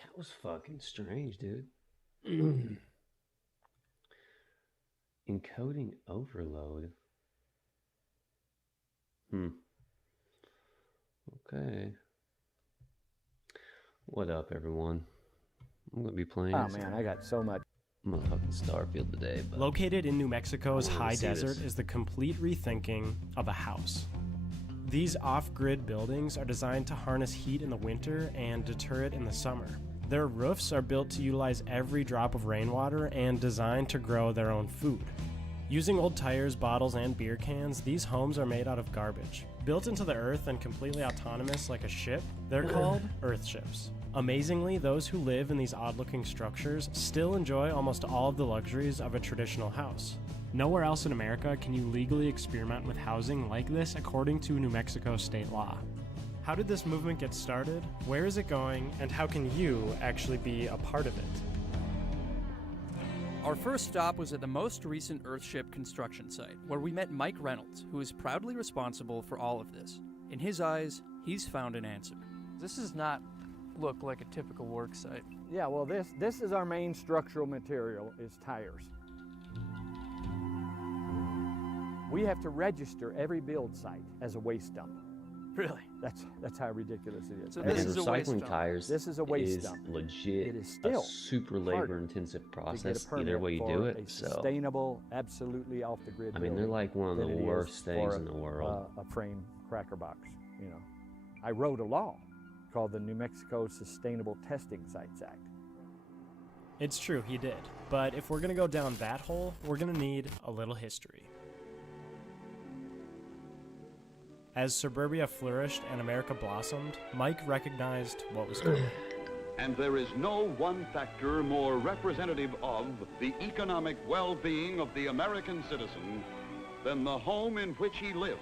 That was fucking strange, dude. Encoding overload. Okay. What up, everyone? I'm gonna be playing. Oh man, I got so much. Motherfucking Starfield today. But located in New Mexico's high desert is the complete rethinking of a house. These off-grid buildings are designed to harness heat in the winter and deter it in the summer. Their roofs are built to utilize every drop of rainwater and designed to grow their own food. Using old tires, bottles, and beer cans, these homes are made out of garbage. Built into the earth and completely autonomous like a ship, they're called earth ships. Amazingly, those who live in these odd-looking structures still enjoy almost all of the luxuries of a traditional house. Nowhere else in America can you legally experiment with housing like this according to New Mexico state law. How did this movement get started? Where is it going? And how can you actually be a part of it? Our first stop was at the most recent Earthship construction site, where we met Mike Reynolds, who is proudly responsible for all of this. In his eyes, he's found an answer. This does not look like a typical work site. Yeah, well, this is our main structural material, is tires. We have to register every build site as a waste dump. Really? That's how ridiculous it is. So this is a waste recycling dump. tires. This is a waste is dump. legit. It is still a super labor-intensive to get process. a permit Either way you for do a it. So sustainable, absolutely off-the-grid. I mean, they're like one of the than it is worst things for in the world. A frame cracker box, you know. I wrote a law called the New Mexico Sustainable Testing Sites Act. It's true, he did. But if we're going to go down that hole, we're going to need a little history. As suburbia flourished and America blossomed, Mike recognized what was coming. And there is no one factor more representative of the economic well-being of the American citizen than the home in which he lives.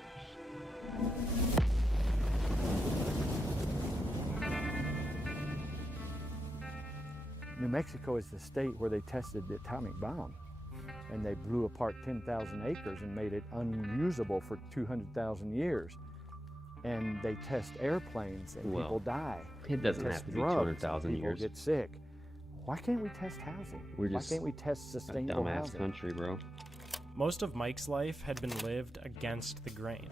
New Mexico is the state where they tested the atomic bomb, and they blew apart 10,000 acres and made it unusable for 200,000 years. And they test airplanes and people die. It doesn't They have test to be drugs 200,000 and years. People get sick. Why can't we test housing? We're Why just can't we test a sustainable dumbass housing? country, bro. Most of Mike's life had been lived against the grain.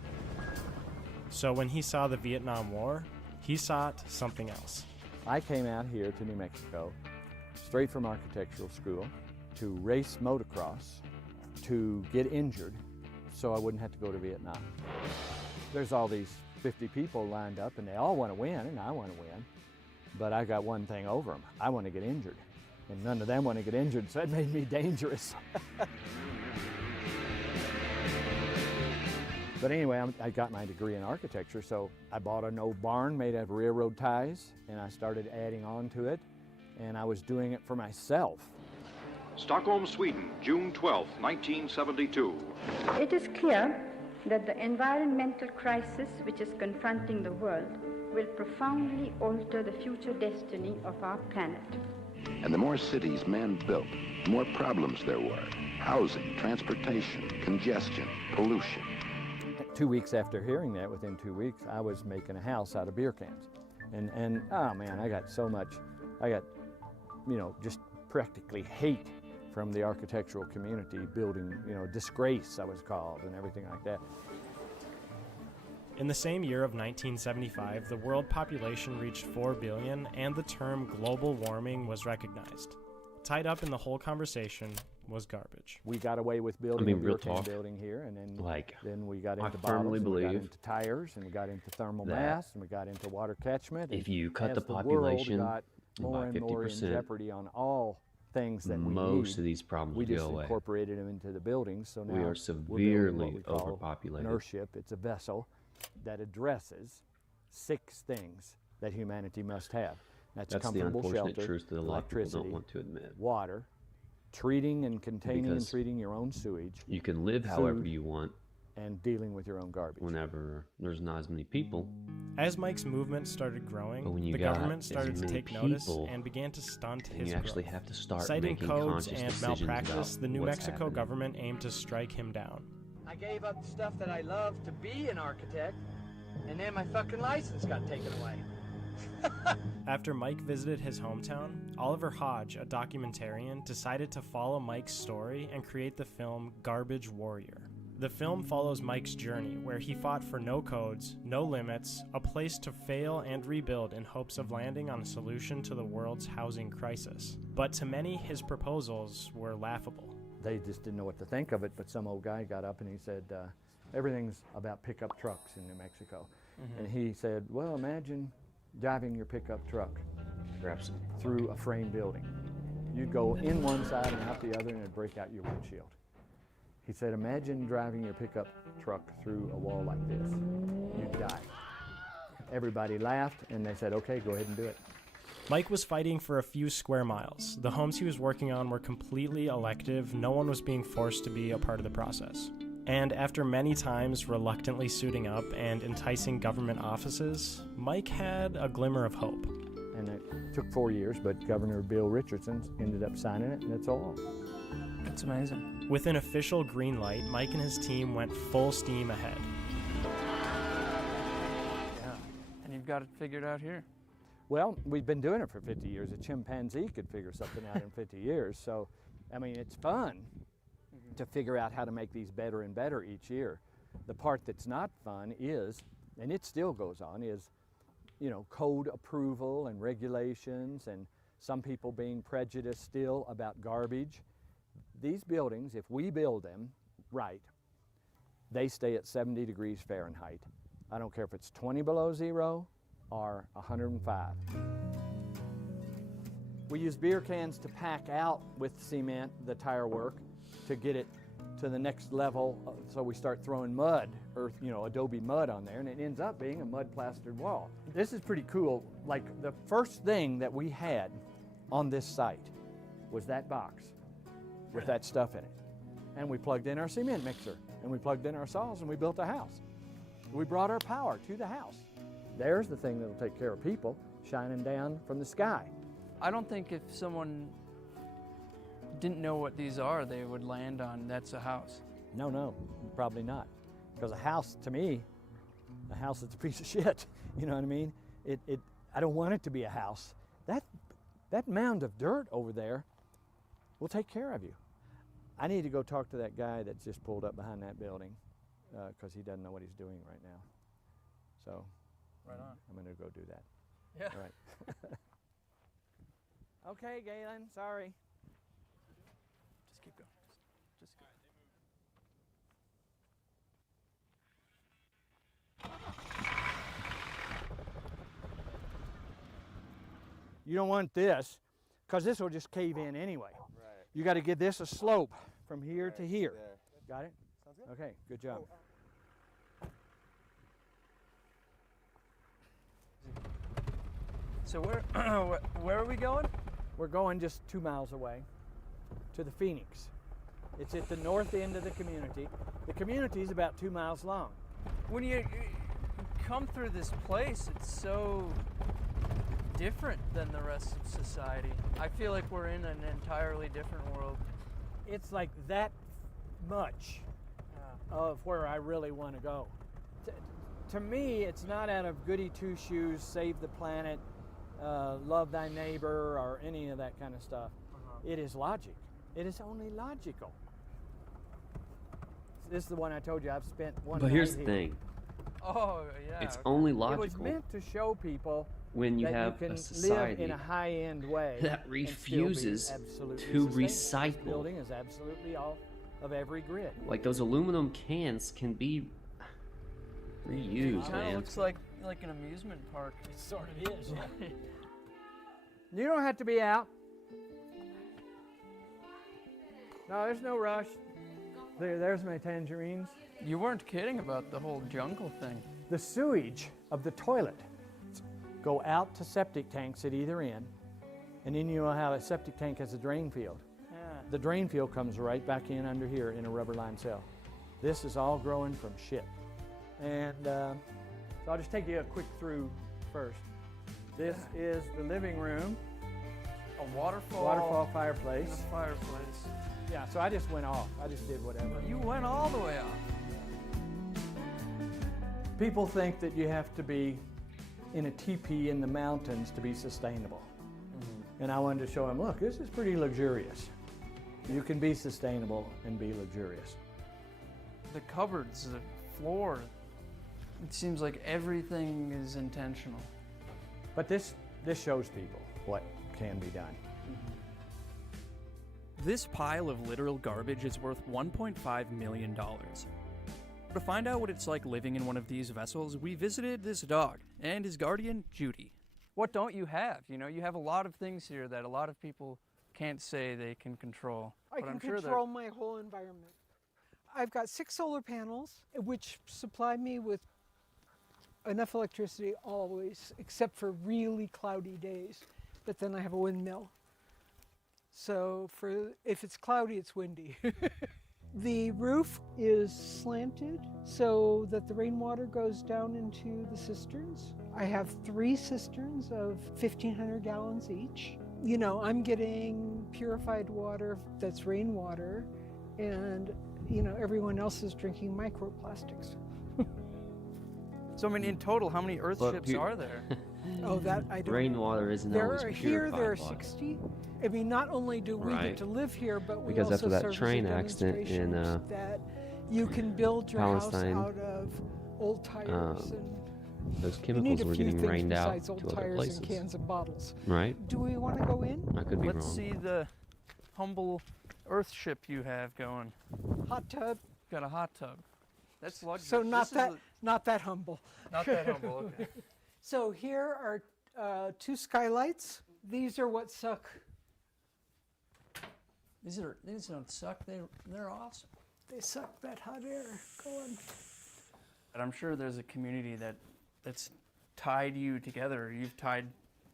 So when he saw the Vietnam War, he sought something else. I came out here to New Mexico, straight from architectural school, to race motocross, to get injured so I wouldn't have to go to Vietnam. There's all these 50 people lined up and they all want to win and I want to win, but I got one thing over them. I want to get injured, and none of them want to get injured, so that made me dangerous. But anyway, I got my degree in architecture, so I bought an old barn made out of railroad ties and I started adding on to it, and I was doing it for myself. Stockholm, Sweden, June 12, 1972. It is clear that the environmental crisis which is confronting the world will profoundly alter the future destiny of our planet. And the more cities man built, the more problems there were. Housing, transportation, congestion, pollution. 2 weeks after hearing that, within 2 weeks, I was making a house out of beer cans. And oh man, I got, just practically hate from the architectural community, building, disgrace, I was called, and everything like that. In the same year of 1975, the world population reached 4 billion and the term global warming was recognized. Tied up in the whole conversation was garbage. We got away with building a beer can building here, and then we got into bottles, and we got into tires, and we got into thermal mass, and we got into water catchment. If you cut the the population world got more by and more in 50%, jeopardy on all things that most of these problems we go just away. incorporated them into the buildings. So now We are we're building severely what we call overpopulated. an Earthship. It's a vessel that addresses 6 things that humanity must have. That's the comfortable unfortunate shelter, truth that a lot of people electricity, don't want to admit. water, treating and containing and Because treating your own sewage, You can live however food, you want and dealing with your own garbage. whenever there's not as many people. As Mike's movement started growing, But when you the got government as started to many take notice people, and began to stunt and his you actually growth. have to start Citing making codes conscious and decisions malpractice, about the New what's Mexico happening. government aimed to strike him down. I gave up the stuff that I love to be an architect, and then my fucking license got taken away. After Mike visited his hometown, Oliver Hodge, a documentarian, decided to follow Mike's story and create the film Garbage Warrior. The film follows Mike's journey, where he fought for no codes, no limits, a place to fail and rebuild in hopes of landing on a solution to the world's housing crisis. But to many, his proposals were laughable. They just didn't know what to think of it, but some old guy got up and he said, everything's about pickup trucks in New Mexico. And he said, well, imagine driving your pickup truck through a frame building. You'd go in one side and out the other and it'd break out your windshield. He said, imagine driving your pickup truck through a wall like this. You'd die. Everybody laughed and they said, okay, go ahead and do it. Mike was fighting for a few square miles. The homes he was working on were completely elective. No one was being forced to be a part of the process. And after many times reluctantly suiting up and enticing government offices, Mike had a glimmer of hope. And it took 4 years, but Governor Bill Richardson ended up signing it, and it's all. That's amazing. With an official green light, Mike and his team went full steam ahead. Yeah. And you've got it figured out here. Well, we've been doing it for 50 years. A chimpanzee could figure something out in 50 years. So, I mean, it's fun to figure out how to make these better and better each year. The part that's not fun is, and it still goes on, is, you know, code approval and regulations and some people being prejudiced still about garbage. These buildings, if we build them right, they stay at 70 degrees Fahrenheit. I don't care if it's 20 below zero or 105. We use beer cans to pack out with cement the tire work to get it to the next level, so we start throwing mud, earth, you know, adobe mud on there, and it ends up being a mud plastered wall. This is pretty cool. Like, the first thing that we had on this site was that box with that stuff in it. And we plugged in our cement mixer, and we plugged in our saws, and we built a house. We brought our power to the house. There's the thing that'll take care of people, shining down from the sky. I don't think if someone didn't know what these are, they would land on that's a house. No, probably not. Because a house, to me, a house is a piece of shit. You know what I mean? I don't want it to be a house. That mound of dirt over there will take care of you. I need to go talk to that guy that's just pulled up behind that building because he doesn't know what he's doing right now. So, Right on. I'm going to go do that. Yeah. All right. Okay, Galen, sorry. Just keep going. Just go. You don't want this, because this will just cave in anyway. Right. You got to give this a slope from here to here. Got it? Sounds good. Okay, good job. So where are we going? We're going just 2 miles away to the Phoenix. It's at the north end of the community. The community is about 2 miles long. When you come through this place, it's so different than the rest of society. I feel like we're in an entirely different world. It's like that much of where I really want to go. To me, it's not out of goody two-shoes, save the planet, love thy neighbor, or any of that kind of stuff. It is logic. It is only logical. This is the one I told you I've spent one But here's night the here. thing. Oh, yeah. It's only It logical was meant to show people when you that have you can a live society in a high-end way that and still be refuses absolutely to sustainable. This recycle. building is absolutely off of every grid. Like, those aluminum cans can be reused, It kind of man. looks like an amusement park. It sort of is. You don't have to be out. No, there's no rush. There's my tangerines. You weren't kidding about the whole jungle thing. The sewage of the toilet go out to septic tanks at either end, and then you know how a septic tank has a drain field. Yeah. The drain field comes right back in under here in a rubber lined cell. This is all growing from shit. And so I'll just take you a quick through first. This is the living room, A waterfall. waterfall fireplace. And a fireplace. Yeah, so I just went off. I just did whatever. You went all the way off. People think that you have to be in a teepee in the mountains to be sustainable. And I wanted to show him, look, this is pretty luxurious. You can be sustainable and be luxurious. The cupboards, the floor, it seems like everything is intentional. But this shows people what can be done. This pile of literal garbage is worth $1.5 million. To find out what it's like living in one of these vessels, we visited this dog and his guardian, Judy. What don't you have? You know, you have a lot of things here that a lot of people can't say they can control. I can control my whole environment. I've got 6 solar panels, which supply me with enough electricity always, except for really cloudy days. But then I have a windmill. So if it's cloudy, it's windy. The roof is slanted so that the rainwater goes down into the cisterns. I have 3 cisterns of 1,500 gallons each. You know, I'm getting purified water that's rainwater, and, you know, everyone else is drinking microplastics. So, I mean, in total, how many Earthships are there? Oh, that I don't know. Rainwater isn't always purified Here there are water. 60. I mean, not only do we Right. get to live here, but we Because also after that serve as a train accident in, demonstration that you can build your Palestine, house out of old tires and Those you need chemicals a were few getting things rained out besides old to other tires places. and cans and bottles. Right? Do we want to go in? I could be Let's wrong. see the humble Earthship you have going. Hot tub. Got a hot tub. That's luxury. So not This is that not that humble. not that humble. Okay. So here are 2 skylights. These are what suck. These don't suck. They're awesome. They suck that hot air. Go on. And I'm sure there's a community that's tied you together. You've tied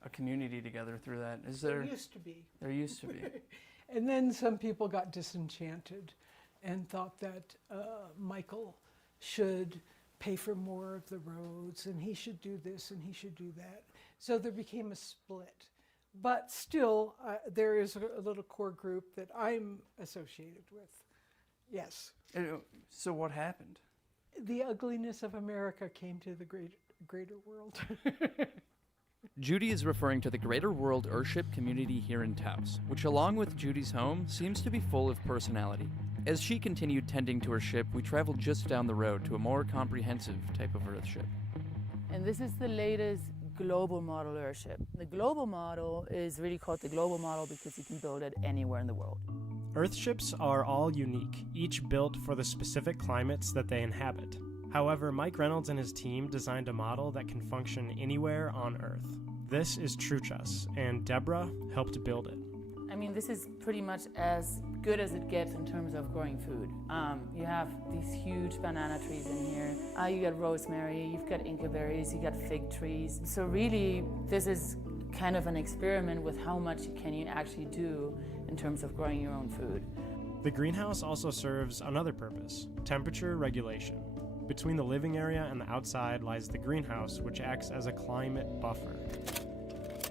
a community together through that. Is there? There used to be. There used to be. And then some people got disenchanted and thought that Michael should pay for more of the roads and he should do this and he should do that. So there became a split. But still, there is a little core group that I'm associated with. Yes. So what happened? The ugliness of America came to the greater world. Judy is referring to the Greater World Earthship community here in Taos, which along with Judy's home, seems to be full of personality. As she continued tending to her ship, we traveled just down the road to a more comprehensive type of Earthship. And this is the latest global model Earthship. The global model is really called the global model because you can build it anywhere in the world. Earthships are all unique, each built for the specific climates that they inhabit. However, Mike Reynolds and his team designed a model that can function anywhere on Earth. This is Truchas, and Deborah helped build it. I mean, this is pretty much as good as it gets in terms of growing food. You have these huge banana trees in here. You got rosemary, you've got Inca berries, you got fig trees. So really, this is kind of an experiment with how much can you actually do in terms of growing your own food. The greenhouse also serves another purpose, temperature regulation. Between the living area and the outside lies the greenhouse, which acts as a climate buffer.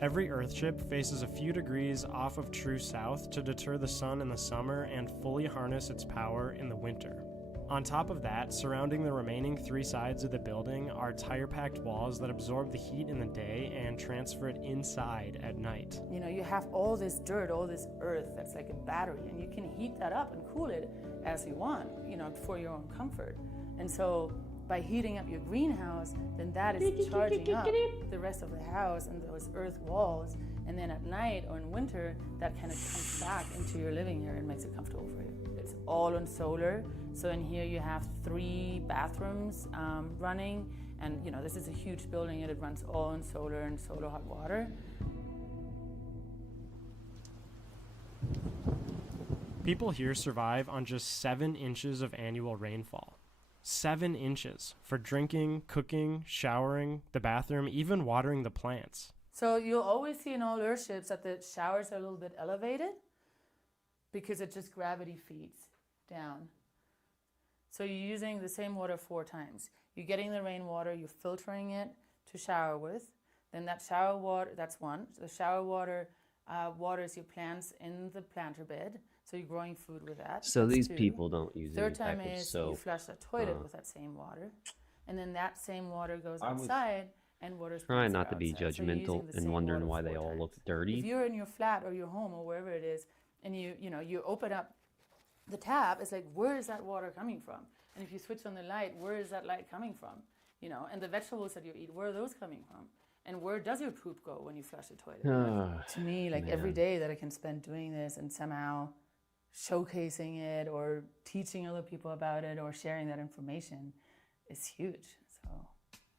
Every Earthship faces a few degrees off of true south to deter the sun in the summer and fully harness its power in the winter. On top of that, surrounding the remaining 3 sides of the building are tire-packed walls that absorb the heat in the day and transfer it inside at night. You know, you have all this dirt, all this earth that's like a battery, and you can heat that up and cool it as you want, you know, for your own comfort. And so by heating up your greenhouse, then that is charging up the rest of the house and those earth walls. And then at night or in winter, that kind of comes back into your living area and makes it comfortable for you. It's all on solar. So in here you have 3 bathrooms running. And you know, this is a huge building and it runs all on solar and solar hot water. People here survive on just 7 inches of annual rainfall. 7 inches for drinking, cooking, showering, the bathroom, even watering the plants. So you'll always see in all Earthships that the showers are a little bit elevated because it just gravity feeds down. So you're using the same water 4 times. You're getting the rainwater, you're filtering it to shower with. Then that shower water, that's one. The shower water waters your plants in the planter bed. So you're growing food with that. So That's these 2. people don't use any Third type time of is soap. you flush the toilet with that same water. And then that same water goes I was- outside and water Try sports not are to be outside. So you're using judgmental the and same wondering water why they 4 all times. look dirty. If you're in your flat or your home or wherever it is, and you open up the tap, it's like, where is that water coming from? And if you switch on the light, where is that light coming from? And the vegetables that you eat, where are those coming from? And where does your poop go when you flush the toilet? To me, like every man. day that I can spend doing this and somehow showcasing it or teaching other people about it or sharing that information is huge. So,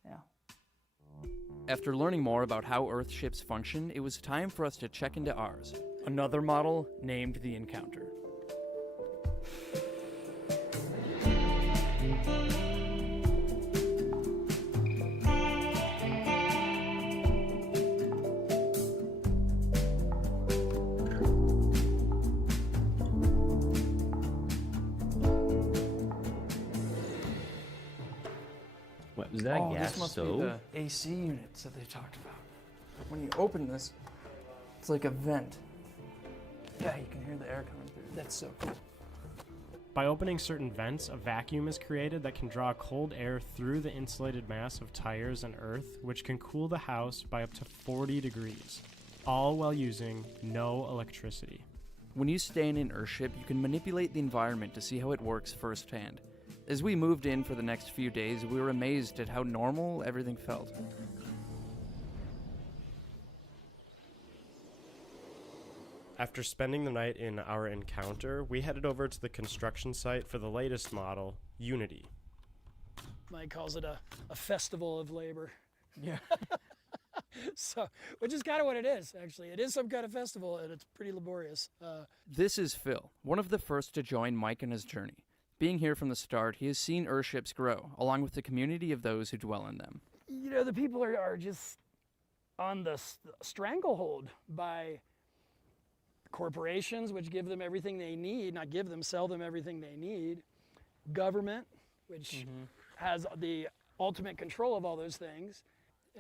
yeah. After learning more about how Earth ships function, it was time for us to check into ours. Another model named the Encounter. What was that, a gas this must stove? be the AC units that they talked about. When you open this, it's like a vent. Yeah, you can hear the air coming through. That's so cool. By opening certain vents, a vacuum is created that can draw cold air through the insulated mass of tires and earth, which can cool the house by up to 40 degrees, all while using no electricity. When you stay in an Earthship, you can manipulate the environment to see how it works firsthand. As we moved in for the next few days, we were amazed at how normal everything felt. After spending the night in our Encounter, we headed over to the construction site for the latest model, Unity. Mike calls it a festival of labor. Yeah. So, which is kind of what it is, actually. It is some kind of festival, and it's pretty laborious. This is Phil, one of the first to join Mike in his journey. Being here from the start, he has seen Earthships grow, along with the community of those who dwell in them. The people are just on the stranglehold by corporations, which give them everything they need, not give them, sell them everything they need. Government, which has the ultimate control of all those things.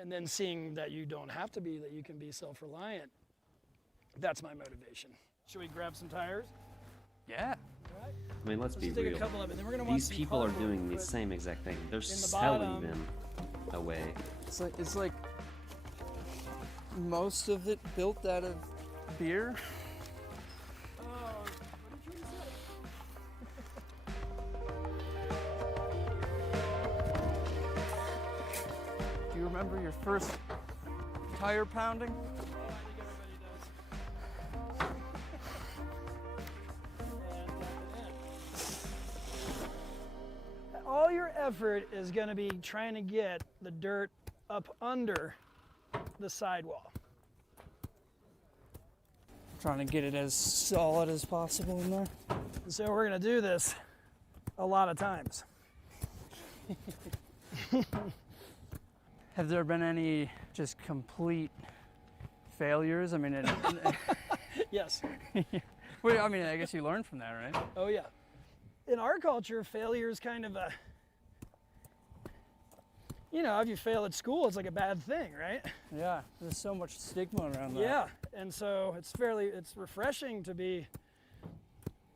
And then seeing that you don't have to be, that you can be self-reliant. That's my motivation. Should we grab some tires? Yeah. All right. I mean, let's be just take real. a couple of them. Then we're gonna want These some people are cardboard doing to the put same exact thing. They're in the selling bottom. them away. It's like most of it built out of beer. Oh, what did you say? Do you remember your first tire pounding? All your effort is going to be trying to get the dirt up under the sidewall. Trying to get it as solid as possible in there. So we're going to do this a lot of times. Have there been any just complete failures? I mean, Yes. well, I mean, I guess you learned from that, right? Oh, yeah. In our culture, failure is kind of a, if you fail at school, it's like a bad thing, right? Yeah, there's so much stigma around that. Yeah, and so it's refreshing to be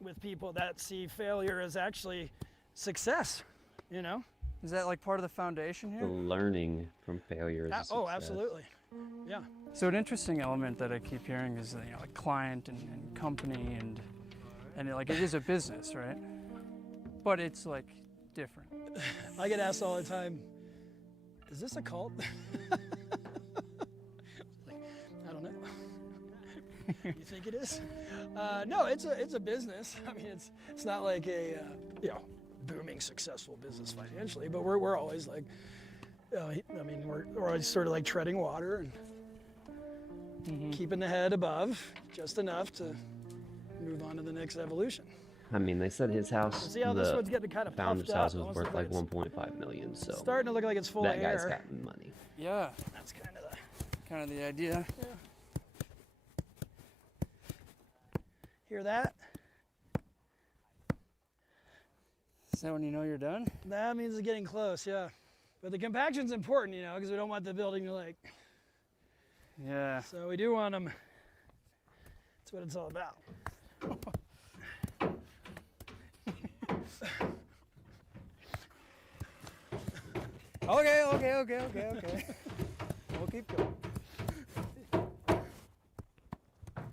with people that see failure as actually success, Is that like part of the foundation here? Learning from failure is a Oh, success. absolutely. Yeah. So an interesting element that I keep hearing is, like client and company and it is a business, right? But it's like different. I get asked all the time, is this a cult? I don't know. You think it is? No, it's a business. I mean, it's not like a booming successful business financially, but we're always like, we're always sort of like treading water and keeping the head above just enough to move on to the next evolution. I mean, they said his house, See how this the one's getting kind of founder's puffed house up? was Almost worth like like it's 1.5 million. So starting to look like it's full that of guy's air. got money. Yeah, That's kind of the idea. Yeah. Hear that? Is that when you know you're done? That means it's getting close, yeah. But the compaction's important, because we don't want the building to Yeah. so we do want them. That's what it's all about. Okay. keep going.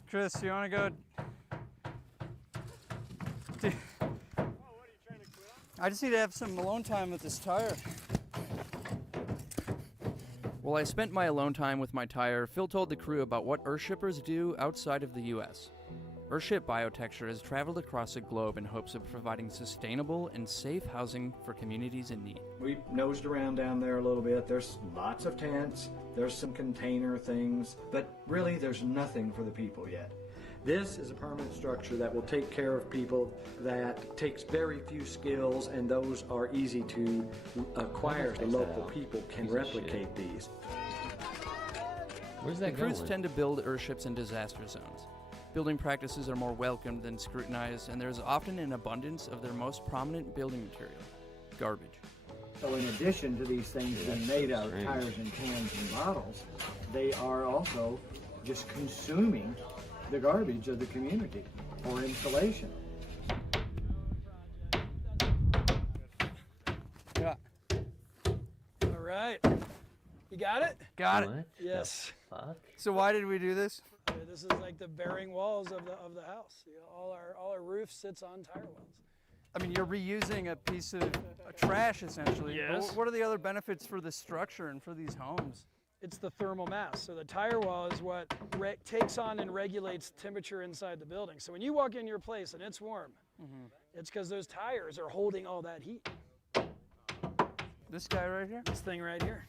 Chris, you want to go? Dude. I just need to have some alone time with this tire. While I spent my alone time with my tire, Phil told the crew about what Earthshippers do outside of the U.S. Earthship Biotexture has traveled across the globe in hopes of providing sustainable and safe housing for communities in need. We nosed around down there a little bit. There's lots of tents, there's some container things, but really there's nothing for the people yet. This is a permanent structure that will take care of people, that takes very few skills, and those are easy to acquire. The local people can replicate these. Where's The that crews going? tend to build Earthships in disaster zones. Building practices are more welcomed than scrutinized, and there is often an abundance of their most prominent building material, garbage. So in addition to these things being made out of tires and cans and bottles, they are also just consuming the garbage of the community for insulation. Yeah. All right. You got it? Got it. What Yes. the fuck? So why did we do this? This is like the bearing walls of the house. You know, all our roof sits on tire wells. I mean, you're reusing a piece of trash essentially. But Yes. what are the other benefits for the structure and for these homes? It's the thermal mass. So the tire wall is what takes on and regulates temperature inside the building. So when you walk in your place and it's warm, it's because those tires are holding all that heat. This guy right here? This thing right here.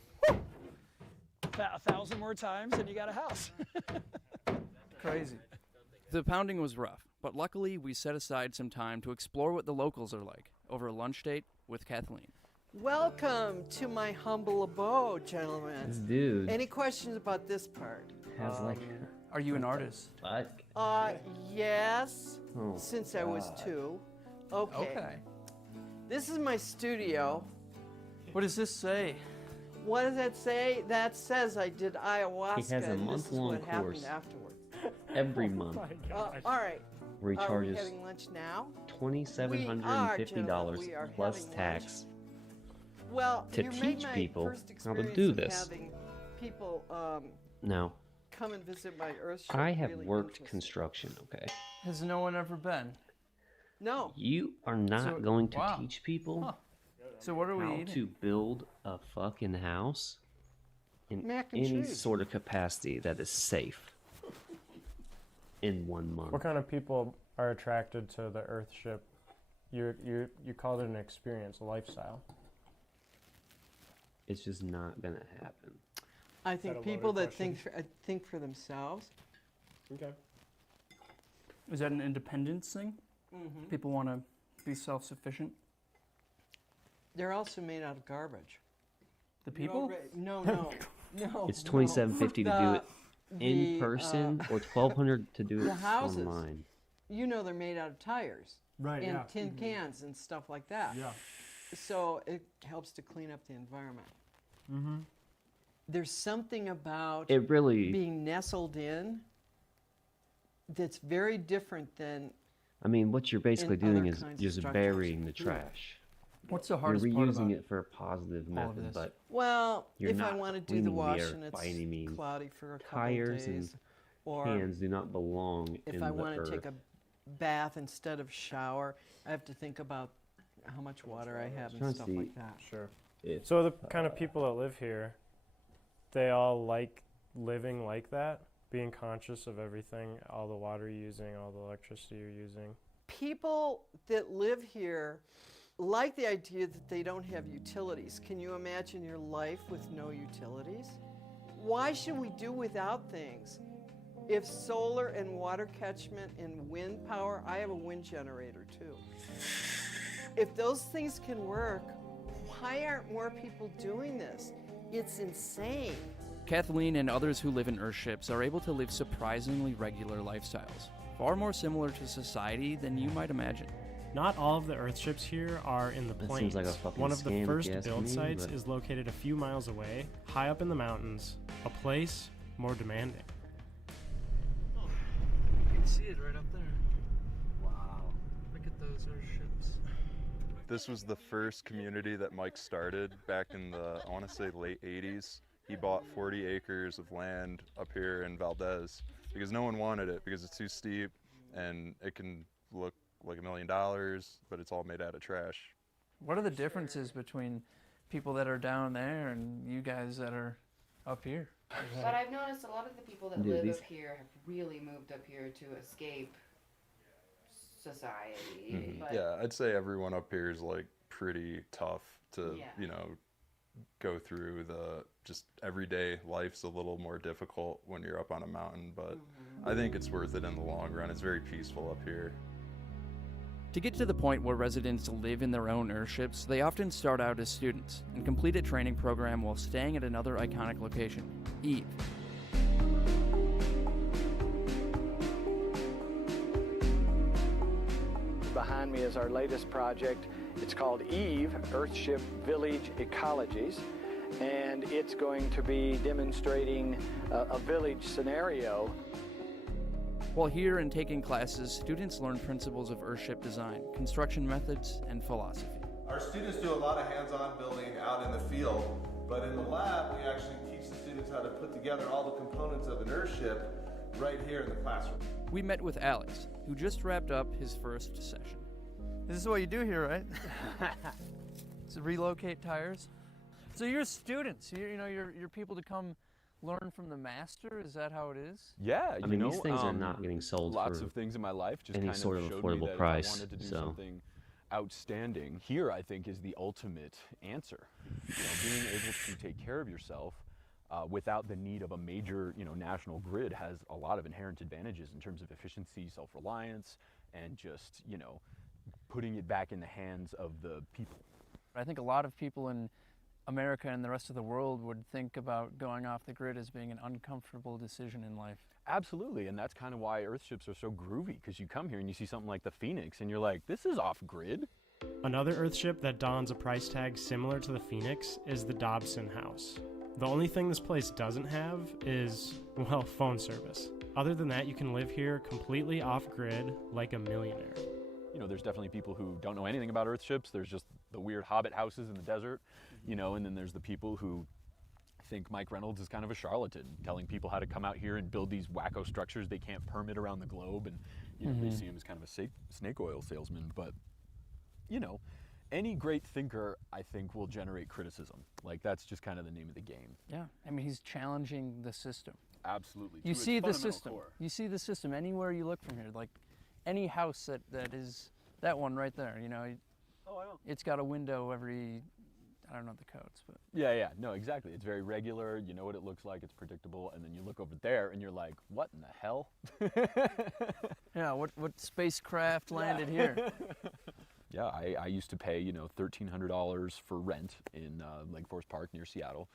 1,000 more times and you got a house. Crazy. The pounding was rough, but luckily we set aside some time to explore what the locals are like over a lunch date with Kathleen. Welcome to my humble abode, gentlemen. This dude Any questions about this part? has like Are you an artist? fuck. Yes, Oh, since I was 2. Okay. Okay. This is my studio. What does this say? What does that say? That says I did ayahuasca. He has a and this is month-long what happened course. afterward. Every month. All right. Where he Are we charges having lunch now? $2,750 we are plus having tax. Well, To you made teach my people first how to experience do of this. having people Now, come and visit my Earthship I have really worked interesting. construction, okay? Has no one ever been? No. You are not So- going to wow. teach people Huh. So what are we how eating? to build a fucking house in Mac and any cheese. sort of capacity that is safe in 1 month. What kind of people are attracted to the Earthship? You called it an experience, a lifestyle. It's just not gonna happen. I that a think loaded people that question? think for themselves. Okay. Is that an independence thing? People want to be self-sufficient? They're also made out of garbage. The people? No. It's $2,750 to do it in the, person or $1,200 to do the it houses. online. You know they're made out of tires Right. and yeah. tin cans and stuff like that. Yeah. So it helps to clean up the environment. Mm-hmm. There's something about It really, being nestled in that's very different than I mean, what you're basically in doing other is kinds of just structures. burying the trash. What's the You're hardest part reusing about it for a positive all of method, this? but well, You're if I not want to do the cleaning the wash earth and by it's any means. cloudy for a couple tires of days, and or cans do not belong if in I the want earth. to take a bath instead of shower, I have to think about how much water I have Trying and to stuff see. like that. Sure. If, So the kind of people that live here, they all like living like that, being conscious of everything, all the water you're using, all the electricity you're using. People that live here like the idea that they don't have utilities. Can you imagine your life with no utilities? Why should we do without things? If solar and water catchment and wind power, I have a wind generator too. If those things can work, why aren't more people doing this? It's insane. Kathleen and others who live in Earthships are able to live surprisingly regular lifestyles, far more similar to society than you might imagine. Not all of the Earthships here are in the That plains. seems like a fucking One of the scam if first you ask build me, sites but- is located a few miles away, high up in the mountains, a place more demanding. You can see it right up there. Wow. Look at those Earthships. This was the first community that Mike started back in the, I want to say, late 80s. he bought 40 acres of land up here in Valdez because no one wanted it because it's too steep and it can look like $1 million, but it's all made out of trash. What are the differences between people that are down there and you guys that are up here? But I've noticed a lot of the people that live up here have really moved up here to escape society. But Yeah, I'd say everyone up here is like pretty tough to, you know, go through. The just everyday life's a little more difficult when you're up on a mountain, but I think it's worth it in the long run. It's very peaceful up here. To get to the point where residents live in their own airships, they often start out as students and complete a training program while staying at another iconic location, Eve. Behind me is our latest project. It's called Eve, Earthship Village Ecologies, and it's going to be demonstrating a village scenario. While here and taking classes, students learn principles of Earthship design, construction methods, and philosophy. Our students do a lot of hands-on building out in the field, but in the lab, we actually teach the students how to put together all the components of an Earthship right here in the classroom. We met with Alex, who just wrapped up his first session. This is what you do here, right? To relocate tires. So you're students. You're people to come learn from the master. Is that how it is? Yeah, I mean, these things are not getting sold lots for of things in my life just any kind sort of showed affordable me that price. if I wanted to do So something outstanding, here I think is the ultimate answer. Being able to take care of yourself without the need of a major, national grid has a lot of inherent advantages in terms of efficiency, self-reliance, and just, putting it back in the hands of the people. I think a lot of people in America and the rest of the world would think about going off the grid as being an uncomfortable decision in life. Absolutely, and that's kind of why Earthships are so groovy, because you come here and you see something like the Phoenix and you're like, this is off grid. Another Earthship that dons a price tag similar to the Phoenix is the Dobson House. The only thing this place doesn't have is, well, phone service. Other than that, you can live here completely off-grid like a millionaire. There's definitely people who don't know anything about Earthships. There's just the weird hobbit houses in the desert, and then there's the people who think Mike Reynolds is kind of a charlatan, telling people how to come out here and build these wacko structures they can't permit around the globe, and they see him as kind of a snake oil salesman. But, any great thinker, I think, will generate criticism. Like, that's just kind of the name of the game. Yeah, I mean, he's challenging the system. Absolutely. You see the system. You see the system anywhere you look from here. Like, any house that is that one right there, Oh, I know. It's got a window every, I don't know the codes, but. Yeah, no, exactly. It's very regular, you know what it looks like, it's predictable, and then you look over there and you're like, what in the hell? Yeah, what spacecraft landed here? Yeah, I used to pay, $1,300 for rent in Lake Forest Park near Seattle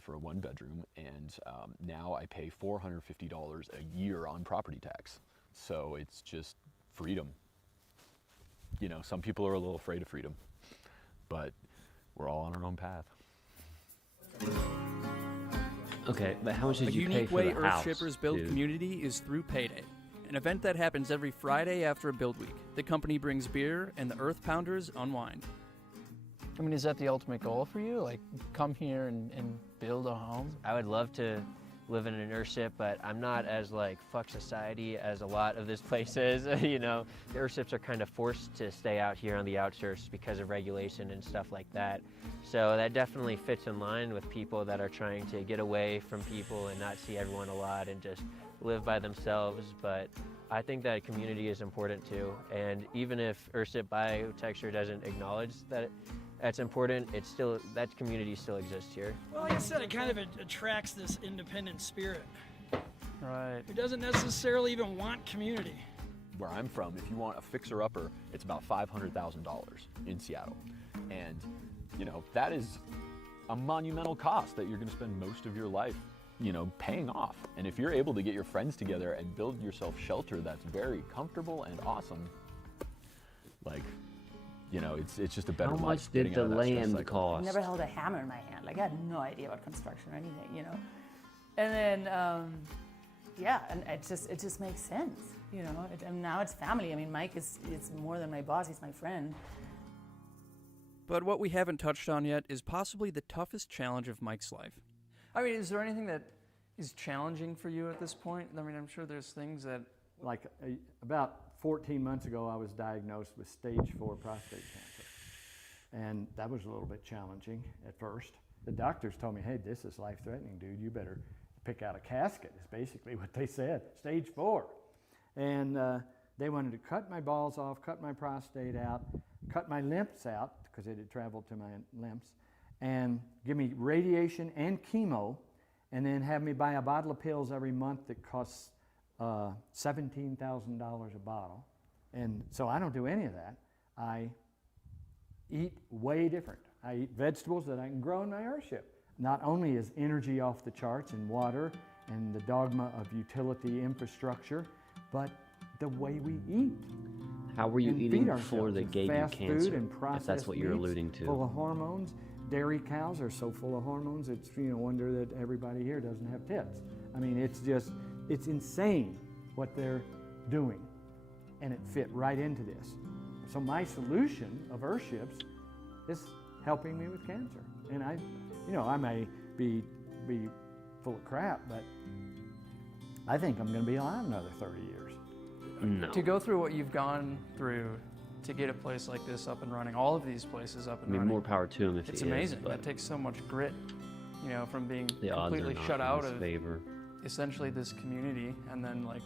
for a one-bedroom, and now I pay $450 a year on property tax. So it's just freedom. Some people are a little afraid of freedom, but we're all on our own path. Okay, but how much did A you pay unique for way the house, Earthshippers build dude? community is through Payday, an event that happens every Friday after a build week. The company brings beer, and the Earth Pounders unwind. I mean, is that the ultimate goal for you? Like, come here and build a home? I would love to live in an Earthship, but I'm not as fuck society as a lot of this place is. The Earthships are kind of forced to stay out here on the outskirts because of regulation and stuff like that. So that definitely fits in line with people that are trying to get away from people and not see everyone a lot and just live by themselves. But I think that community is important too. And even if Earthship Biotexture doesn't acknowledge that that's important, that community still exists here. Well, like I said, it kind of attracts this independent spirit. Right. Who doesn't necessarily even want community. Where I'm from, if you want a fixer-upper, it's about $500,000 in Seattle. And, that is a monumental cost that you're going to spend most of your life, paying off. And if you're able to get your friends together and build yourself shelter that's very comfortable and awesome, it's just a better life. How much did the land cost? I never held a hammer in my hand. I had no idea about construction or anything, And then, and it just makes sense, And now it's family. I mean, Mike is more than my boss. He's my friend. But what we haven't touched on yet is possibly the toughest challenge of Mike's life. I mean, is there anything that is challenging for you at this point? I mean, I'm sure there's things that... Like about 14 months ago, I was diagnosed with stage 4 prostate cancer. And that was a little bit challenging at first. The doctors told me, hey, this is life-threatening, dude. You better pick out a casket, is basically what they said, stage 4. And they wanted to cut my balls off, cut my prostate out, cut my lymphs out, because it had traveled to my lymphs, and give me radiation and chemo, and then have me buy a bottle of pills every month that costs $17,000 a bottle. And so I don't do any of that. I eat way different. I eat vegetables that I can grow in my airship. Not only is energy off the charts and water and the dogma of utility infrastructure, but the way we eat. How were you and eating feed before they ourselves. gave you Fast cancer? food and processed If that's what you're meats, alluding to. Full of hormones. Dairy cows are so full of hormones, it's wonder that everybody here doesn't have tits. I mean, it's insane what they're doing, and it fit right into this. So my solution of Earthships is helping me with cancer. And I may be full of crap, but I think I'm going to be alive another 30 years. No. To go through what you've gone through to get a place like this up and running, all of these places up and running. More power to him if it's he amazing. is, but That takes so much grit, from being the odds are completely not shut in out his of favor. essentially this community, and then like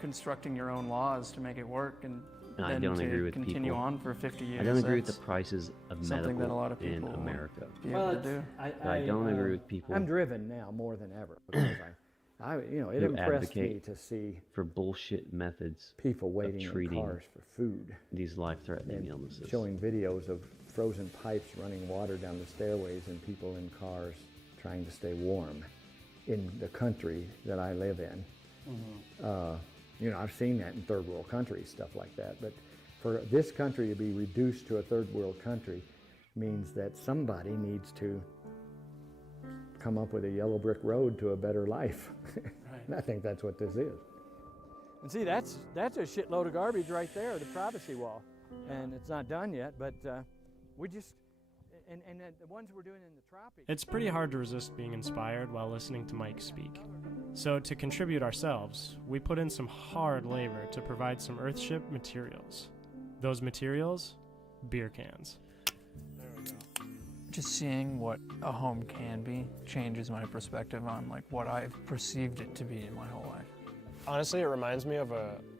constructing your own laws to make it work, and I then don't to agree with continue people. on for 50 years. I don't agree with That's the prices of something that a lot of medical in people America. be able to do. I don't agree with people. I'm driven now more than ever because it who impressed me advocate to see for bullshit methods people waiting of in treating cars for food. These life-threatening And illnesses. showing videos of frozen pipes running water down the stairways and people in cars trying to stay warm in the country that I live in. I've seen that in third world countries, stuff like that. But for this country to be reduced to a third world country means that somebody needs to come up with a yellow brick road to a better life. And I think that's what this is. And see, that's a shitload of garbage right there, the privacy wall. And it's not done yet, but we just, and the ones we're doing in the tropics. It's pretty hard to resist being inspired while listening to Mike speak. So to contribute ourselves, we put in some hard labor to provide some Earthship materials. Those materials, beer cans. Just seeing what a home can be changes my perspective on like what I've perceived it to be in my whole life. Honestly, it reminds me of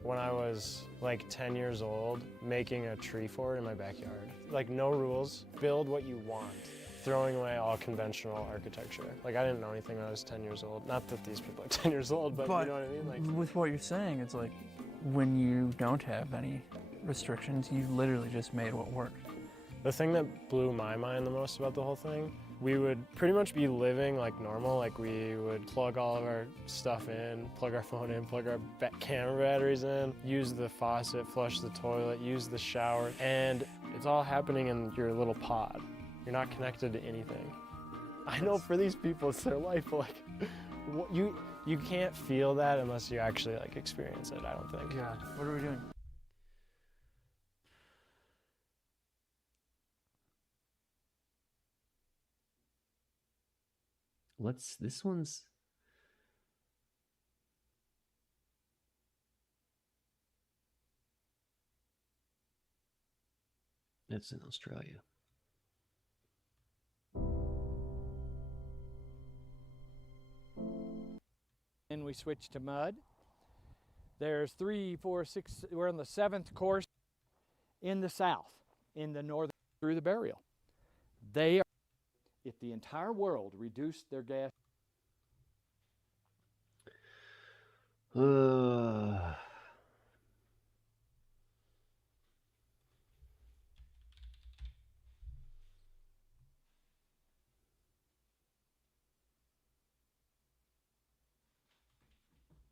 when I was like 10 years old, making a tree fort in my backyard. Like no rules, build what you want, throwing away all conventional architecture. Like I didn't know anything when I was 10 years old. Not that these people are 10 years old, but you know what I mean? Like, with what you're saying, it's like when you don't have any restrictions, you literally just made what worked. the thing that blew my mind the most about the whole thing, we would pretty much be living like normal. Like we would plug all of our stuff in, plug our phone in, plug our camera batteries in, use the faucet, flush the toilet, use the shower, and it's all happening in your little pod. You're not connected to anything. I know for these people it's their life, but like you can't feel that unless you actually like experience it, I don't think. Yeah. What are we doing? This one's... It's in Australia. And we switch to mud. There's 3, 4, 6, we're on the 7th course in the south, in the northern, through the burial. They are, if the entire world reduced their gas.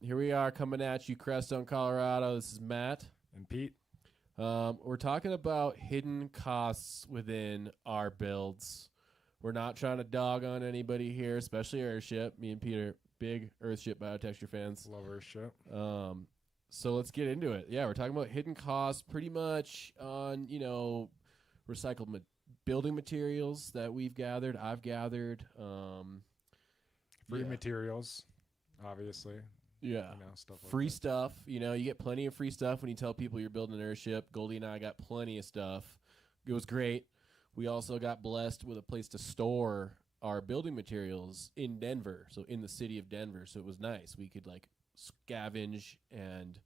Here we are coming at you, Crestone, Colorado. This is Matt. And Pete. We're talking about hidden costs within our builds. We're not trying to dog on anybody here, especially Earthship. Me and Pete are big Earthship biotexture fans. Love Earthship. So let's get into it. Yeah, we're talking about hidden costs pretty much on, recycled building materials that we've gathered, I've gathered. Free Yeah. materials, obviously. Yeah. You know, stuff like free that. stuff. You know, you get plenty of free stuff when you tell people you're building an airship. Goldie and I got plenty of stuff. It was great. We also got blessed with a place to store our building materials in Denver, so in the city of Denver. So it was nice. We could like scavenge and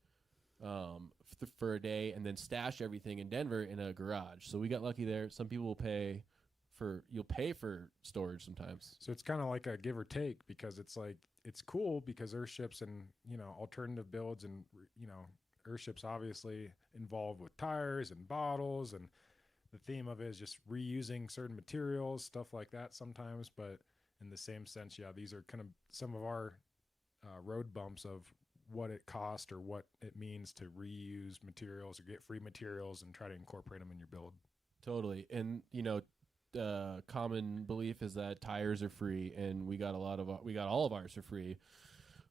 for a day and then stash everything in Denver in a garage. So we got lucky there. Some people will pay for storage sometimes. So it's kind of like a give or take, because it's like, it's cool because airships and, you know, alternative builds and, you know, airships obviously involved with tires and bottles, and the theme of it is just reusing certain materials, stuff like that sometimes. But in the same sense, yeah, these are kind of some of our road bumps of what it costs or what it means to reuse materials or get free materials and try to incorporate them in your build. Totally. And, you know, common belief is that tires are free, and we got all of ours for free.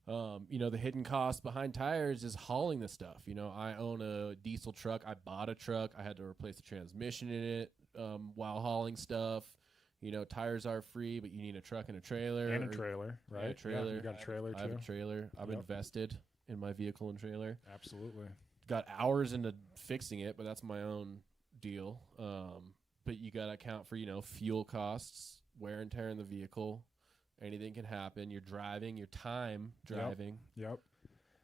You know, the hidden cost behind tires is hauling the stuff. You know, I own a diesel truck. I bought a truck. I had to replace the transmission in it while hauling stuff. You know, tires are free, but you need a truck and a trailer. And a trailer, right? Yeah, a trailer. Yeah, you got a trailer I have too. a trailer. I've invested in my vehicle and trailer. Absolutely. Got hours into fixing it, but that's my own deal. But you got to account for, you know, fuel costs, wear and tear in the vehicle. Anything can happen. You're driving, your time driving. Yep.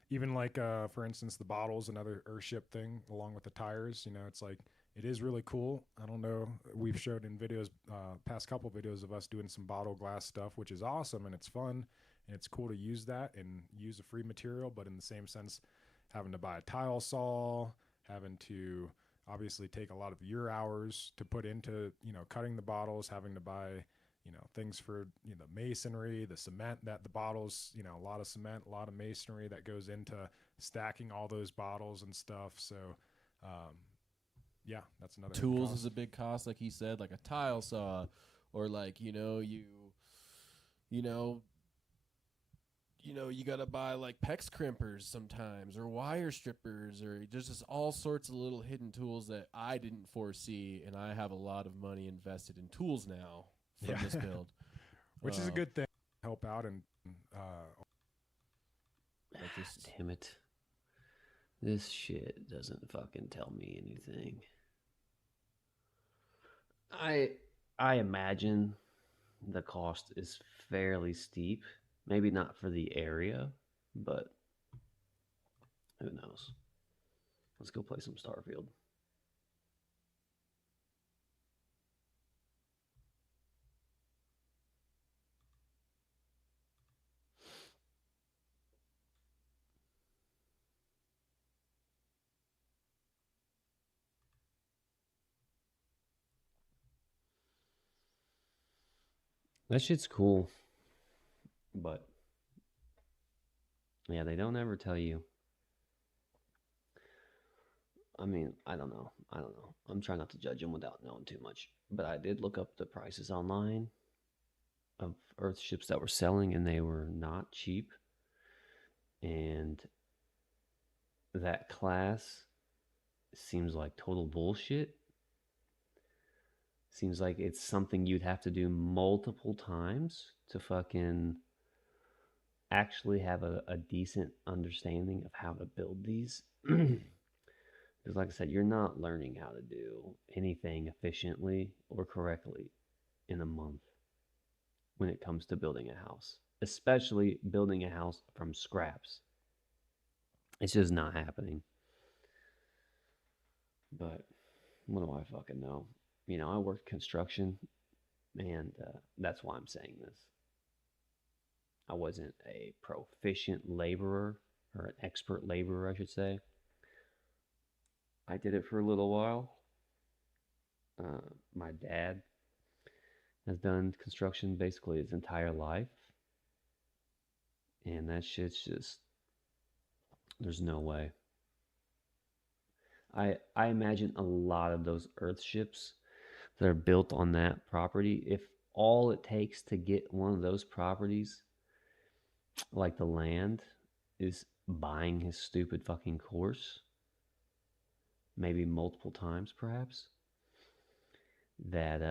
Even like, for instance, the bottles, another airship thing, along with the tires. You know, it's like, it is really cool. I don't know. We've showed in videos, past couple videos of us doing some bottle glass stuff, which is awesome and it's fun and it's cool to use that and use a free material. But in the same sense, having to buy a tile saw, having to obviously take a lot of your hours to put into, you know, cutting the bottles, having to buy, you know, things for, you know, the masonry, the cement that the bottles, you know, a lot of cement, a lot of masonry that goes into stacking all those bottles and stuff. So, yeah, that's another Tools cost. is a big cost, like he said, like a tile saw, or like, you gotta buy like PEX crimpers sometimes, or wire strippers, or just all sorts of little hidden tools that I didn't foresee, and I have a lot of money invested in tools now from this build, which is a good thing. Help out and damn it, this shit doesn't fucking tell me anything. I imagine the cost is fairly steep. Maybe not for the area, but who knows? Let's go play some Starfield. That shit's cool, but yeah, they don't ever tell you. I mean, I don't know. I'm trying not to judge them without knowing too much, but I did look up the prices online of Earth ships that were selling, and they were not cheap. And that class seems like total bullshit. Seems like it's something you'd have to do multiple times to fucking actually have a decent understanding of how to build these. Because like I said, you're not learning how to do anything efficiently or correctly in a month when it comes to building a house, especially building a house from scraps. It's just not happening. But what do I fucking know? You know, I worked construction, and that's why I'm saying this. I wasn't a proficient laborer, or an expert laborer, I should say. I did it for a little while. My dad has done construction basically his entire life. And that shit's just, there's no way. I imagine a lot of those Earth ships that are built on that property, if all it takes to get one of those properties, like the land, is buying his stupid fucking course, maybe multiple times perhaps, that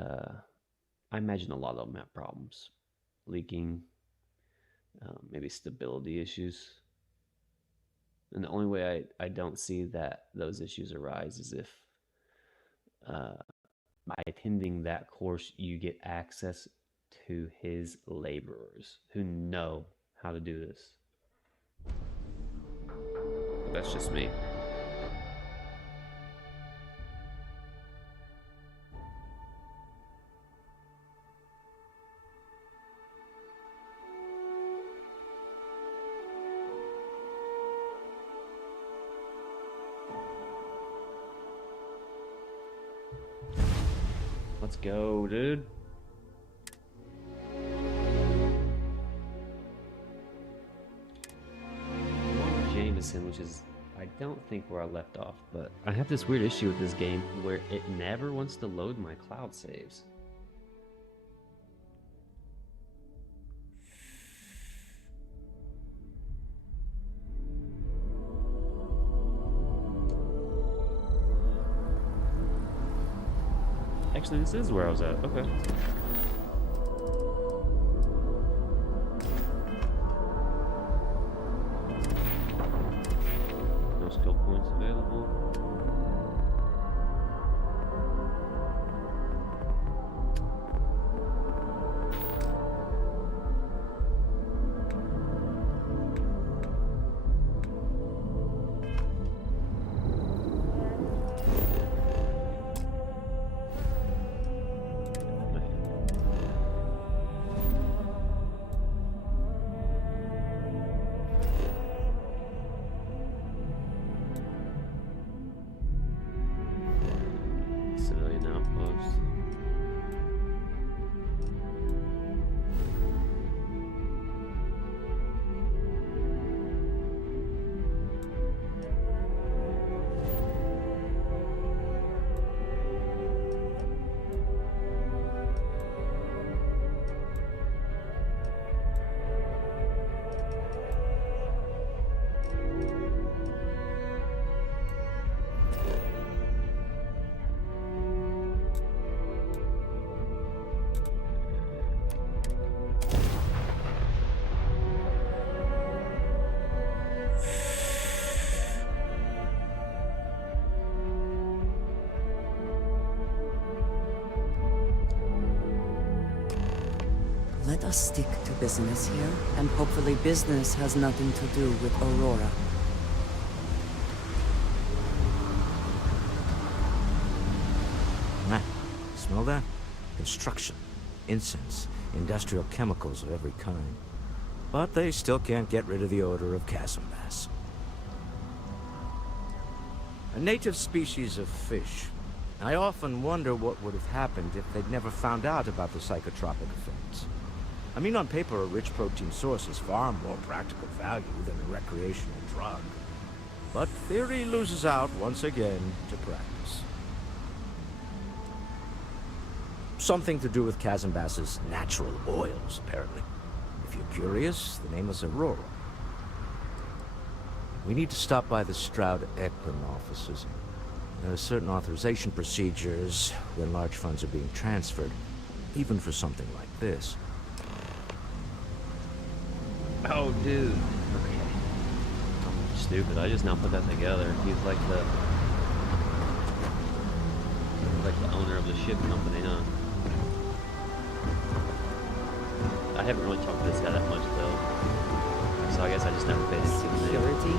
I imagine a lot of them have problems. Leaking, maybe stability issues. And the only way I don't see that those issues arise is if by attending that course, you get access to his laborers who know how to do this. But that's just me. Let's go, dude. Jameson, which is, I don't think where I left off, but I have this weird issue with this game where it never wants to load my cloud saves. Actually, this is where I was at. Okay. No skill points available. Civilian outpost. Let us stick to business here, and hopefully business has nothing to do with Aurora. Smell that? Construction, incense, industrial chemicals of every kind. But they still can't get rid of the odor of chasm bass. A native species of fish. I often wonder what would have happened if they'd never found out about the psychotropic effects. I mean, on paper, a rich protein source is far more practical value than a recreational drug. But theory loses out once again to practice. Something to do with chasm bass's natural oils, apparently. If you're curious, the name is Aurora. We need to stop by the Stroud-Eklund offices. There are certain authorization procedures when large funds are being transferred, even for something like this. Oh, dude. Okay. I'm stupid. I just now put that together. He's like the owner of the ship company, huh? I haven't really talked to this guy that much, though. So I guess I just never paid attention to Security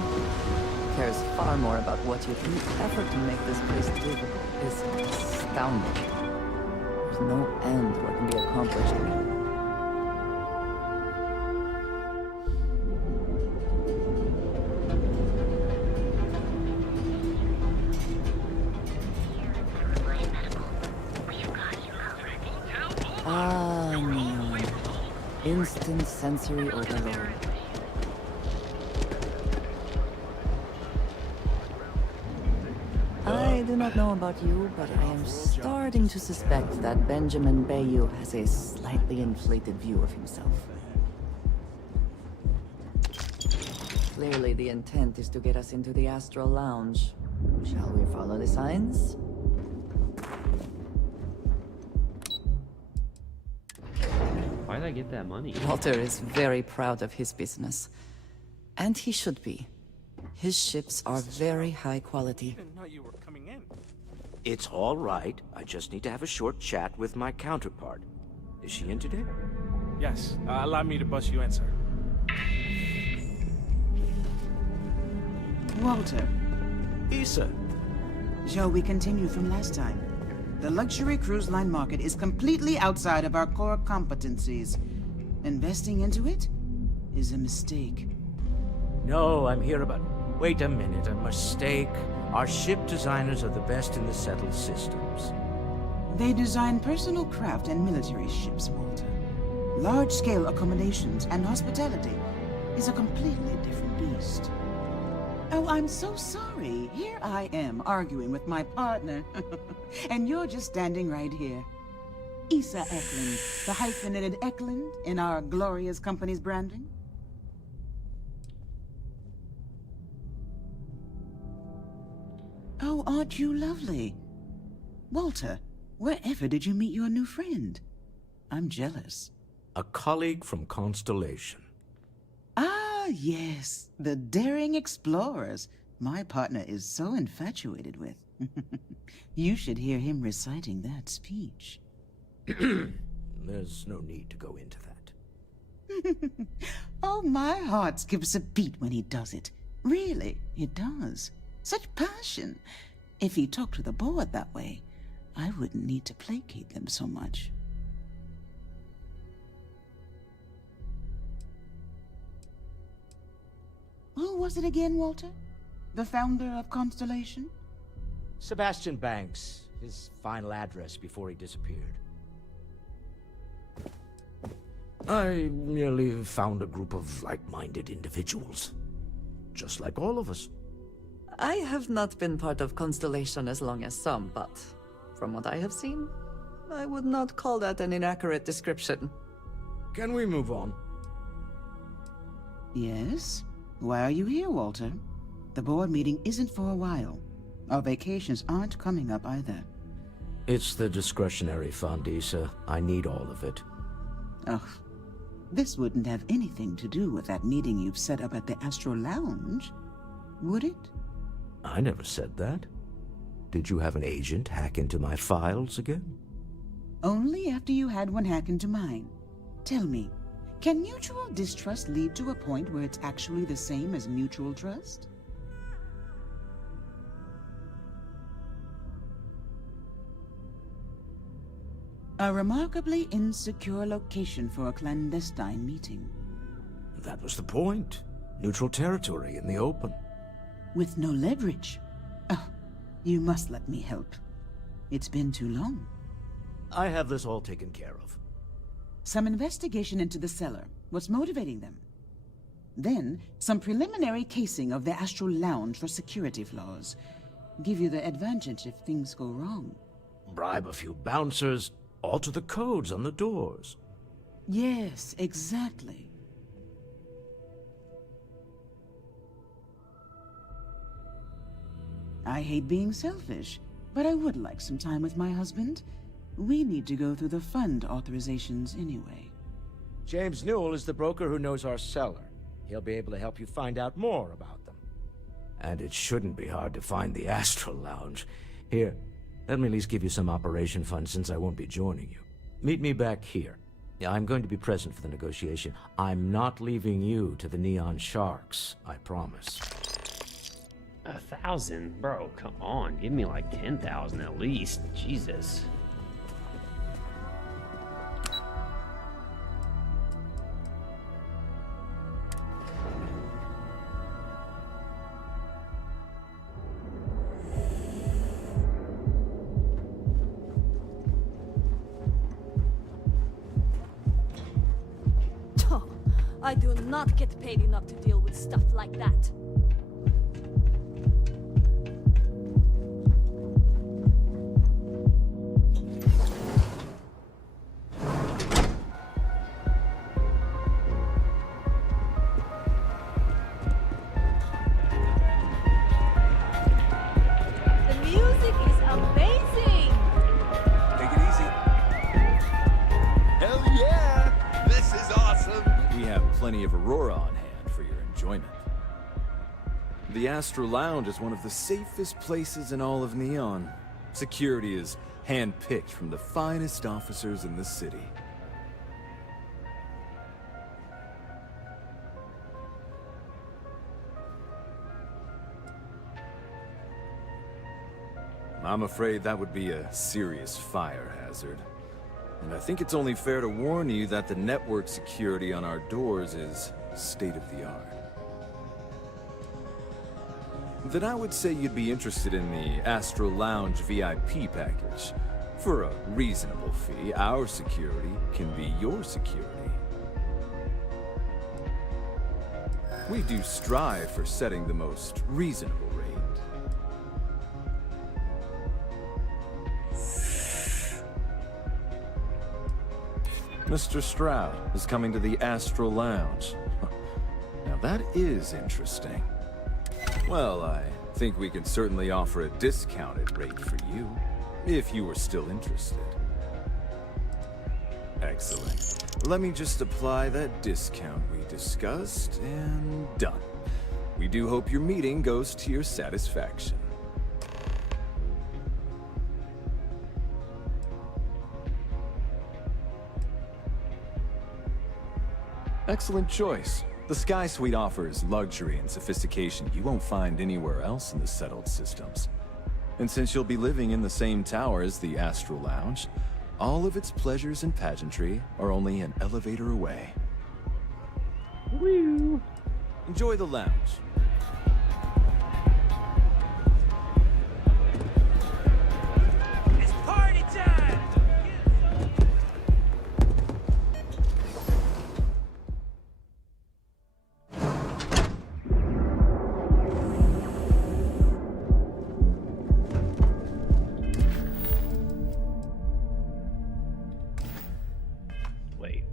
cares far more about what you do. The effort to make this place livable is astounding. There's no end to what can be accomplished here. Instant sensory overload. I do not know about you, but I am starting to suspect that Benjamin Bayou has a slightly inflated view of himself. Clearly the intent is to get us into the Astral Lounge. Shall we follow the signs? Why I get that money? Walter is very proud of his business. And he should be. His ships are very high quality. Didn't know you were coming in. It's all right. I just need to have a short chat with my counterpart. Is she in today? Yes. Allow me to bust you in, sir. Walter. Issa. Shall we continue from last time? The luxury cruise line market is completely outside of our core competencies. Investing into it is a mistake. No, I'm here about... Wait a minute, a mistake? Our ship designers are the best in the settled systems. They design personal craft and military ships, Walter. Large-scale accommodations and hospitality is a completely different beast. Oh, I'm so sorry. Here I am arguing with my partner. And you're just standing right here. Issa Eklund, the hyphenated Eklund in our glorious company's branding. Oh, aren't you lovely? Walter, wherever did you meet your new friend? I'm jealous. A colleague from Constellation. Ah, yes, the daring explorers my partner is so infatuated with. You should hear him reciting that speech. There's no need to go into that. Oh, my heart skips a beat when he does it. Really, it does. Such passion. If he talked to the board that way, I wouldn't need to placate them so much. Who was it again, Walter? The founder of Constellation? Sebastian Banks, his final address before he disappeared. I merely found a group of like-minded individuals. Just like all of us. I have not been part of Constellation as long as some, but from what I have seen, I would not call that an inaccurate description. Can we move on? Yes? Why are you here, Walter? The board meeting isn't for a while. Our vacations aren't coming up either. It's the discretionary fund, Issa. I need all of it. Ugh. This wouldn't have anything to do with that meeting you've set up at the Astro Lounge, would it? I never said that. Did you have an agent hack into my files again? Only after you had one hack into mine. Tell me, can mutual distrust lead to a point where it's actually the same as mutual trust? A remarkably insecure location for a clandestine meeting. That was the point. Neutral territory in the open. With no leverage. Oh, you must let me help. It's been too long. I have this all taken care of. Some investigation into the cellar. What's motivating them? Then, some preliminary casing of the Astral Lounge for security flaws. Give you the advantage if things go wrong. Bribe a few bouncers, alter the codes on the doors. Yes, exactly. I hate being selfish, but I would like some time with my husband. We need to go through the fund authorizations anyway. James Newell is the broker who knows our cellar. He'll be able to help you find out more about them. And it shouldn't be hard to find the Astral Lounge. Here, let me at least give you some operation funds since I won't be joining you. Meet me back here. I'm going to be present for the negotiation. I'm not leaving you to the Neon Sharks, I promise. 1,000? Bro, come on. Give me like 10,000 at least. Jesus. I do not get paid enough to deal with stuff like that. The music is amazing! Take it easy. Hell yeah! This plenty of Aurora on hand for your enjoyment. The Astro Lounge is one of the safest places in all of Neon. Security is hand-picked from the finest officers in the city. I'm afraid that would be a serious fire hazard. And I think it's only fair to warn you that the network security on our doors is state-of-the-art. Then I would say you'd be interested in the Astro Lounge VIP package. For a reasonable fee, our security can be your security. We do strive for setting the most reasonable rate. Mr. Stroud is coming to the Astro Lounge. Now that is interesting. Well, I think we can certainly offer a discounted rate for you, if you were still interested. Excellent. Let me just apply that discount we discussed, and done. We do hope your meeting goes to your satisfaction. Excellent choice. The Sky Suite offers luxury and sophistication you won't find anywhere else in the settled systems. And since you'll be living in the same tower as the Astro Lounge, all of its pleasures and pageantry are only an elevator away. Woo! Enjoy the lounge. It's party time! Wait.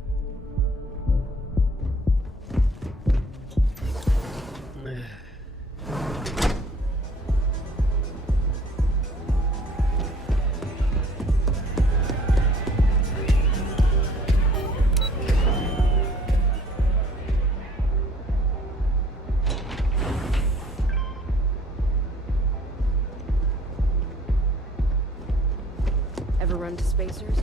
Ever run to Spacers?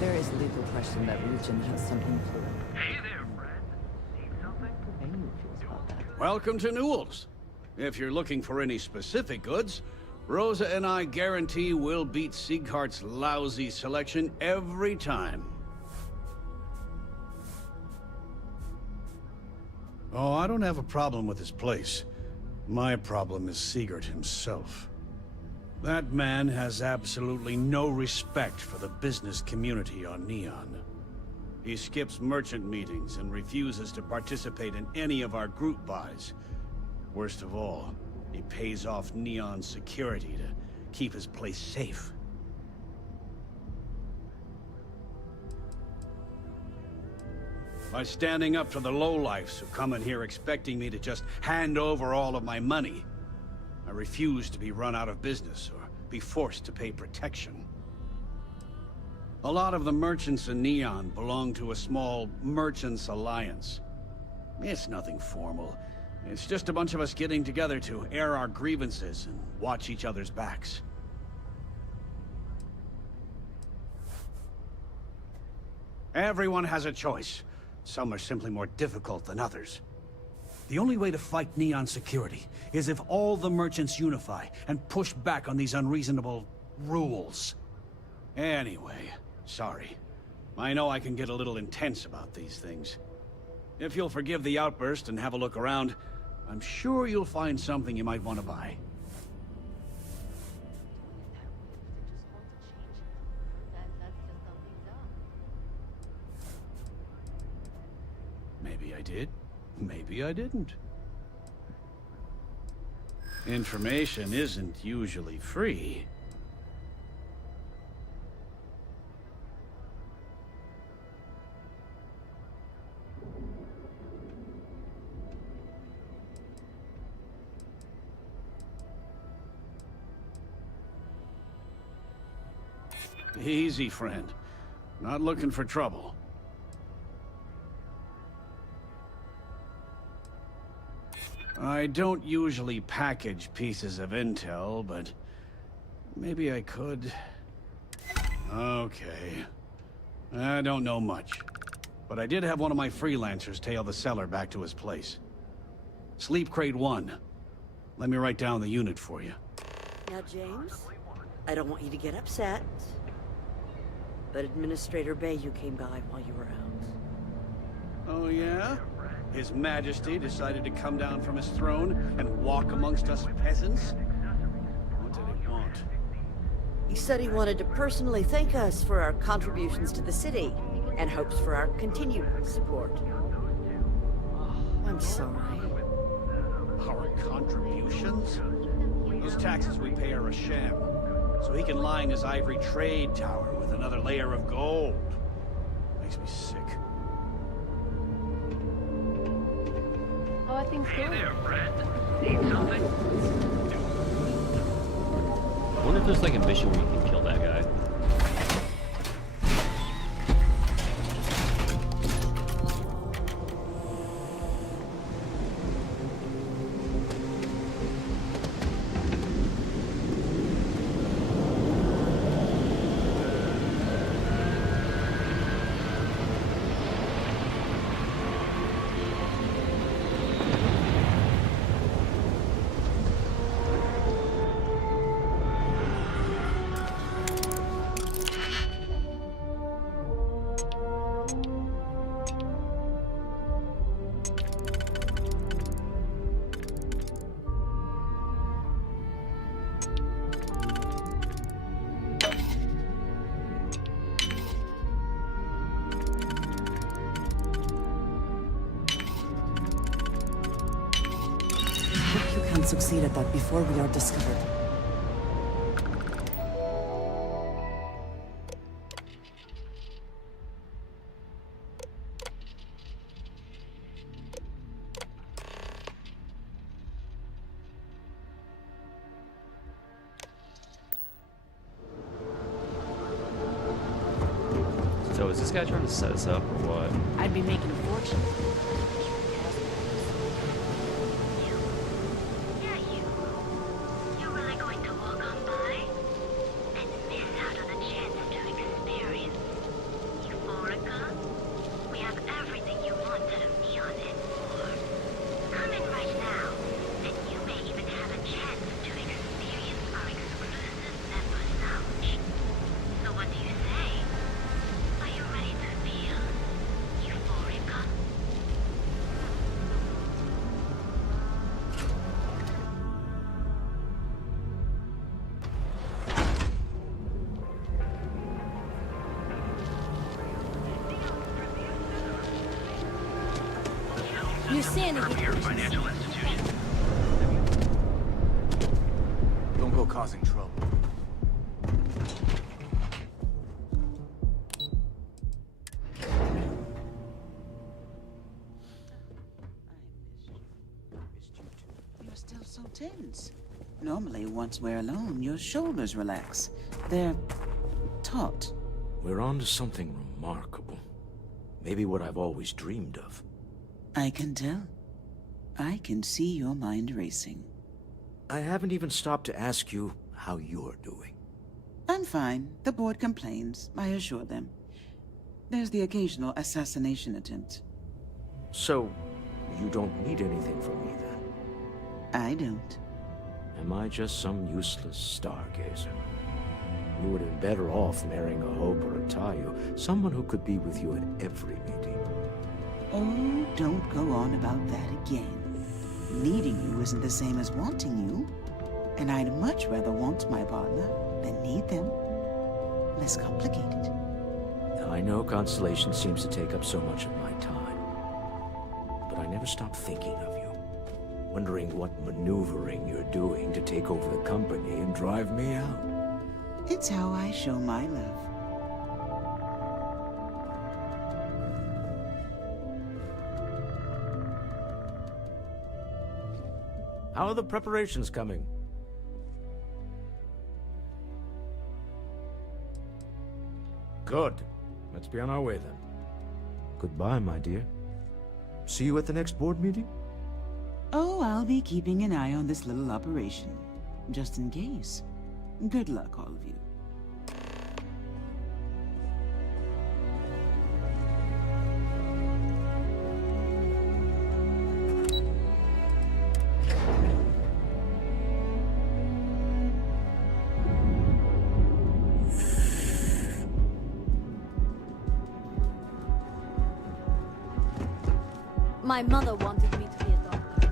There is legal question that religion has some influence. Hey there, friend. Need something? Amy feels about that. Welcome to Newell's. If you're looking for any specific goods, Rosa and I guarantee we'll beat Sieghart's lousy selection every time. Oh, I don't have a problem with this place. My problem is Siegert himself. That man has absolutely no respect for the business community on Neon. He skips merchant meetings and refuses to participate in any of our group buys. Worst of all, He pays off Neon security to keep his place safe. By standing up to the lowlifes who come in here expecting me to just hand over all of my money, I refuse to be run out of business or be forced to pay protection. A lot of the merchants in Neon belong to a small merchants alliance. It's nothing formal. It's just a bunch of us getting together to air our grievances and watch each other's backs. Everyone has a choice. Some are simply more difficult than others. The only way to fight Neon security is if all the merchants unify and push back on these unreasonable rules. Anyway, sorry. I know I can get a little intense about these things. If you'll forgive the outburst and have a look around, I'm sure you'll find something you might want to buy. Maybe I did. Maybe I didn't. Information isn't usually free. Easy, friend. Not looking for trouble. I don't usually package pieces of intel, but maybe I could. Okay. I don't know much, but I did have one of my freelancers tail the seller back to his place. Sleep Crate 1. Let me write down the unit for you. Now, James, I don't want you to get upset, but Administrator Bayou came by while you were out. Oh, yeah? His Majesty decided to come down from his throne and walk amongst us peasants? What did he want? He said he wanted to personally thank us for our contributions to the city and hopes for our continued support. I'm sorry. Our contributions? Those taxes we pay are a sham, so he can line his ivory trade tower with another layer of gold. Makes me sick. Oh, I think so. Hey there, friend. Need something? I wonder if there's like a mission where you can kill that guy. Succeed at that before we are discovered. So is this guy trying to set us up or what? I'd be making a fortune. From your financial institution. causing trouble. You're still so tense. Normally, once we're alone, your shoulders relax. They're taut. We're on to something remarkable. Maybe what I've always dreamed of. I can tell. I can see your mind racing. I haven't even stopped to ask you how you're doing. I'm fine. The board complains. I assure them. There's the occasional assassination attempt. So, you don't need anything from me then? I don't. Am I just some useless stargazer? You would have been better off marrying a Hope or a Tayu, someone who could be with you at every meeting. Oh, don't go on about that again. Needing you isn't the same as wanting you. And I'd much rather want my partner than need them. Less complicated. I know Constellation seems to take up so much of my time. But I never stop thinking of you. Wondering what maneuvering you're doing to take over the company and drive me out. It's how I show my love. How are the preparations coming? Good. Let's be on our way then. Goodbye, my dear. See you at the next board meeting? Oh, I'll be keeping an eye on this little operation. Just in case. Good luck, all of you. My mother wanted me to be a doctor.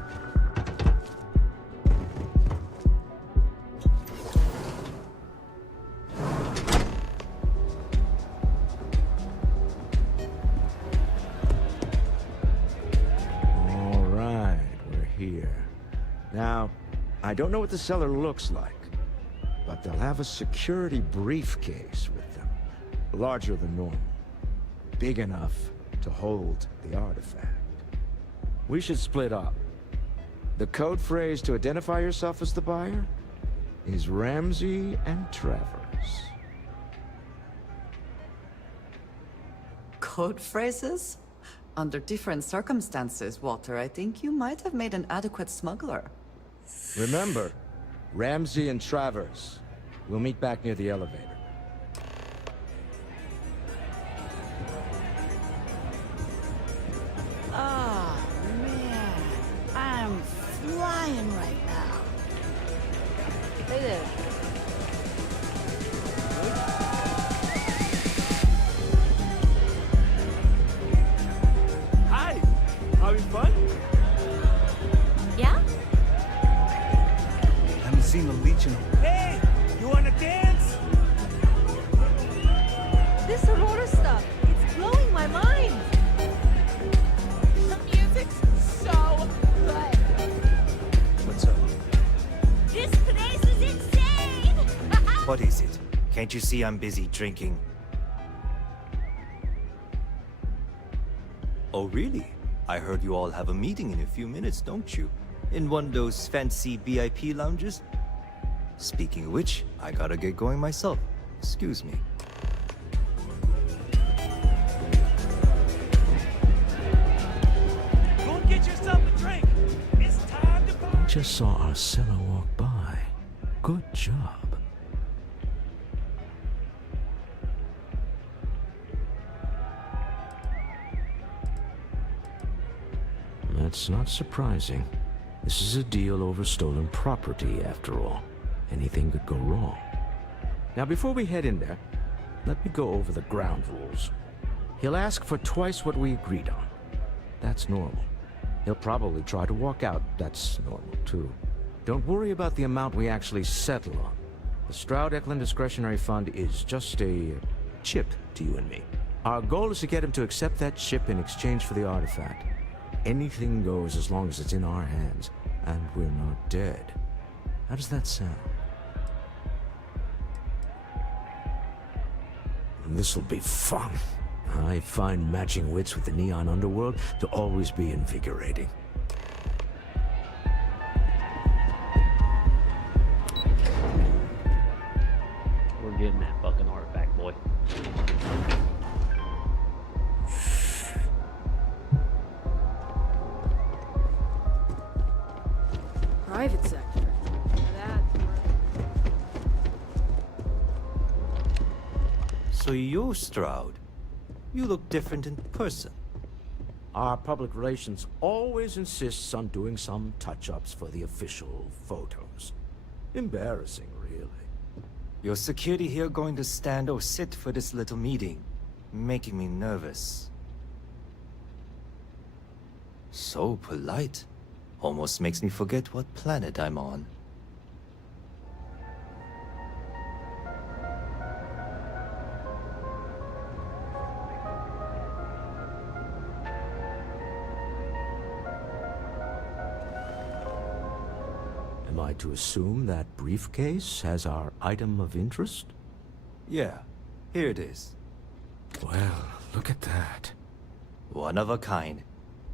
All right, we're here. Now, I don't know what the cellar looks like, but they'll have a security briefcase with them. Larger than normal. Big enough to hold the artifact. We should split up. The code phrase to identify yourself as the buyer is Ramsey and Travers. Code phrases? Under different circumstances, Walter, I think you might have made an adequate smuggler. Remember, Ramsey and Travers. We'll meet back near the elevator. Ah, man. I'm flying right now. Hey there. Hi! Having fun? Yeah? Haven't seen a leech in a... Hey! You wanna dance? This Aurora stuff, it's blowing my mind. The music's so good. What's up? This place is insane! What is it? Can't you see I'm busy drinking? Oh, really? I heard you all have a meeting in a few minutes, don't you? In one of those fancy VIP lounges? Speaking of which, I gotta get going myself. Excuse me. Go and get yourself a drink! It's time to party! I just saw Arcella walk by. Good job. That's not surprising. This is a deal over stolen property, after all. Anything could go wrong. Now, before we head in there, let me go over the ground rules. He'll ask for twice what we agreed on. That's normal. He'll probably try to walk out. That's normal, too. Don't worry about the amount we actually settle on. The Stroud-Eklund Discretionary Fund is just a chip to you and me. Our goal is to get him to accept that chip in exchange for the artifact. Anything goes as long as it's in our hands, and we're not dead. How does that sound? This'll be fun. I find matching wits with the neon underworld to always be invigorating. We're getting that fucking artifact, boy. Private sector. That's So you're Stroud. You look different in person. Our public relations always insists on doing some touch-ups for the official photos. Embarrassing, really. Your security here going to stand or sit for this little meeting, making me nervous. So polite. Almost makes me forget what planet I'm on. Am I to assume that briefcase has our item of interest? Yeah, here it is. Well, look at that. One of a kind,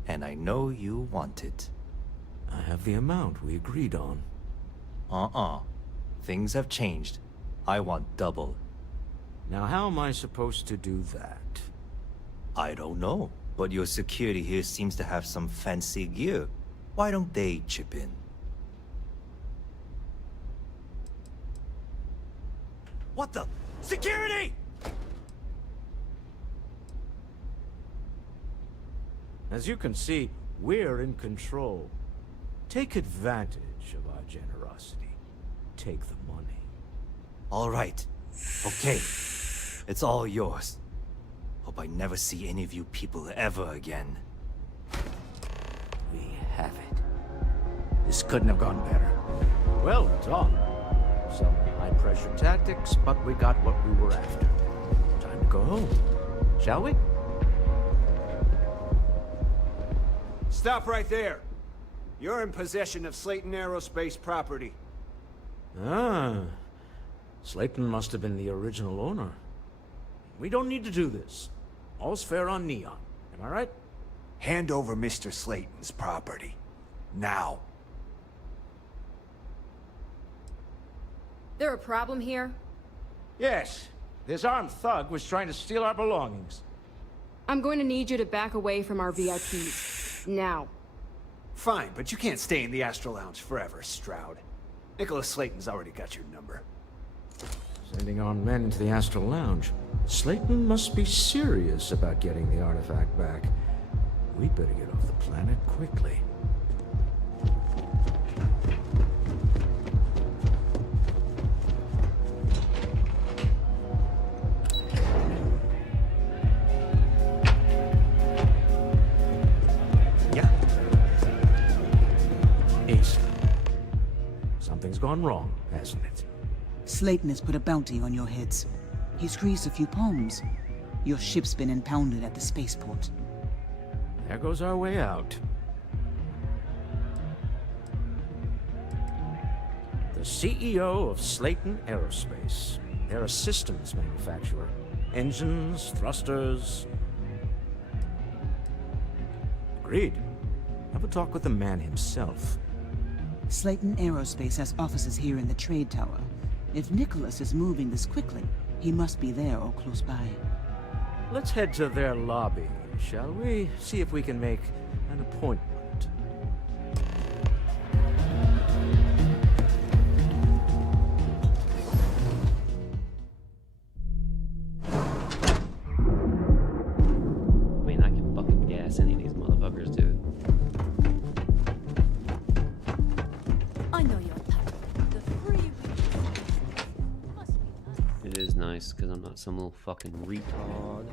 and I know you want it. I have the amount we agreed on. Things have changed. I want double. Now how am I supposed to do that? I don't know, but your security here seems to have some fancy gear. Why don't they chip in? What the? Security! As you can see, we're in control. Take advantage of our generosity. Take the money. All right. Okay. It's all yours. Hope I never see any of you people ever again. We have it. This couldn't have gone better. Well done. Some high-pressure tactics, but we got what we were after. Time to go home. Shall we? Stop right there. You're in possession of Slayton Aerospace property. Ah. Slayton must have been the original owner. We don't need to do this. All's fair on Neon. Am I right? Hand over Mr. Slayton's property. Now. There a problem here? Yes. This armed thug was trying to steal our belongings. I'm going to need you to back away from our VIPs. Now. Fine, but you can't stay in the Astro Lounge forever, Stroud. Nicholas Slayton's already got your number. Sending armed men into the Astral Lounge. Slayton must be serious about getting the artifact back. We'd better get off the planet quickly. Yeah. Ace. Something's gone wrong, hasn't it? Slayton has put a bounty on your heads. He's greased a few palms. Your ship's been impounded at the spaceport. There goes our way out. The CEO of Slayton Aerospace. They're a systems manufacturer. Engines, thrusters. Agreed. Have a talk with the man himself. Slayton Aerospace has offices here in the trade tower. If Nicholas is moving this quickly, he must be there or close by. Let's head to their lobby, shall we? See if we can make an appointment. I mean, I can fucking gas any of these motherfuckers, dude. I know your type. The free It is nice because I'm not some little fucking retard.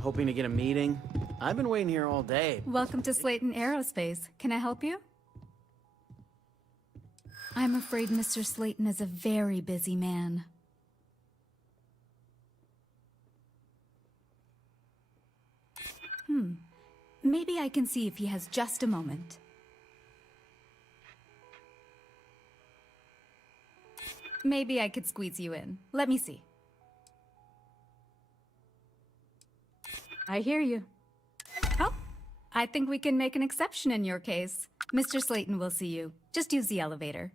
Hoping to get a meeting? I've been waiting here all day. Welcome to Slayton Aerospace. Can I help you? I'm afraid Mr. Slayton is a very busy man. Maybe I can see if he has just a moment. Maybe I could squeeze you in. Let me see. I hear you. Oh, I think we can make an exception in your case. Mr. Slayton will see you. Just use the elevator.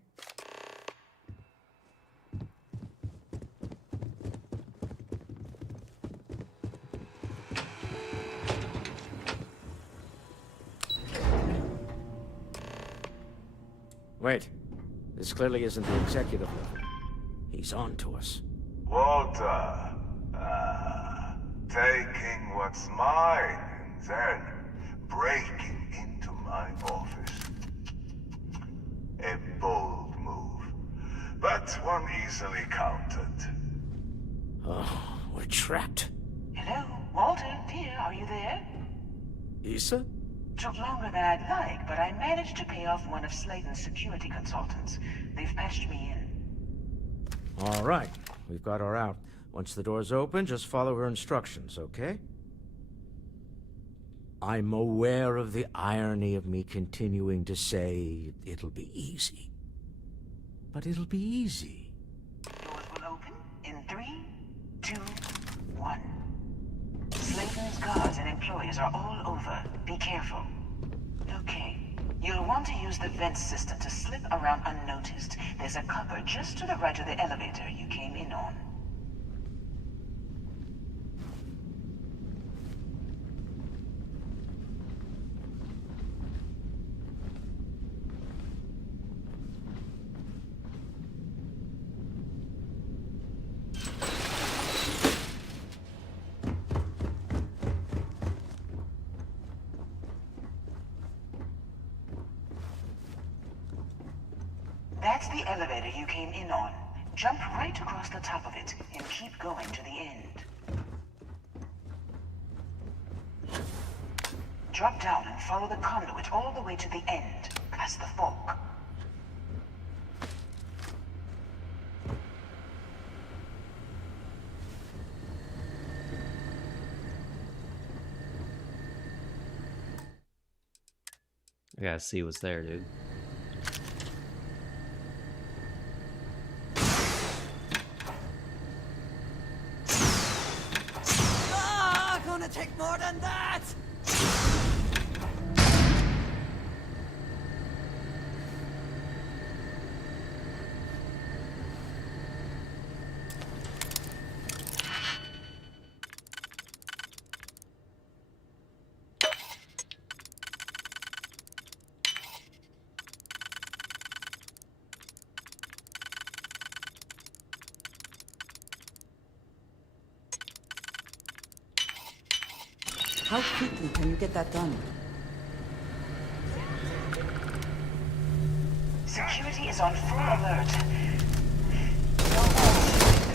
Wait. This clearly isn't the executive level. He's on to us. Walter. Taking what's mine and then breaking into my office. A bold move, but one easily countered. Oh, we're trapped. Hello, Walter, dear, are you there? Issa? Took longer than I'd like, but I managed to pay off one of Slayton's security consultants. They've patched me in. All right, we've got her out. Once the door's open, just follow her instructions, okay? I'm aware of the irony of me continuing to say it'll be easy. But it'll be easy. Doors will open in 3, 2, 1. Slayton's guards and employees are all over. Be careful. Okay. You'll want to use the vent system to slip around unnoticed. There's a cupboard just to the right of the elevator you came in on. That's the elevator you came in on. Jump right across the top of it and keep going to the end. Drop down and follow the conduit all the way to the end, past the fork. I gotta see what's there, dude. Gonna take more than that! How quickly can you get that done? Security is on full alert. No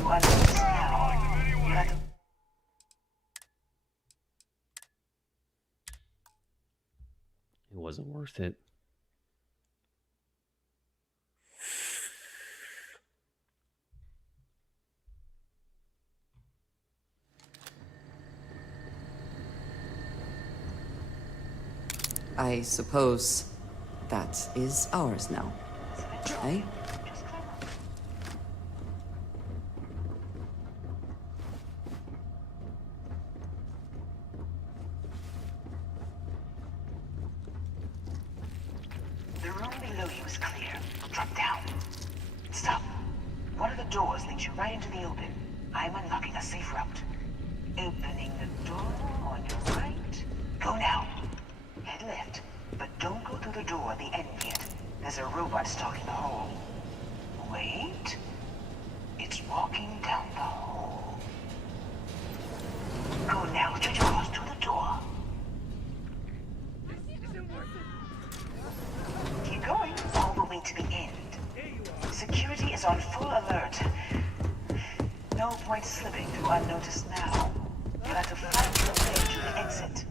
one to unnoticed now. You have to... It wasn't worth it. I suppose that is ours now. Eh? The room below you is clear. Drop down. Stop. One of the doors leads you right into the open. I'm unlocking a safe route. Opening the door on your right. Go now. Head left, but don't go through the door at the end yet. There's a robot stalking the hall. Wait. It's walking down the hall. Go now, straight across to the door. Keep going all the way to the end. Security is on full alert. No point slipping through unnoticed now. You'll have to find your way to the exit.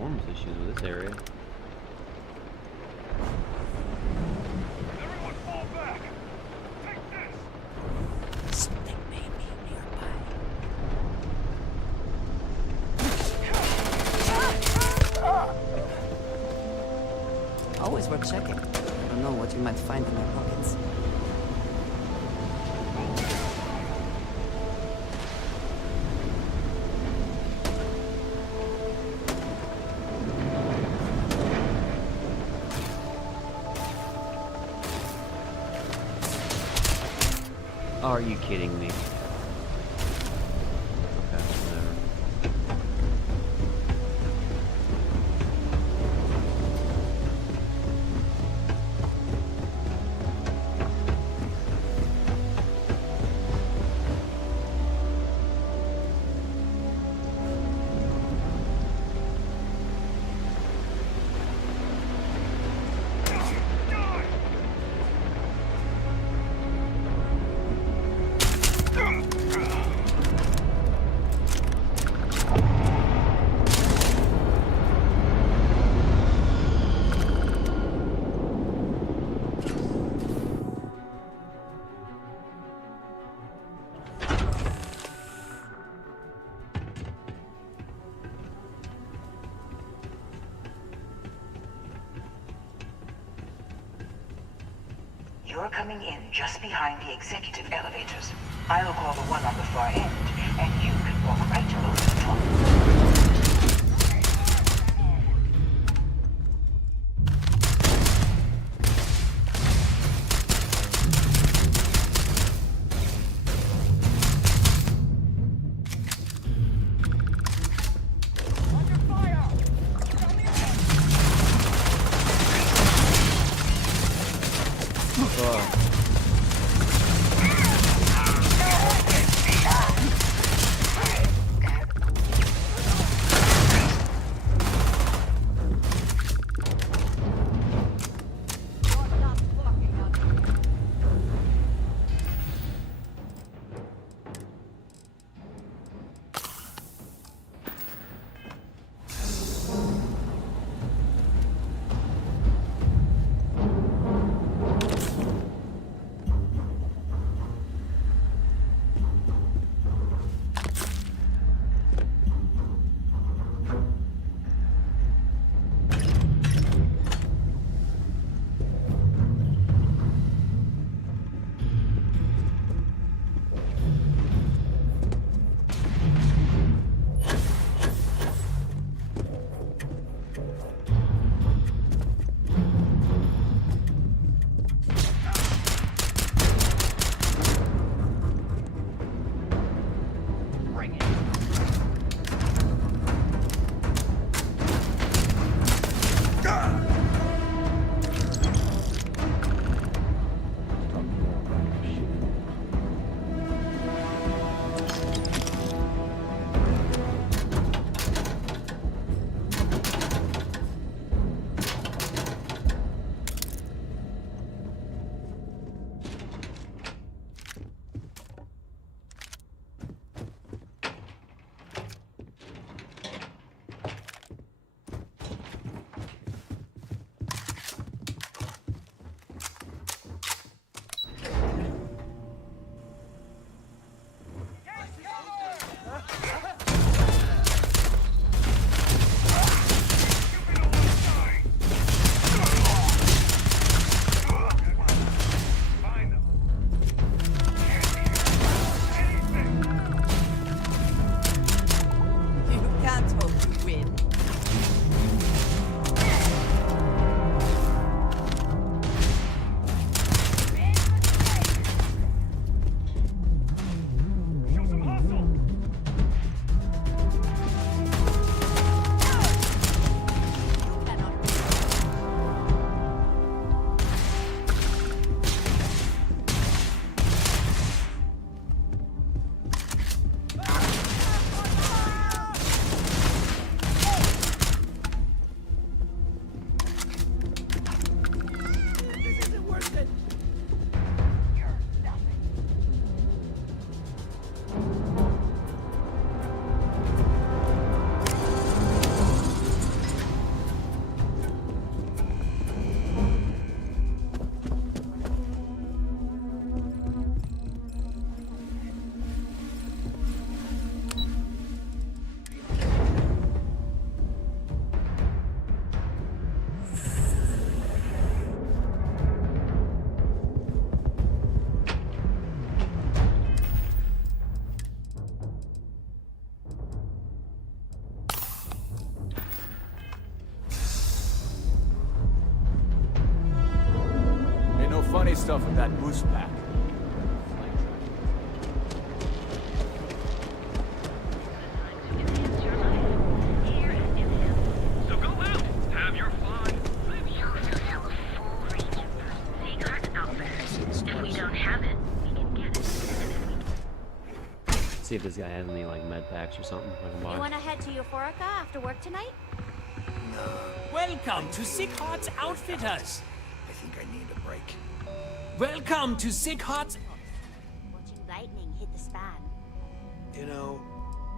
performance issues with this area. Everyone fall back! Take this! Something may be nearby. Always worth checking. Don't know what you might find in their pockets. Are you kidding me? Okay, whatever. You're coming in just behind the executive elevators. I'll call the one on the far end, and you can walk right over the top. spray stuff with that boost pack. So go out, have your fun. If we don't have it, we can get it. See if this guy has any like med packs or something I can buy. You want to head to Euphorica after work tonight? Welcome to Sick Heart's Outfitters. I think I need a break. Welcome to Sick Heart's... Watching lightning hit the span. You know,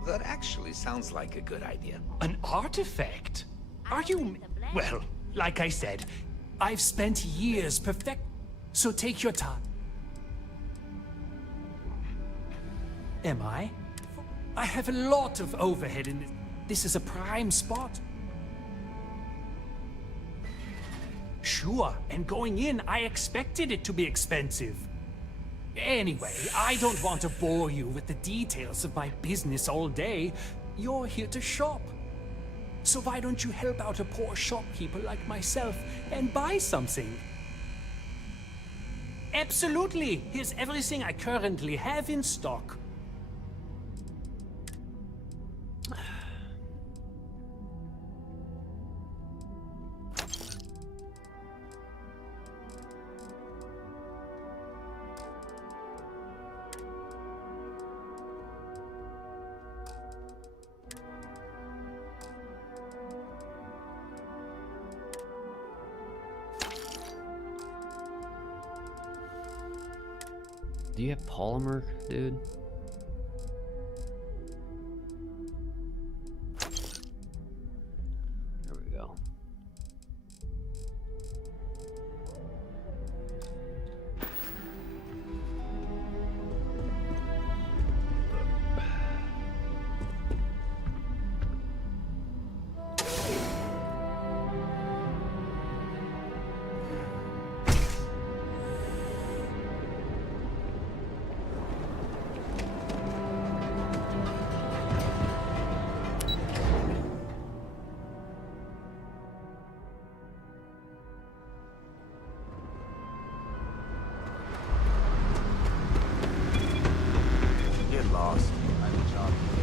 that actually sounds like a good idea. An artifact? Are you... Well, like I said, I've spent years perfect... So take your time. Am I? I have a lot of overhead in this is a prime spot. Sure, and going in, I expected it to be expensive. Anyway, I don't want to bore you with the details of my business all day. You're here to shop. So why don't you help out a poor shopkeeper like myself and buy something? Absolutely! Here's everything I currently have in stock. Do you have polymer, dude? There we go. Get lost. I have a job to do.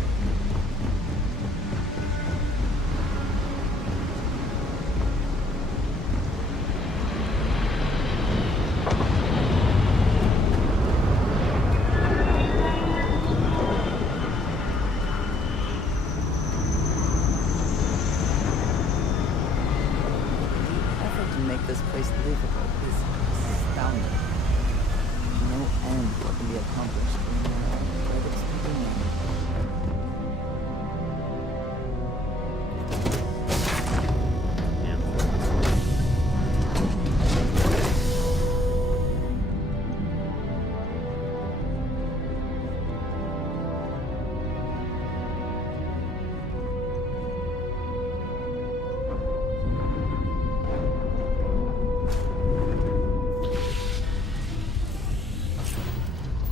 The effort to make this place livable is astounding. No end what can be accomplished when credits begin.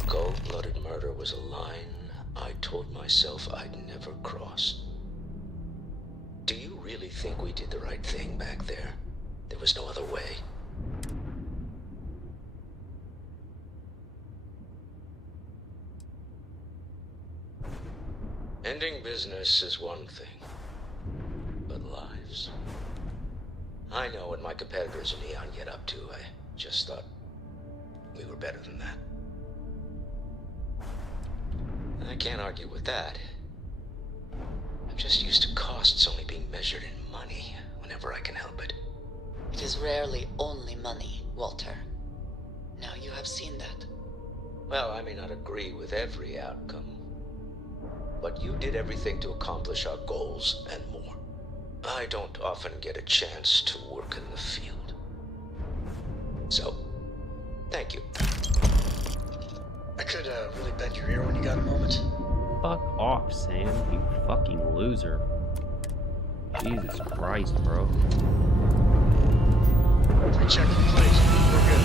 Cold-blooded murder was a line I told myself I'd never cross. Do you really think we did the right thing back there? There was no other way. Ending business is one thing, but lives? I know what my competitors in Neon get up to. I just thought we were better than that. I can't argue with that. I'm just used to costs only being measured in money whenever I can help it. It is rarely only money, Walter. Now you have seen that. Well, I may not agree with every outcome, but you did everything to accomplish our goals and more. I don't often get a chance to work in the field. So, thank you. I could really bend your ear when you got a moment. Fuck off, Sam, you fucking loser. Jesus Christ, bro. Recheck the place. We're good.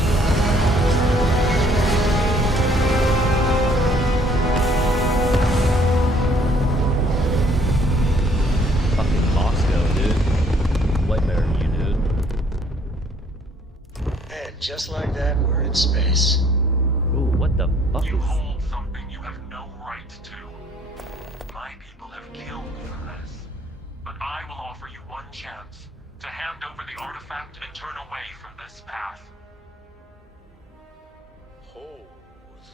Fucking Costco, dude. Way better than you, dude. And just like that, we're in that space. Ooh, what the fuck You is... hold something you have no right to. My people have killed for this. But I will offer you one chance to hand over the artifact and turn away from this path. Oh,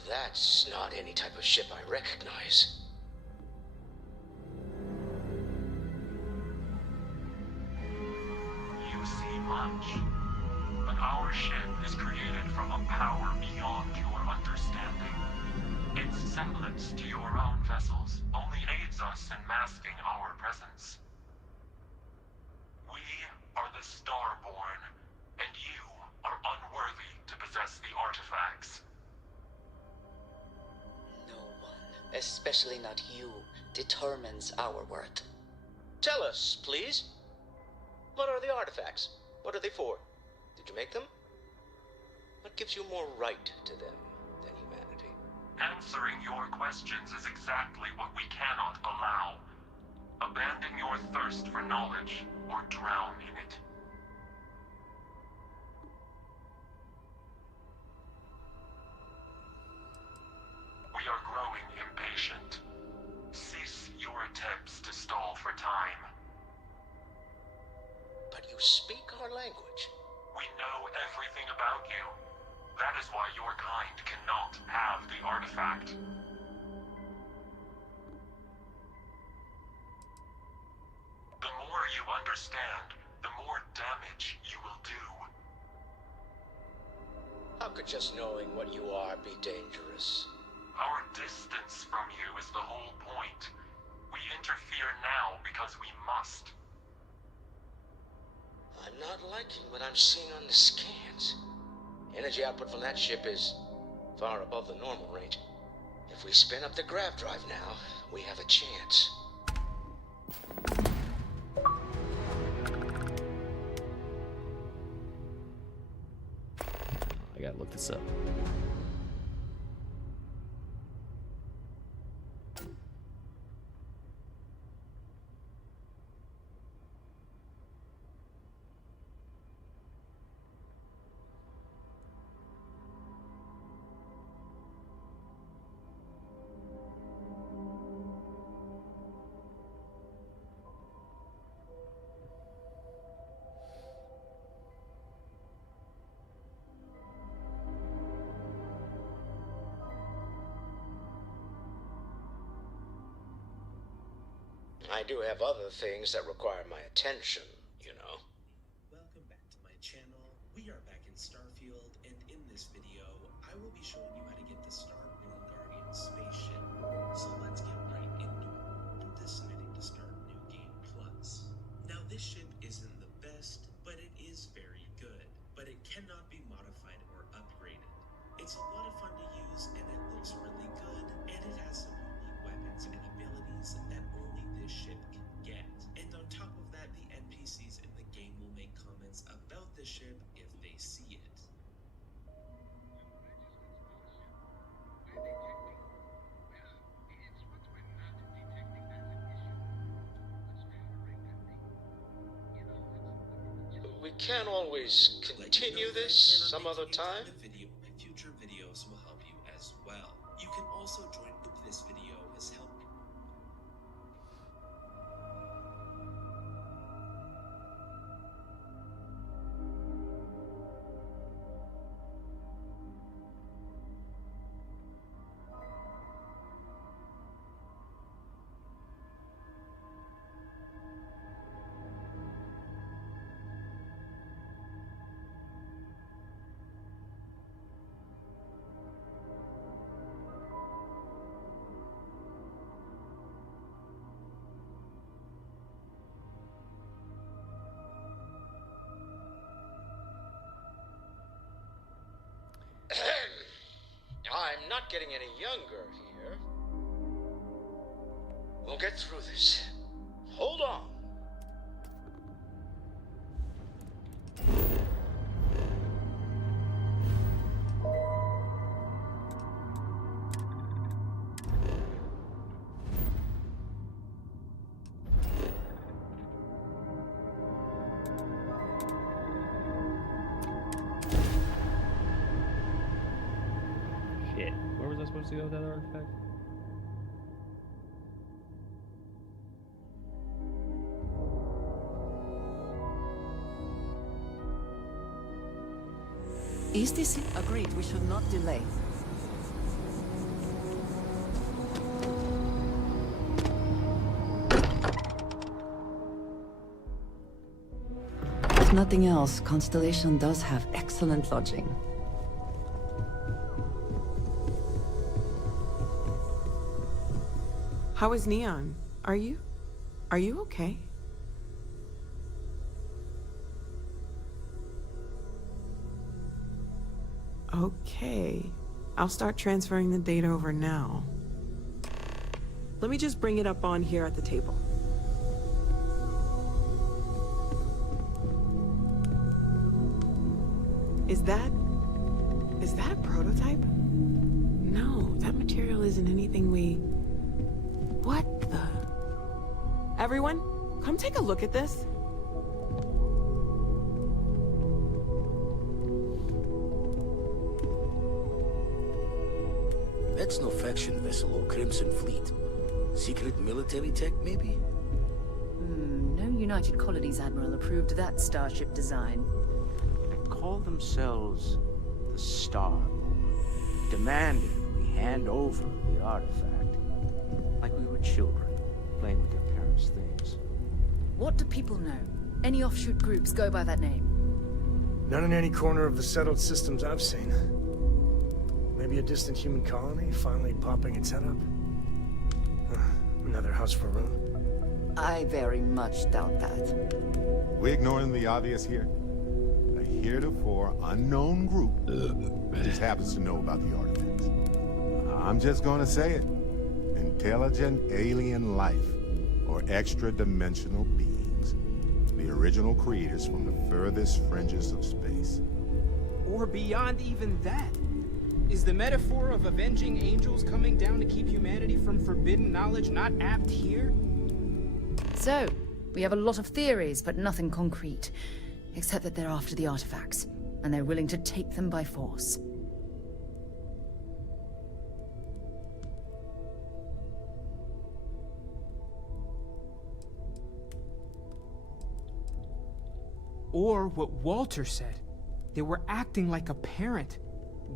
that's not any type of ship I recognize. You see much. But our ship is created from a power beyond your understanding. Its semblance to your own vessels only aids us in masking our presence. We are the Starborn, and you are unworthy to possess the artifacts. No one, especially not you, determines our worth. Tell us, please. What are the artifacts? What are they for? Did you make them? What gives you more right to them than humanity? Answering your questions is exactly what we cannot allow. Abandon your thirst for knowledge, or drown in it. We are growing impatient. Cease your attempts to stall for time. But you speak our language. We know everything about you. That is why your kind cannot have the artifact. The more you understand, the more damage you will do. How could just knowing what you are be dangerous? Our distance from you is the whole point. We interfere now because we must. I'm not liking what I'm seeing on the scans. Energy output from that ship is far above the normal range. If we spin up the grav drive now, we have a chance. I gotta look this up. I do have other things that require my attention, you know. Welcome back to my channel. We are back in Starfield, and in this video, I will be showing you how to get the Starborn Guardian spaceship. So let's get right into it. I'm deciding to start New Game Plus. Now this ship isn't the best, but it is very good. But it cannot be modified or upgraded. It's a lot of fun to use, and it looks really good, and it has some unique weapons and abilities that only this ship can get. And on top of that, the NPCs in the game will make comments about the ship if they see it. We can always continue this some other time. My future videos will help you as well. You can also join if this video has helped. I'm not getting any younger here. We'll get through this. Hold on. was I supposed to go with that artifact? Is this it? Agreed, we should not delay. If nothing else, Constellation does have excellent lodging. How is Neon? Are you okay? Okay. I'll start transferring the data over now. Let me just bring it up on here at the table. Is that a prototype? No, that material isn't anything we... What the... Everyone, come take a look at this. That's no faction vessel or Crimson Fleet. Secret military tech, maybe? No United Colonies Admiral approved that starship design. They call themselves the Starboard. Demanded we hand over the artifact. Like we were children, playing with their parents' things. What do people know? Any offshoot groups go by that name? Not in any corner of the settled systems I've seen. Maybe a distant human colony finally popping its head up. Another house for Rune. I very much doubt that. We're ignoring the obvious here. A heretofore unknown group just happens to know about the artifacts. I'm just gonna say it. Intelligent alien life, or extra-dimensional beings. The original creators from the furthest fringes of space. Or beyond even that. Is the metaphor of avenging angels coming down to keep humanity from forbidden knowledge not apt here? So, we have a lot of theories, but nothing concrete. Except that they're after the artifacts, and they're willing to take them by force. Or what Walter said. They were acting like a parent.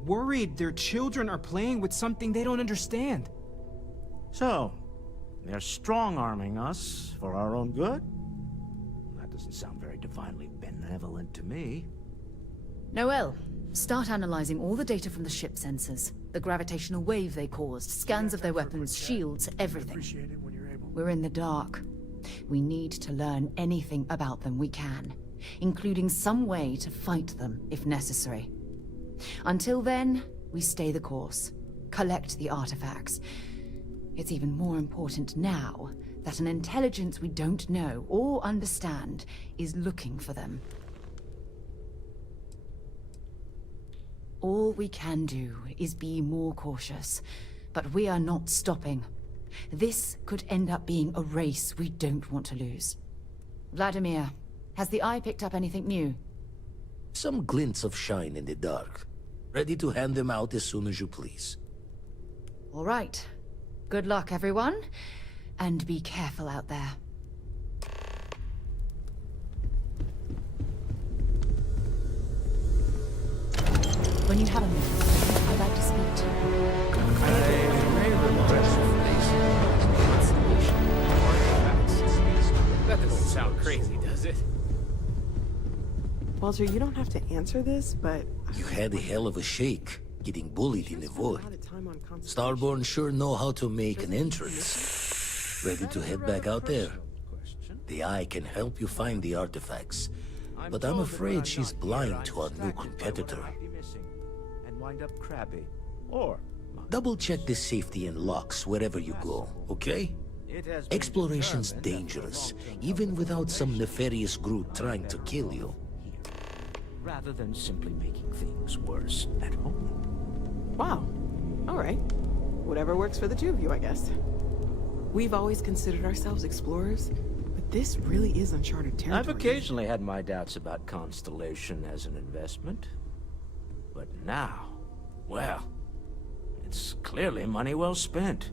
Worried their children are playing with something they don't understand. So, they're strong-arming us for our own good? That doesn't sound very divinely benevolent to me. Noel, start analyzing all the data from the ship sensors. The gravitational wave they caused, scans of their weapons, shields, everything. We're in the dark. We need to learn anything about them we can, including some way to fight them if necessary. Until then, we stay the course, collect the artifacts. It's even more important now that an intelligence we don't know or understand is looking for them. All we can do is be more cautious, but we are not stopping. This could end up being a race we don't want to lose. Vladimir, has the Eye picked up anything new? Some glints of shine in the dark. Ready to hand them out as soon as you please. All right. Good luck, everyone. And be careful out there. When you have a minute, I'd like to speak to you. That doesn't sound crazy, does it? Walter, you don't have to answer this, but... You had a hell of a shake, getting bullied in the void. Starborn sure know how to make an entrance. Ready to head back out there? The Eye can help you find the artifacts, but I'm afraid she's blind to our new competitor. And wind up crabby. Or... Double check the safety and locks wherever you go, okay? Exploration's dangerous, even without some nefarious group trying to kill you. Rather than simply making things worse at home. Wow. All right. Whatever works for the two of you, I guess. We've always considered ourselves explorers, but this really is uncharted territory. I've occasionally had my doubts about Constellation as an investment. But now, well, It's clearly money well spent.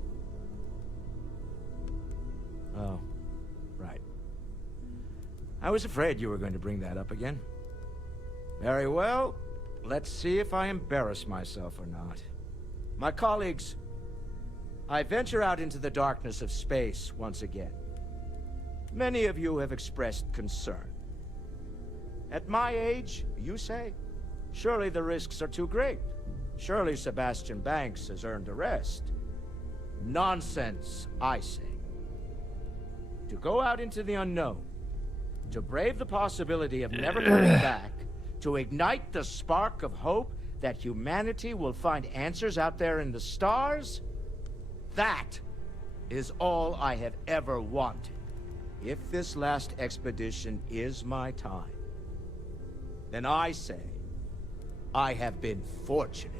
Oh, right. I was afraid you were going to bring that up again. Very well. Let's see if I embarrass myself or not. My colleagues, I venture out into the darkness of space once again. Many of you have expressed concern. At my age, you say, surely the risks are too great. Surely Sebastian Banks has earned a rest. Nonsense, I say. To go out into the unknown, to brave the possibility of never coming back, to ignite the spark of hope that humanity will find answers out there in the stars, that is all I have ever wanted. If this last expedition is my time, then I say, I have been fortunate.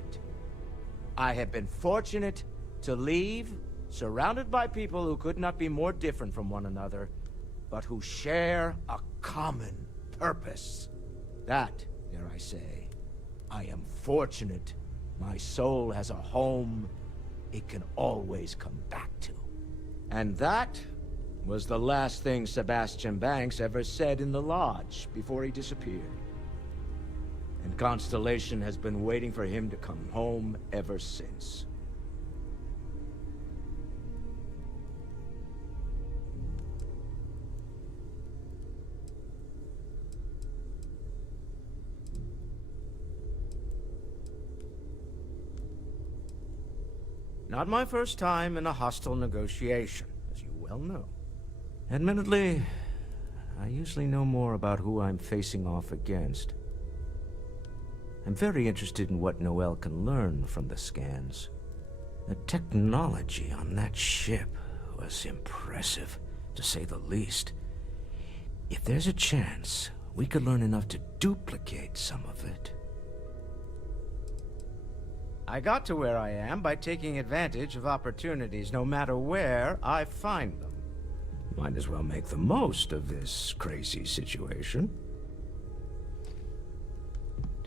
I have been fortunate to leave, surrounded by people who could not be more different from one another, but who share a common purpose. That, dare I say, I am fortunate. My soul has a home it can always come back to. And that was the last thing Sebastian Banks ever said in the lodge before he disappeared. And Constellation has been waiting for him to come home ever since. Not my first time in a hostile negotiation, as you well know. Admittedly, I usually know more about who I'm facing off against. I'm very interested in what Noel can learn from the scans. The technology on that ship was impressive, to say the least. If there's a chance, we could learn enough to duplicate some of it. I got to where I am by taking advantage of opportunities, no matter where I find them. Might as well make the most of this crazy situation.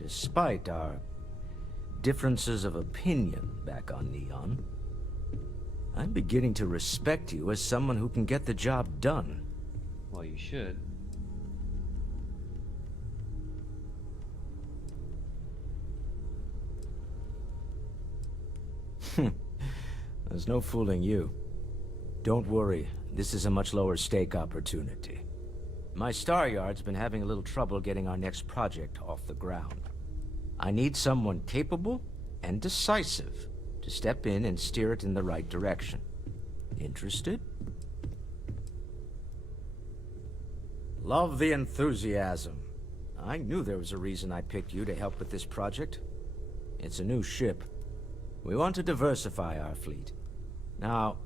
Despite our differences of opinion back on Neon, I'm beginning to respect you as someone who can get the job done. Well, you should. There's no fooling you. Don't worry, this is a much lower stake opportunity. My Star Yard's been having a little trouble getting our next project off the ground. I need someone capable and decisive to step in and steer it in the right direction. Interested? Love the enthusiasm. I knew there was a reason I picked you to help with this project. It's a new ship. We want to diversify our fleet. Now,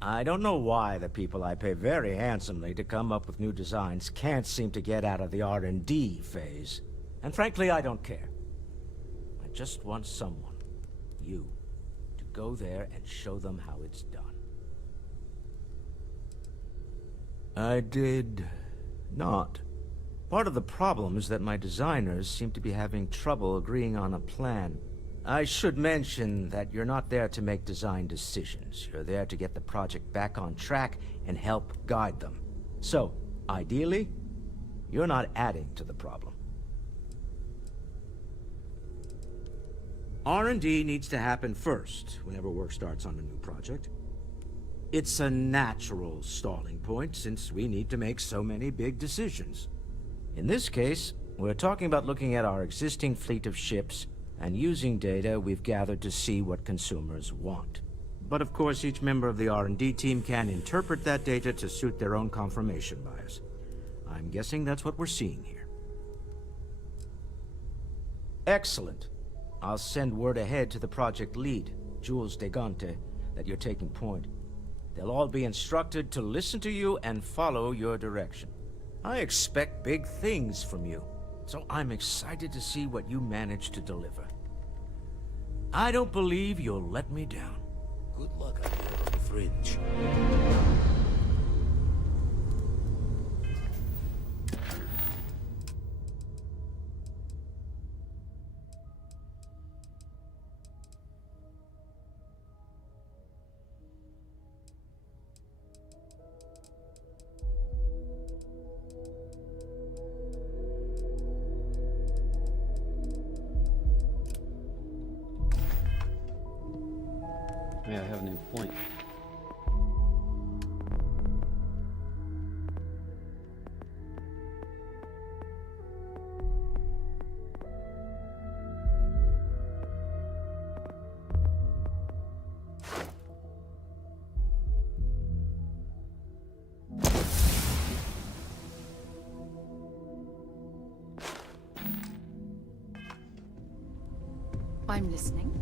I don't know why the people I pay very handsomely to come up with new designs can't seem to get out of the R&D phase. And frankly, I don't care. I just want someone, you, to go there and show them how it's done. I did not. Part of the problem is that my designers seem to be having trouble agreeing on a plan. I should mention that you're not there to make design decisions. You're there to get the project back on track and help guide them. So, ideally, you're not adding to the problem. R&D needs to happen first whenever work starts on a new project. It's a natural stalling point since we need to make so many big decisions. In this case, we're talking about looking at our existing fleet of ships and using data we've gathered to see what consumers want. But of course, each member of the R&D team can interpret that data to suit their own confirmation bias. I'm guessing that's what we're seeing here. Excellent. I'll send word ahead to the project lead, Jules Degante, that you're taking point. They'll all be instructed to listen to you and follow your direction. I expect big things from you, so I'm excited to see what you manage to deliver. I don't believe you'll let me down. Good luck out there on the fringe. Yeah, I have a new point. I'm listening.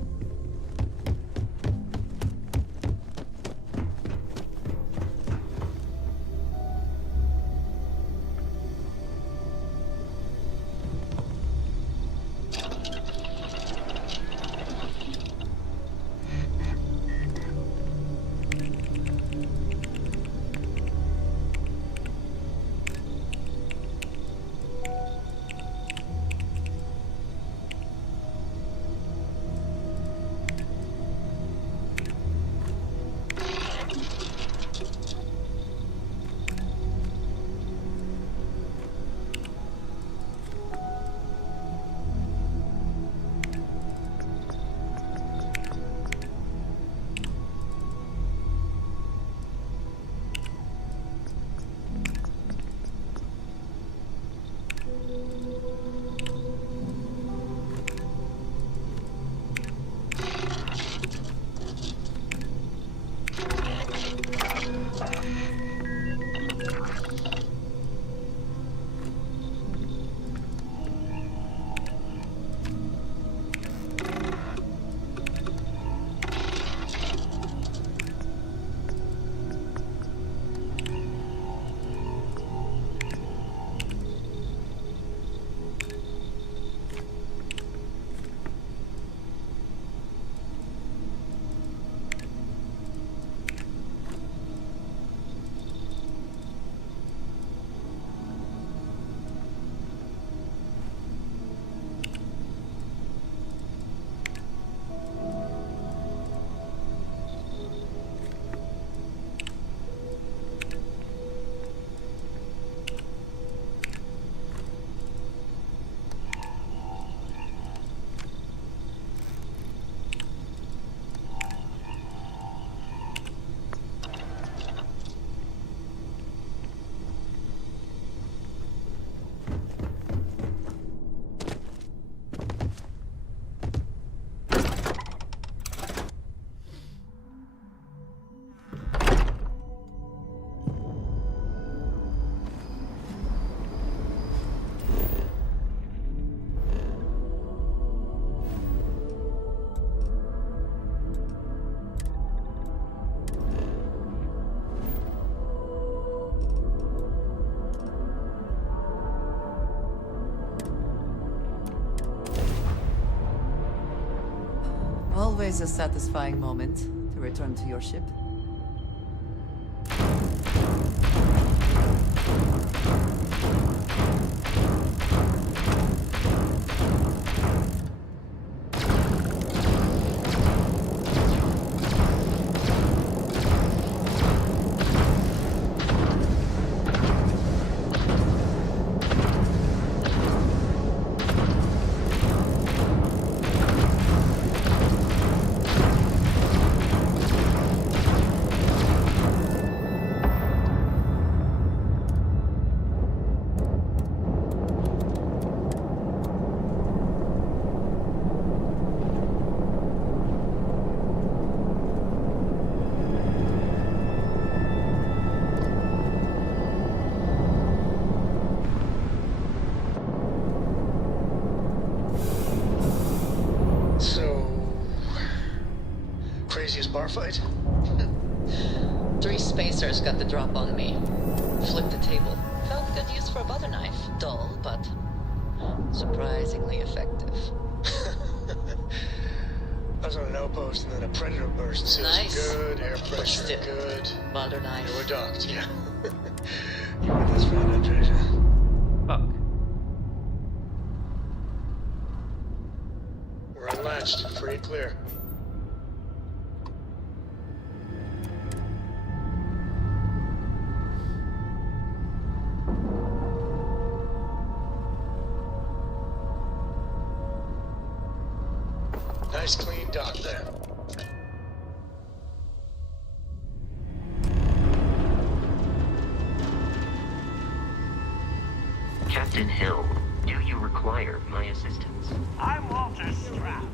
Always a satisfying moment to return to your ship. Craziest bar fight? 3 spacers got the drop on me. Flipped the table. Felt good use for a butter knife. Dull, but surprisingly effective. I was on an outpost and then a predator burst. Seals Nice. good, air pressure Still, good. butter knife. You were docked, yeah. You were this friend, Andreja. Fuck. We're unlatched, free and clear. Nice clean dock there. Captain Hill, do you require my assistance? I'm Walter Stroud.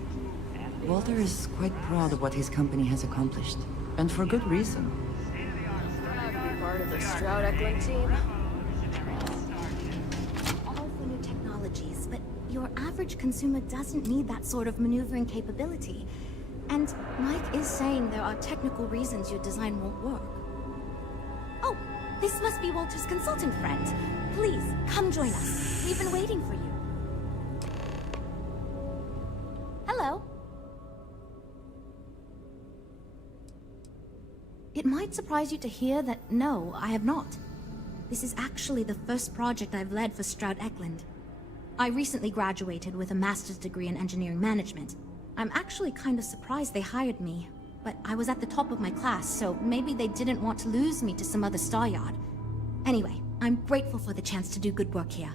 Walter is quite proud of what his company has accomplished, and for good reason. Be part of the Stroud Eklund team. All for new technologies, but your average consumer doesn't need that sort of maneuvering capability. And Mike is saying there are technical reasons your design won't work. Oh, this must be Walter's consultant friend. Please, come join us. We've been waiting for you. Hello. It might surprise you to hear that no, I have not. This is actually the first project I've led for Stroud Eklund. I recently graduated with a master's degree in engineering management. I'm actually kind of surprised they hired me, but I was at the top of my class, so maybe they didn't want to lose me to some other star yard. Anyway, I'm grateful for the chance to do good work here.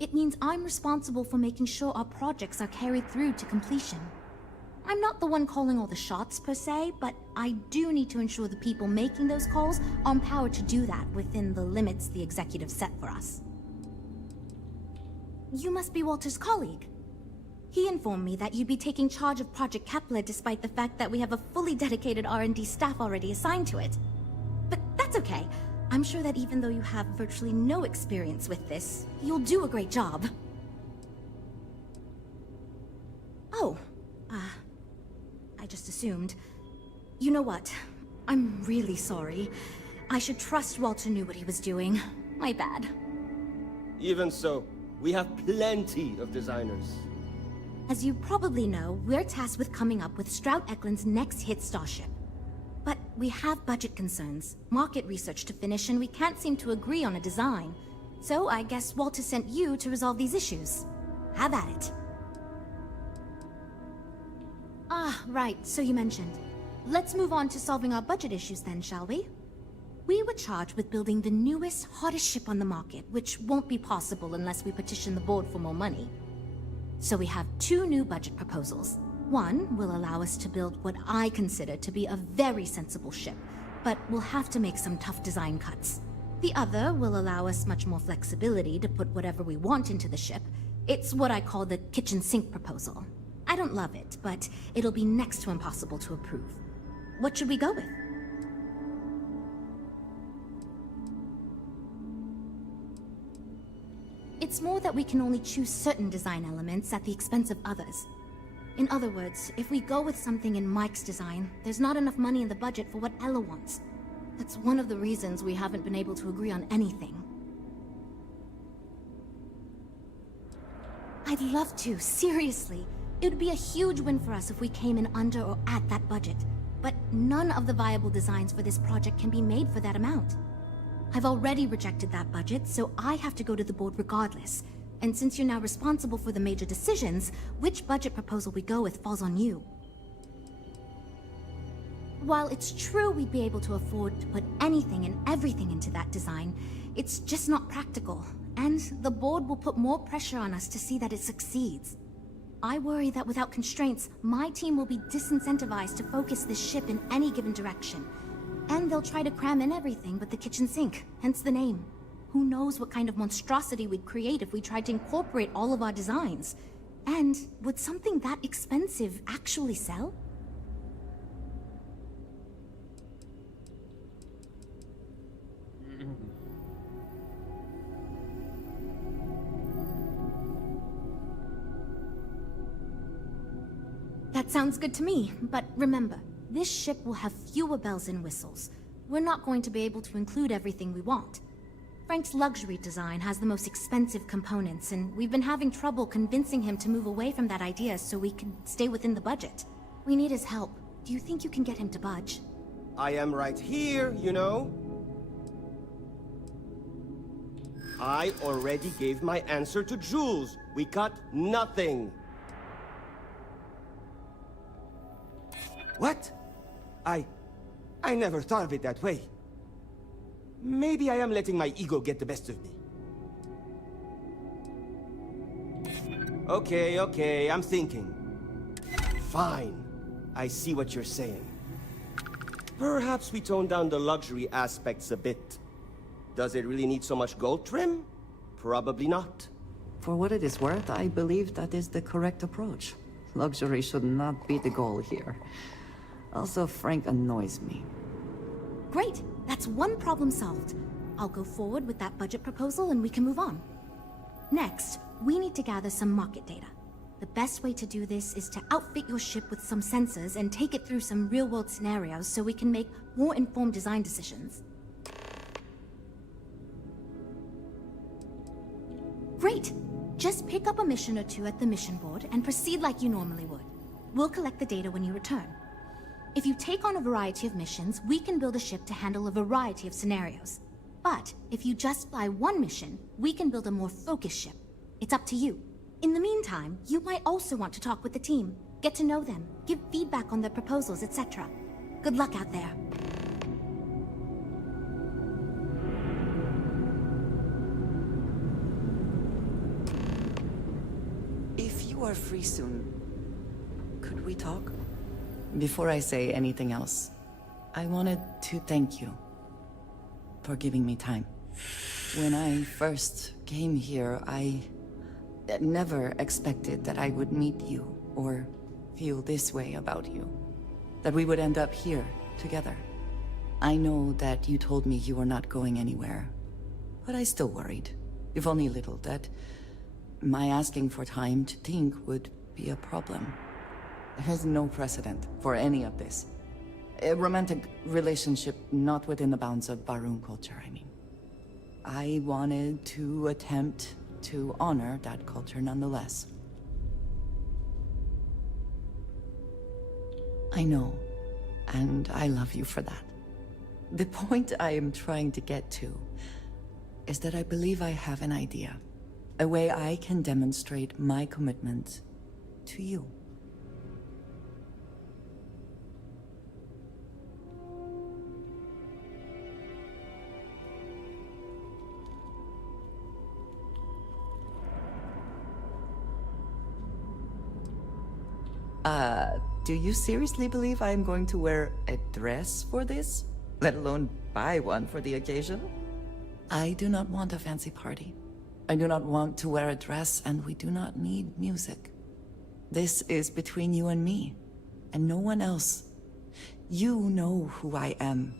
It means I'm responsible for making sure our projects are carried through to completion. I'm not the one calling all the shots per se, but I do need to ensure the people making those calls are empowered to do that within the limits the executive set for us. You must be Walter's colleague. He informed me that you'd be taking charge of Project Kepler despite the fact that we have a fully dedicated R&D staff already assigned to it. But that's okay. I'm sure that even though you have virtually no experience with this, you'll do a great job. Oh, I just assumed. You know what? I'm really sorry. I should trust Walter knew what he was doing. My bad. Even so, we have plenty of designers. As you probably know, we're tasked with coming up with Stroud Eklund's next hit starship. But we have budget concerns, market research to finish, and we can't seem to agree on a design. So I guess Walter sent you to resolve these issues. Have at it. Ah, right, so you mentioned. Let's move on to solving our budget issues then, shall we? We were charged with building the newest, hottest ship on the market, which won't be possible unless we petition the board for more money. So we have two new budget proposals. One will allow us to build what I consider to be a very sensible ship, but we'll have to make some tough design cuts. The other will allow us much more flexibility to put whatever we want into the ship. It's what I call the kitchen sink proposal. I don't love it, but it'll be next to impossible to approve. What should we go with? It's more that we can only choose certain design elements at the expense of others. In other words, if we go with something in Mike's design, there's not enough money in the budget for what Ella wants. That's one of the reasons we haven't been able to agree on anything. I'd love to, seriously. It would be a huge win for us if we came in under or at that budget. But none of the viable designs for this project can be made for that amount. I've already rejected that budget, so I have to go to the board regardless. And since you're now responsible for the major decisions, which budget proposal we go with falls on you. While it's true we'd be able to afford to put anything and everything into that design, it's just not practical, and the board will put more pressure on us to see that it succeeds. I worry that without constraints, my team will be disincentivized to focus this ship in any given direction. And they'll try to cram in everything but the kitchen sink, hence the name. Who knows what kind of monstrosity we'd create if we tried to incorporate all of our designs? And would something that expensive actually sell? That sounds good to me, but remember, this ship will have fewer bells and whistles. We're not going to be able to include everything we want. Frank's luxury design has the most expensive components, and we've been having trouble convincing him to move away from that idea so we can stay within the budget. We need his help. Do you think you can get him to budge? I am right here, you know. I already gave my answer to Jules. We got nothing. What? I never thought of it that way. Maybe I am letting my ego get the best of me. Okay, I'm thinking. Fine. I see what you're saying. Perhaps we tone down the luxury aspects a bit. Does it really need so much gold trim? Probably not. For what it is worth, I believe that is the correct approach. Luxury should not be the goal here. Also, Frank annoys me. Great! That's one problem solved. I'll go forward with that budget proposal and we can move on. Next, we need to gather some market data. The best way to do this is to outfit your ship with some sensors and take it through some real-world scenarios so we can make more informed design decisions. Great! Just pick up a mission or two at the mission board and proceed like you normally would. We'll collect the data when you return. If you take on a variety of missions, we can build a ship to handle a variety of scenarios. But if you just fly one mission, we can build a more focused ship. It's up to you. In the meantime, you might also want to talk with the team, get to know them, give feedback on their proposals, etc. Good luck out there. If you are free soon, could we talk? Before I say anything else, I wanted to thank you for giving me time. When I first came here, I never expected that I would meet you or feel this way about you. That we would end up here together. I know that you told me you were not going anywhere, but I still worried, if only a little, that my asking for time to think would be a problem. There is no precedent for any of this. A romantic relationship not within the bounds of Barun culture, I mean. I wanted to attempt to honor that culture nonetheless. I know, and I love you for that. The point I am trying to get to is that I believe I have an idea. A way I can demonstrate my commitment to you. Do you seriously believe I am going to wear a dress for this? Let alone buy one for the occasion? I do not want a fancy party. I do not want to wear a dress, and we do not need music. This is between you and me, and no one else. You know who I am.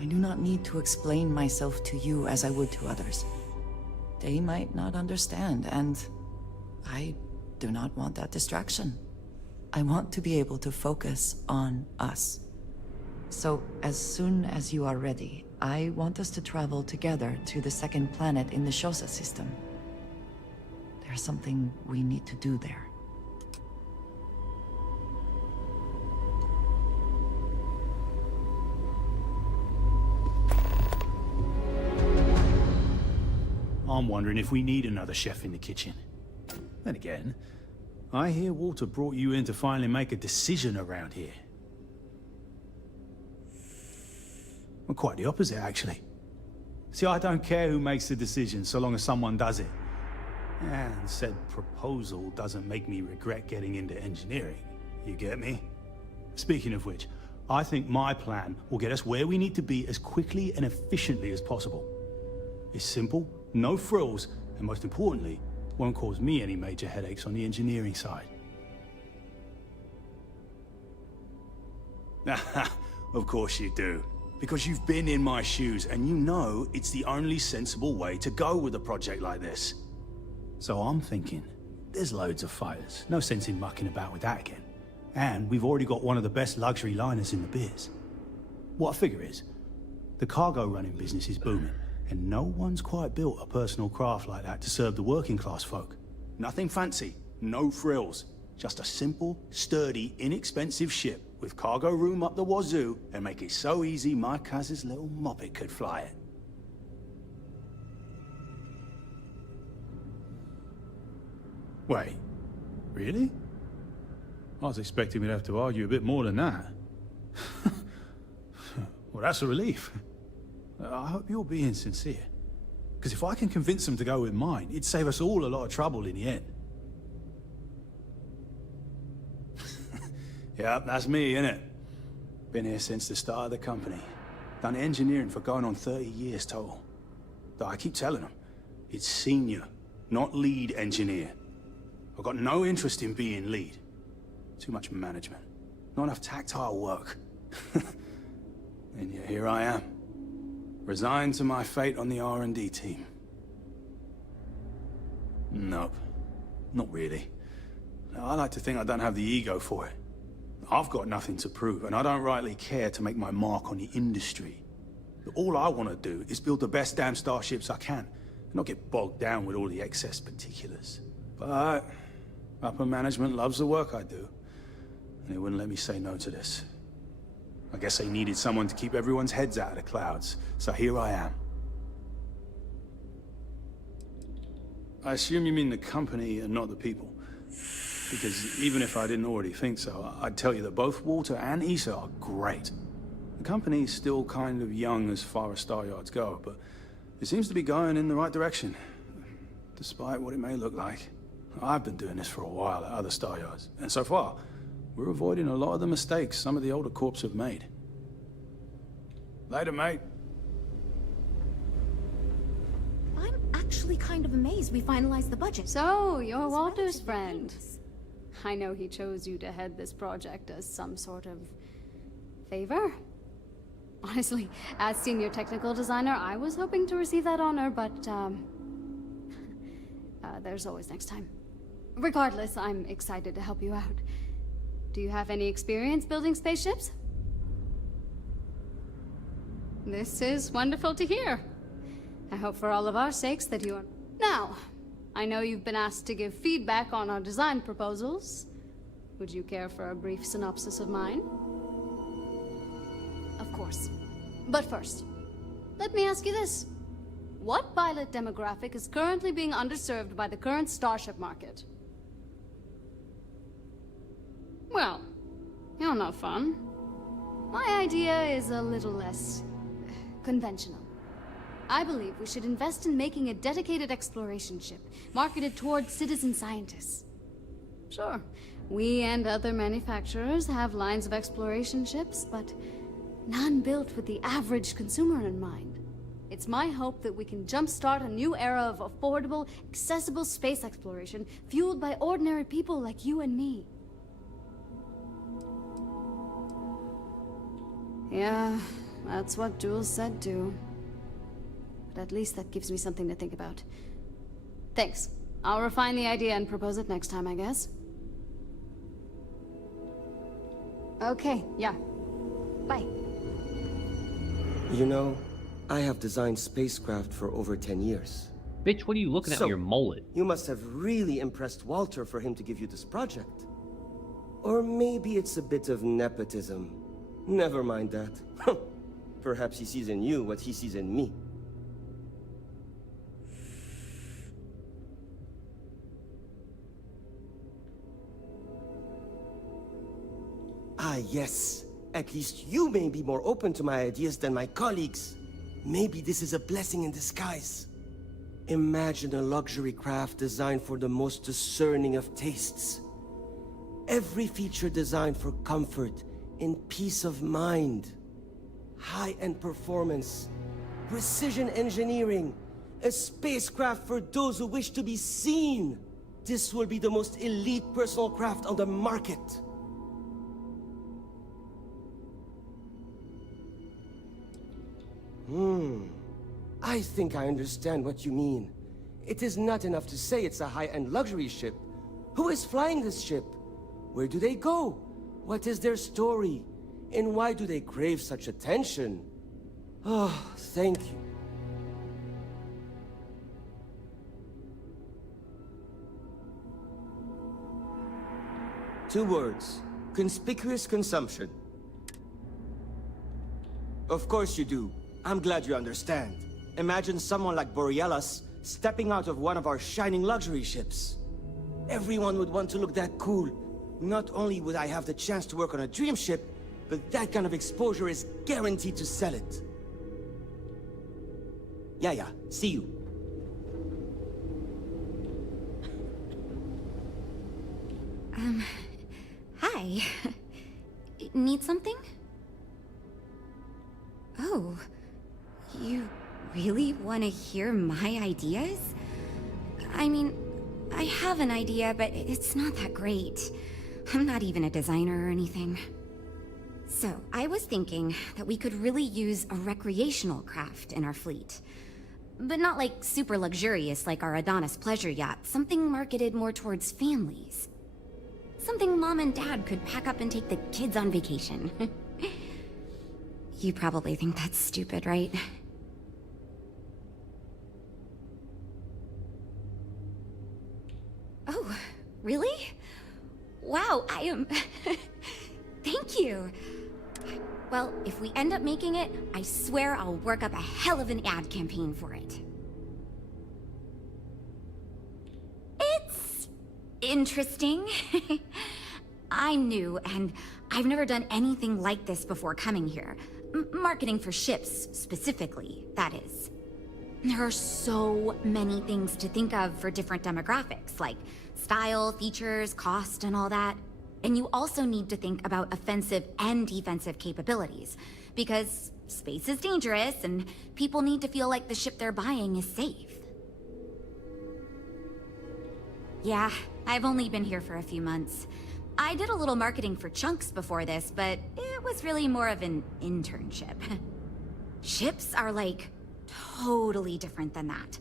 I do not need to explain myself to you as I would to others. They might not understand, and I do not want that distraction. I want to be able to focus on us. So, as soon as you are ready, I want us to travel together to the second planet in the Shosa system. There's something we need to do there. I'm wondering if we need another chef in the kitchen. Then again, I hear Walter brought you in to finally make a decision around here. Well, quite the opposite, actually. See, I don't care who makes the decision, so long as someone does it. And said proposal doesn't make me regret getting into engineering. You get me? Speaking of which, I think my plan will get us where we need to be as quickly and efficiently as possible. It's simple, no frills, and most importantly, won't cause me any major headaches on the engineering side. Of course you do. Because you've been in my shoes and you know it's the only sensible way to go with a project like this. So I'm thinking, there's loads of fighters. No sense in mucking about with that again. And we've already got one of the best luxury liners in the biz. What I figure is, the cargo running business is booming. And no one's quite built a personal craft like that to serve the working class folk. Nothing fancy, no frills. Just a simple, sturdy, inexpensive ship with cargo room up the wazoo and make it so easy my cousin's little moppet could fly it. Wait, really? I was expecting we'd have to argue a bit more than that. Well, that's a relief. I hope you're being sincere. Because if I can convince them to go with mine, it'd save us all a lot of trouble in the end. Yeah, that's me, innit? Been here since the start of the company. Done engineering for going on 30 years total. Though I keep telling them, It's senior, not lead engineer. I've got no interest in being lead. Too much management. Not enough tactile work. And yet here I am. Resigned to my fate on the R&D team. Nope. Not really. I like to think I don't have the ego for it. I've got nothing to prove, and I don't rightly care to make my mark on the industry. All I want to do is build the best damn starships I can, and not get bogged down with all the excess particulars. But upper management loves the work I do, and they wouldn't let me say no to this. I guess they needed someone to keep everyone's heads out of the clouds, so here I am. I assume you mean the company and not the people. Because even if I didn't already think so, I'd tell you that both Walter and Issa are great. The company's still kind of young as far as Star Yards go, but it seems to be going in the right direction. Despite what it may look like. I've been doing this for a while at other Star Yards, and so far, we're avoiding a lot of the mistakes some of the older corps have made. Later, mate. I'm actually kind of amazed we finalized the budget. So, you're Walter's friend. I know he chose you to head this project as some sort of favor. Honestly, as senior technical designer, I was hoping to receive that honor, but, there's always next time. Regardless, I'm excited to help you out. Do you have any experience building spaceships? This is wonderful to hear. I hope for all of our sakes that you are... Now, I know you've been asked to give feedback on our design proposals. Would you care for a brief synopsis of mine? Of course. But first, let me ask you this. What pilot demographic is currently being underserved by the current starship market? Well, you're no fun. My idea is a little less conventional. I believe we should invest in making a dedicated exploration ship, marketed towards citizen scientists. Sure, we and other manufacturers have lines of exploration ships, but none built with the average consumer in mind. It's my hope that we can jumpstart a new era of affordable, accessible space exploration, fueled by ordinary people like you and me. Yeah, that's what Jules said too. But at least that gives me something to think about. Thanks. I'll refine the idea and propose it next time, I guess. Okay, yeah. Bye. You know, I have designed spacecraft for over 10 years. Bitch, what are you looking at with your mullet? You must have really impressed Walter for him to give you this project. Or maybe it's a bit of nepotism. Never mind that. Perhaps he sees in you what he sees in me. Ah, yes. At least you may be more open to my ideas than my colleagues. Maybe this is a blessing in disguise. Imagine a luxury craft designed for the most discerning of tastes. Every feature designed for comfort and peace of mind. High-end performance, precision engineering, a spacecraft for those who wish to be seen. This will be the most elite personal craft on the market. I think I understand what you mean. It is not enough to say it's a high-end luxury ship. Who is flying this ship? Where do they go? What is their story? And why do they crave such attention? Oh, thank you. Two words. Conspicuous consumption. Of course you do. I'm glad you understand. Imagine someone like Borealis stepping out of one of our shining luxury ships. Everyone would want to look that cool. Not only would I have the chance to work on a dream ship, but that kind of exposure is guaranteed to sell it. Yeah, see you. Hi. Need something? Oh, you really want to hear my ideas? I mean, I have an idea, but it's not that great. I'm not even a designer or anything. So, I was thinking that we could really use a recreational craft in our fleet. But not like super luxurious like our Adonis pleasure yacht, something marketed more towards families. Something Mom and Dad could pack up and take the kids on vacation. You probably think that's stupid, right? Oh, really? Wow, I am... Thank you. Well, if we end up making it, I swear I'll work up a hell of an ad campaign for it. It's... interesting. I'm new, and I've never done anything like this before coming here. Marketing for ships, specifically, that is. There are so many things to think of for different demographics, like style, features, cost, and all that. And you also need to think about offensive and defensive capabilities, because space is dangerous, and people need to feel like the ship they're buying is safe. Yeah, I've only been here for a few months. I did a little marketing for Chunks before this, but it was really more of an internship. Ships are like totally different than that.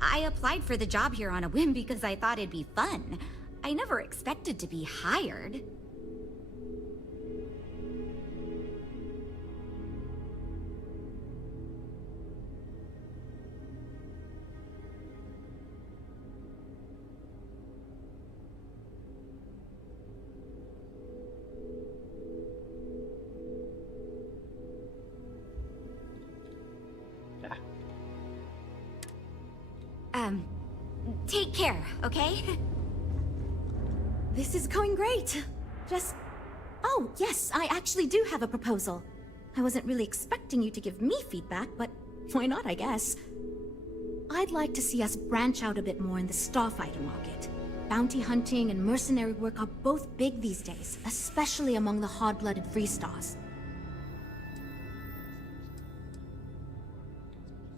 I applied for the job here on a whim because I thought it'd be fun. I never expected to be hired. Take care, okay? This is going great. Oh, yes, I actually do have a proposal. I wasn't really expecting you to give me feedback, but why not, I guess. I'd like to see us branch out a bit more in the starfighter market. Bounty hunting and mercenary work are both big these days, especially among the hard-blooded Freestars.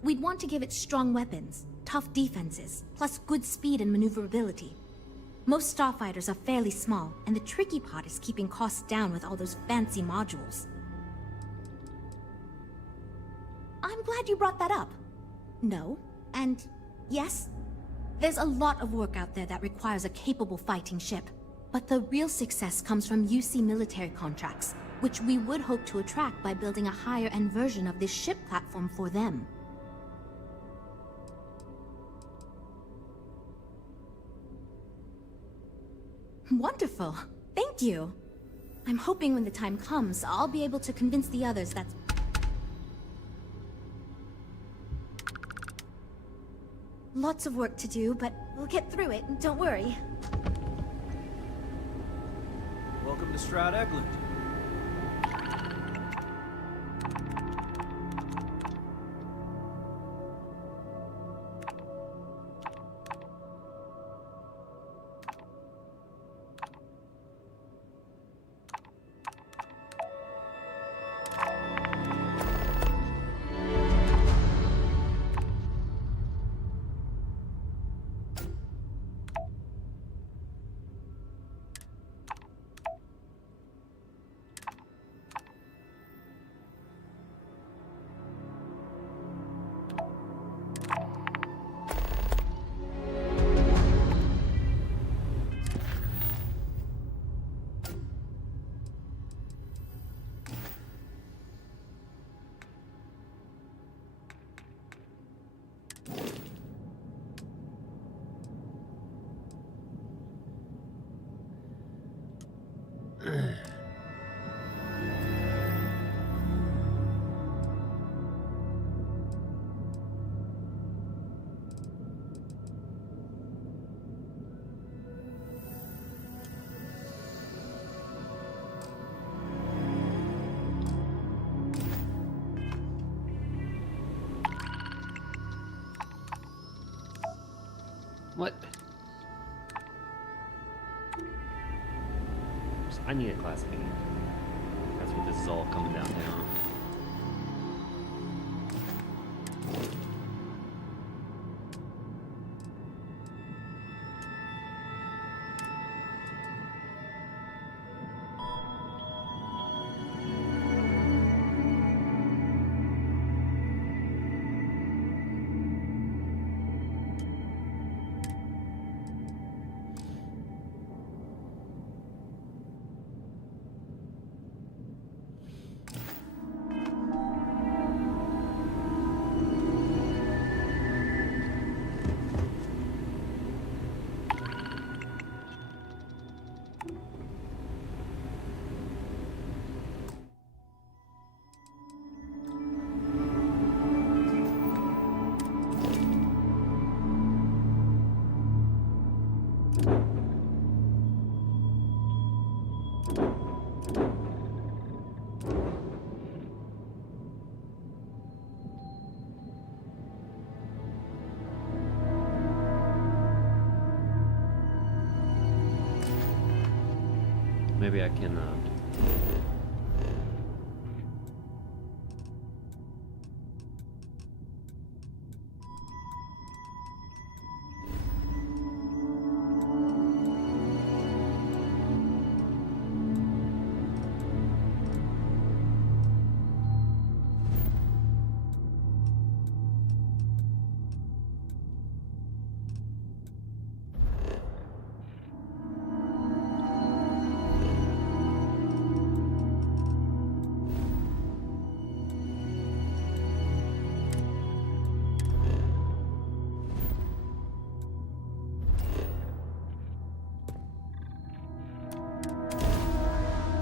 We'd want to give it strong weapons, tough defenses, plus good speed and maneuverability. Most starfighters are fairly small, and the tricky part is keeping costs down with all those fancy modules. I'm glad you brought that up. No, and yes, there's a lot of work out there that requires a capable fighting ship. But the real success comes from UC military contracts, which we would hope to attract by building a higher-end version of this ship platform for them. Wonderful. Thank you. I'm hoping when the time comes, I'll be able to convince the others that... Lots of work to do, but we'll get through it, don't worry. Welcome to Stroud Eklund. What? I need a class A. That's what this is all coming down now. Maybe I can.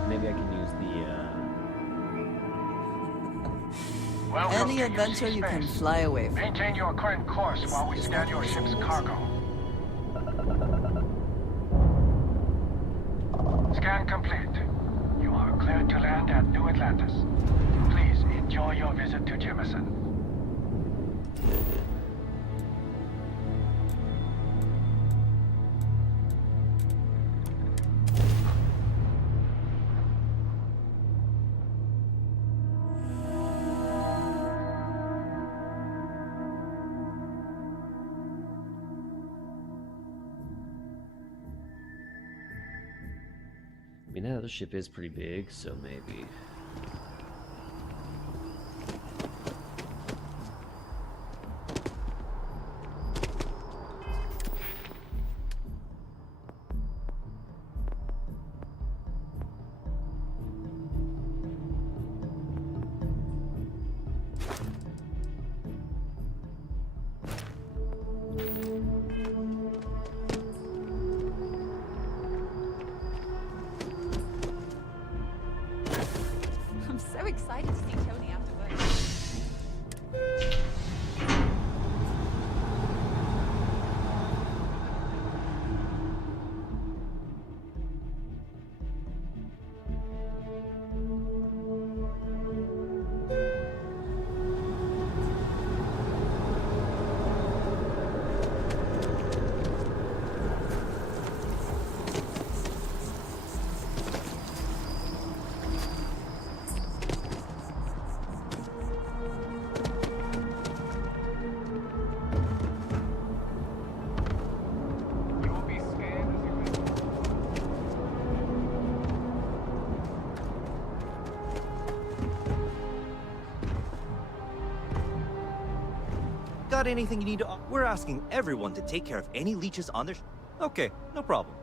Maybe I can use the. Any adventure you can fly away from. Maintain your current course while we scan your ship's cargo. Scan complete. You are cleared to land at New Atlantis. Please enjoy your visit to Jemison. I mean, that other ship is pretty big, so maybe. I'm so excited to see Tony after work. Got anything you need to... We're asking everyone to take care of any leeches on their... Okay, no problem.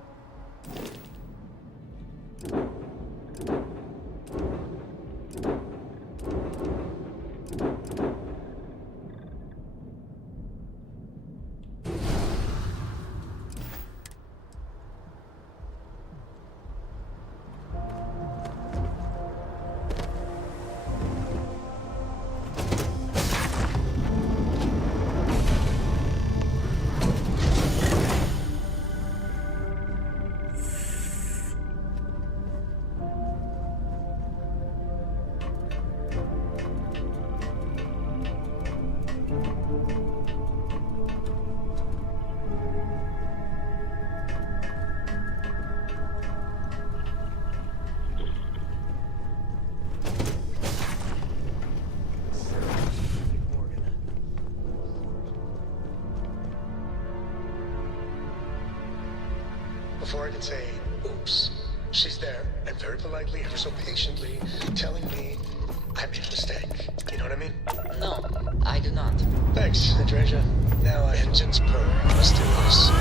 Before I can say, oops, she's there, and very politely, ever so patiently, telling me I made a mistake. You know what I mean? No, I do not. Thanks, Andreja. Now our engines purr. Let's do this.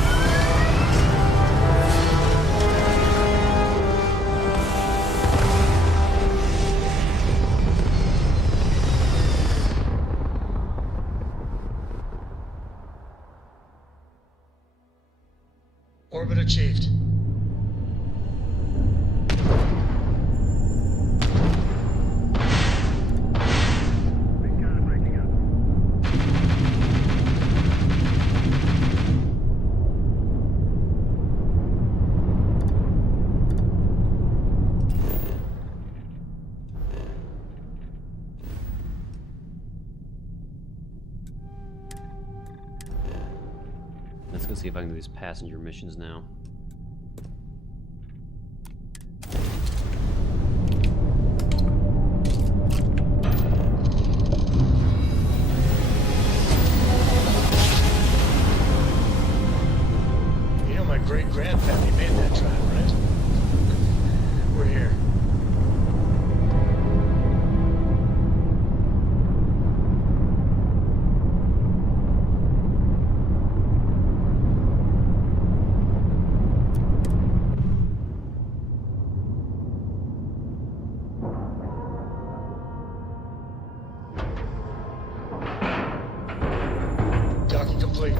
Orbit achieved. Let's go see if I can do these passenger missions now. great-grandpappy made that drive, right? We're here. Docking complete.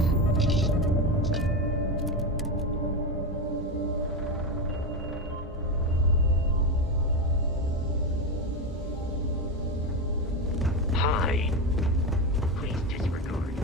Hi. Please disregard.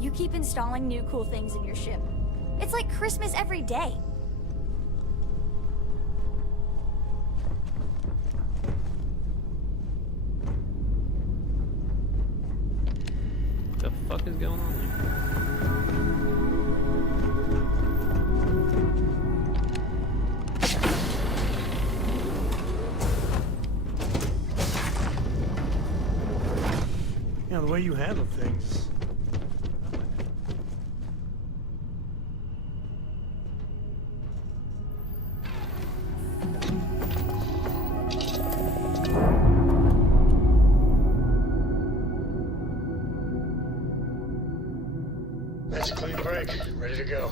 You keep installing new cool things in your ship. It's like Christmas every day. The fuck is going on there? You know, the way you handle things. That's a clean break. Ready to go.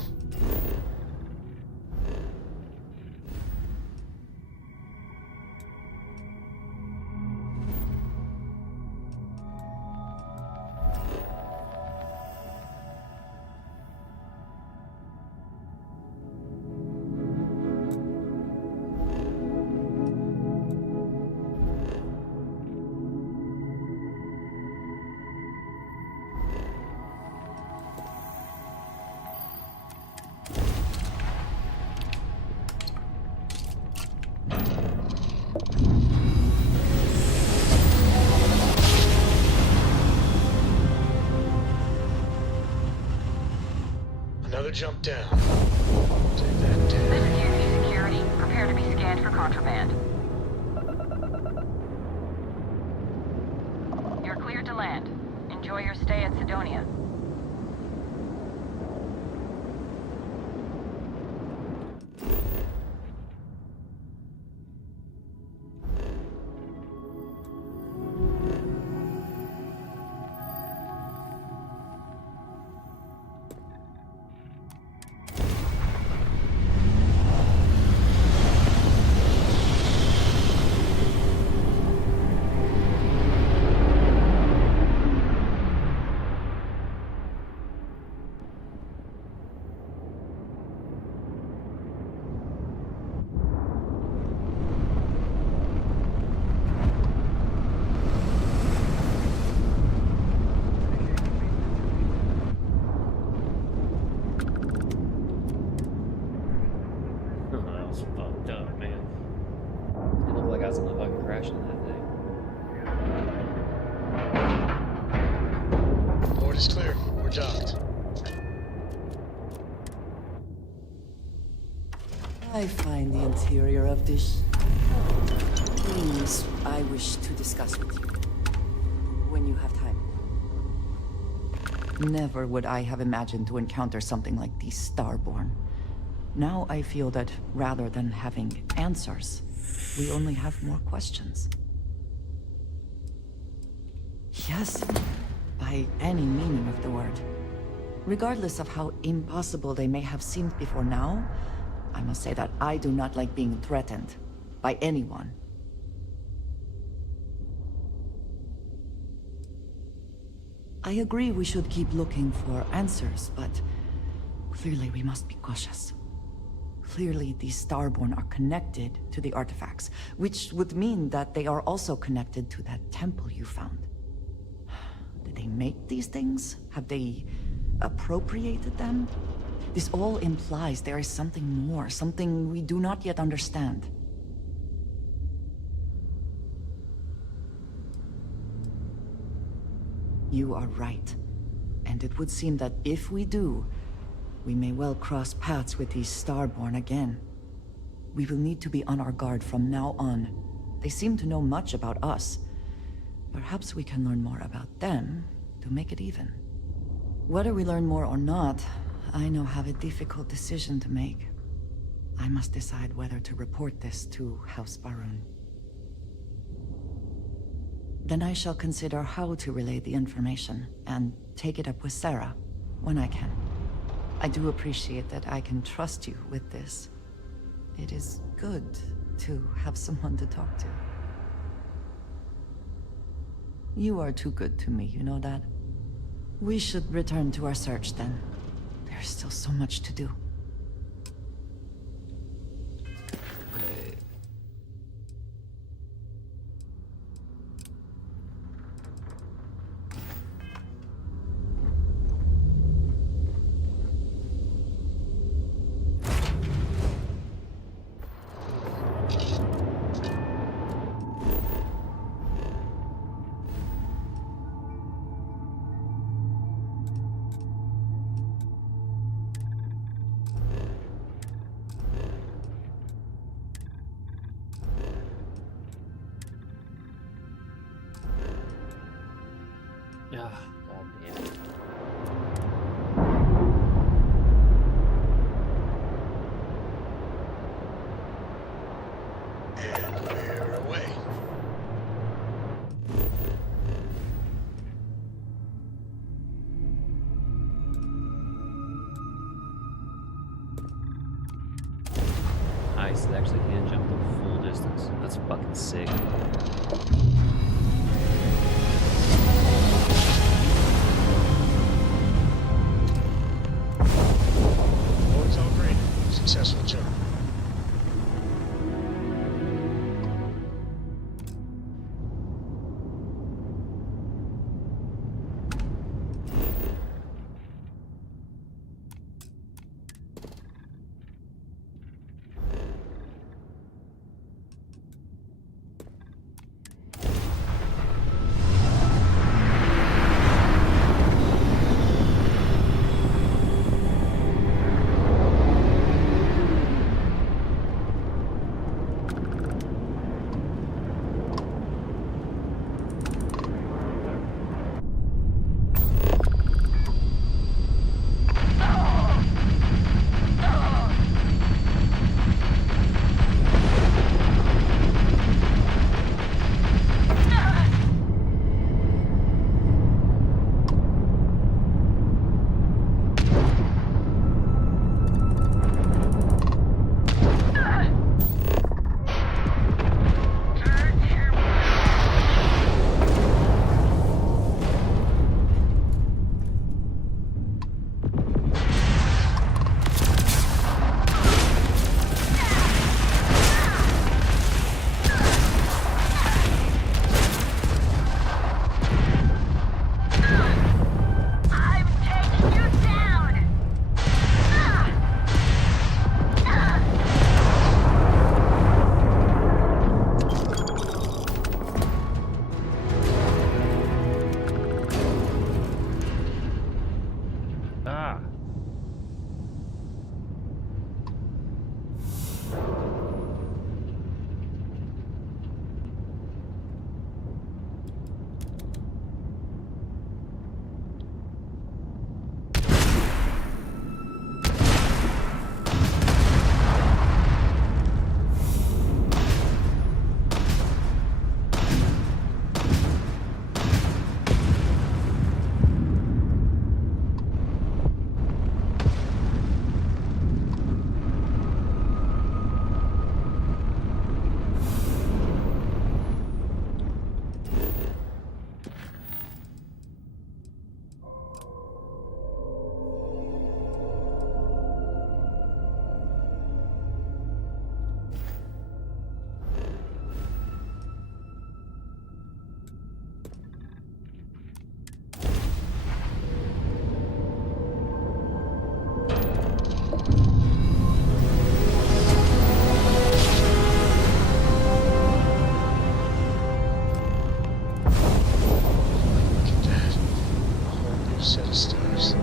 Another jump down. Take that down. This is UV security. Prepare to be scanned for contraband. You're cleared to land. Enjoy your stay at Sidonia. That was fucked up, man. It looked like I was gonna fucking crash into that thing. Board is clear. We're docked. I find the interior of this things I wish to discuss with you when you have time. Never would I have imagined to encounter something like these Starborn. Now I feel that rather than having answers, we only have more questions. Yes, by any meaning of the word. Regardless of how impossible they may have seemed before now, I must say that I do not like being threatened by anyone. I agree we should keep looking for answers, but clearly we must be cautious. Clearly these Starborn are connected to the artifacts, which would mean that they are also connected to that temple you found. Did they make these things? Have they appropriated them? This all implies there is something more, something we do not yet understand. You are right. And it would seem that if we do, we may well cross paths with these Starborn again. We will need to be on our guard from now on. They seem to know much about us. Perhaps we can learn more about them to make it even. Whether we learn more or not, I now have a difficult decision to make. I must decide whether to report this to House Barun. Then I shall consider how to relay the information, and take it up with Sarah, when I can. I do appreciate that I can trust you with this. It is good to have someone to talk to. You are too good to me, you know that? We should return to our search then. There's still so much to do. Ah, god damn it. And we're away. Nice, it actually can jump the full distance. That's fucking sick. Board's all green. Successful jump. yours.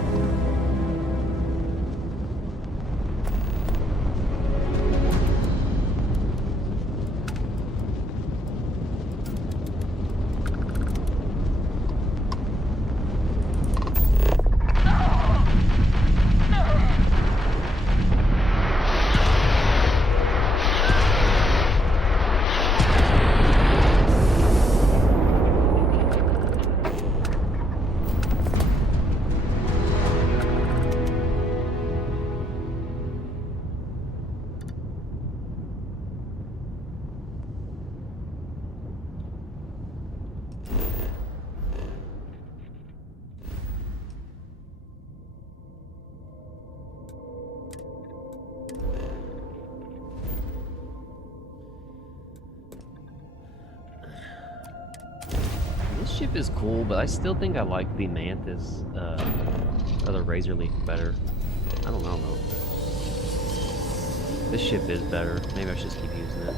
This ship is cool, but I still think I like the Mantis or the Razor Leaf better. I don't know though. This ship is better. Maybe I should just keep using it.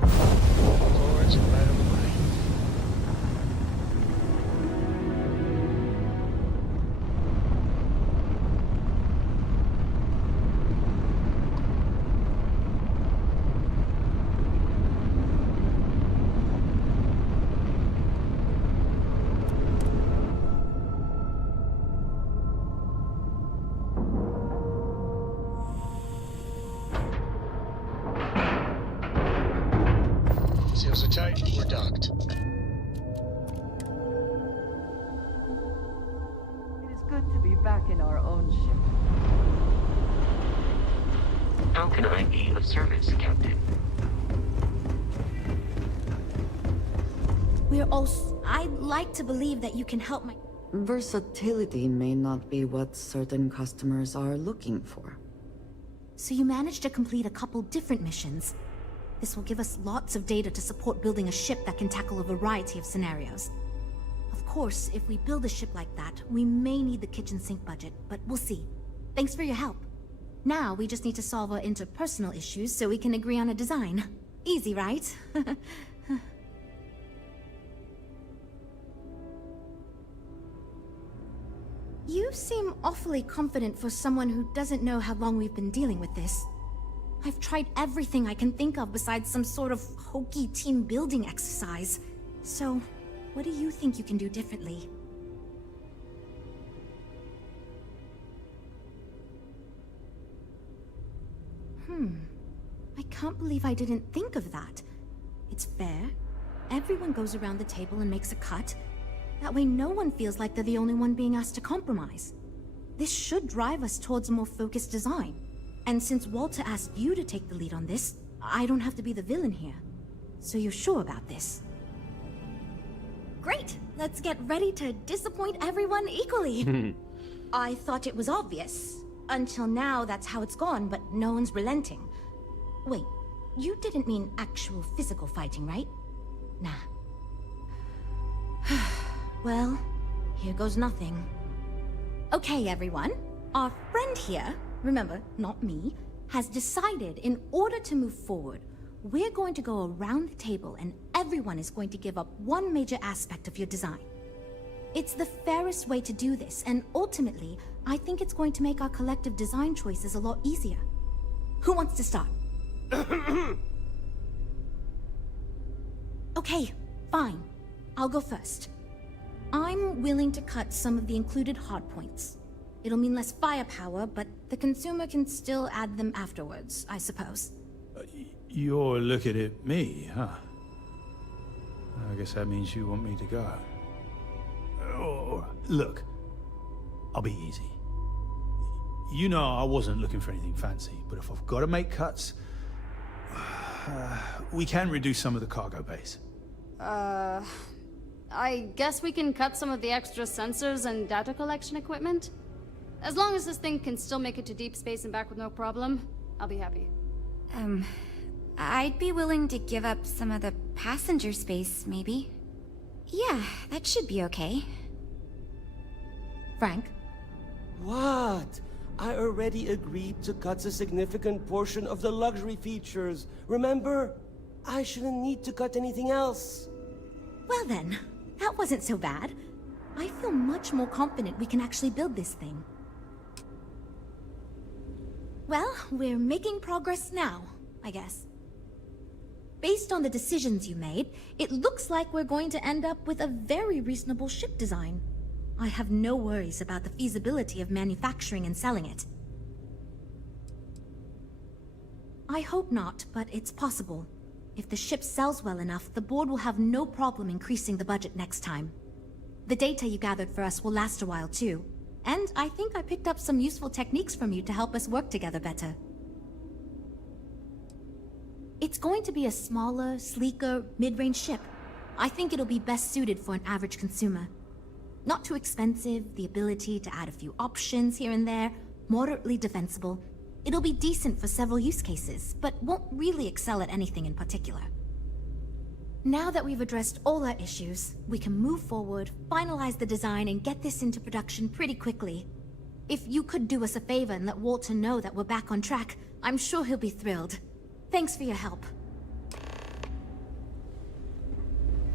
Forwards and right of the way. Seals are tight, we're docked. It is good to be back in our own ship. How can I be of service, Captain? We're also... I'd like to believe that you can help my... Versatility may not be what certain customers are looking for. So you managed to complete a couple different missions. This will give us lots of data to support building a ship that can tackle a variety of scenarios. Of course, if we build a ship like that, we may need the kitchen sink budget, but we'll see. Thanks for your help. Now we just need to solve our interpersonal issues so we can agree on a design. Easy, right? You seem awfully confident for someone who doesn't know how long we've been dealing with this. I've tried everything I can think of besides some sort of hokey team building exercise. So, what do you think you can do differently? I can't believe I didn't think of that. It's fair. Everyone goes around the table and makes a cut. That way no one feels like they're the only one being asked to compromise. This should drive us towards a more focused design. And since Walter asked you to take the lead on this, I don't have to be the villain here. So you're sure about this? Great! Let's get ready to disappoint everyone equally. I thought it was obvious. Until now, that's how it's gone, but no one's relenting. Wait, you didn't mean actual physical fighting, right? Nah. Well, here goes nothing. Okay, everyone. Our friend here, remember, not me, has decided in order to move forward, we're going to go around the table and everyone is going to give up one major aspect of your design. It's the fairest way to do this, and ultimately, I think it's going to make our collective design choices a lot easier. Who wants to start? Okay, fine. I'll go first. I'm willing to cut some of the included hardpoints. It'll mean less firepower, but the consumer can still add them afterwards, I suppose. You're looking at me, huh? I guess that means you want me to go. Oh, look, I'll be easy. You know I wasn't looking for anything fancy, but if I've got to make cuts, we can reduce some of the cargo bays. I guess we can cut some of the extra sensors and data collection equipment? As long as this thing can still make it to deep space and back with no problem, I'll be happy. I'd be willing to give up some of the passenger space, maybe. Yeah, that should be okay. Frank? What? I already agreed to cut a significant portion of the luxury features, remember? I shouldn't need to cut anything else. Well then, that wasn't so bad. I feel much more confident we can actually build this thing. Well, we're making progress now, I guess. Based on the decisions you made, it looks like we're going to end up with a very reasonable ship design. I have no worries about the feasibility of manufacturing and selling it. I hope not, but it's possible. If the ship sells well enough, the board will have no problem increasing the budget next time. The data you gathered for us will last a while too. And I think I picked up some useful techniques from you to help us work together better. It's going to be a smaller, sleeker, mid-range ship. I think it'll be best suited for an average consumer. Not too expensive, the ability to add a few options here and there, moderately defensible. It'll be decent for several use cases, but won't really excel at anything in particular. Now that we've addressed all our issues, we can move forward, finalize the design, and get this into production pretty quickly. If you could do us a favor and let Walter know that we're back on track, I'm sure he'll be thrilled. Thanks for your help.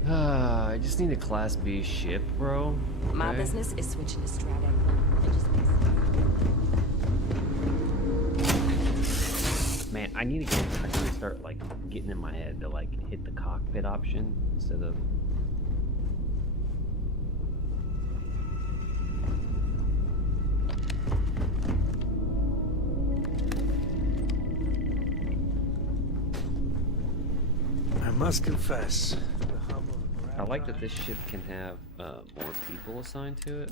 I just need a Class B ship, bro. My Okay. business is switching to Strata. Man, I need to start like getting in my head to like hit the cockpit option instead of. I must confess. I like that this ship can have more people assigned to it.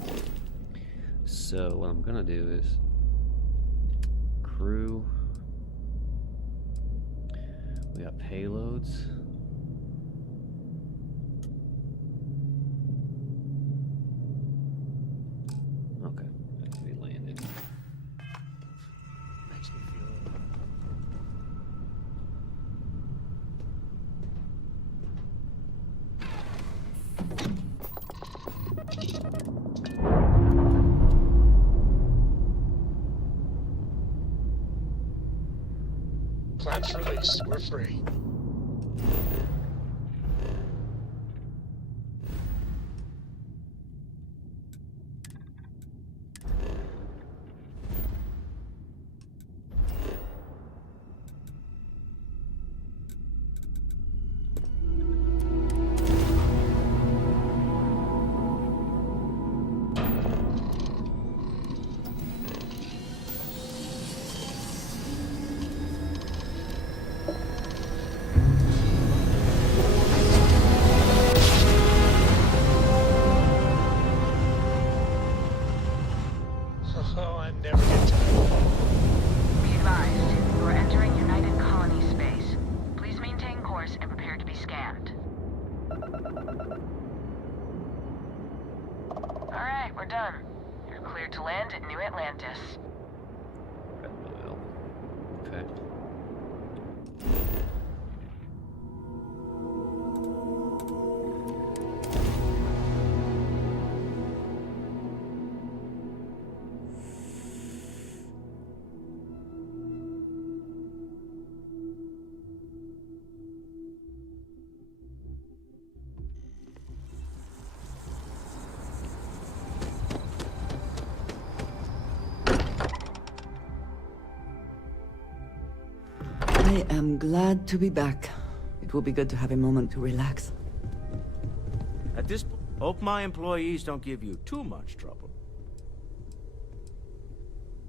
So what I'm gonna do is crew. We got payloads. Okay, that's we landed. Makes me feel. Plans released. We're free. Oh, I never get tired. Be advised, you are entering United Colony space. Please maintain course and prepare to be scanned. Alright, we're done. You're cleared to land at New Atlantis. Okay. I am glad to be back. It will be good to have a moment to relax. At this point, hope my employees don't give you too much trouble.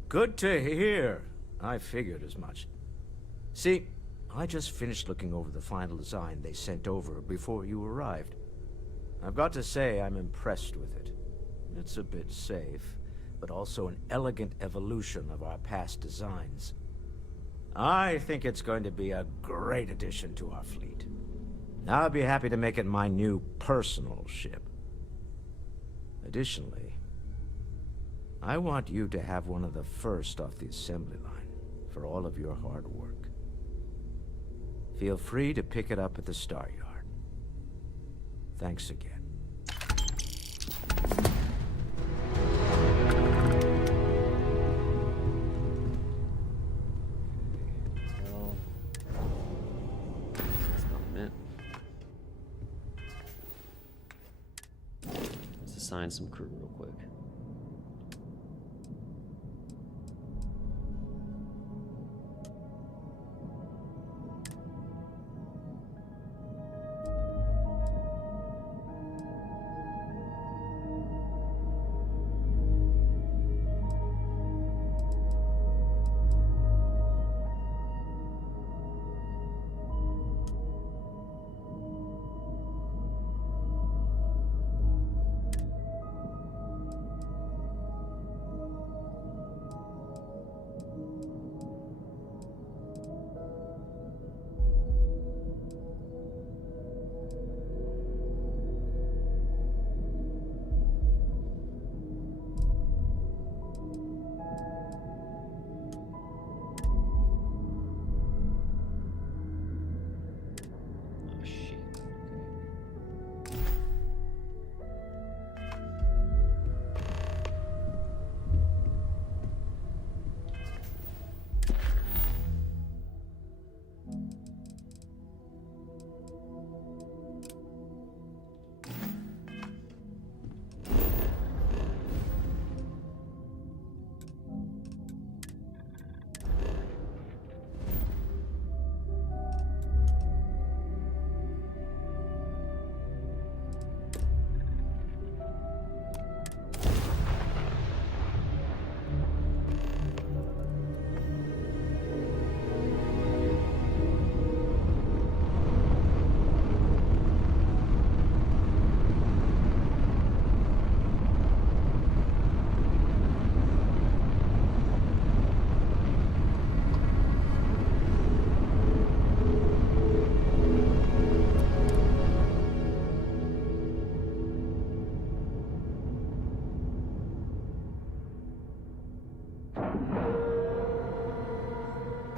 Good to hear. I figured as much. See, I just finished looking over the final design they sent over before you arrived. I've got to say I'm impressed with it. It's a bit safe, but also an elegant evolution of our past designs. I think it's going to be a great addition to our fleet. I'll be happy to make it my new personal ship. Additionally, I want you to have one of the first off the assembly line for all of your hard work. Feel free to pick it up at the Star Yard. Thanks again. assign some crew real quick.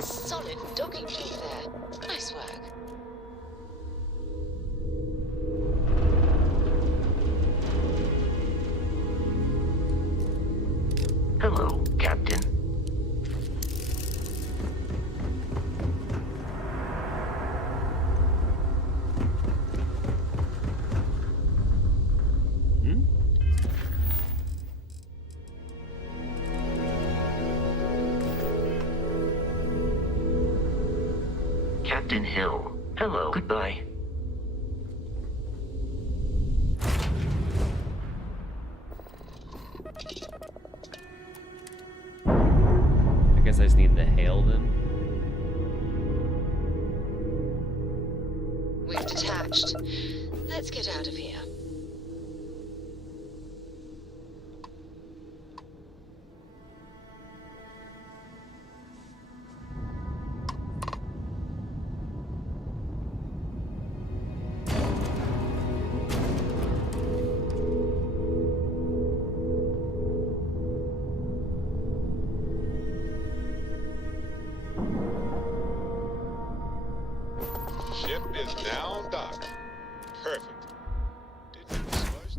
Solid docking plate there. Nice work. Hello, Captain. Captain Hill. Hello, goodbye. I guess I just need to hail them. We've detached. Let's get out of here. Ship is now docked. Perfect. Did you discuss?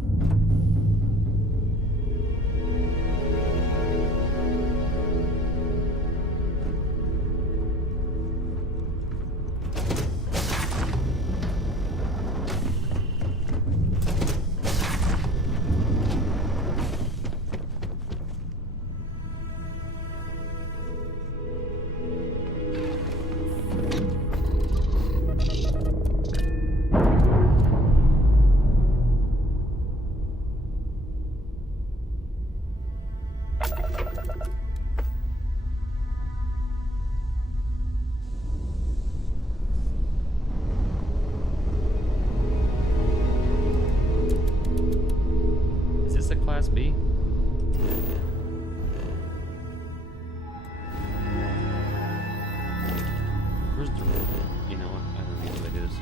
Is this a Class B? Where's the... You know what? I don't know what it is.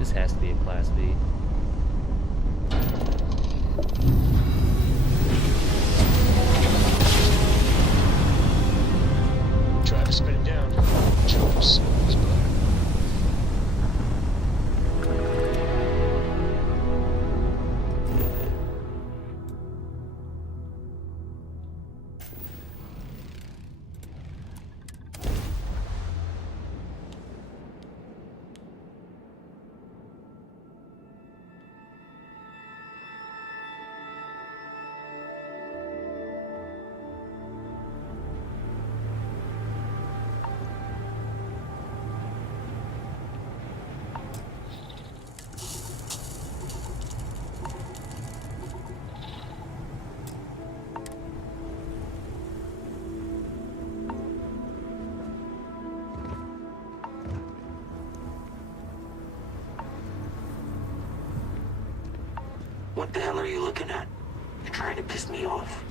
This has to be a Class B. Try to spin it down. Choose. What the hell are you looking at? You're trying to piss me off.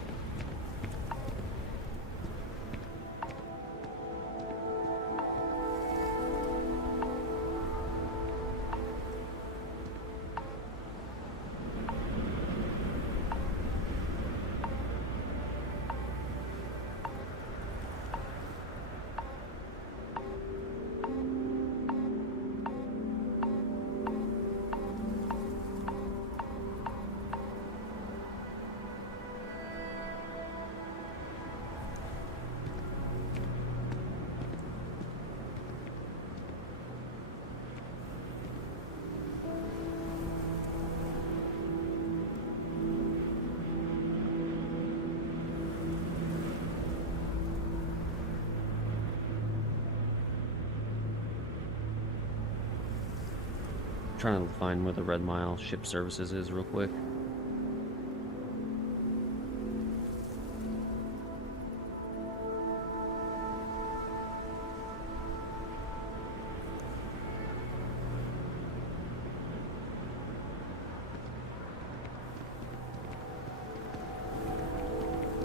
Trying to find where the Red Mile ship services is real quick.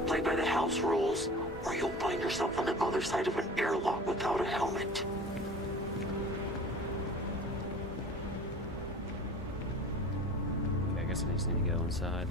Play by the house rules, or you'll find yourself on the other side of an airlock without a helmet. I guess I just need to go inside.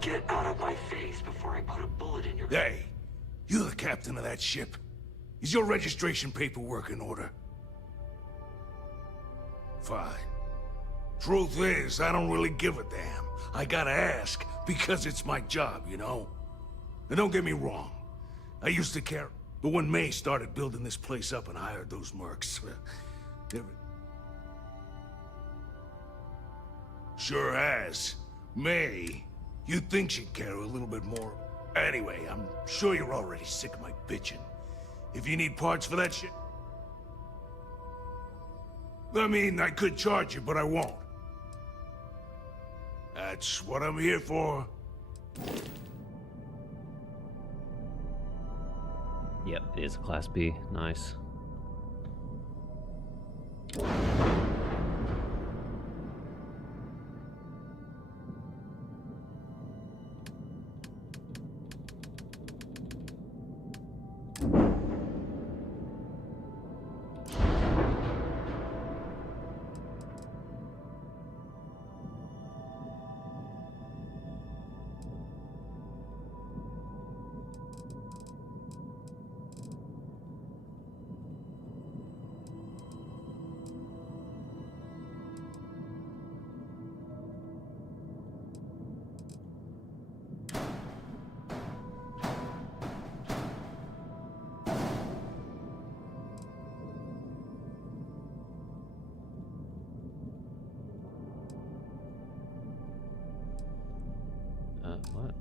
Get out of my face before I put a bullet in your... Hey, you the captain of that ship. Is your registration paperwork in order? Fine. Truth is, I don't really give a damn. I gotta ask, because it's my job, you know? And don't get me wrong, I used to care, but when May started building this place up and hired those mercs, sure has. May, you'd think she'd care a little bit more. Anyway, I'm sure you're already sick of my bitching. If you need parts for that shit... I mean, I could charge you, but I won't. That's what I'm here for. Yep, it is a Class B. Nice. What?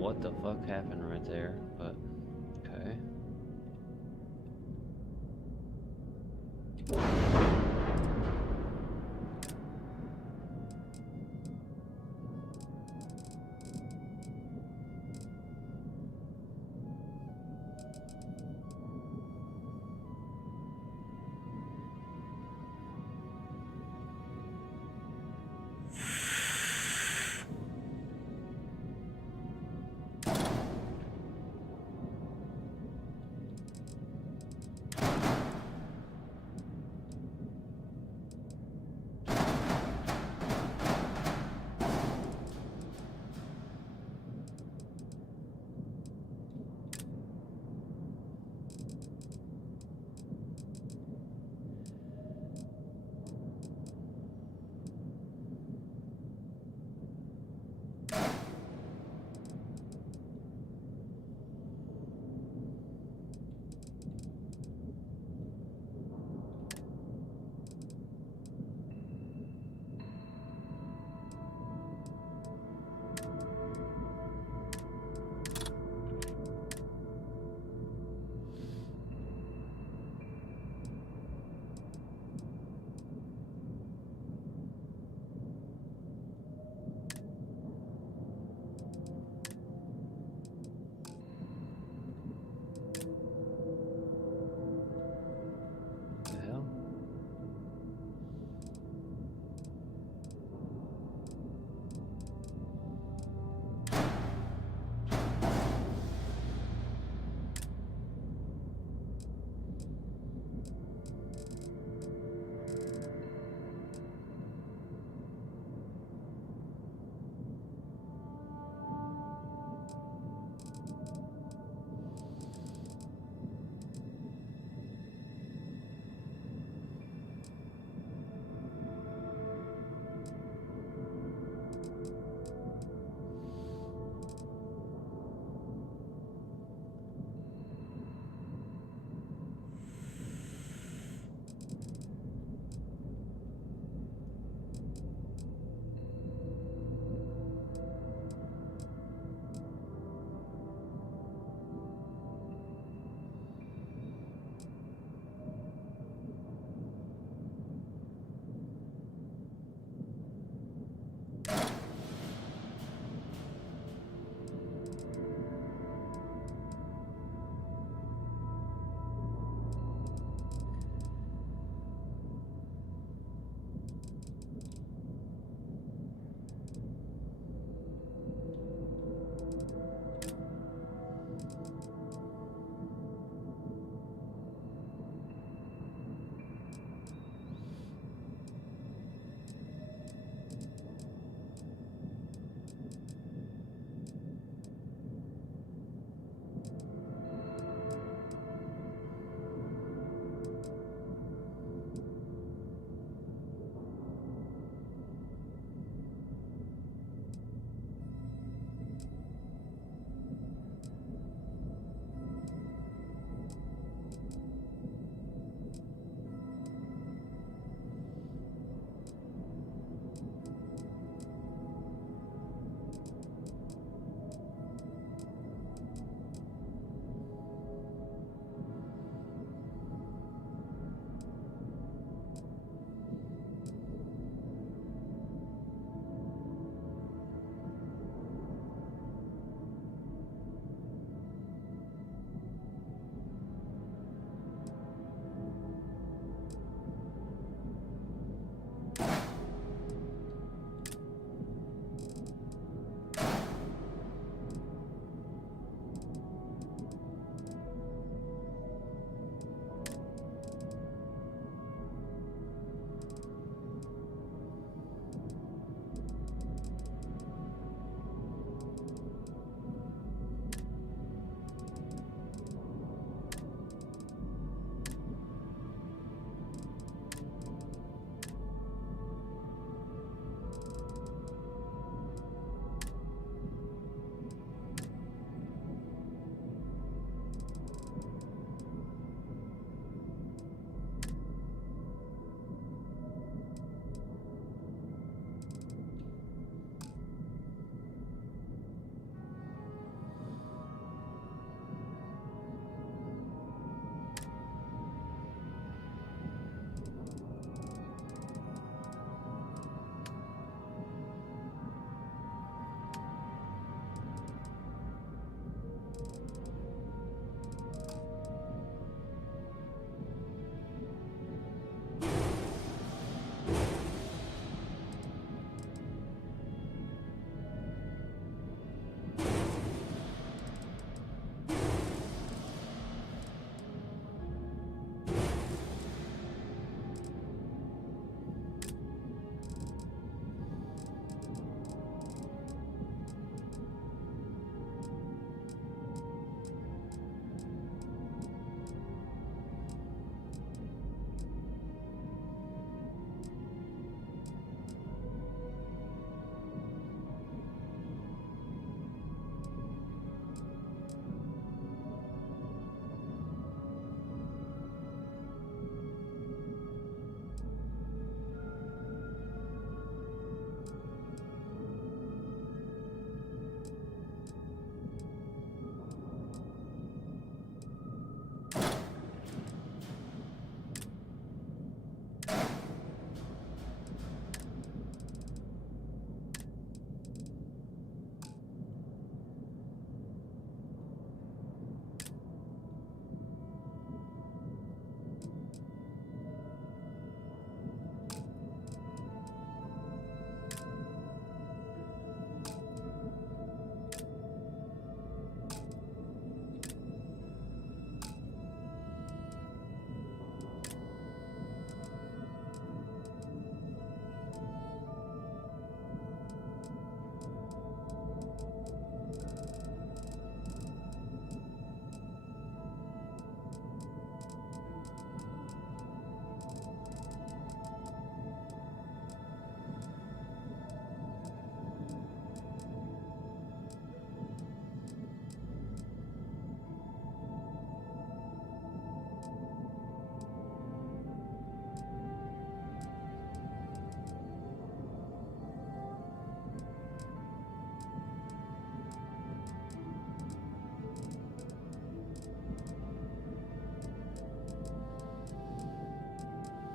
what the fuck happened right there, but okay.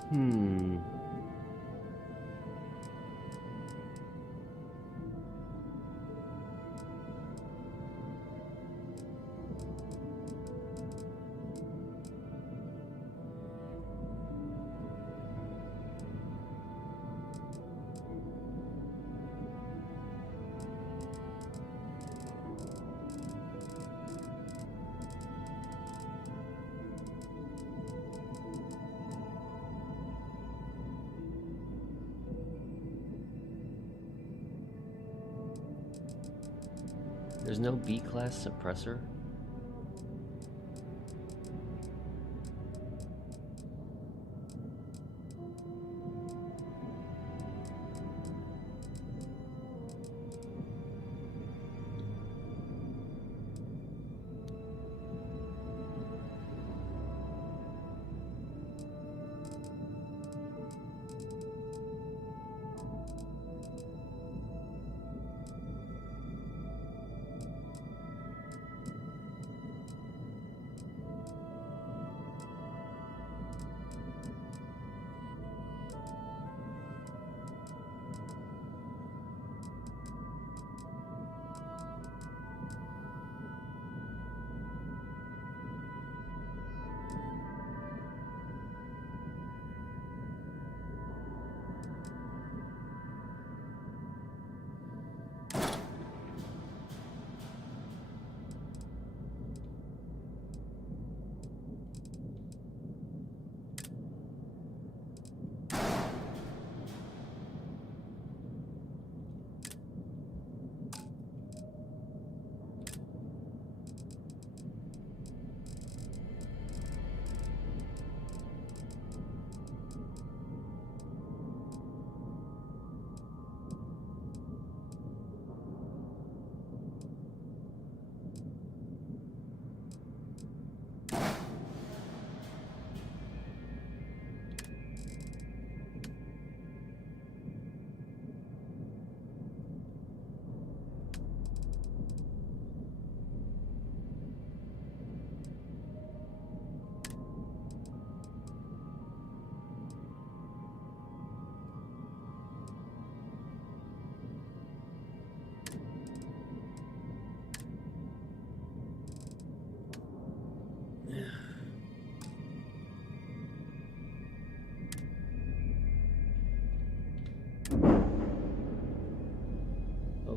Hmm. There's no B-class suppressor?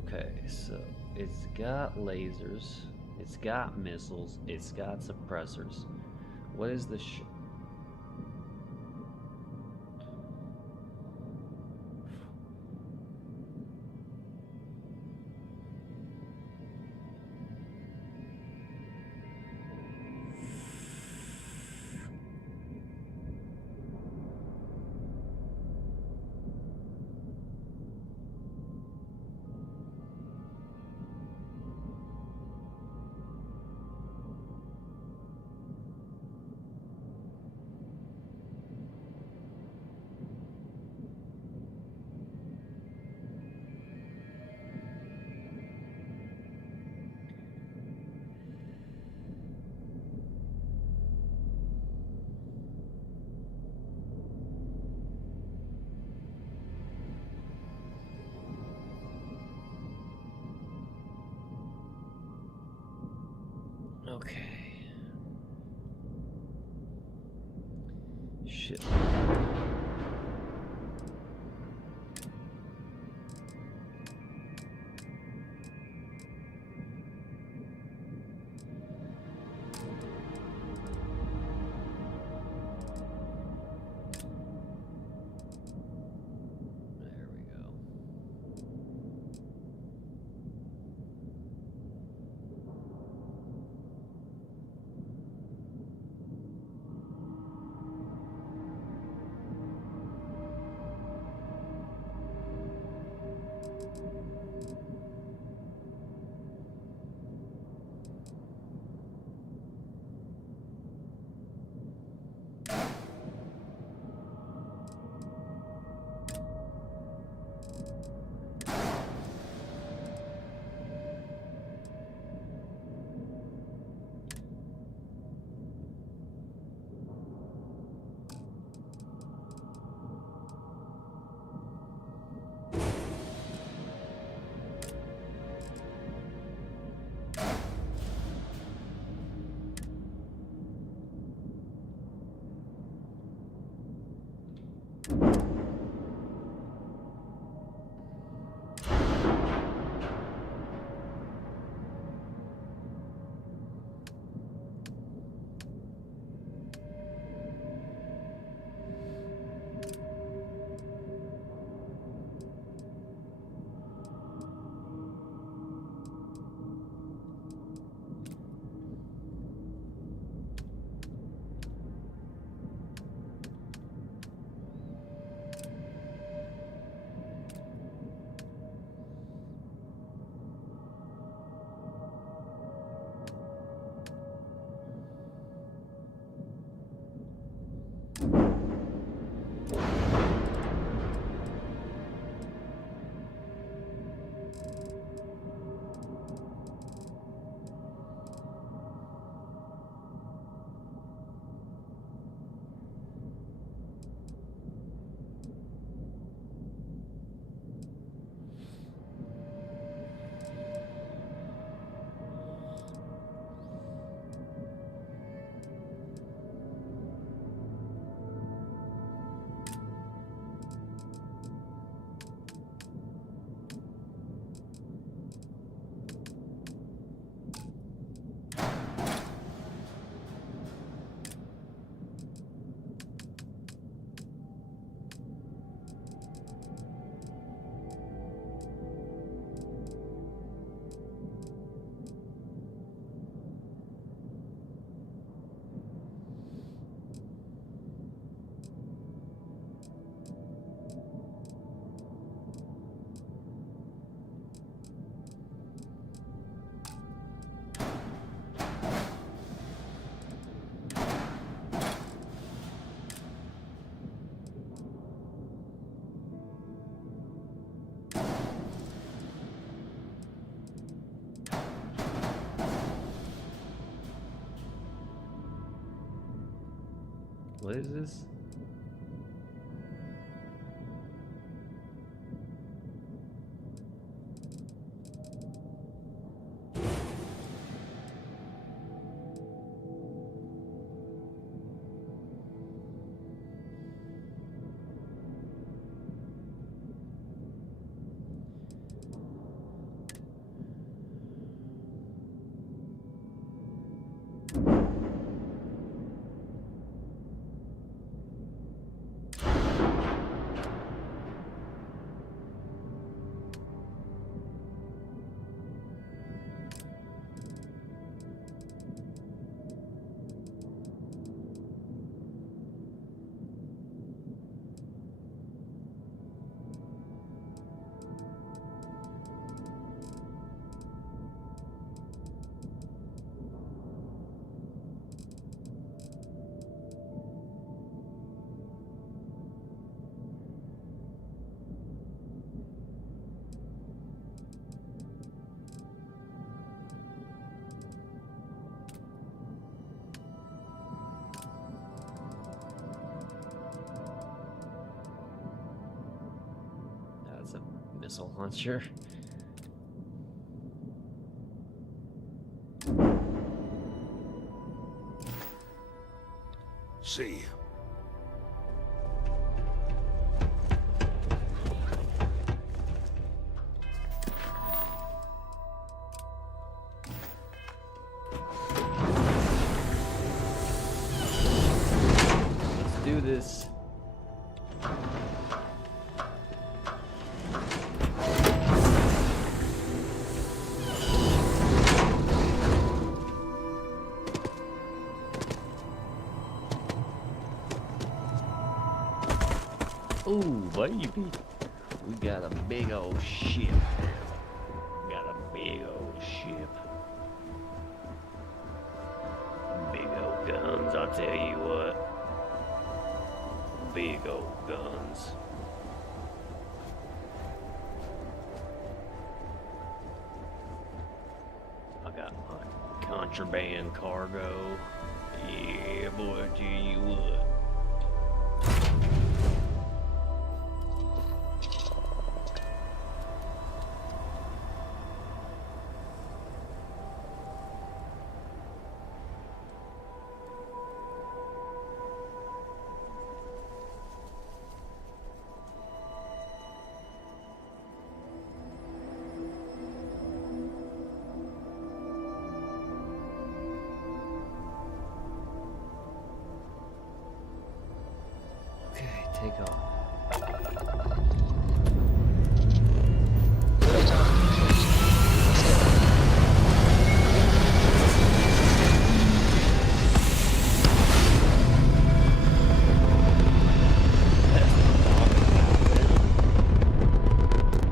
Okay, so it's got lasers, it's got missiles, it's got suppressors. What is the Okay. Shit. There we go. What is this? That's a missile launcher. See. Let's do this. Ooh, baby. We got a big old ship. Got a big old ship. Big old guns, I'll tell you what. Big old guns. I got my contraband cargo. Yeah, boy, I tell you what. Take off.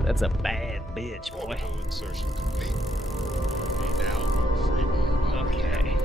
That's a bad bitch, boy. Orbital insertion complete. Okay, now free. Okay.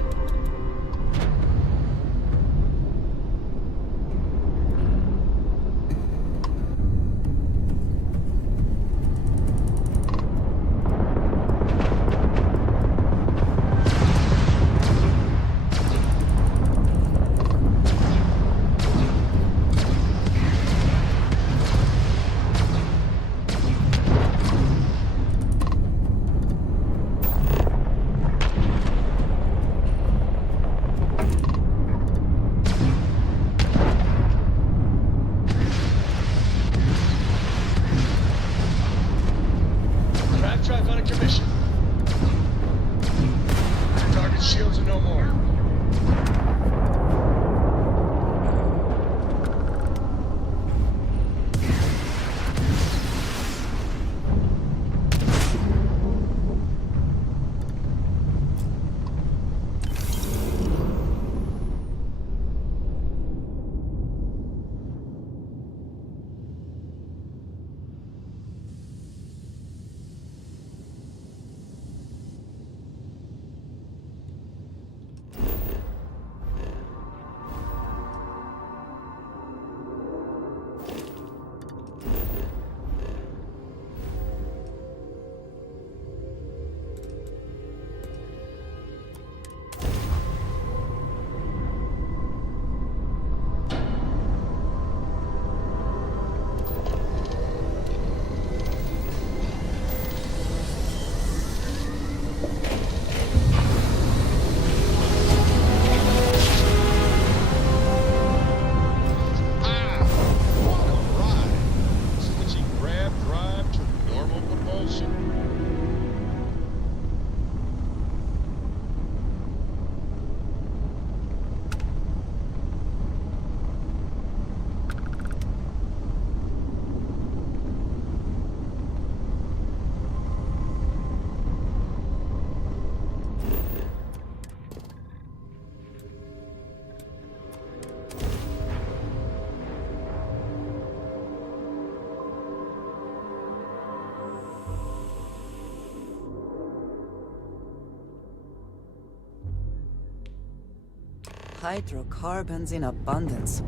Hydrocarbons in abundance.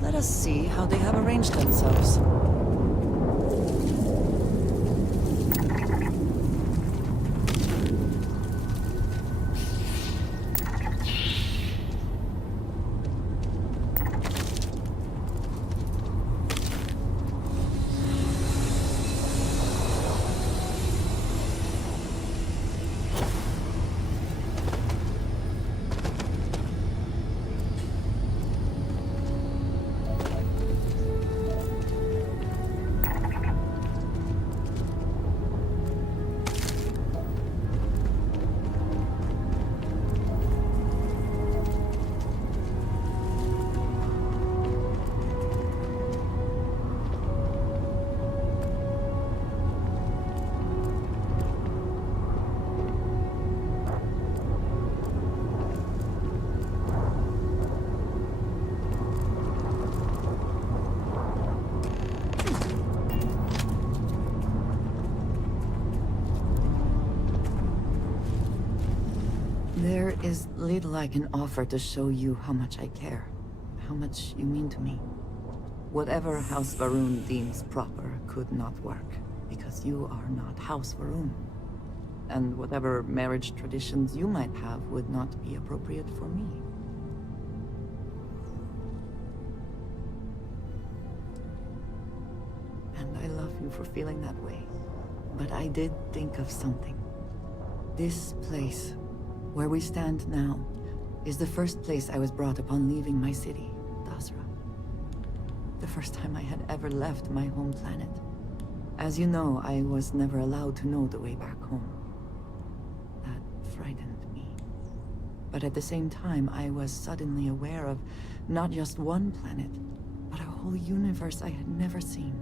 Let us see how they have arranged themselves. There is little I can offer to show you how much I care, how much you mean to me. Whatever House Varun deems proper could not work, because you are not House Varun. And whatever marriage traditions you might have would not be appropriate for me. And I love you for feeling that way. But I did think of something. This place, where we stand now, is the first place I was brought upon leaving my city, Dasra. The first time I had ever left my home planet. As you know, I was never allowed to know the way back home. That frightened me. But at the same time, I was suddenly aware of not just one planet, but a whole universe I had never seen.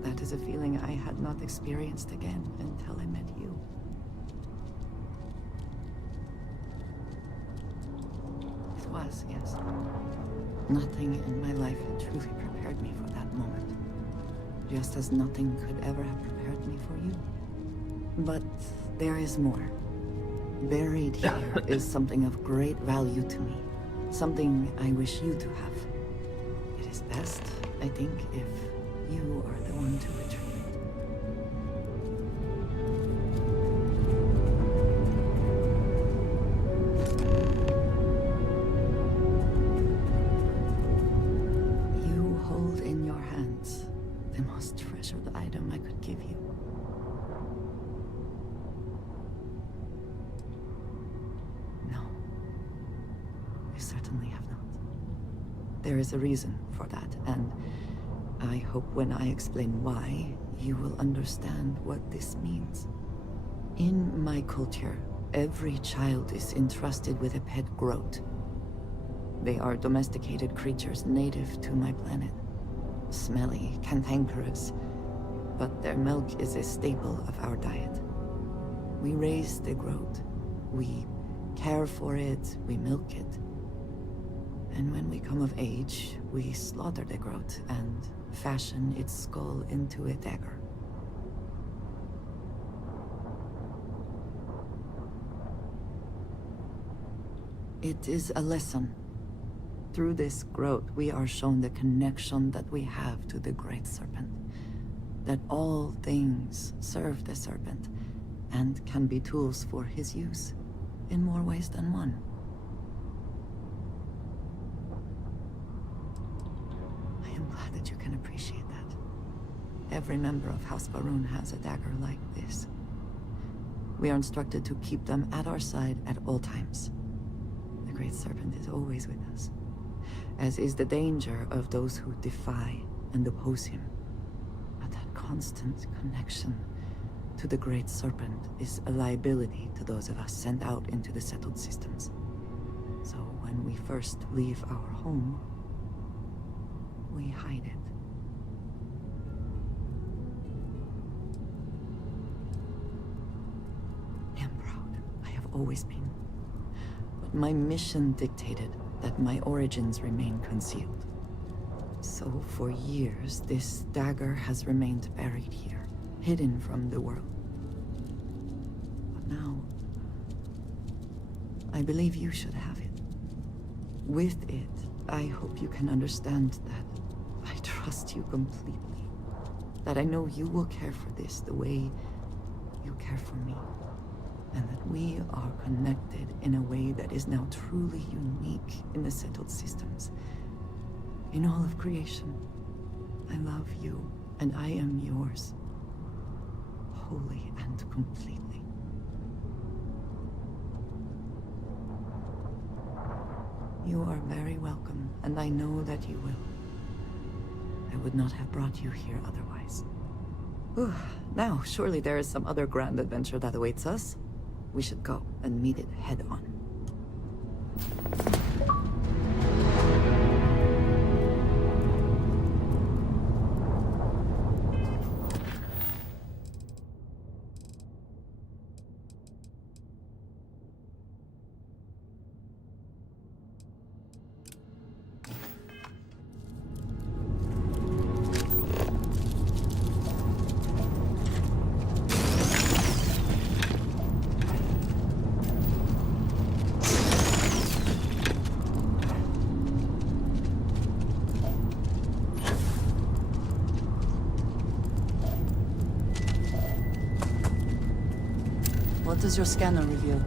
That is a feeling I had not experienced again until I met you. It was, yes. Nothing in my life had truly prepared me for that moment. Just as nothing could ever have prepared me for you. But there is more. Buried here is something of great value to me. Something I wish you to have. It is best, I think, if you are the one to retrieve it. You hold in your hands the most treasured item I could give you. No. You certainly have not. There is a reason for that, and I hope when I explain why, you will understand what this means. In my culture, every child is entrusted with a pet groat. They are domesticated creatures native to my planet. Smelly, cantankerous, but their milk is a staple of our diet. We raise the groat. We care for it, we milk it. And when we come of age, we slaughter the groat and fashion its skull into a dagger. It is a lesson. Through this groat, we are shown the connection that we have to the Great Serpent. That all things serve the Serpent, and can be tools for his use, in more ways than one. I am glad that you can appreciate that. Every member of House Varun has a dagger like this. We are instructed to keep them at our side at all times. The Great Serpent is always with us, as is the danger of those who defy and oppose him. But that constant connection to the Great Serpent is a liability to those of us sent out into the settled systems. So when we first leave our home, we hide it. I am proud. I have always been. But my mission dictated that my origins remain concealed. So for years, this dagger has remained buried here, hidden from the world. But now, I believe you should have it. With it, I hope you can understand that I trust you completely. That I know you will care for this the way you care for me. And that we are connected in a way that is now truly unique in the settled systems. In all of creation, I love you, and I am yours. Wholly and completely. You are very welcome, and I know that you will. I would not have brought you here otherwise. Whew. Now, surely there is some other grand adventure that awaits us. We should go and meet it head on. What does your scanner reveal?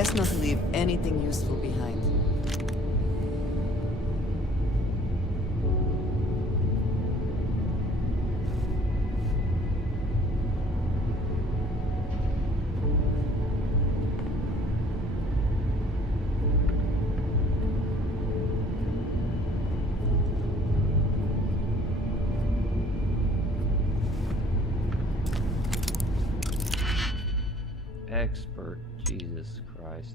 Best not to leave anything useful behind. Expert. Jesus Christ.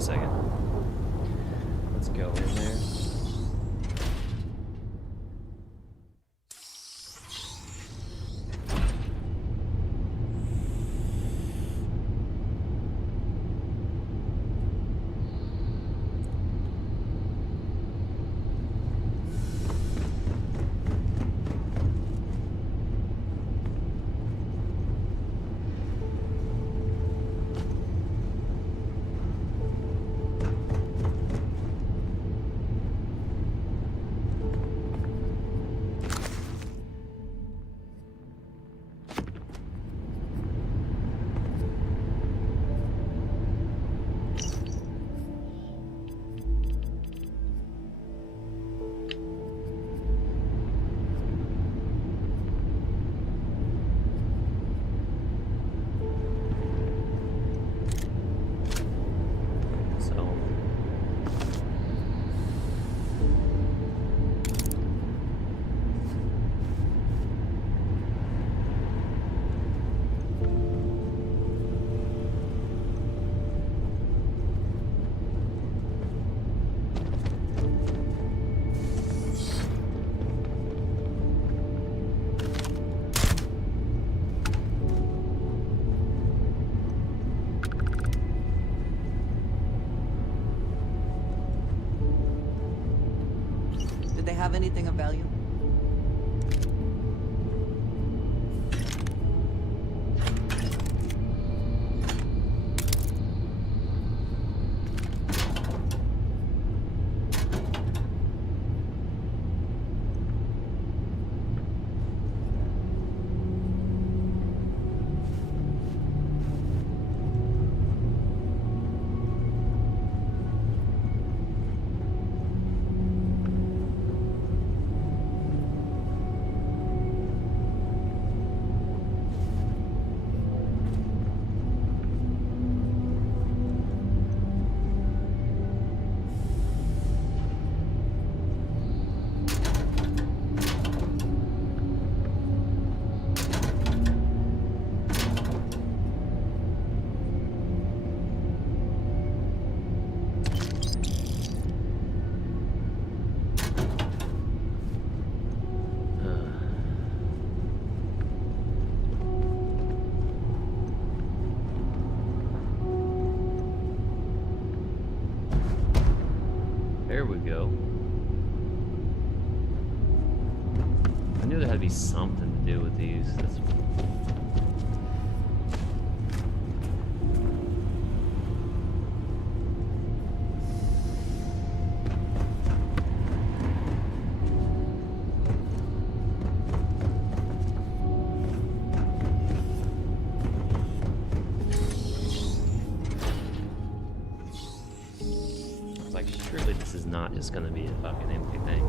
a second. Let's go in there. Did they have anything of value? There we go. I knew there had to be something to do with these. Like, surely this is not just gonna be a fucking empty thing.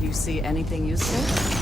Do you see anything useful?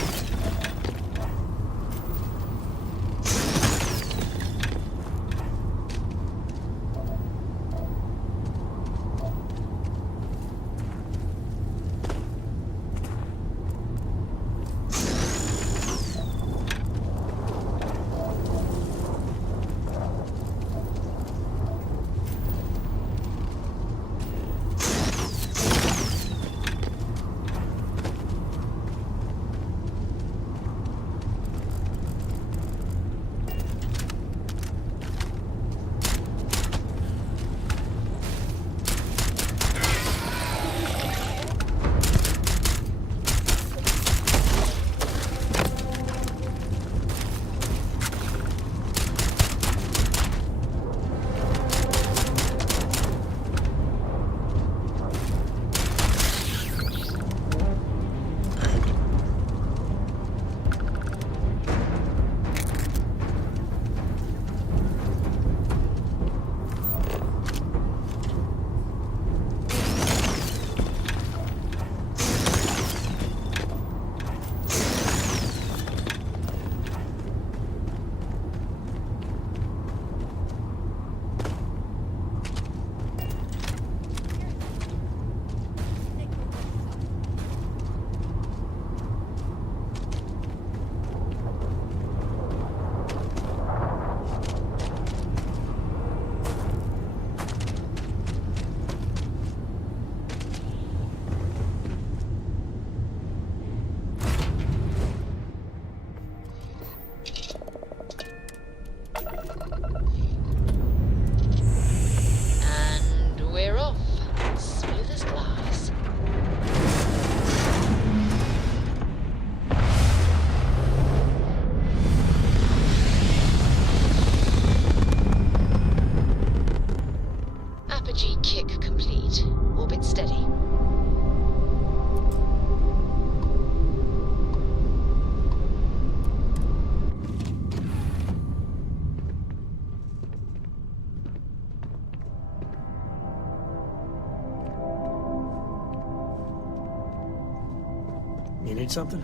Need something?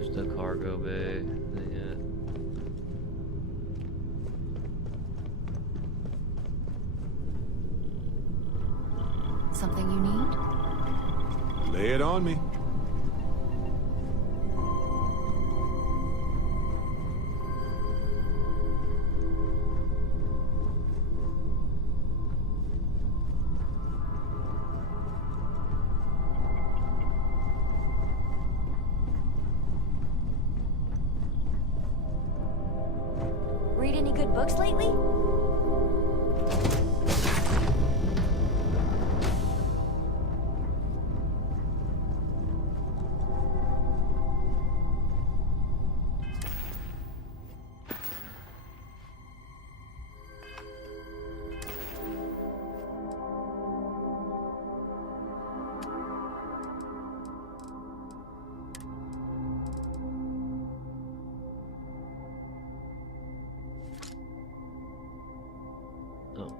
Just a cargo bay. Yeah. Something you need? Lay it on me. Read any good books lately? Oh.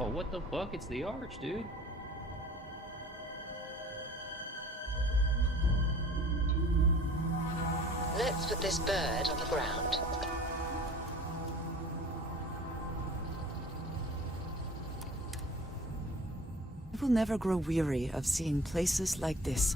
Oh, what the fuck? It's the arch, dude. Let's put this bird on the ground. I will never grow weary of seeing places like this.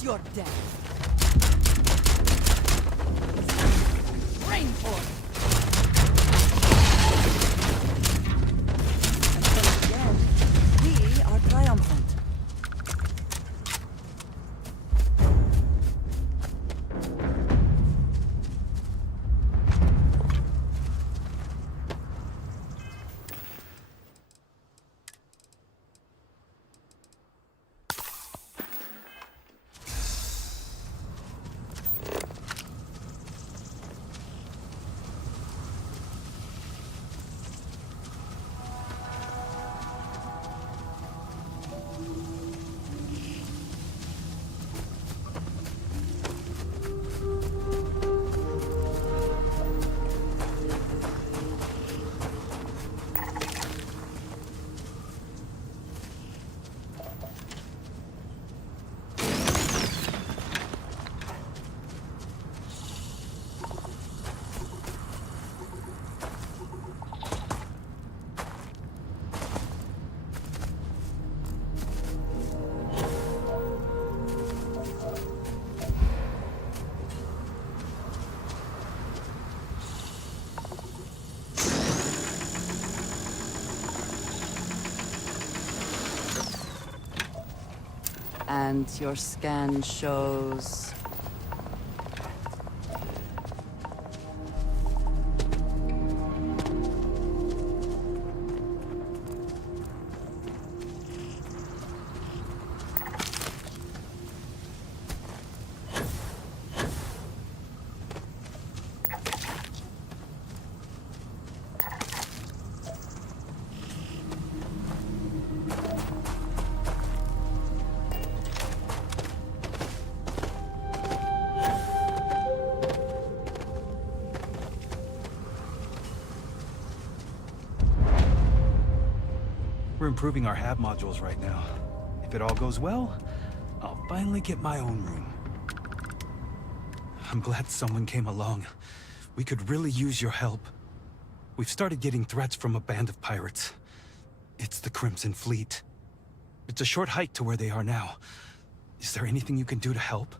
Your death. Rainforest. And your scan shows... We're improving our hab modules right now. If it all goes well, I'll finally get my own room. I'm glad someone came along. We could really use your help. We've started getting threats from a band of pirates. It's the Crimson Fleet. It's a short hike to where they are now. Is there anything you can do to help?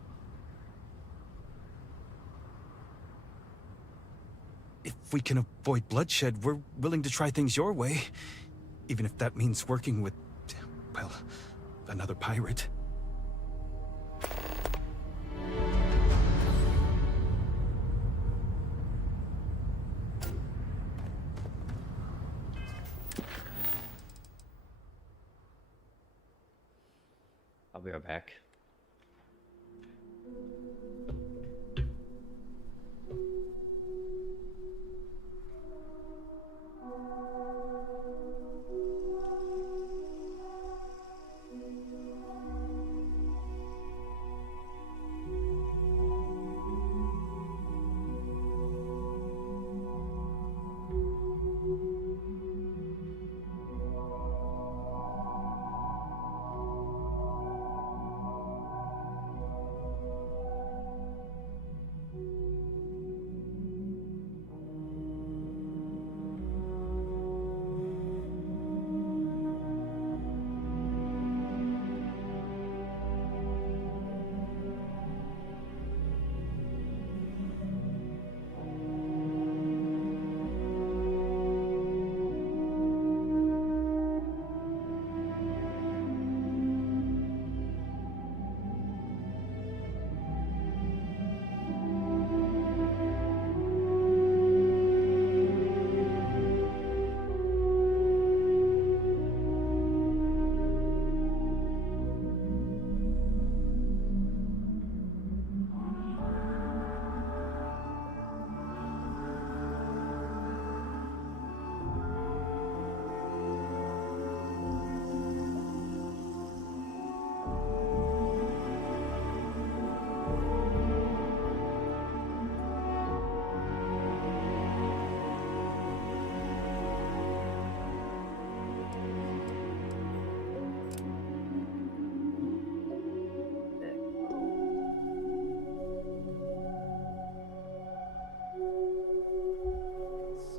If we can avoid bloodshed, we're willing to try things your way. Even if that means working with, well, another pirate. I'll be right back.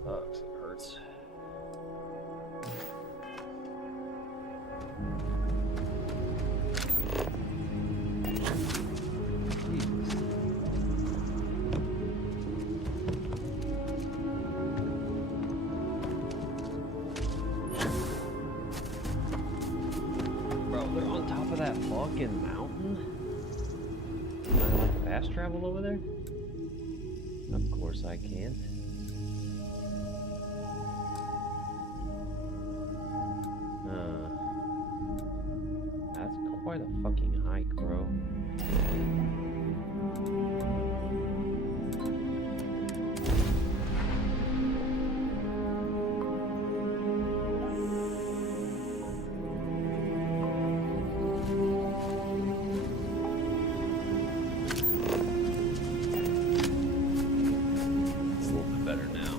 Sucks. It hurts. Bro, they're on top of that fucking mountain? Can I like fast travel over there? Of course I can't. That's quite a fucking hike, bro. It's a little bit better now.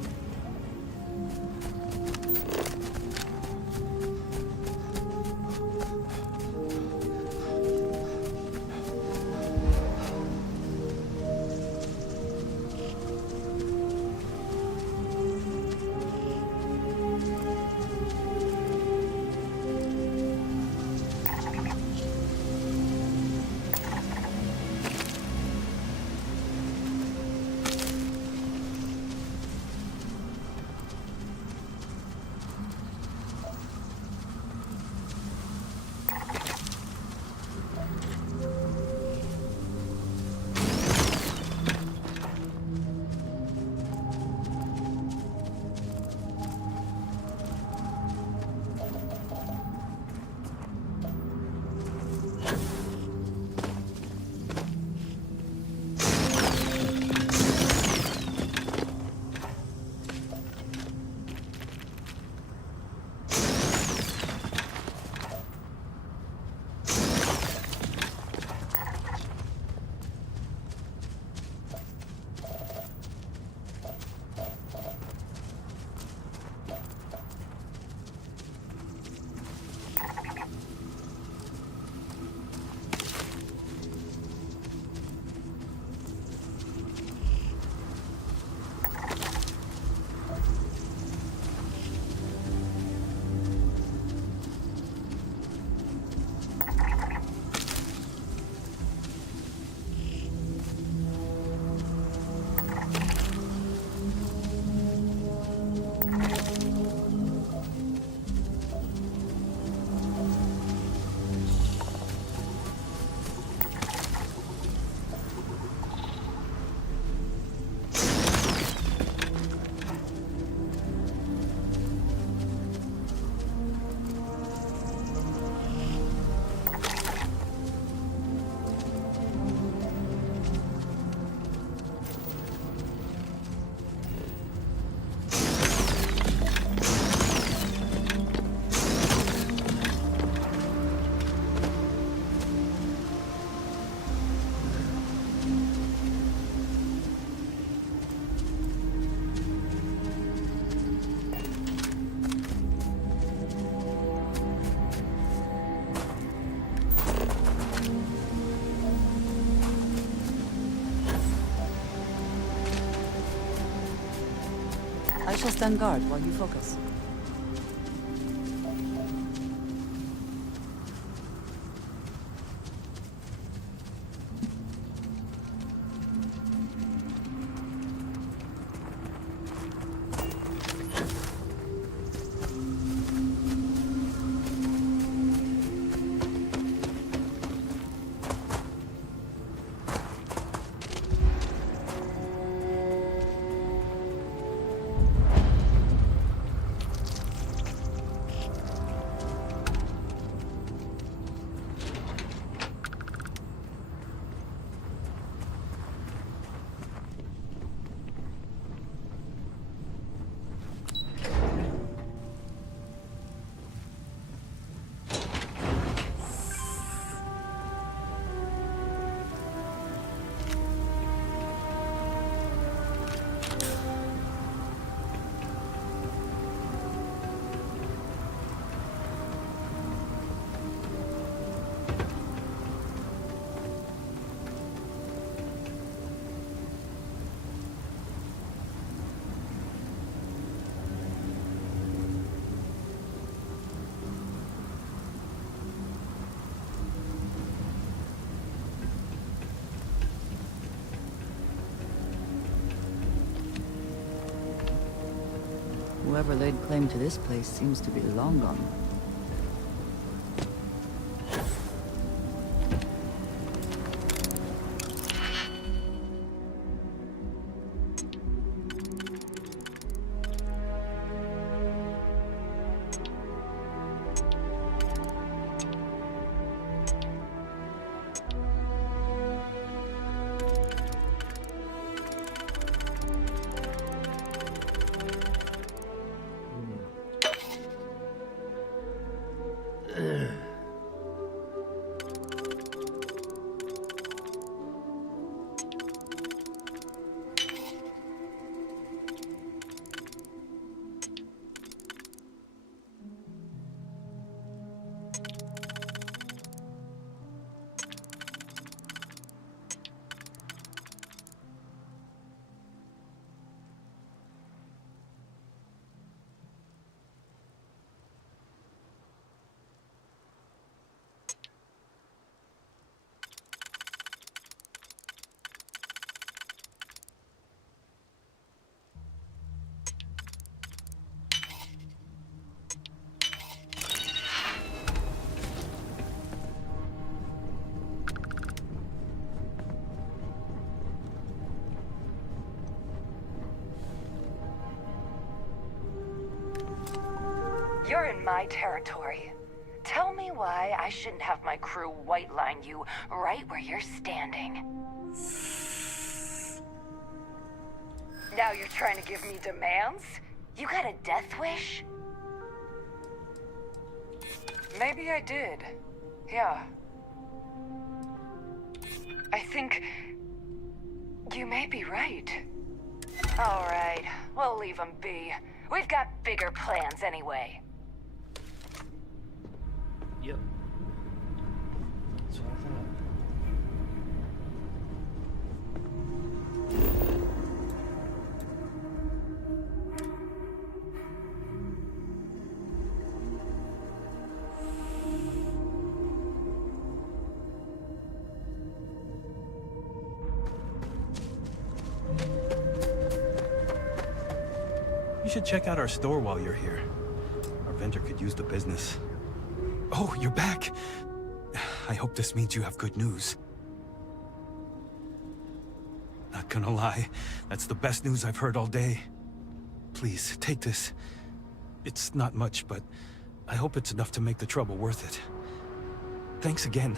shall stand guard while you focus. Whoever laid claim to this place seems to be long gone. You're in my territory. Tell me why I shouldn't have my crew white line you right where you're standing. Now you're trying to give me demands? You got a death wish? Maybe I did. Yeah. I think you may be right. All right, we'll leave them be. We've got bigger plans anyway. Yep. That's what I thought. You should check out our store while you're here. Our vendor could use the business. Oh, you're back! I hope this means you have good news. Not gonna lie, that's the best news I've heard all day. Please, take this. It's not much, but I hope it's enough to make the trouble worth it. Thanks again.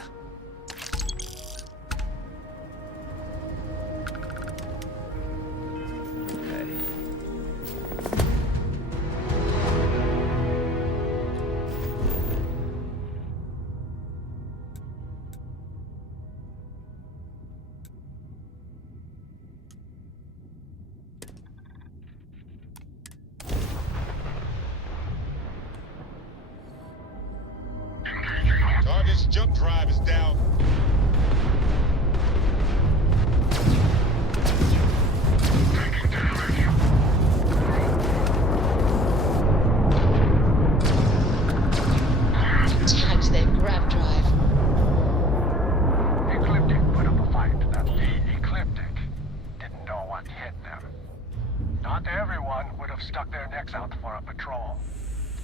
Target's jump drive is down.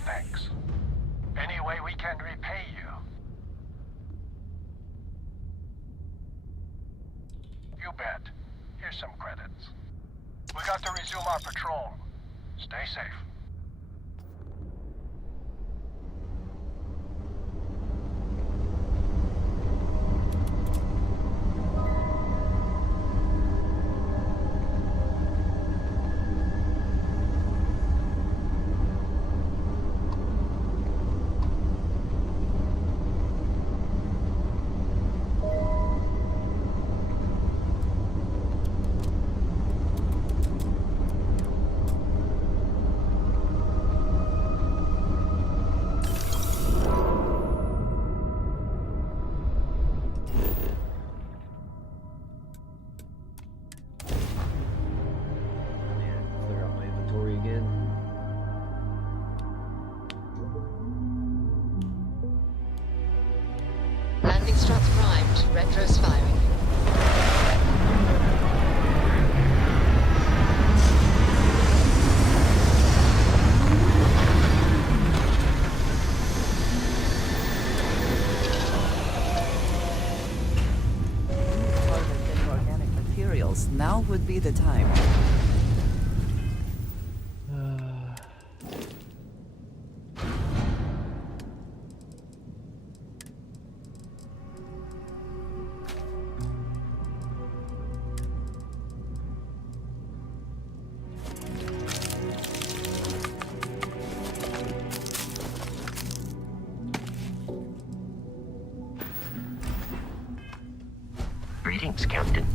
thanks. Any way we can repay you. You bet. Here's some credits. We got to resume our patrol. Stay safe. Clear out my inventory again. Landing struts primed. Retros firing. Harder than organic materials. Now would be the time. Greetings, Captain.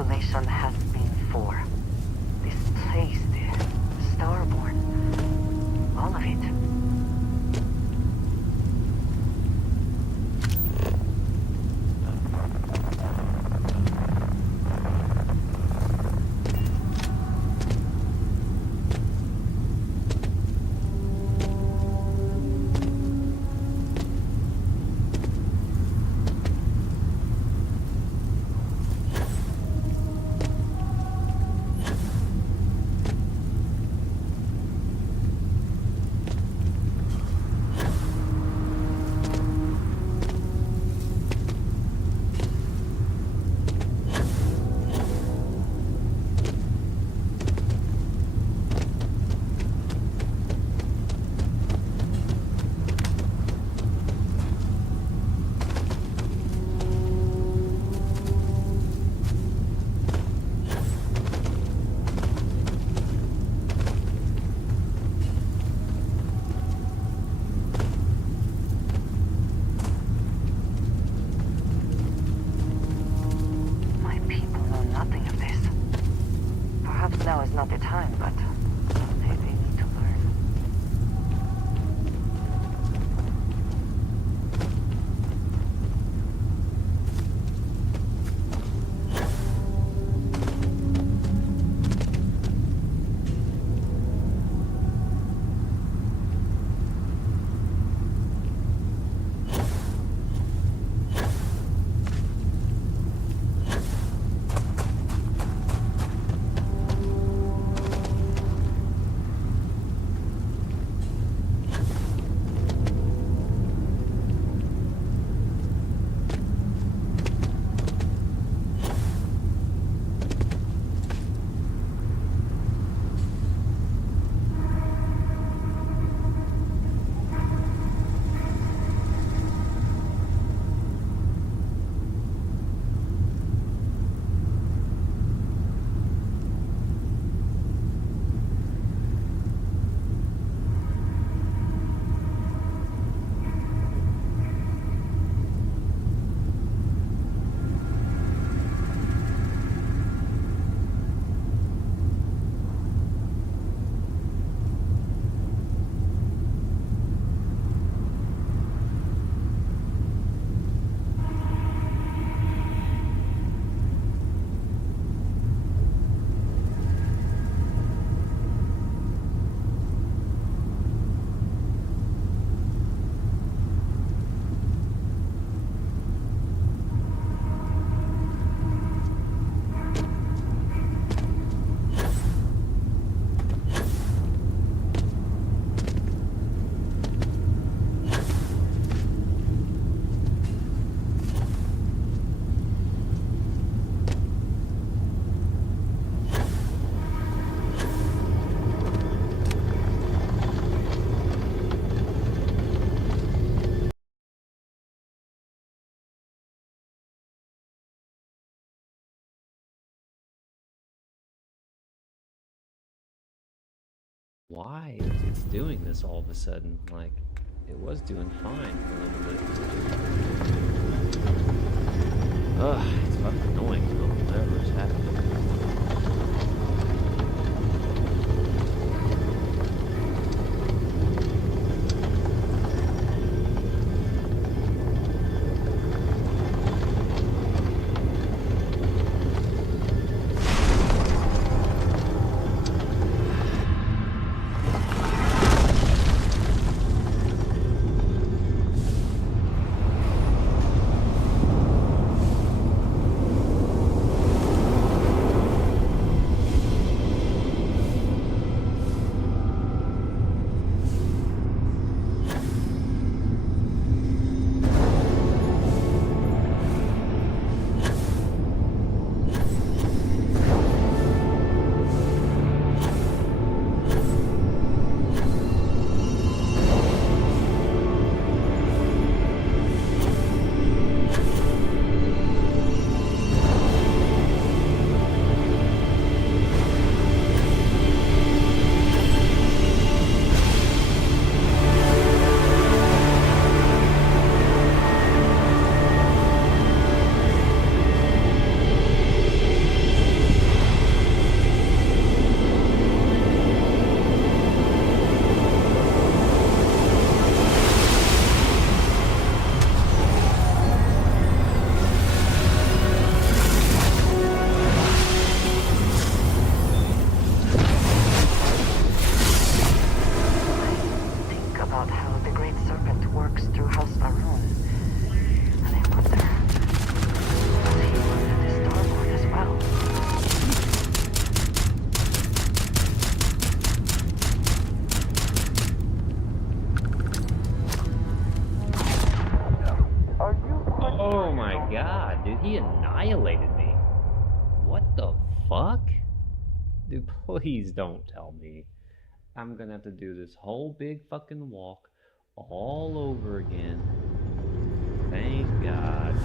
installation has been for. This place, the starboard, all of it. Now is not the time, but they need to learn. Why it's doing this all of a sudden? Like, it was doing fine for a little bit. Ugh, it's fucking annoying. Whatever is happening. Dude, please don't tell me I'm gonna have to do this whole big fucking walk all over again. Thank God.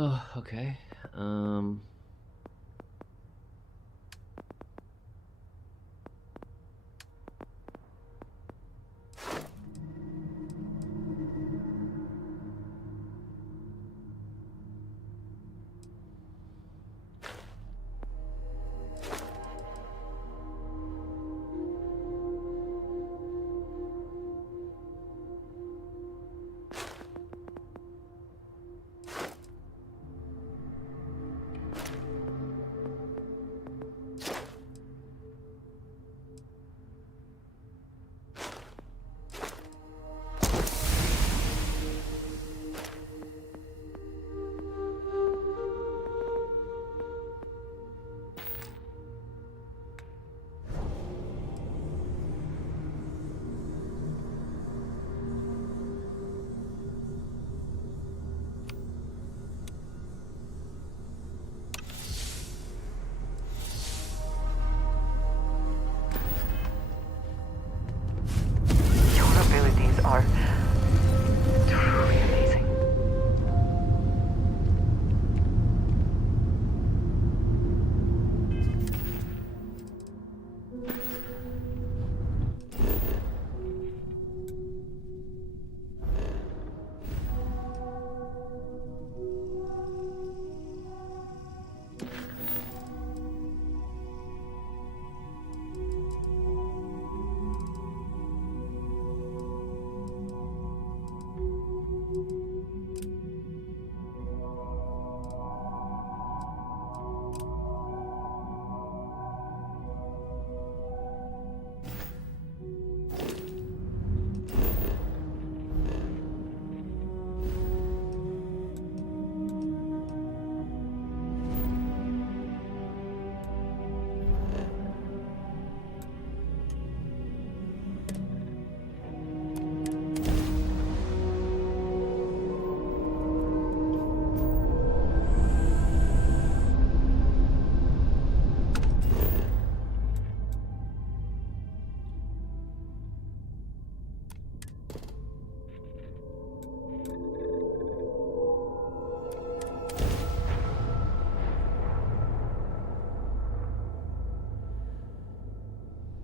Oh, okay. Your abilities are truly amazing.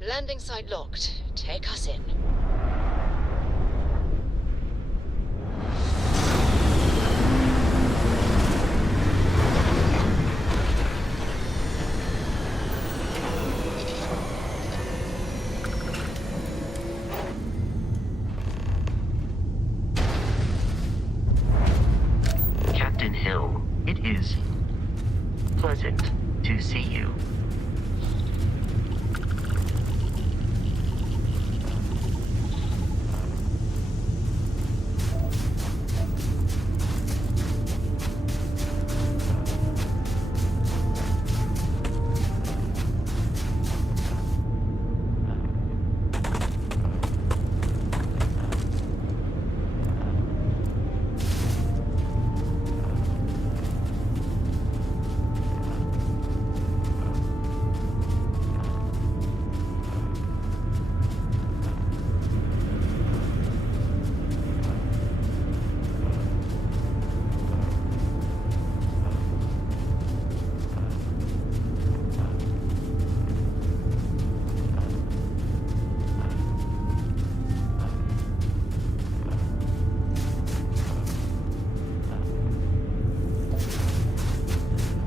Landing site locked. Take us in. is. Pleasant to see you.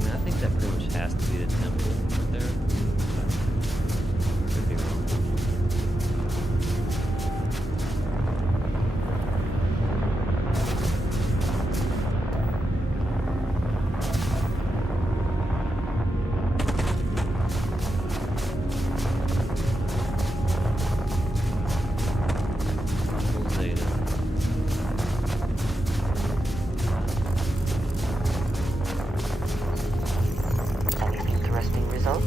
I think that pretty much has to be the temple right there. Could be wrong. We'll say that. Any interesting results?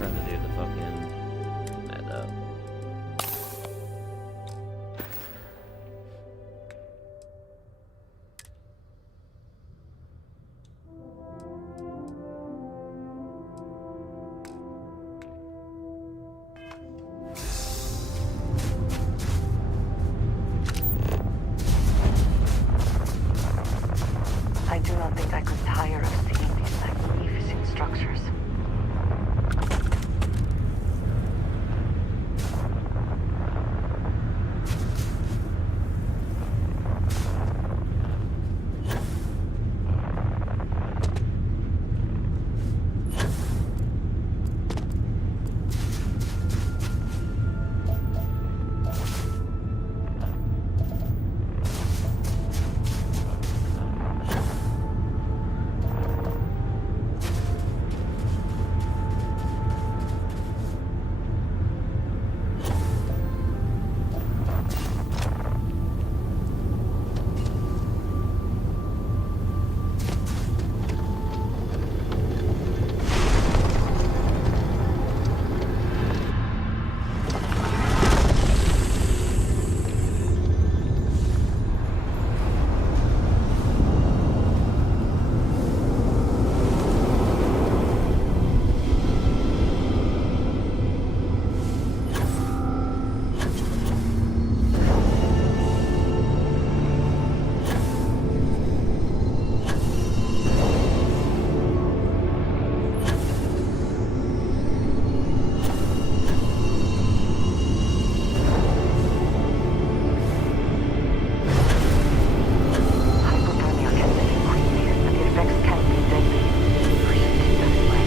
Rather do the fucking that up. I do not think I could tire of seeing these magnificent structures. Hypothermia can make you weak, and the effects can be deadly. Persisting that way.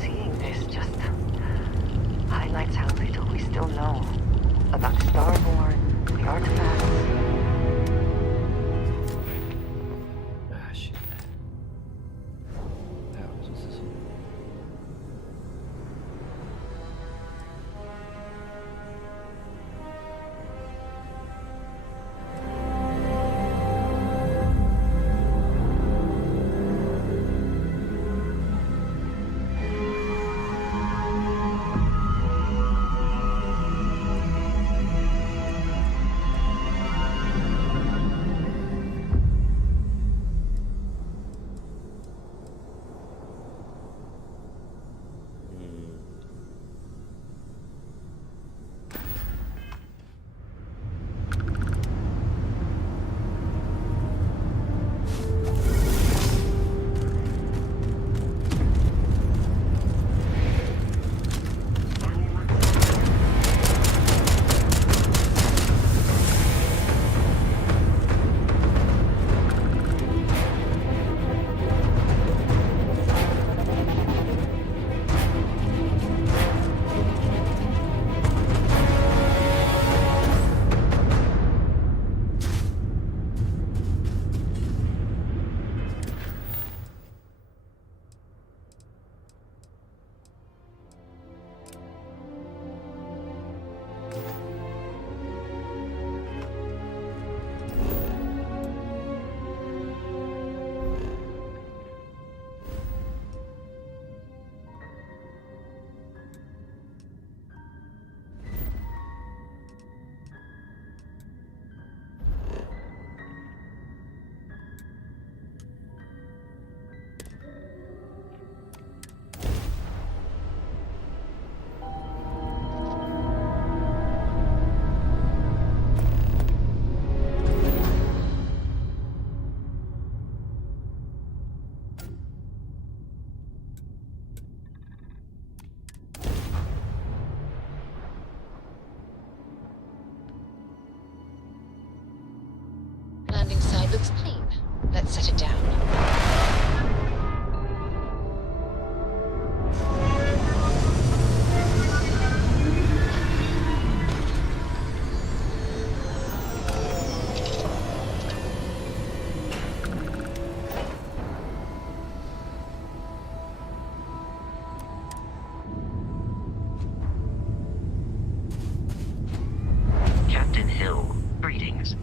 Seeing this just highlights how little we still know about Starborn, the artifacts. Ah, shit. What's this? supplies.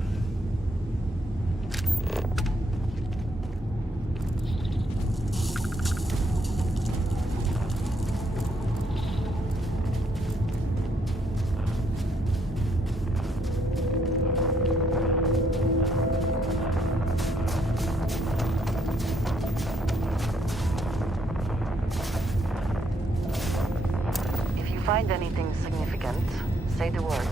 If you find anything significant, say the word.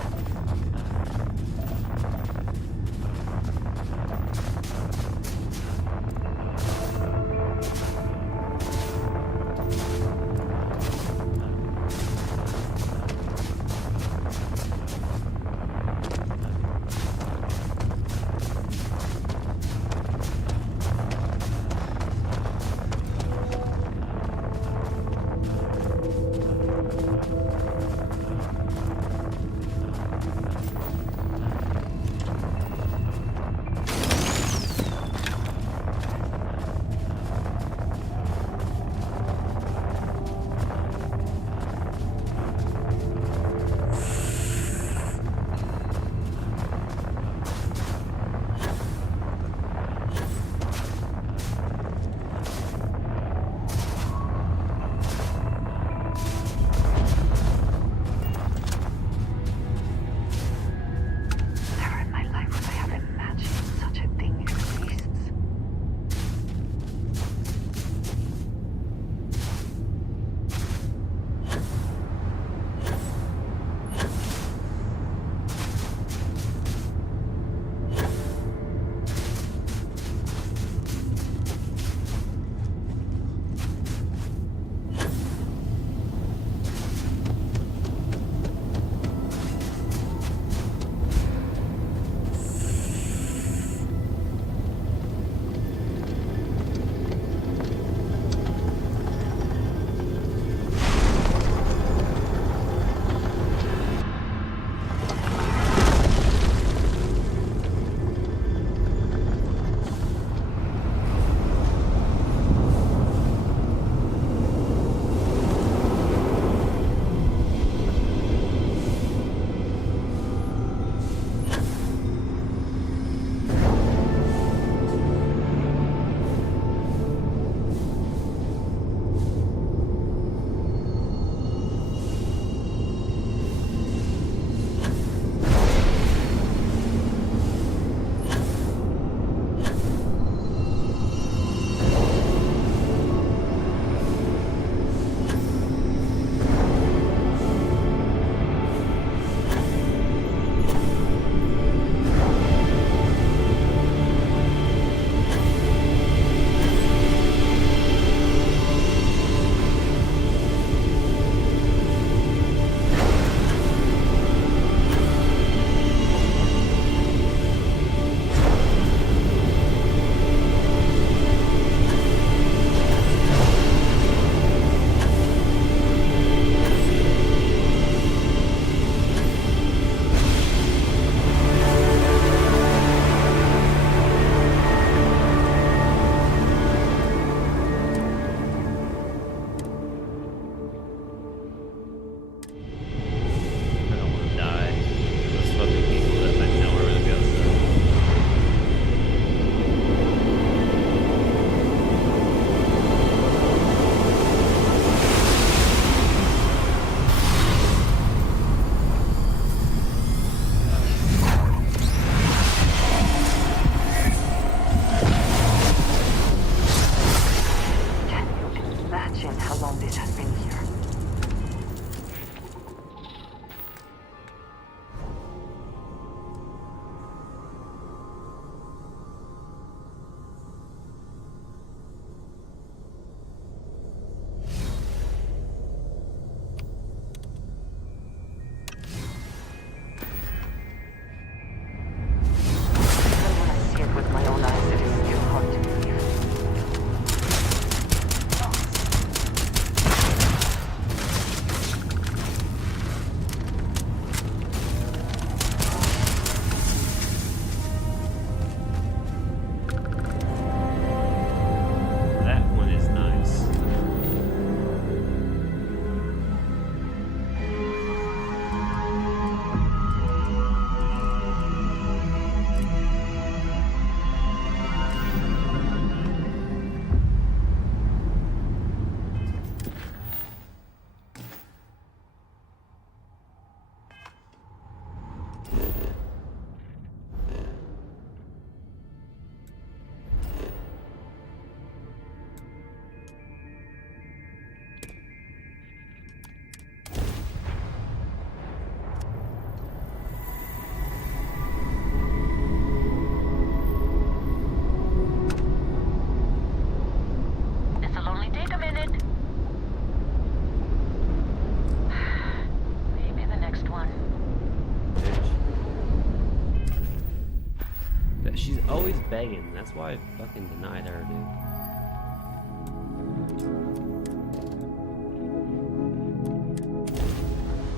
begging. That's why I fucking denied her, dude.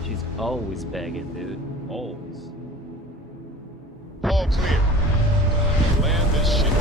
She's always begging, dude. Always. All clear. Land this shit.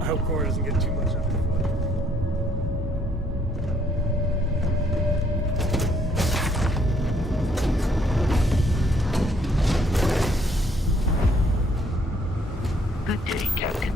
I hope Cora doesn't get too much of it. Good day, Captain.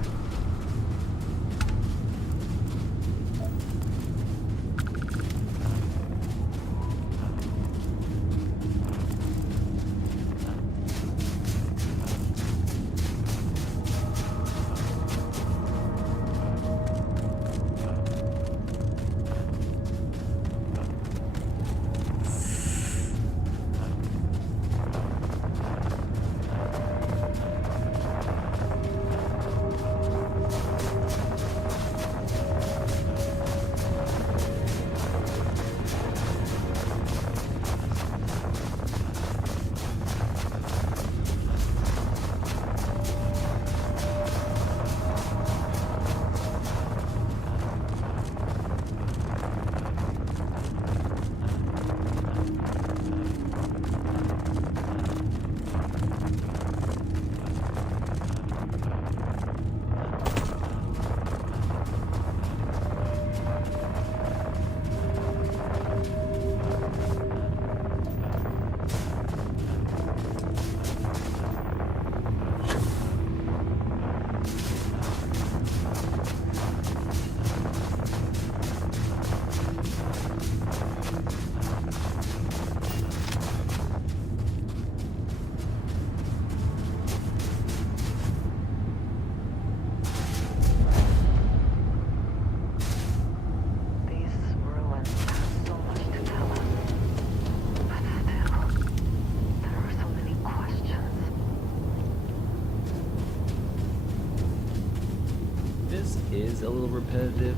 Is a little repetitive.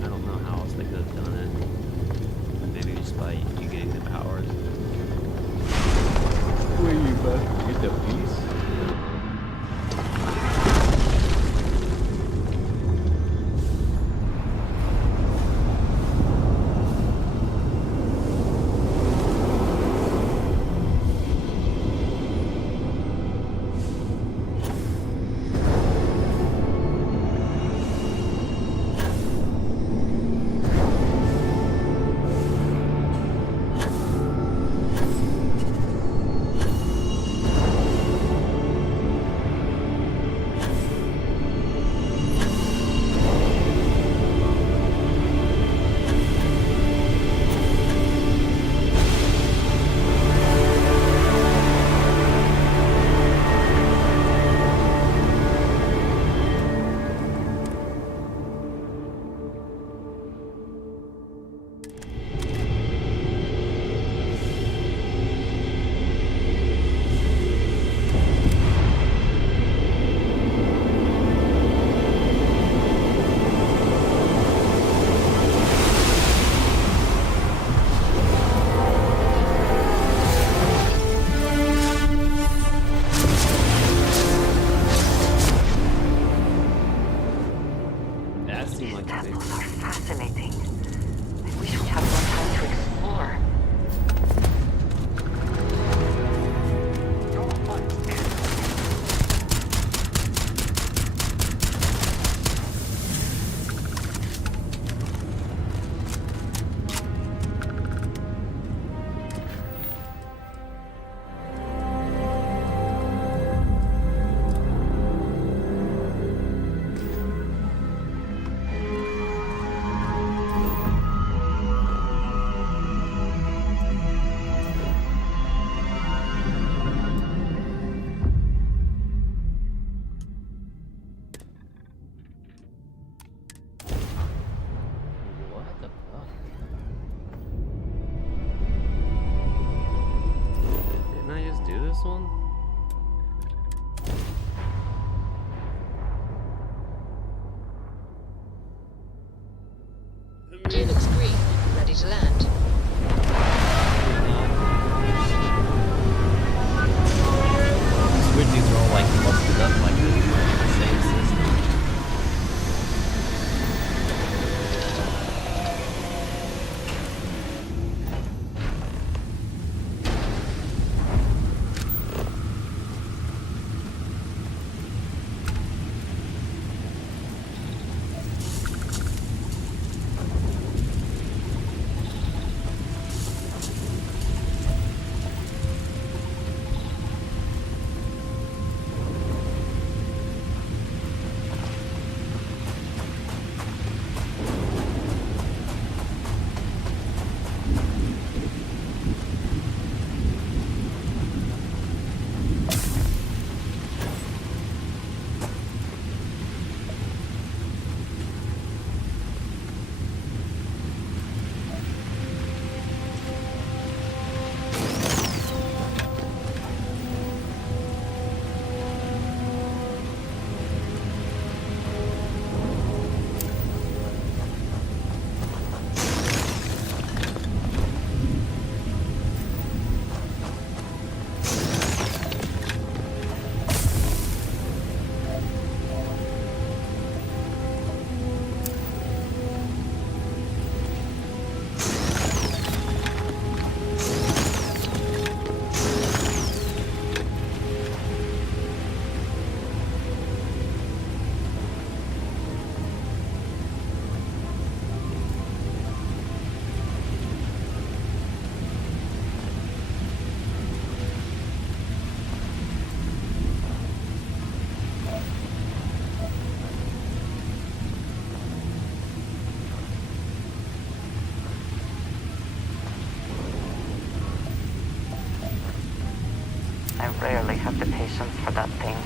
I don't know how else they could have done it. Maybe just by you getting the powers. Where you about to get the piece? this one? Gear looks green. Ready to land. These weird dudes are all like busted up like the same system. I rarely have the patience for that thing.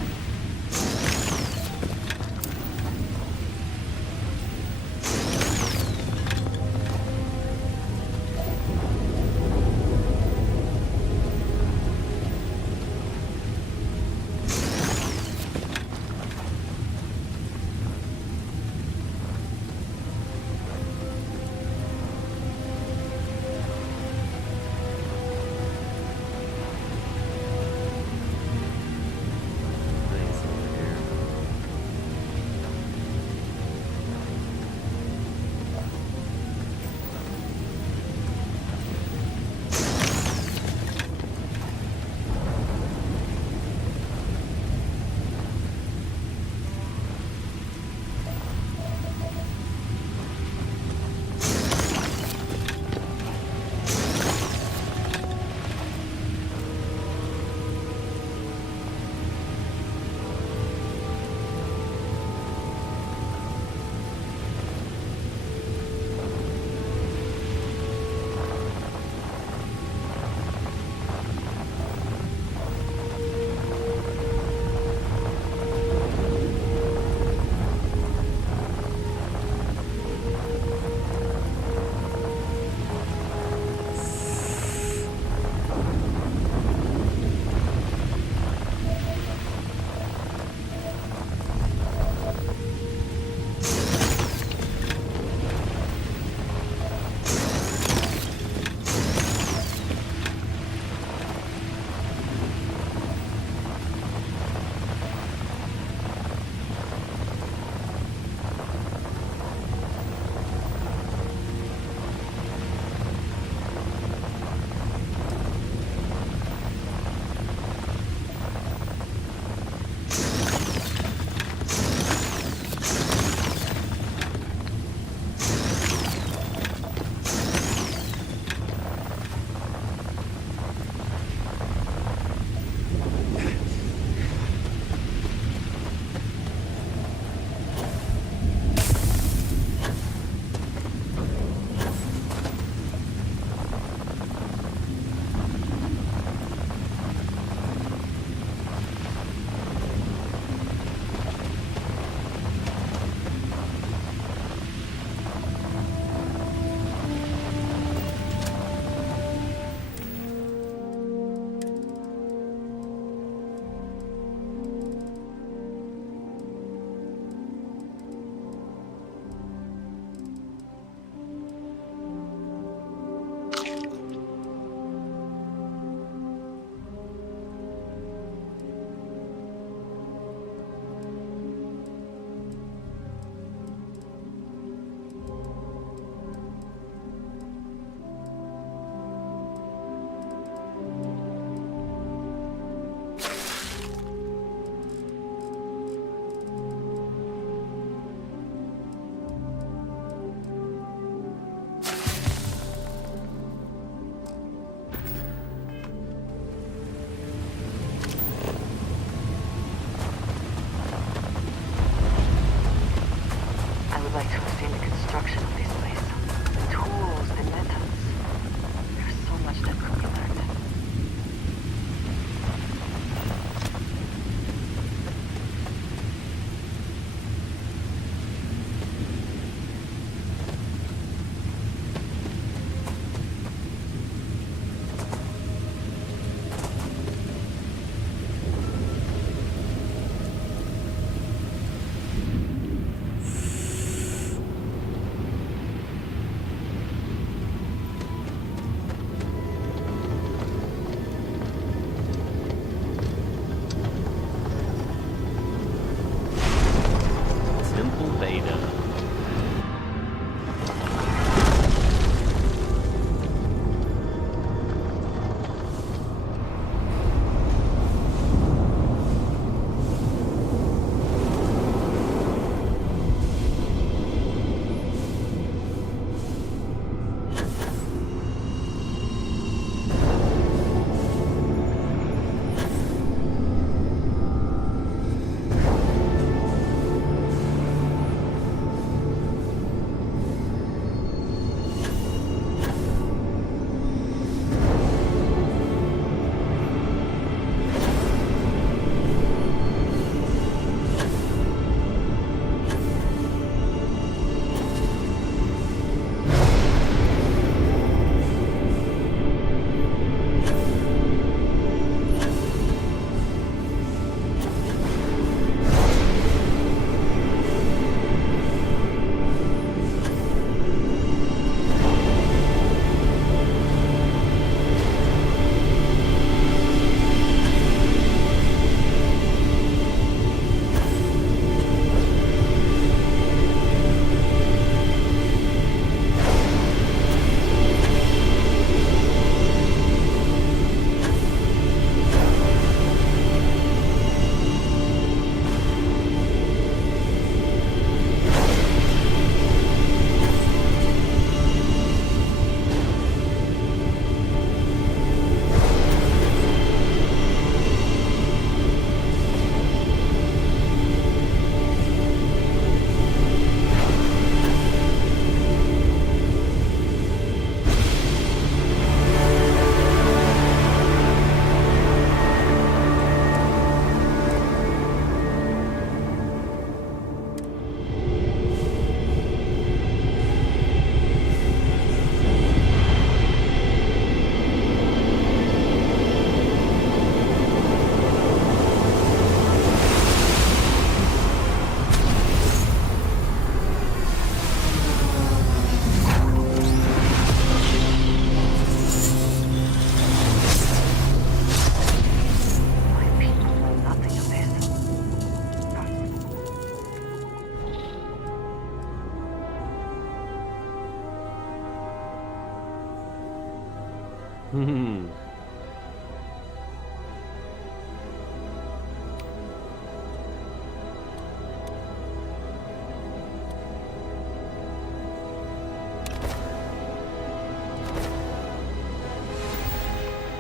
Hmm.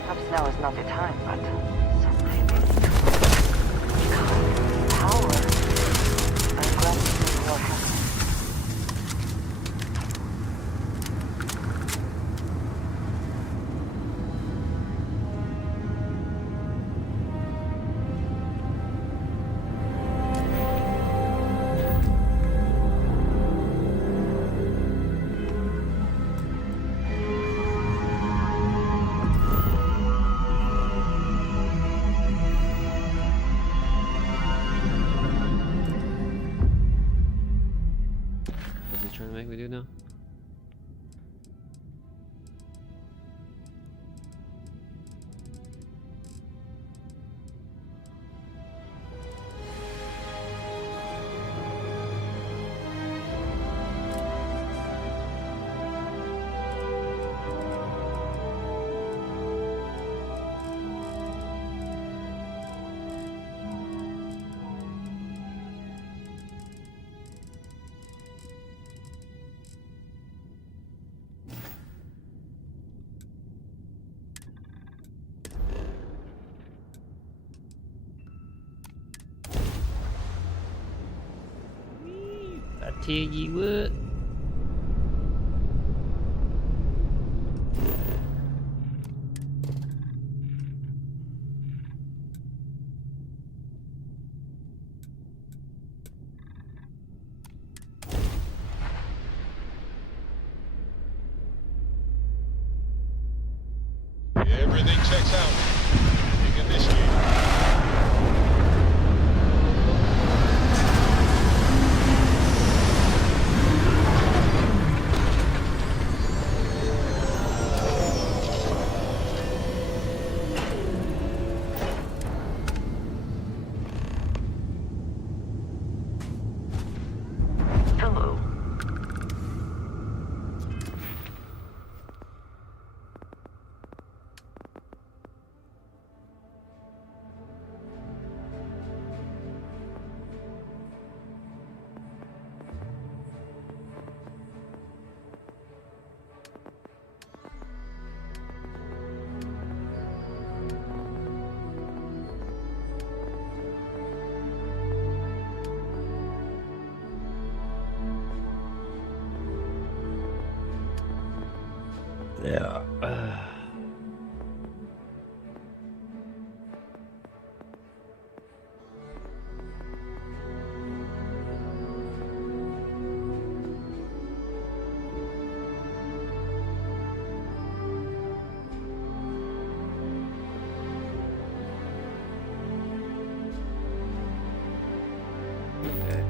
Perhaps now is not the time, but something power. I'm glad to see you're happy. What's he trying to make me do now? I tell you what. Everything checks out. Being initiated. Hello. Yeah. Okay.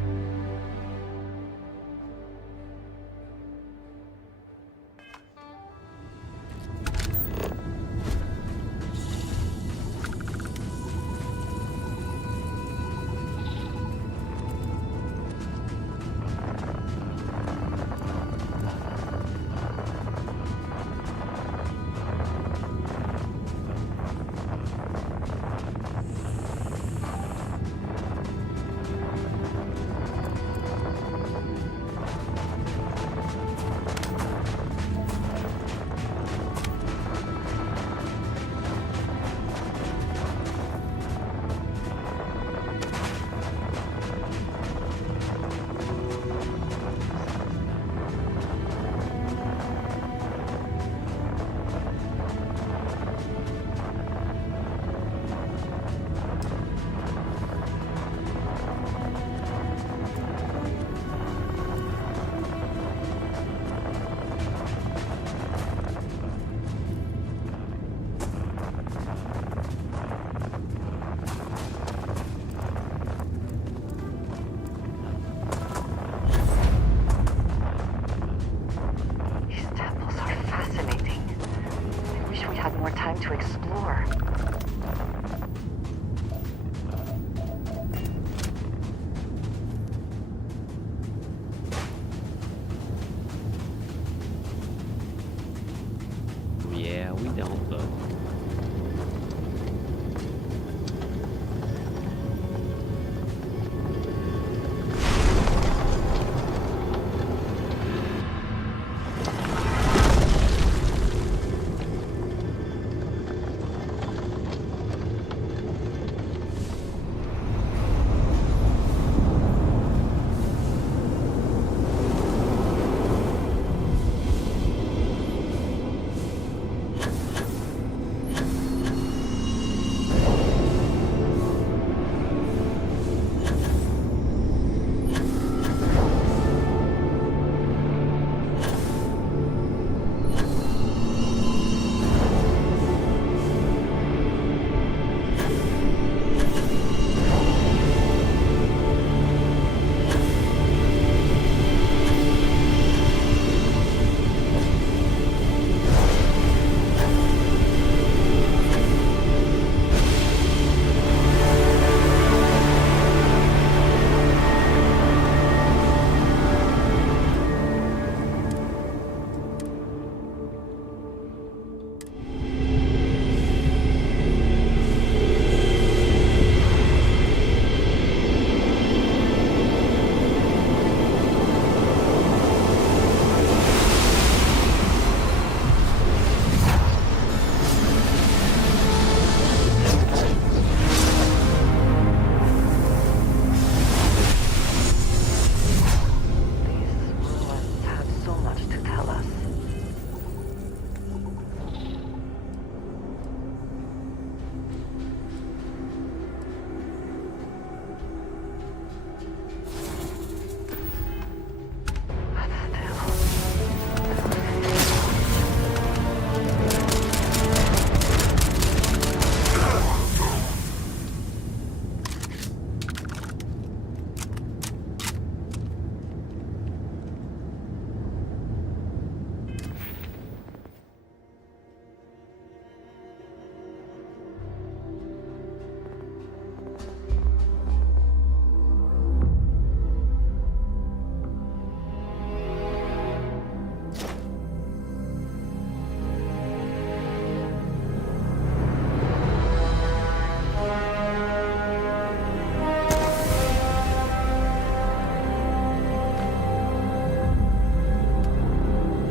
To explore. Yeah, No, we don't, but...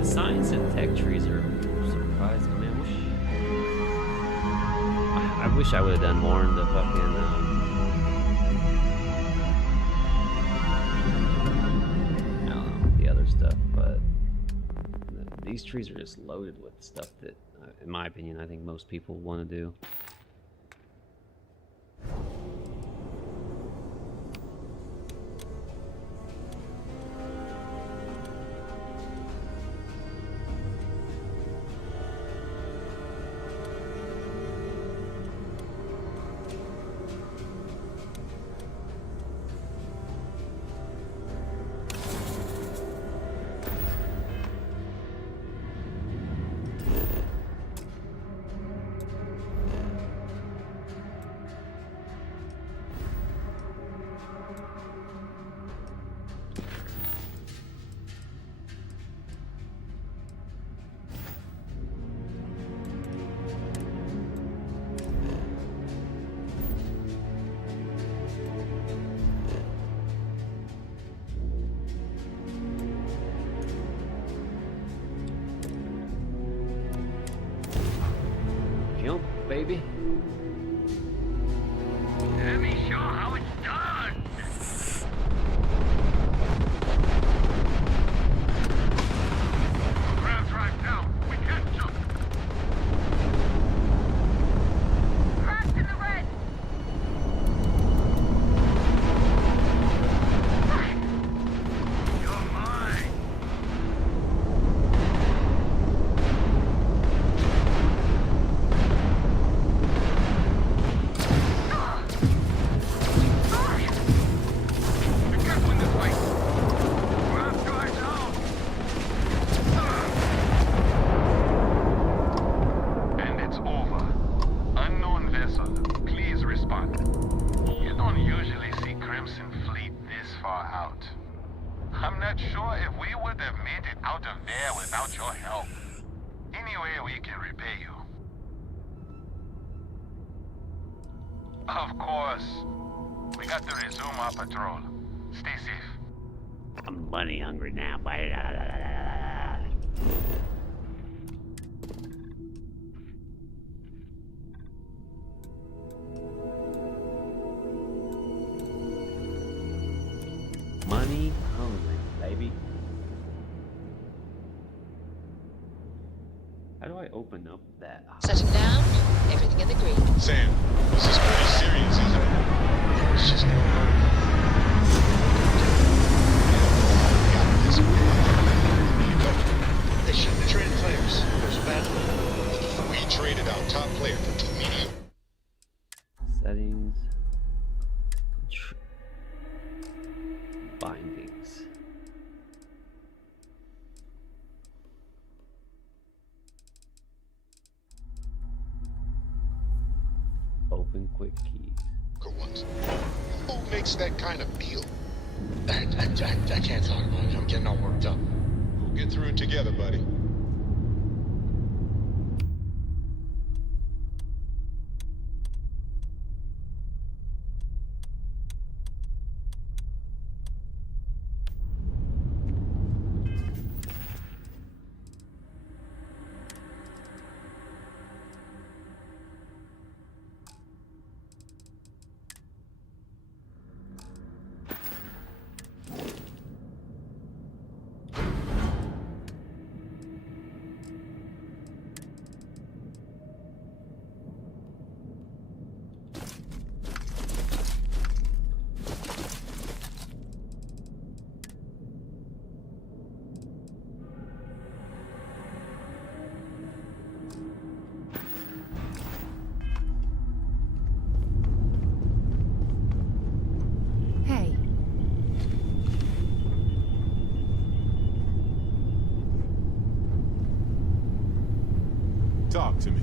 Science and tech trees are surprising, man. I wish I would have done more in the fucking, I don't know, the other stuff, but these trees are just loaded with stuff that, in my opinion, I think most people want to do. Baby. Let me show how it's done. Crab's right now. We can't jump. Crab's in the red. You're mine. any way we can repay you? Of course. We got to resume our patrol. Stay safe. I'm money hungry now. Money hungry, baby. How do I open up that? Setting down. Everything in the green. Sam, this is pretty serious, isn't it? There was just no hope. They shouldn't have traded players. It was a bad move. We traded our top player for 2 medium. Settings. Bindings. Open quick keys. Good ones. Who makes that kind of deal? I can't talk about it. I'm getting all worked up. We'll get through it together, buddy. Hey. Talk to me.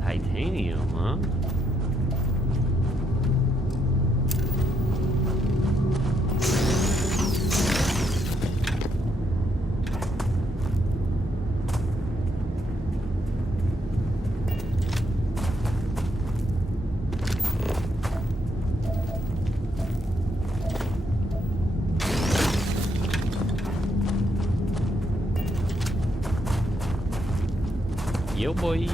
Titanium, huh? Yo, boy.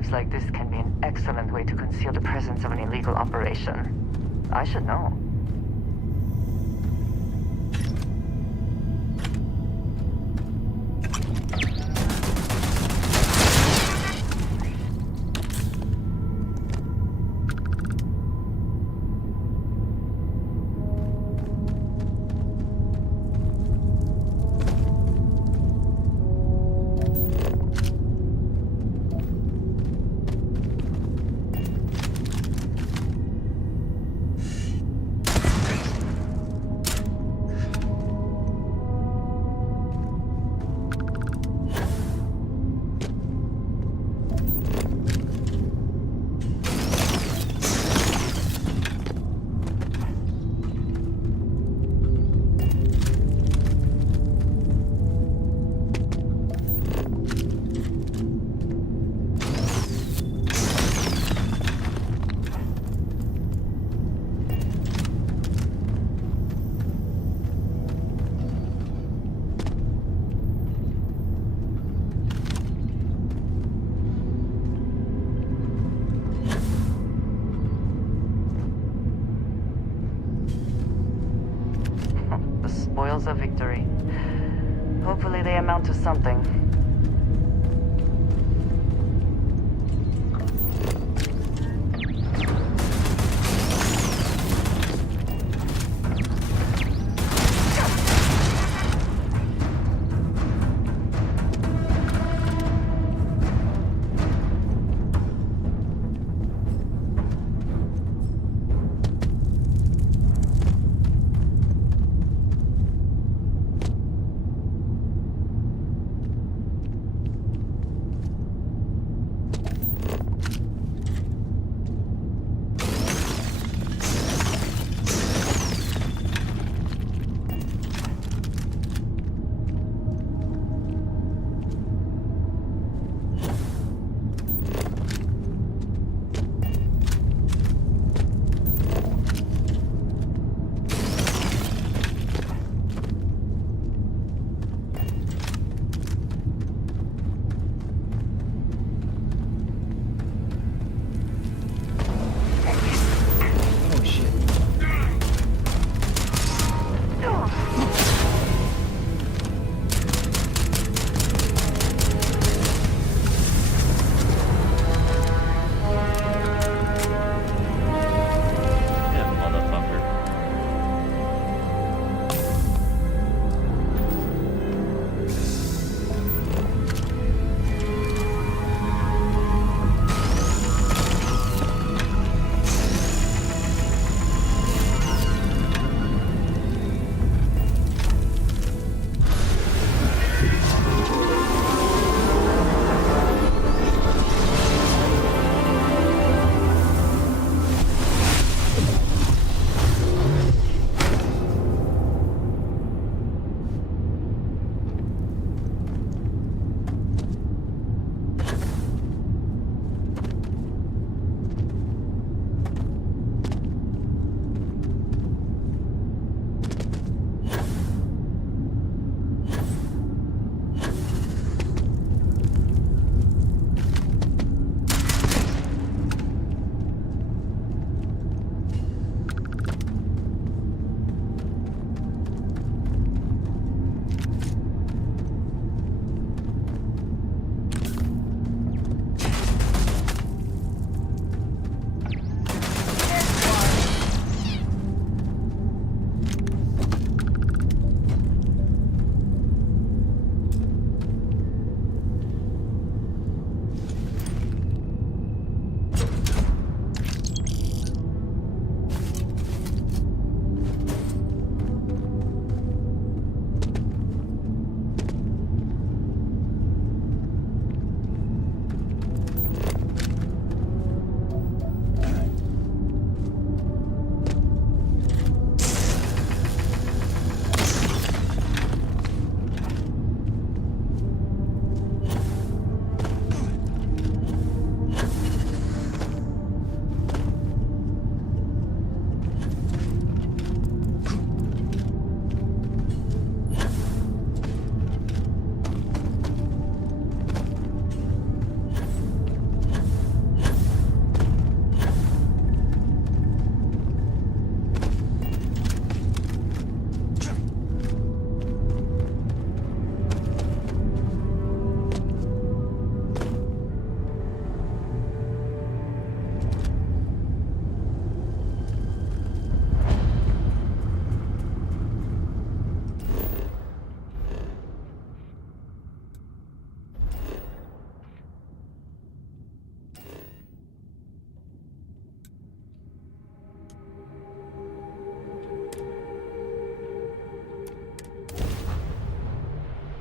Caves like this can be an excellent way to conceal the presence of an illegal operation. I should know. Spoils of victory. Hopefully they amount to something.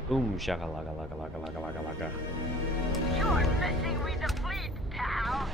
Boom shakalaka laka laka laka laka laka. You're messing with the fleet, pal.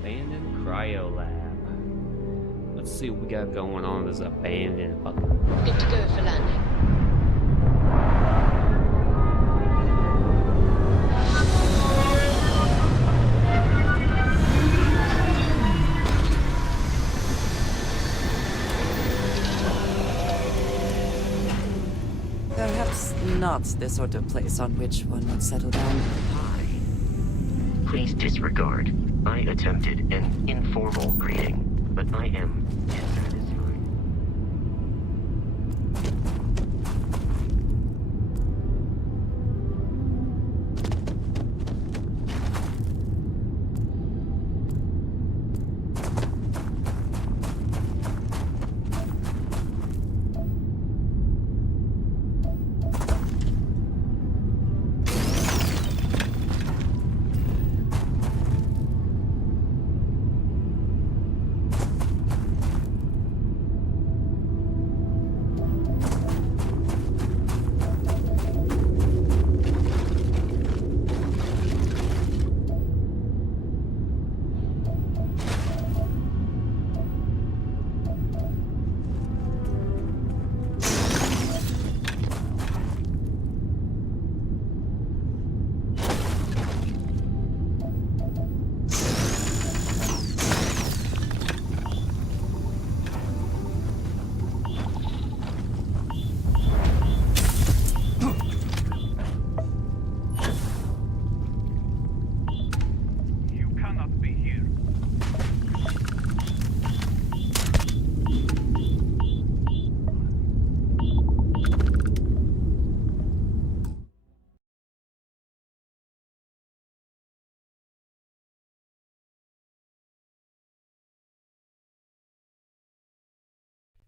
Abandoned cryo lab. Let's see what we got going on in this abandoned fucking. Good to go for landing. Perhaps not the sort of place on which one would settle down. Please disregard. I attempted an informal greeting, but I am dissatisfied.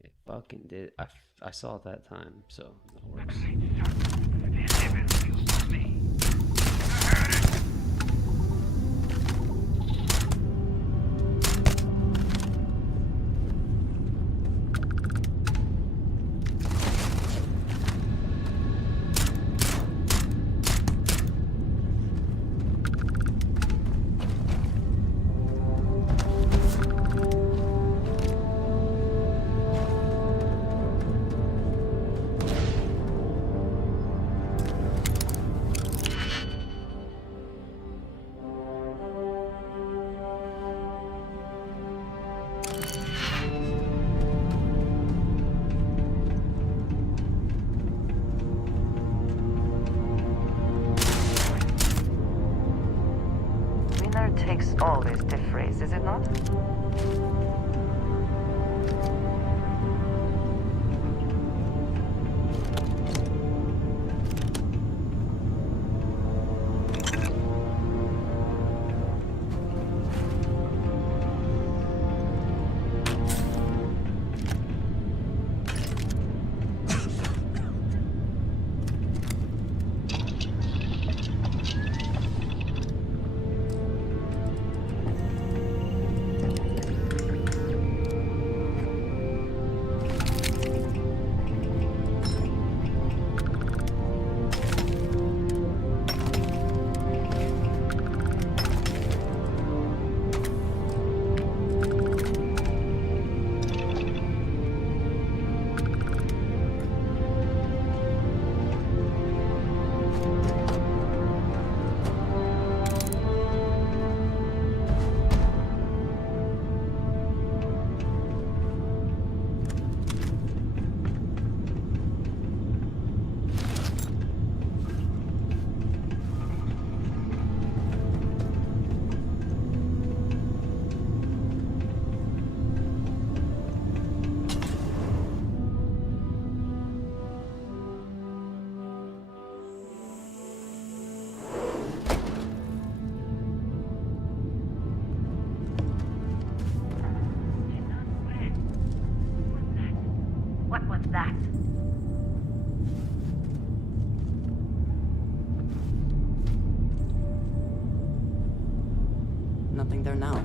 It fucking did. I saw it that time, so that works. makes always to phrase, is it not? What was that? Nothing there now.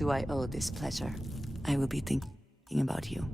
do I owe this pleasure? I will be thinking about you.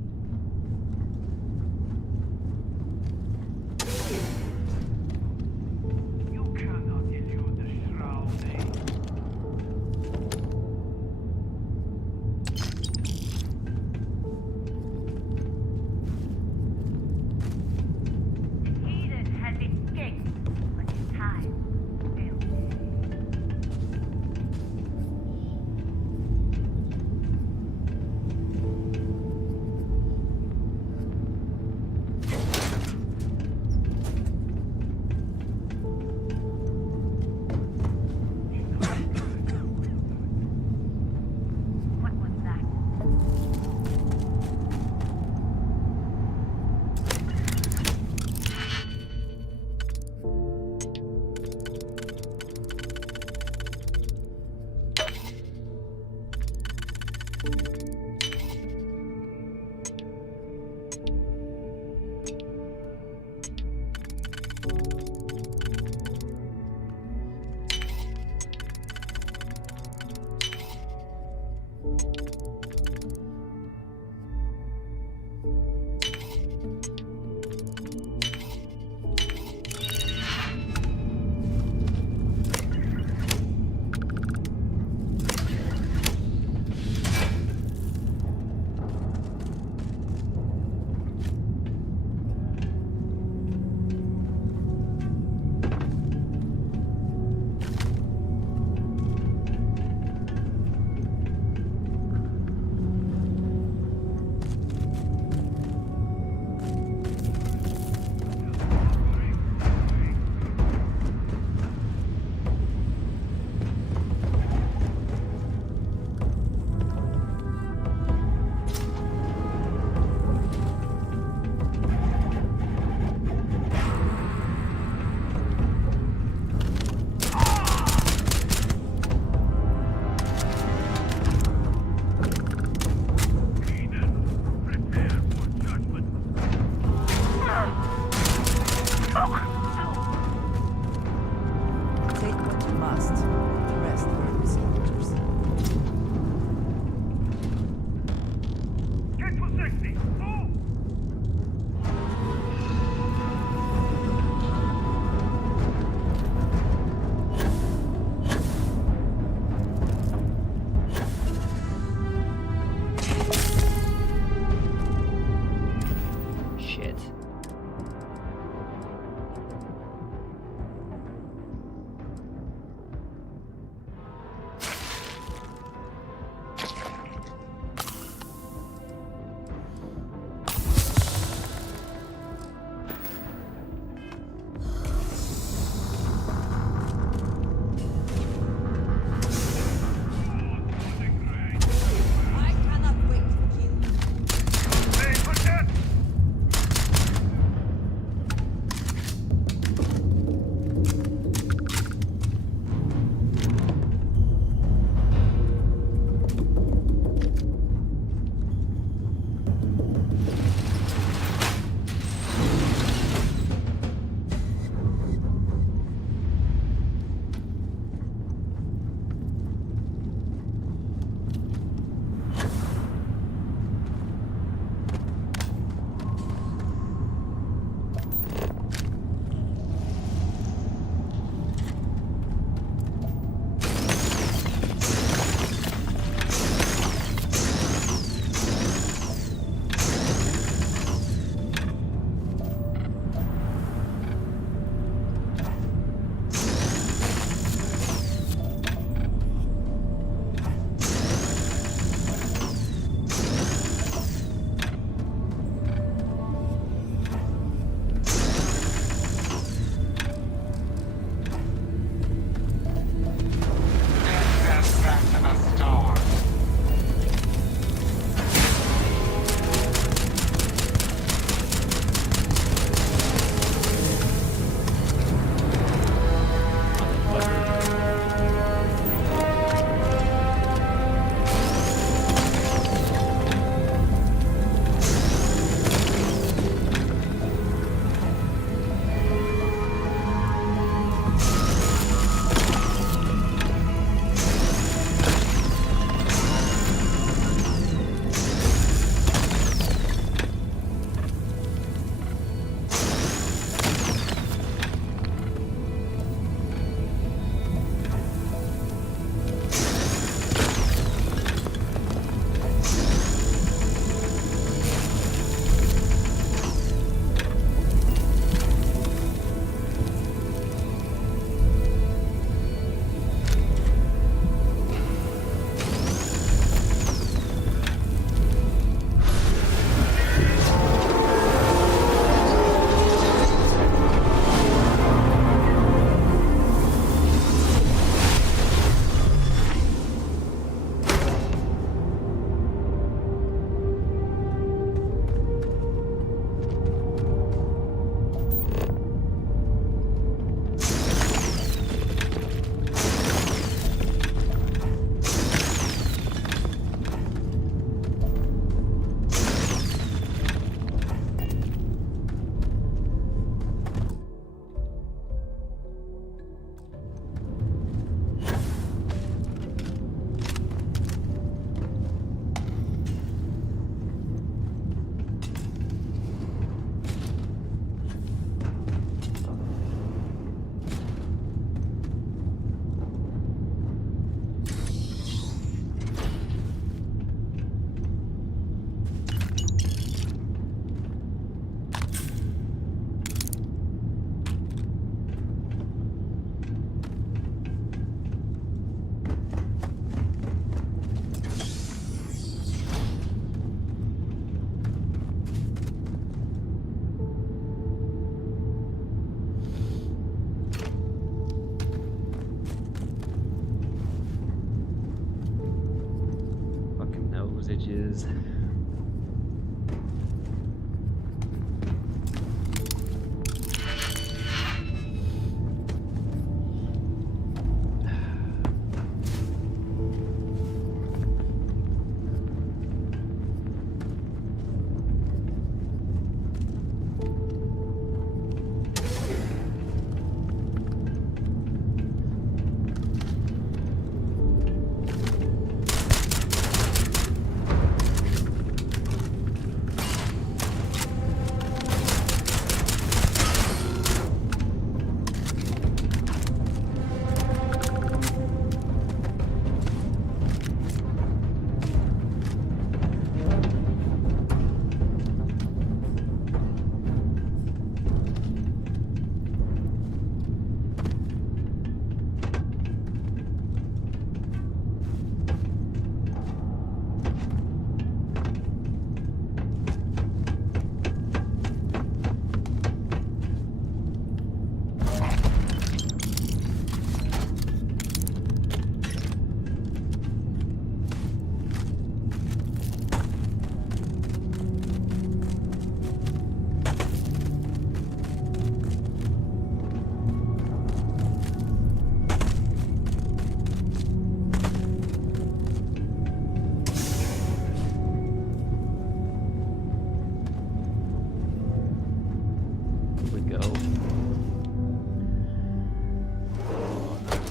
actually go.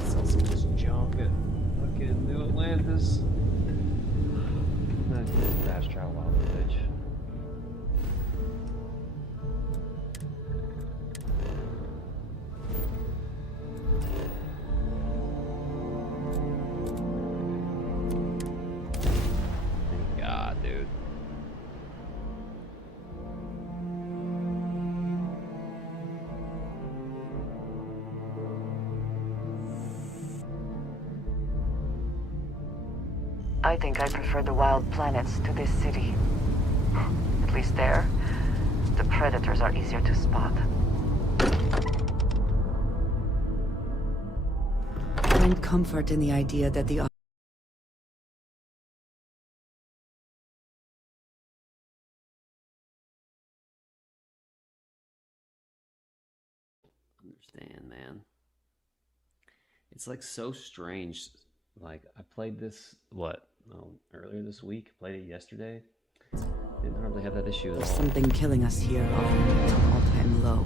Saw some just junk at fucking New Atlantis. Not good fast travel out of the bitch. Thank God, dude. I think I prefer the wild planets to this city. At least there, the predators are easier to spot. Find comfort in the idea that the Understand, man. It's like so strange. Like I played this earlier this week. Played it yesterday. Didn't hardly have that issue at there's all. something killing us here, often at an all-time low.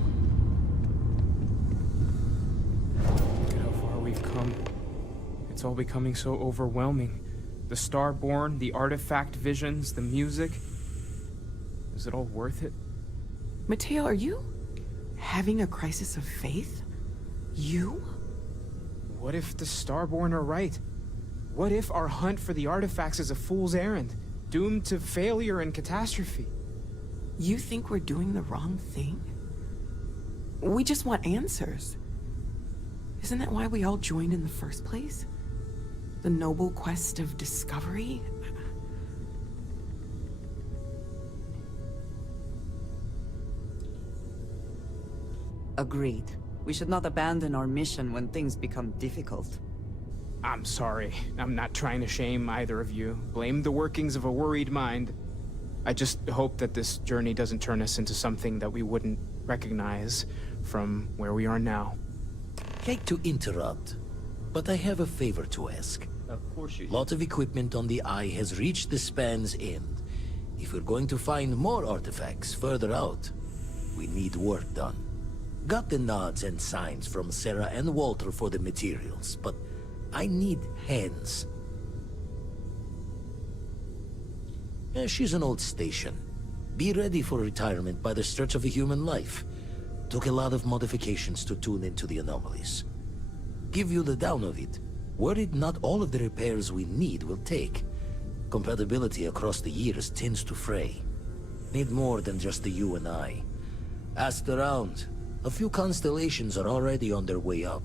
Look at how far we've come. It's all becoming so overwhelming. The Starborn, the artifact visions, the music. Is it all worth it? Mateo, are you having a crisis of faith? You? What if the Starborn are right? What if our hunt for the artifacts is a fool's errand, doomed to failure and catastrophe? You think we're doing the wrong thing? We just want answers. Isn't that why we all joined in the first place? The noble quest of discovery? Agreed. We should not abandon our mission when things become difficult. I'm sorry. I'm not trying to shame either of you. Blame the workings of a worried mind. I just hope that this journey doesn't turn us into something that we wouldn't recognize from where we are now. Hate to interrupt, but I have a favor to ask. Of course you do. Lot of equipment on the Eye has reached the span's end. If we're going to find more artifacts further out, we need work done. Got the nods and signs from Sarah and Walter for the materials, but I need hands. She's an old station. Be ready for retirement by the stretch of a human life. Took a lot of modifications to tune into the anomalies. Give you the down of it. Worried not all of the repairs we need will take. Compatibility across the years tends to fray. Need more than just the you and I. Asked around. A few constellations are already on their way up.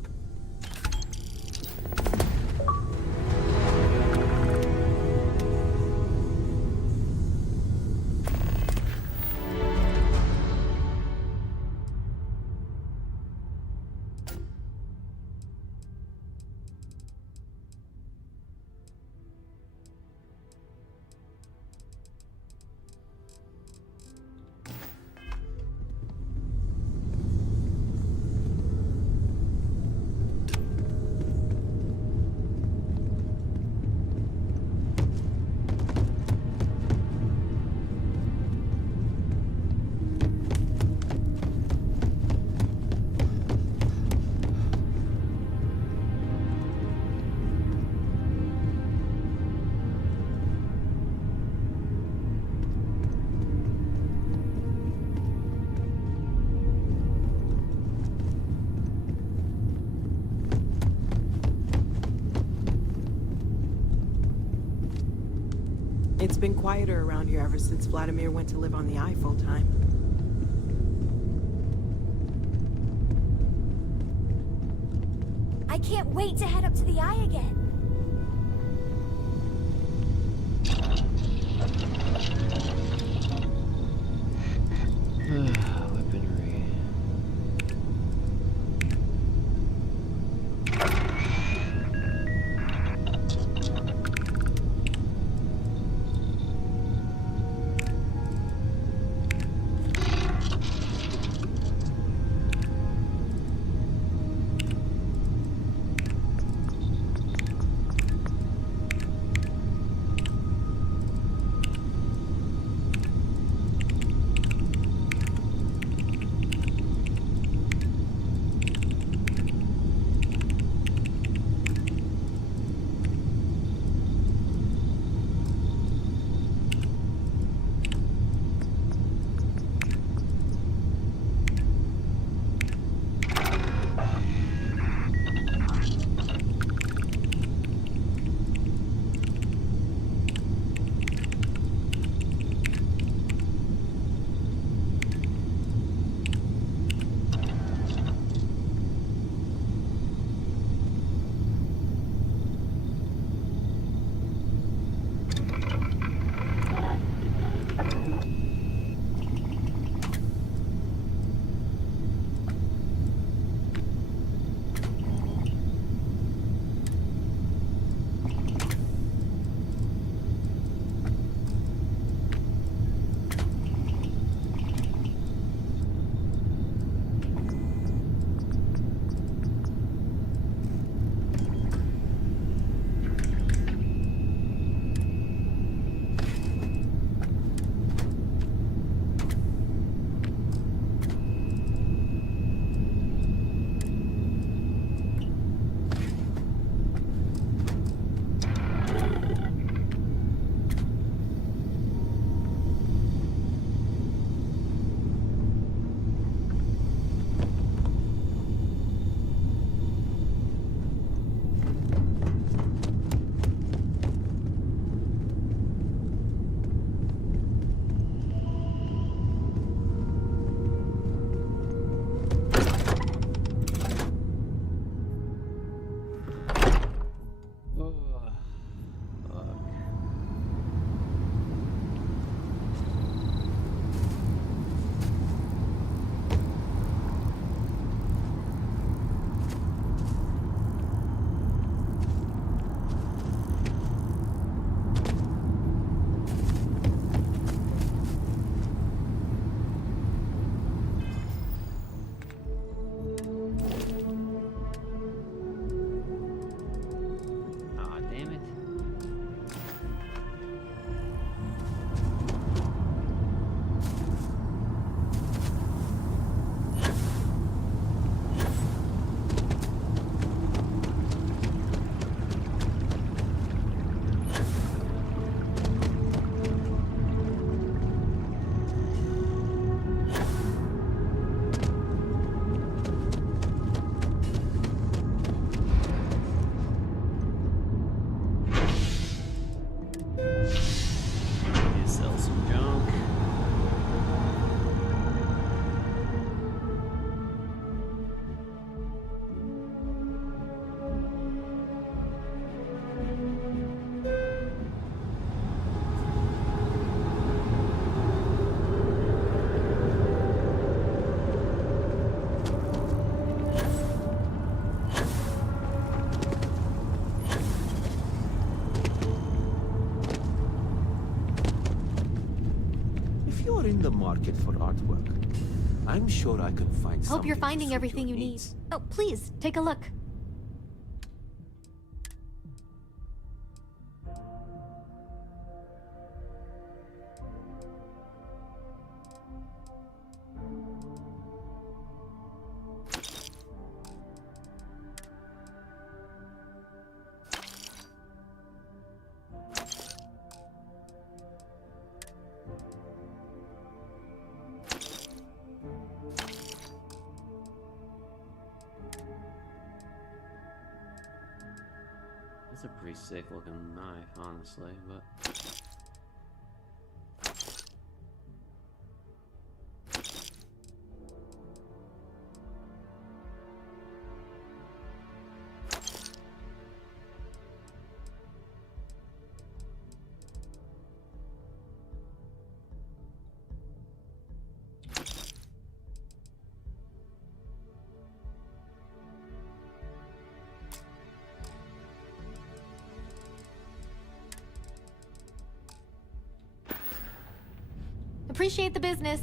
It's been quieter around here ever since Vladimir went to live on the Eye full time. I can't wait to head up to the Eye again. Weaponry. market for artwork. I'm sure I can find something. Hope you're to finding suit everything your you need. needs. Oh, please, take a look. That's a pretty sick looking knife, honestly, but... Appreciate the business.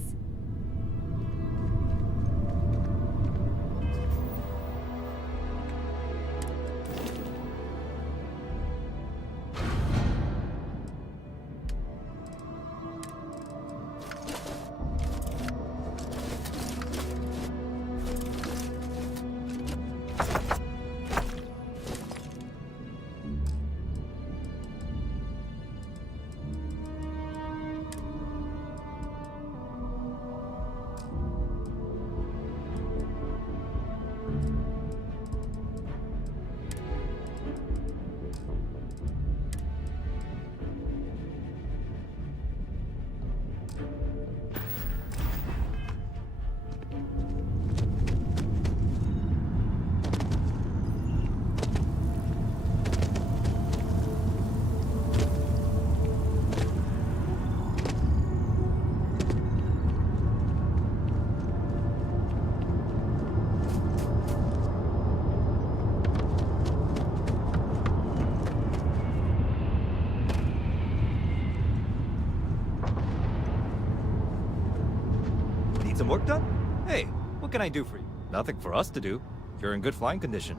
Need some work done? Hey, what can I do for you? Nothing for us to do. You're in good flying condition.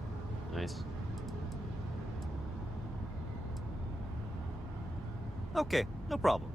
Nice. Okay, no problem.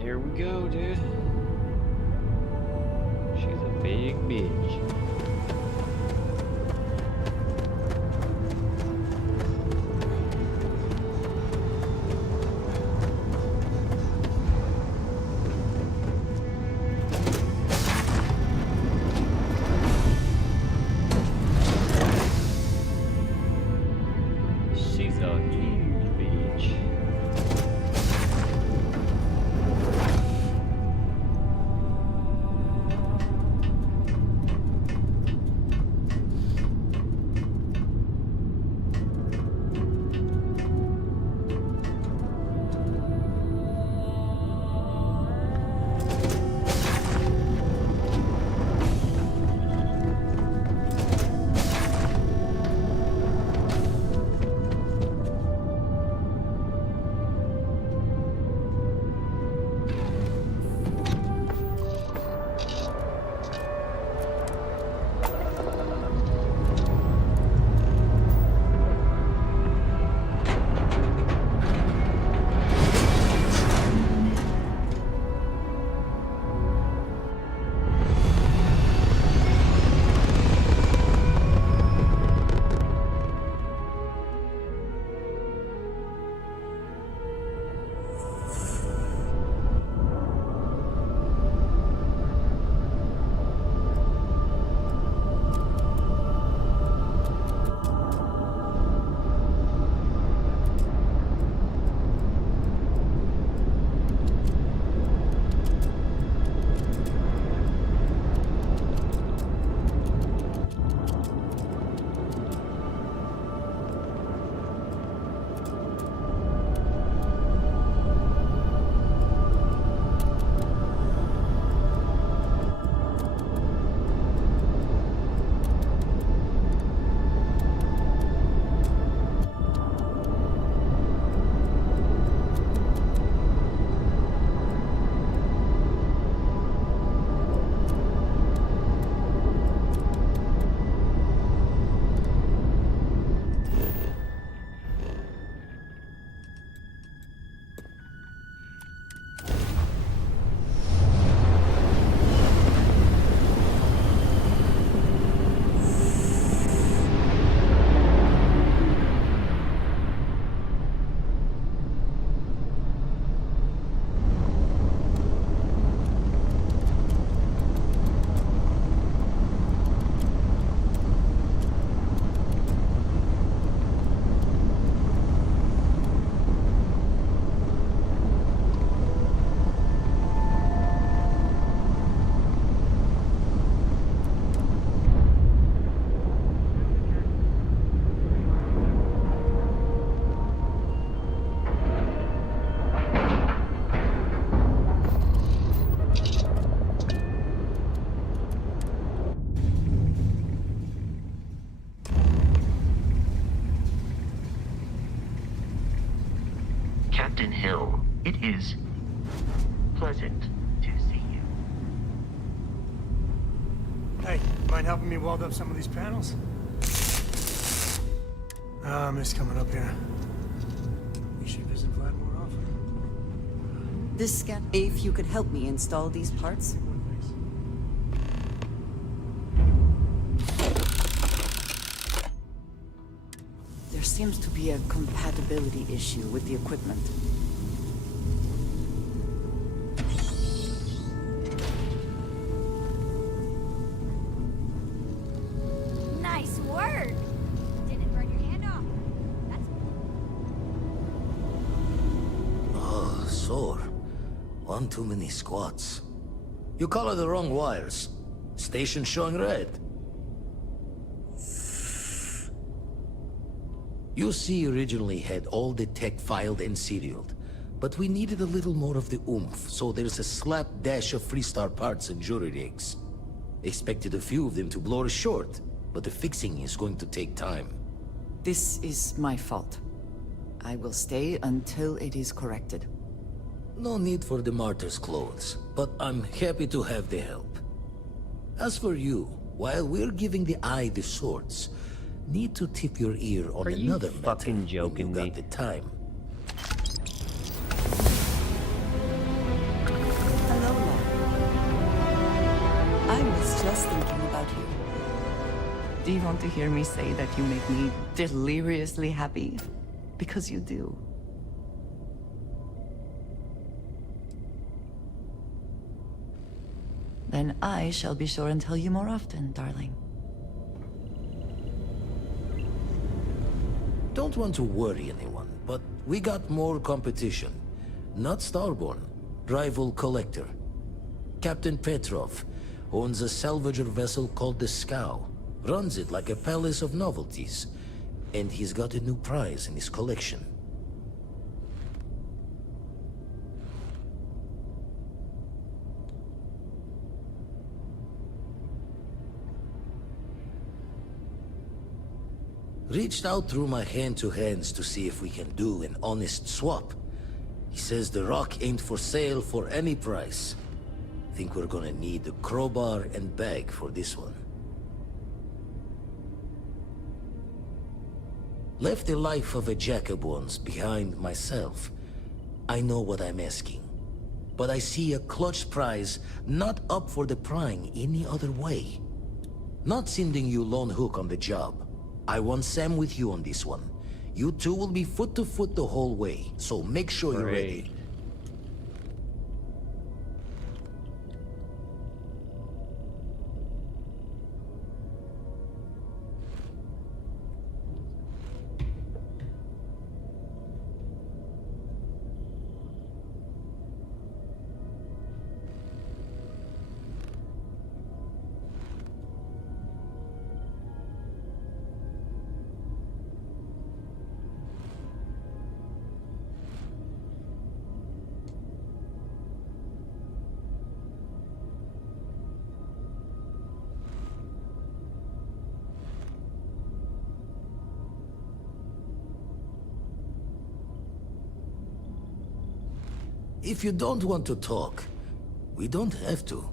Here we go, dude. She's a big bitch. a huge beach. Captain Hill, it is pleasant to see you. Hey, mind helping me weld up some of these panels? I miss coming up here. We should visit Vlad more often. This scan. If you could help me install these parts. There seems to be a compatibility issue with the equipment. Nice work! Didn't burn your hand off. Oh, sore. One too many squats. You colored the wrong wires. Station showing red. UC originally had all the tech filed and serialed, but we needed a little more of the oomph, so there's a slapdash of Freestar parts and jury rigs. Expected a few of them to blow us short, but the fixing is going to take time. This is my fault. I will stay until it is corrected. No need for the martyr's clothes, but I'm happy to have the help. As for you, while we're giving the eye the swords, need to tip your ear on another matter. Fucking joking when you me? got the time. Hello, love. I was just thinking about you. Do you want to hear me say that you make me deliriously happy? Because you do. Then I shall be sure and tell you more often, darling. Don't want to worry anyone, but we got more competition. Not Starborn, rival collector. Captain Petrov owns a salvager vessel called the Scow. Runs it like a palace of novelties. And he's got a new prize in his collection. Reached out through my hand-to-hands to see if we can do an honest swap. He says the rock ain't for sale for any price. Think we're gonna need a crowbar and bag for this one. Left the life of a jack-of-bones behind myself. I know what I'm asking. But I see a clutch prize not up for the prying any other way. Not sending you lone hook on the job. I want Sam with you on this one. You two will be foot to foot the whole way, so make sure you're ready. If you don't want to talk, we don't have to.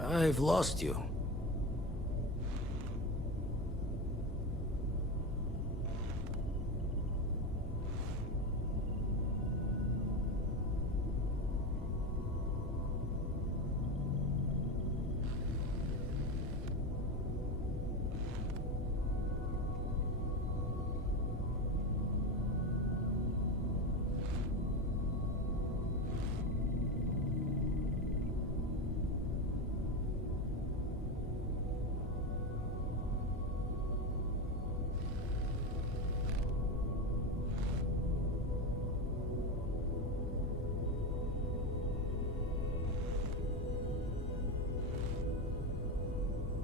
I've lost you.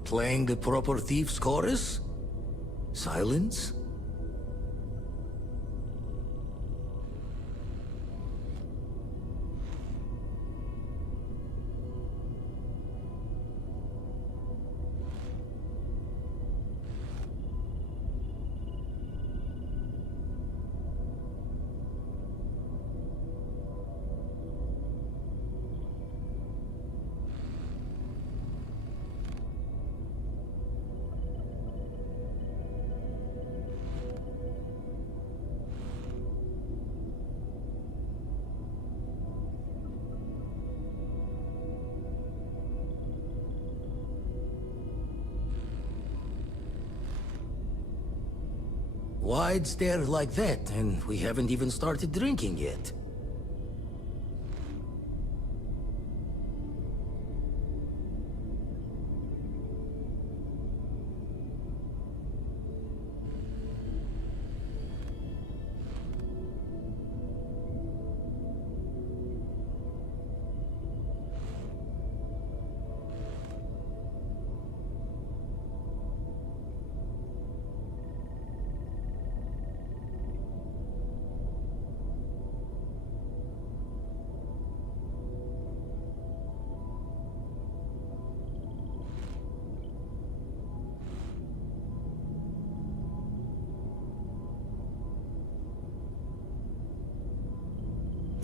Playing the proper thief's chorus? Silence? Why'd stare like that, and we haven't even started drinking yet?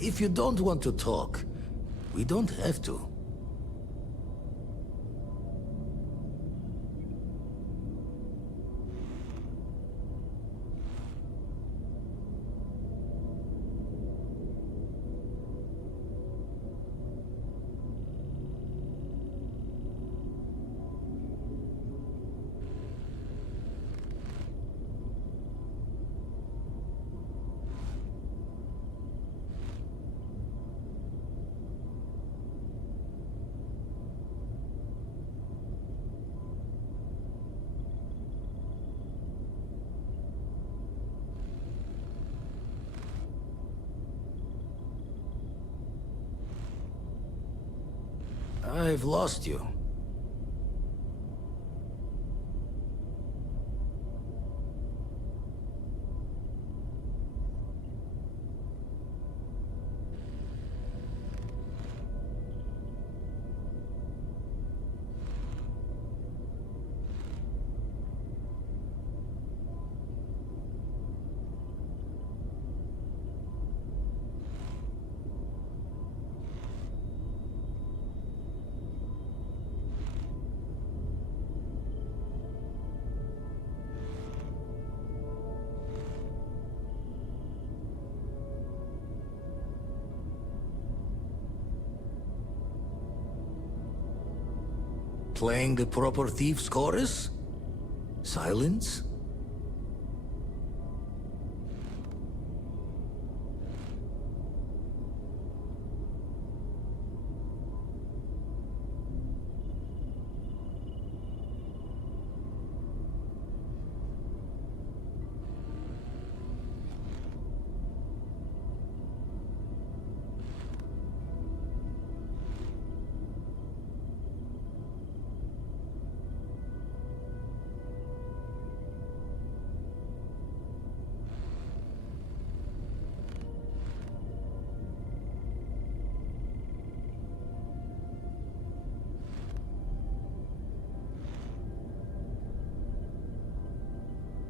If you don't want to talk, we don't have to. I've lost you. Playing the proper thief's chorus? Silence?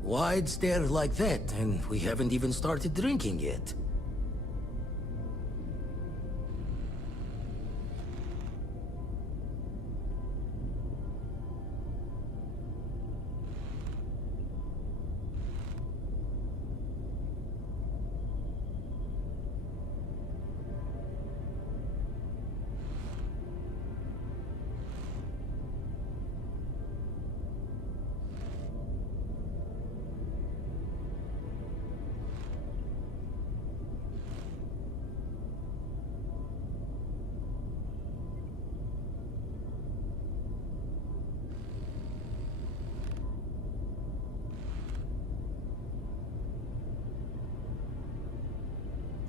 Why'd stare like that, and we haven't even started drinking yet?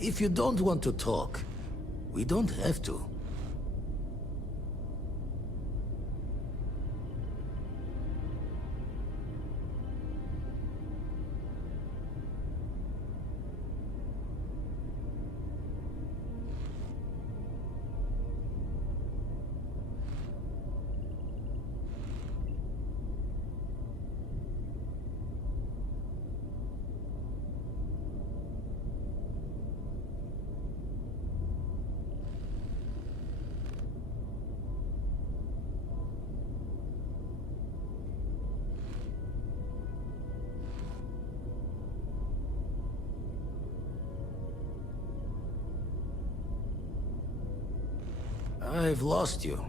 If you don't want to talk, we don't have to. I've lost you.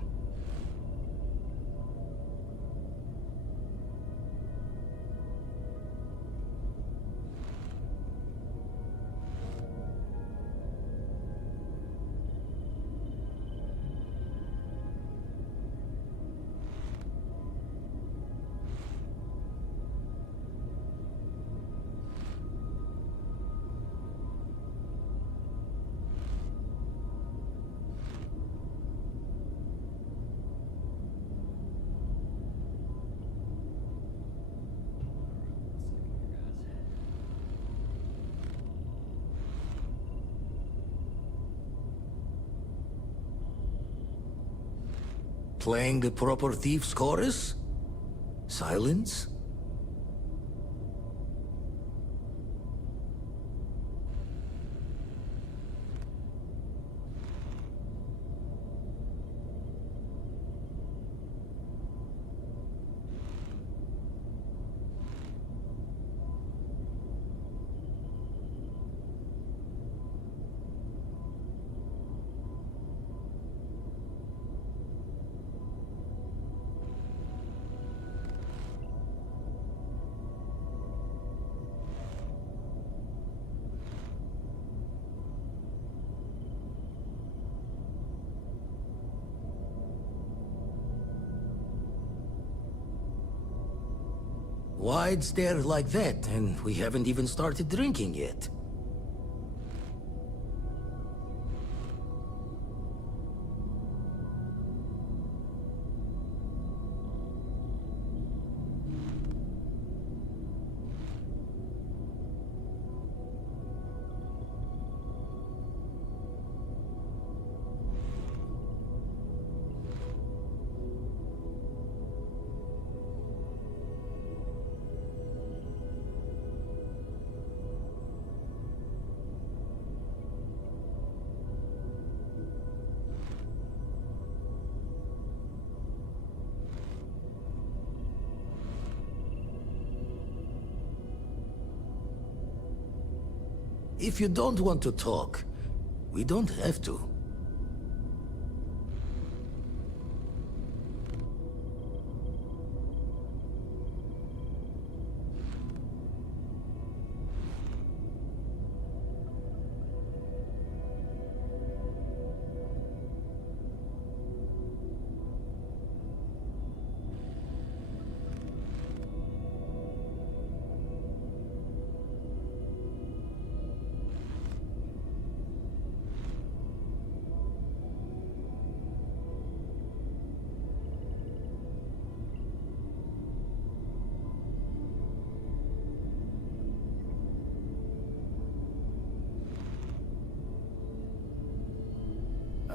Playing the proper thief's chorus? Silence? Why'd stare like that? And we haven't even started drinking yet. If you don't want to talk, we don't have to.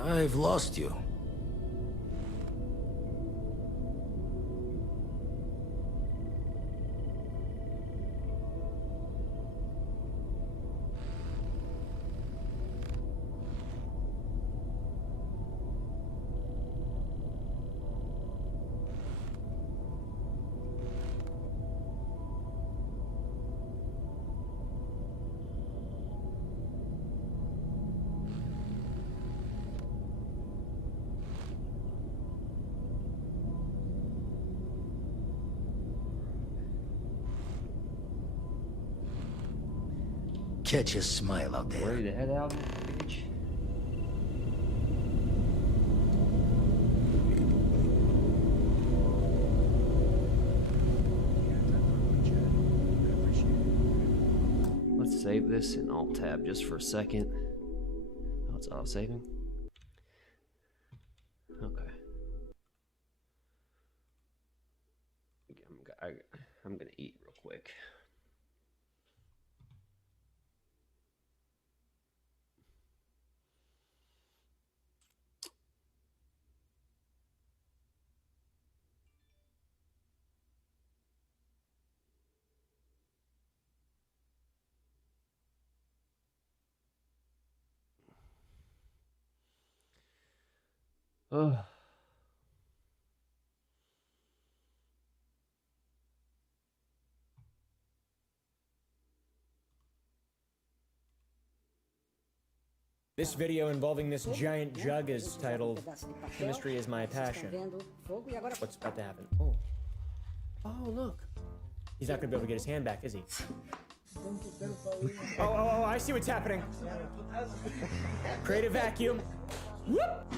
I've lost you. Catch a smile out there. Ready to head out, bitch? Let's save this in Alt-Tab just for a second. Oh, it's auto-saving? Okay. I'm gonna eat real quick. Ugh. This video involving this giant jug is titled Chemistry is My Passion. What's about to happen? Oh. Oh, look. He's not gonna be able to get his hand back, is he? Oh, I see what's happening. Create a vacuum. Whoop!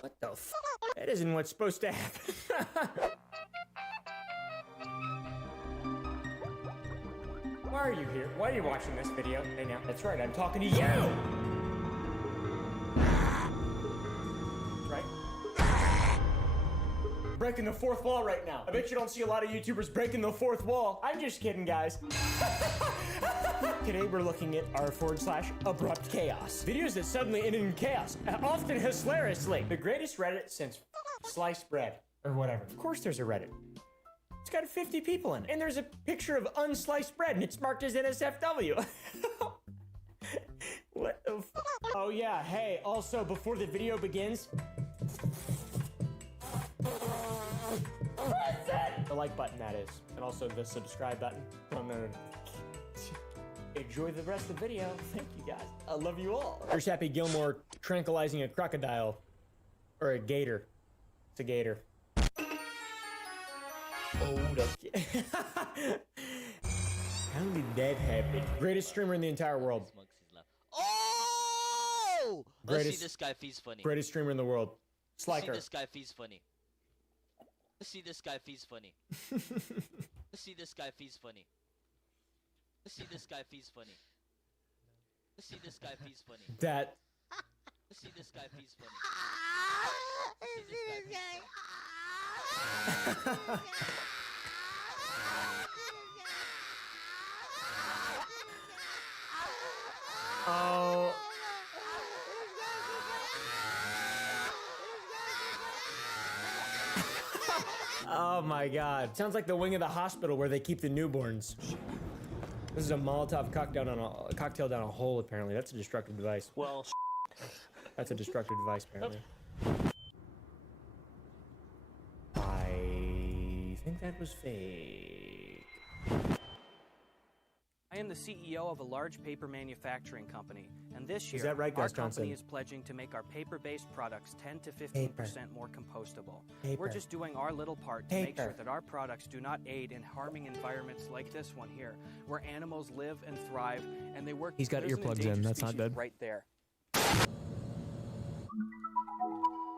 What the f? That isn't what's supposed to happen. Why are you here? Why are you watching this video? Hey now, that's right, I'm talking to you! That's right. Breaking the fourth wall right now. I bet you don't see a lot of YouTubers breaking the fourth wall. I'm just kidding, guys. Today we're looking at r/abrupt chaos. Videos that suddenly ended in chaos, often hilariously. The greatest Reddit since sliced bread, or whatever. Of course there's a Reddit. It's got 50 people in it. And there's a picture of unsliced bread and it's marked as NSFW. What the f? Oh yeah, hey, also before the video begins, press it! The like button, that is. And also the subscribe button. Oh, no. Enjoy the rest of the video. Thank you guys. I love you all. Here's Happy Gilmore tranquilizing a crocodile. Or a gator. It's a gator. Hold up. How did that happen? Greatest streamer in the entire world. Oh! Let's see this guy if he's funny. Greatest streamer in the world. Let's see Sliker. this guy if he's funny. Let's see this guy if he's funny. Let's see this guy if he's funny. Let's see this guy if he's funny. Let's see this guy if he's funny. That. Let's see this guy if he's funny. Oh. Oh my god. Sounds like the wing of the hospital where they keep the newborns. This is a Molotov cocktail down a hole, apparently. That's a destructive device. Well, that's a destructive device, apparently. I think that was fake. I am the CEO of a large paper manufacturing company, and this year Is that right, our Gus Johnson? company is pledging to make our paper-based products 10 to 15% more compostable. Paper. We're just doing our little part to make Paper. sure that our products do not aid in harming environments like this one here, where animals live and thrive, and they work. He's got There's an earplugs in, endangered that's not species good. right there.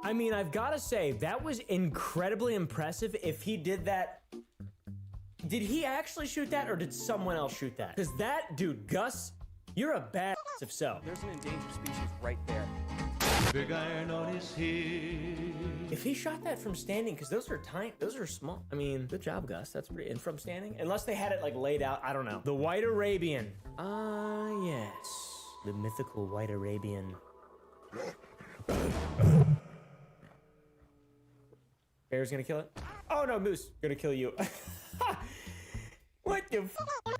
I mean, I've got to say, that was incredibly impressive if he did that. Did he actually shoot that, or did someone else shoot that? Because that dude, Gus, you're a badass if so. There's an endangered species right there. Big iron on his head. If he shot that from standing, because those are tiny, those are small. I mean, good job, Gus. That's pretty. And from standing, unless they had it like laid out, I don't know. The White Arabian. Ah, yes, the mythical White Arabian. Bear's gonna kill it. Oh no, Moose gonna kill you. What the f?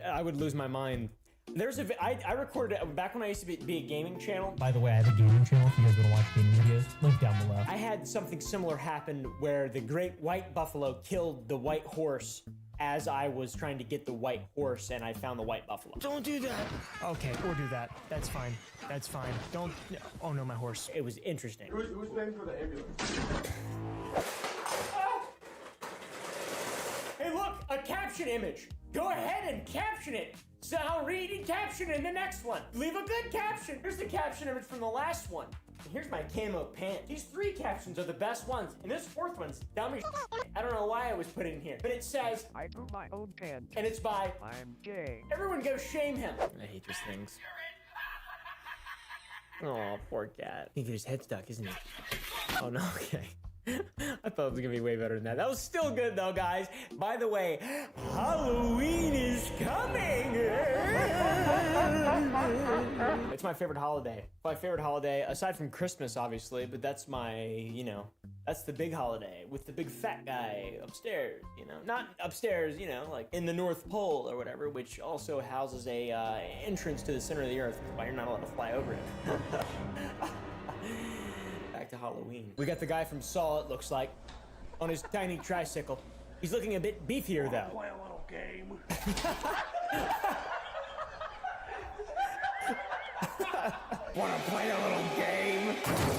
I would lose my mind. There's I recorded it back when I used to be a gaming channel. By the way, I have a gaming channel if you guys want to watch gaming videos. Link down below. I had something similar happen where the great white buffalo killed the white horse as I was trying to get the white horse, and I found the white buffalo. Don't do that. Okay, or do that. That's fine. That's fine. Don't. Oh no, my horse. It was interesting. Who's paying for the ambulance? Hey, look, a caption image. Go ahead and caption it. So I'll read and caption it in the next one. Leave a good caption. Here's the caption image from the last one. And here's my camo pant. These 3 captions are the best ones. And this 4th one's dummy. I don't know why I was put in here. But it says, I grew my own pants. And it's by, I'm gay. Everyone go shame him. I hate these things. Oh, poor cat. I think his head stuck, isn't he? Oh no, okay. I thought it was gonna be way better than that. That was still good though, guys. By the way, Halloween is coming! It's my favorite holiday. My favorite holiday, aside from Christmas, obviously, but that's my, you know, that's the big holiday with the big fat guy upstairs, you know. Not upstairs, you know, like in the North Pole or whatever, which also houses a entrance to the center of the earth. That's why you're not allowed to fly over it. Back to Halloween. We got the guy from Saw, it looks like, on his tiny tricycle. He's looking a bit beefier, though. Play a little game. Wanna play a little game?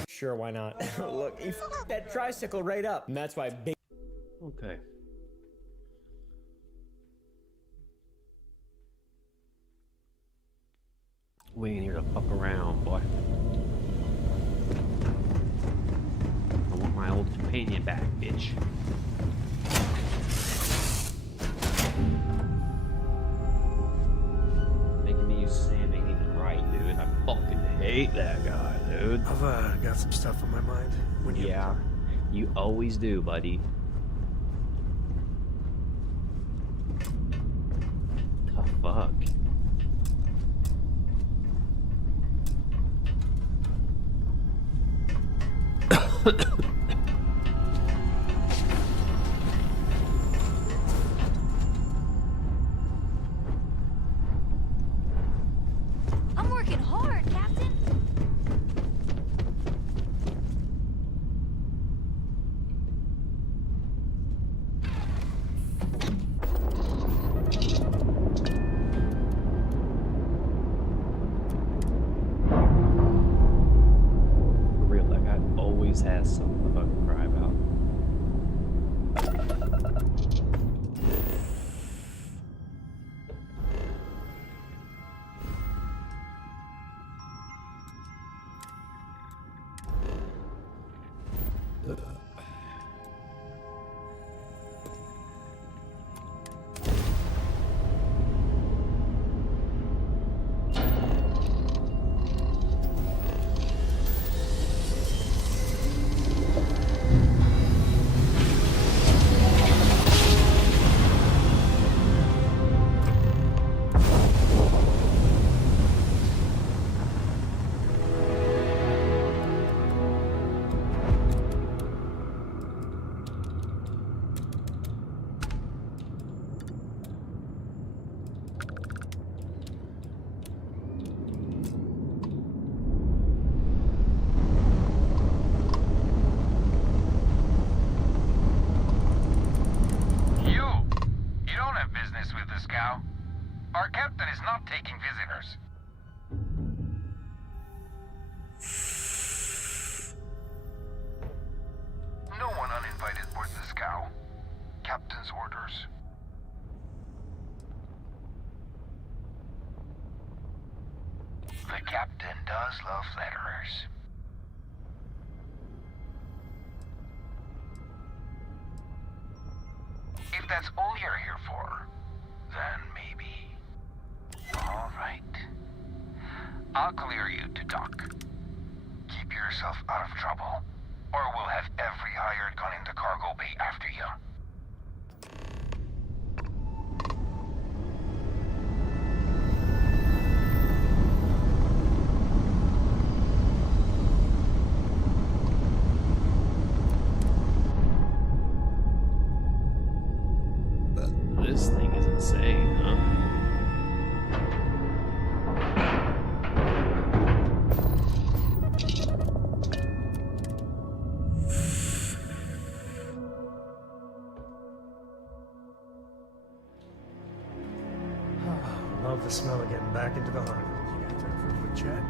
Sure, why not? Look, he f***ed that tricycle right up. And that's why big... Okay. We ain't here to fuck around, boy. I want my old companion back, bitch. Making me use Sam ain't even right, dude. I fucking hate that guy, dude. I've got some stuff on my mind. When you Yeah, you always do, buddy. The fuck? I'm working hard, Captain. For real, that guy always has something to fucking cry about. captain is not taking visitors. No one uninvited boards the scow. Captain's orders. The captain does love flatterers. If that's all you're here for, then maybe. All right. I'll clear you to dock. Keep yourself out of trouble, or we'll have every hired gun in the cargo bay after you. This thing is insane, huh? Love the smell of getting back into the hunt. You got time for a quick chat?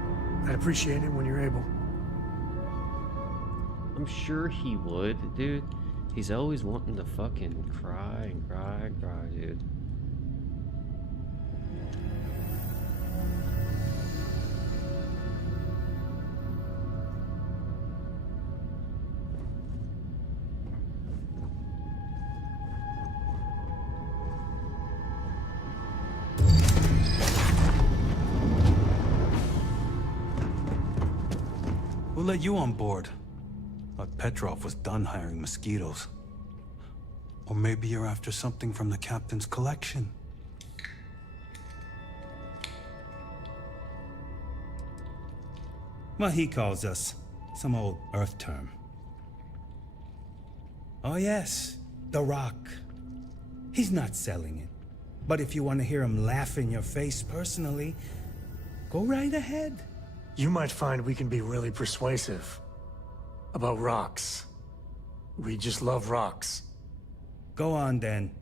I'd appreciate it when you're able. I'm sure he would, dude. He's always wanting to fucking cry and cry and cry, dude. Who let you on board? Thought Petrov was done hiring mosquitoes. Or maybe you're after something from the captain's collection. Well, he calls us. Some old Earth term. Oh yes, the Rock. He's not selling it. But if you want to hear him laugh in your face personally, go right ahead. You might find we can be really persuasive. About rocks. We just love rocks. Go on then.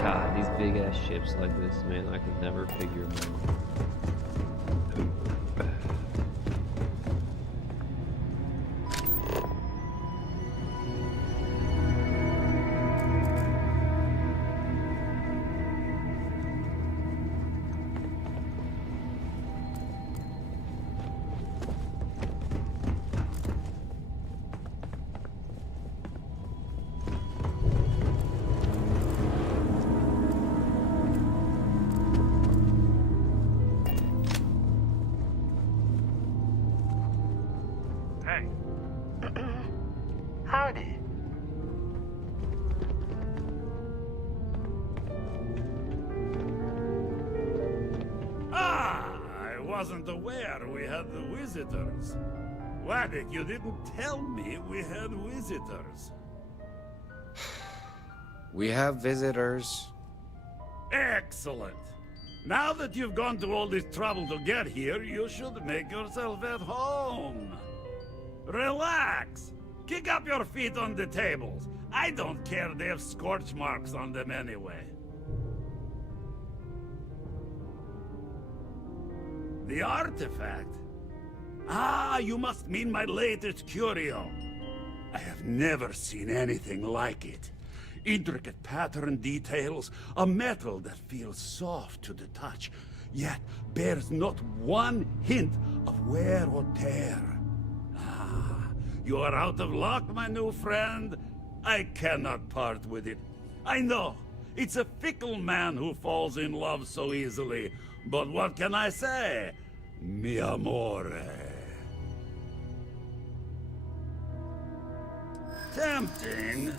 God, these big ass ships like this, man, I could never figure them out. Howdy. Ah, I wasn't aware we had the visitors. Waddick, you didn't tell me we had visitors. We have visitors. Excellent. Now that you've gone to all this trouble to get here, you should make yourself at home. Relax. Kick up your feet on the tables. I don't care, they have scorch marks on them anyway. The artifact? Ah, you must mean my latest curio. I have never seen anything like it. Intricate pattern details, a metal that feels soft to the touch, yet bears not one hint of wear or tear. Ah, you are out of luck, my new friend. I cannot part with it. I know, it's a fickle man who falls in love so easily. But what can I say? Mi amore. Tempting.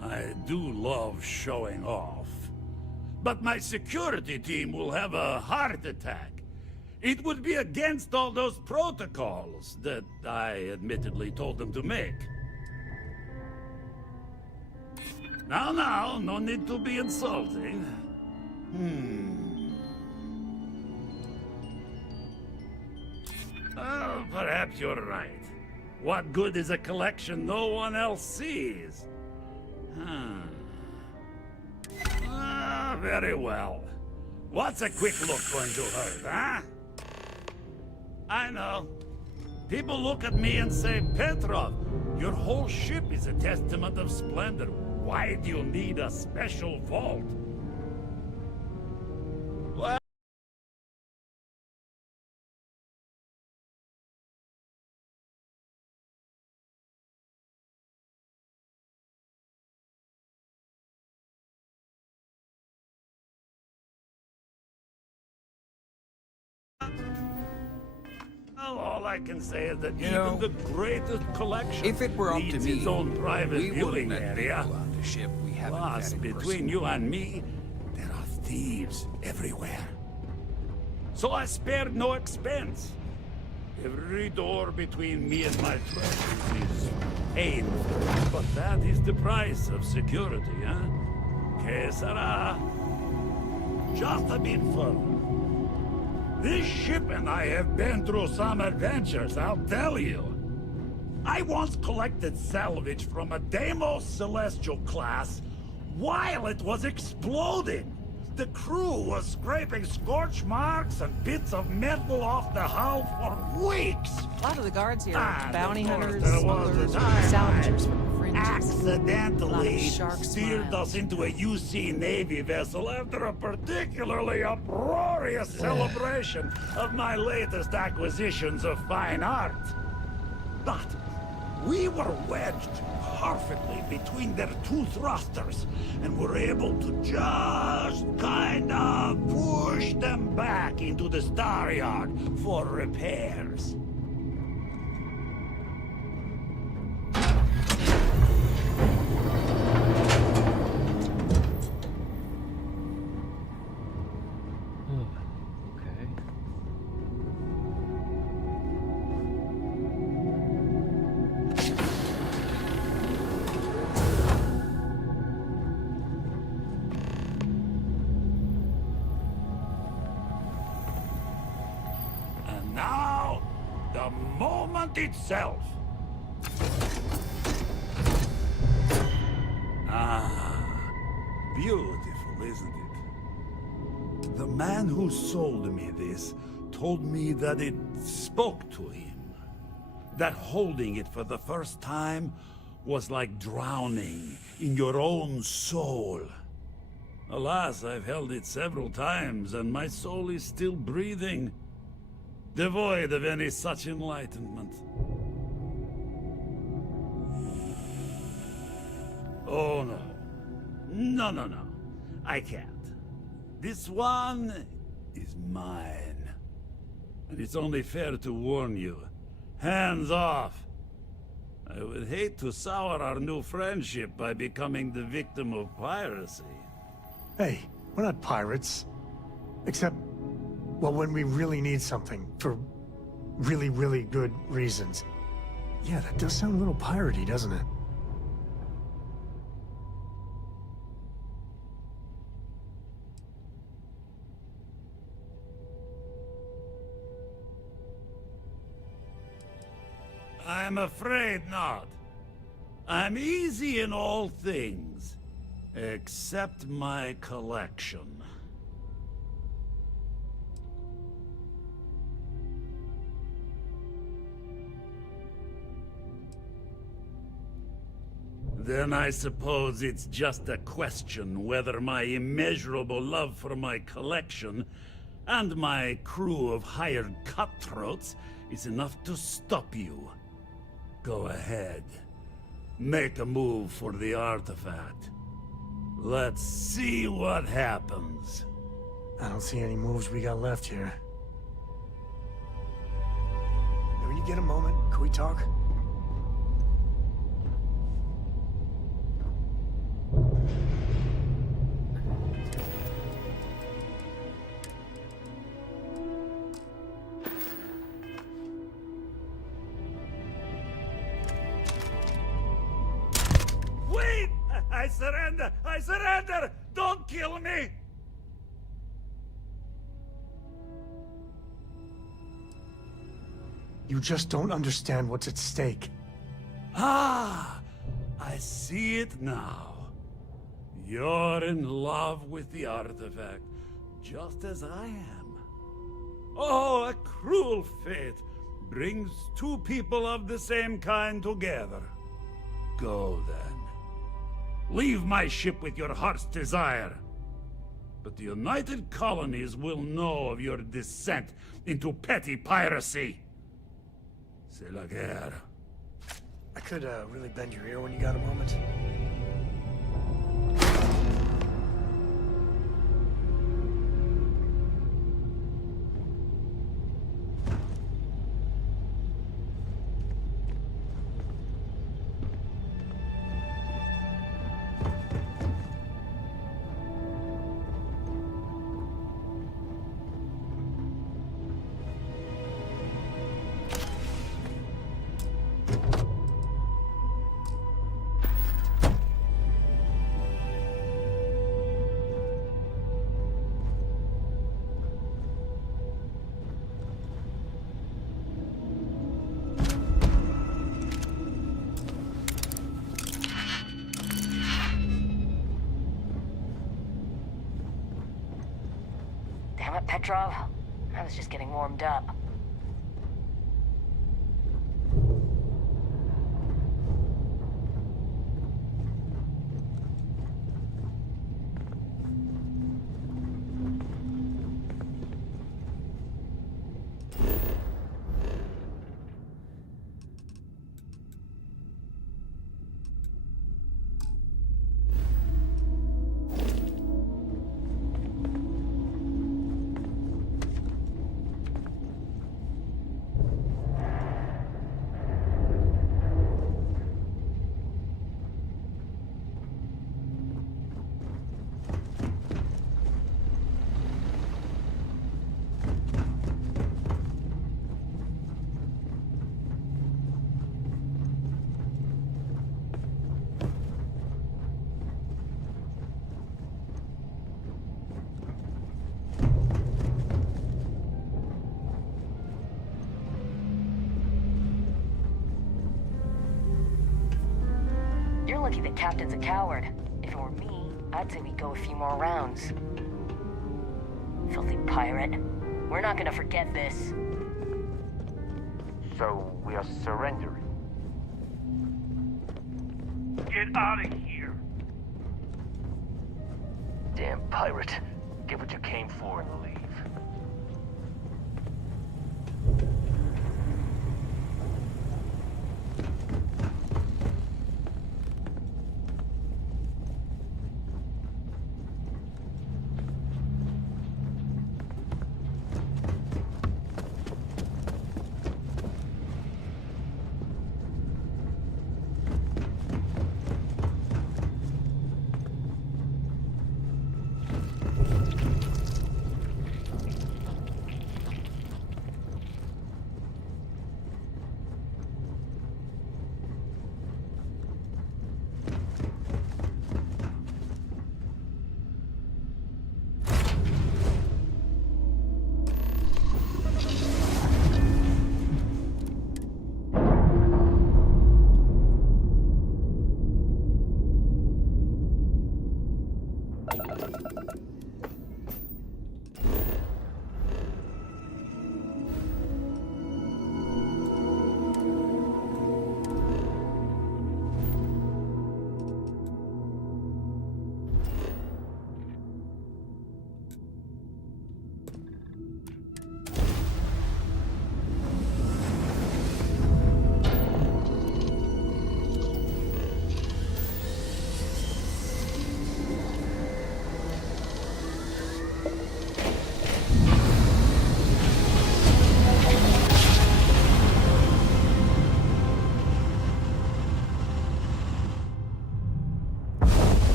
I do love showing off. But my security team will have a heart attack. It would be against all those protocols that I admittedly told them to make. Now, no need to be insulting. Oh, perhaps you're right. What good is a collection no one else sees? Very well. What's a quick look going to hurt, huh? I know. People look at me and say, Petrov, your whole ship is a testament of splendor. Why do you need a special vault? Well, all I can say is that even the greatest collection if it were up needs to me, its own private we viewing wouldn't let area. people on the ship we haven't Plus, vetted between personally. you and me, there are thieves everywhere. So I spared no expense. Every door between me and my treasures is painful, but that is the price of security, huh? Que sera? Just a bit further. This ship and I have been through some adventures, I'll tell you. I once collected salvage from a Deimos Celestial class while it was exploding. The crew was scraping scorch marks and bits of metal off the hull for weeks. A lot of the guards here Ah, are bounty of course, hunters, there was smugglers, the time salvagers from the fringes. accidentally shark steered us into a UC Navy vessel after a particularly uproarious celebration of my latest acquisitions of fine art. But we were wedged perfectly between their two thrusters and were able to just kind of push them back into the star yard for repairs. Okay. And now, the moment itself. Ah, beautiful, isn't it? The man who sold me this told me that it spoke to him. That holding it for the first time was like drowning in your own soul. Alas, I've held it several times, and my soul is still breathing, devoid of any such enlightenment. Oh, no. No. I can't. This one is mine. And it's only fair to warn you. Hands off. I would hate to sour our new friendship by becoming the victim of piracy. Hey, we're not pirates. Except, well, when we really need something for really, really good reasons. Yeah, that does sound a little piratey, doesn't it? I'm afraid not. I'm easy in all things, except my collection. Then I suppose it's just a question whether my immeasurable love for my collection and my crew of hired cutthroats is enough to stop you. Go ahead. make a move for the artifact. Let's see what happens. I don't see any moves we got left here. When you get a moment, can we talk? Wait! I surrender! I surrender! Don't kill me! You just don't understand what's at stake. Ah! I see it now. You're in love with the artifact, just as I am. Oh, a cruel fate brings two people of the same kind together. Go then. Leave my ship with your heart's desire. But the United Colonies will know of your descent into petty piracy. C'est la guerre. I could really bend your ear when you got a moment. Damn it, Petrov. I was just getting warmed up. You're lucky the captain's a coward. If it were me, I'd say we go a few more rounds. Filthy pirate. We're not gonna forget this. So we are surrendering. Get out of here! Damn pirate. Get what you came for and leave.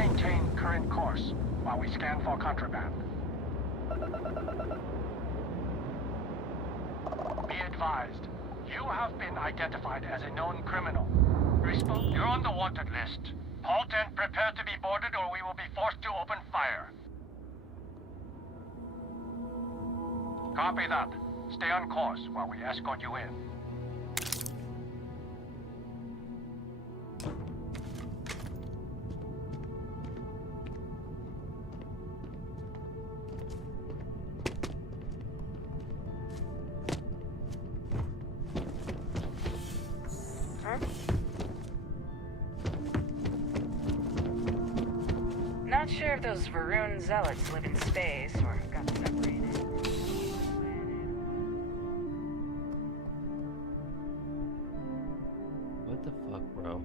Maintain current course while we scan for contraband. Be advised, you have been identified as a known criminal. Respawn, you're on the wanted list. Halt and prepare to be boarded or we will be forced to open fire. Copy that. Stay on course while we escort you in. Not sure if those Varun zealots live in space or got separated. What the fuck, bro?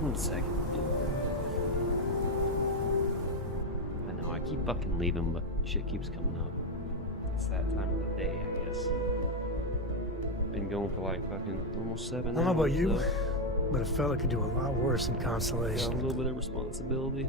One second. I know, I keep fucking leaving, but shit keeps coming up. It's that time of the day, I guess. Been going for like fucking almost 7 hours. I don't know about you, though. but a fella could do a lot worse in Got Constellation. a little bit of responsibility.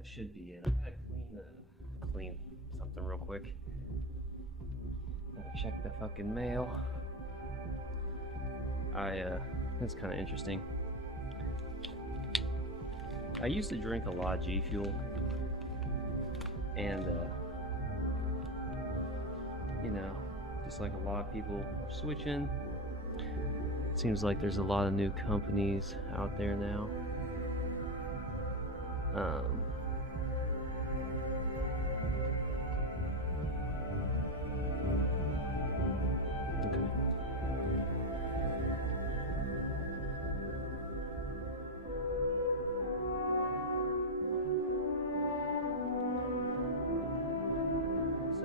that should be it. I gotta clean something real quick. Check the fucking mail. That's kind of interesting. I used to drink a lot of G Fuel, and you know, just like a lot of people are switching. It seems like there's a lot of new companies out there now.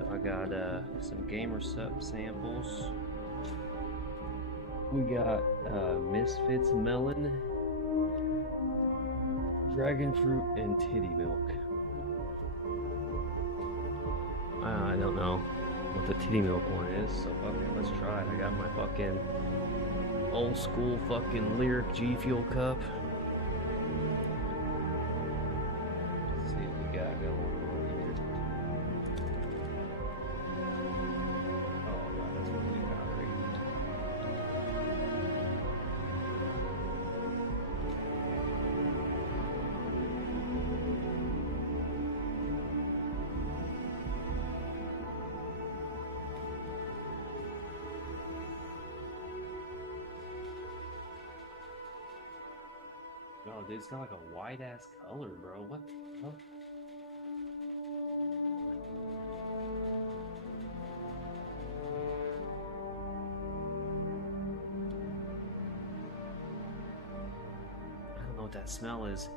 I got some gamer sub samples. We got Misfits Melon, Dragon Fruit, and Titty Milk. I don't know what the Titty Milk one is, so fucking let's try it. I got my fucking old school fucking Lyric G Fuel cup. Let's see what we got going. Oh, dude, it's got like a white ass color, bro. What the fuck? I don't know what that smell is.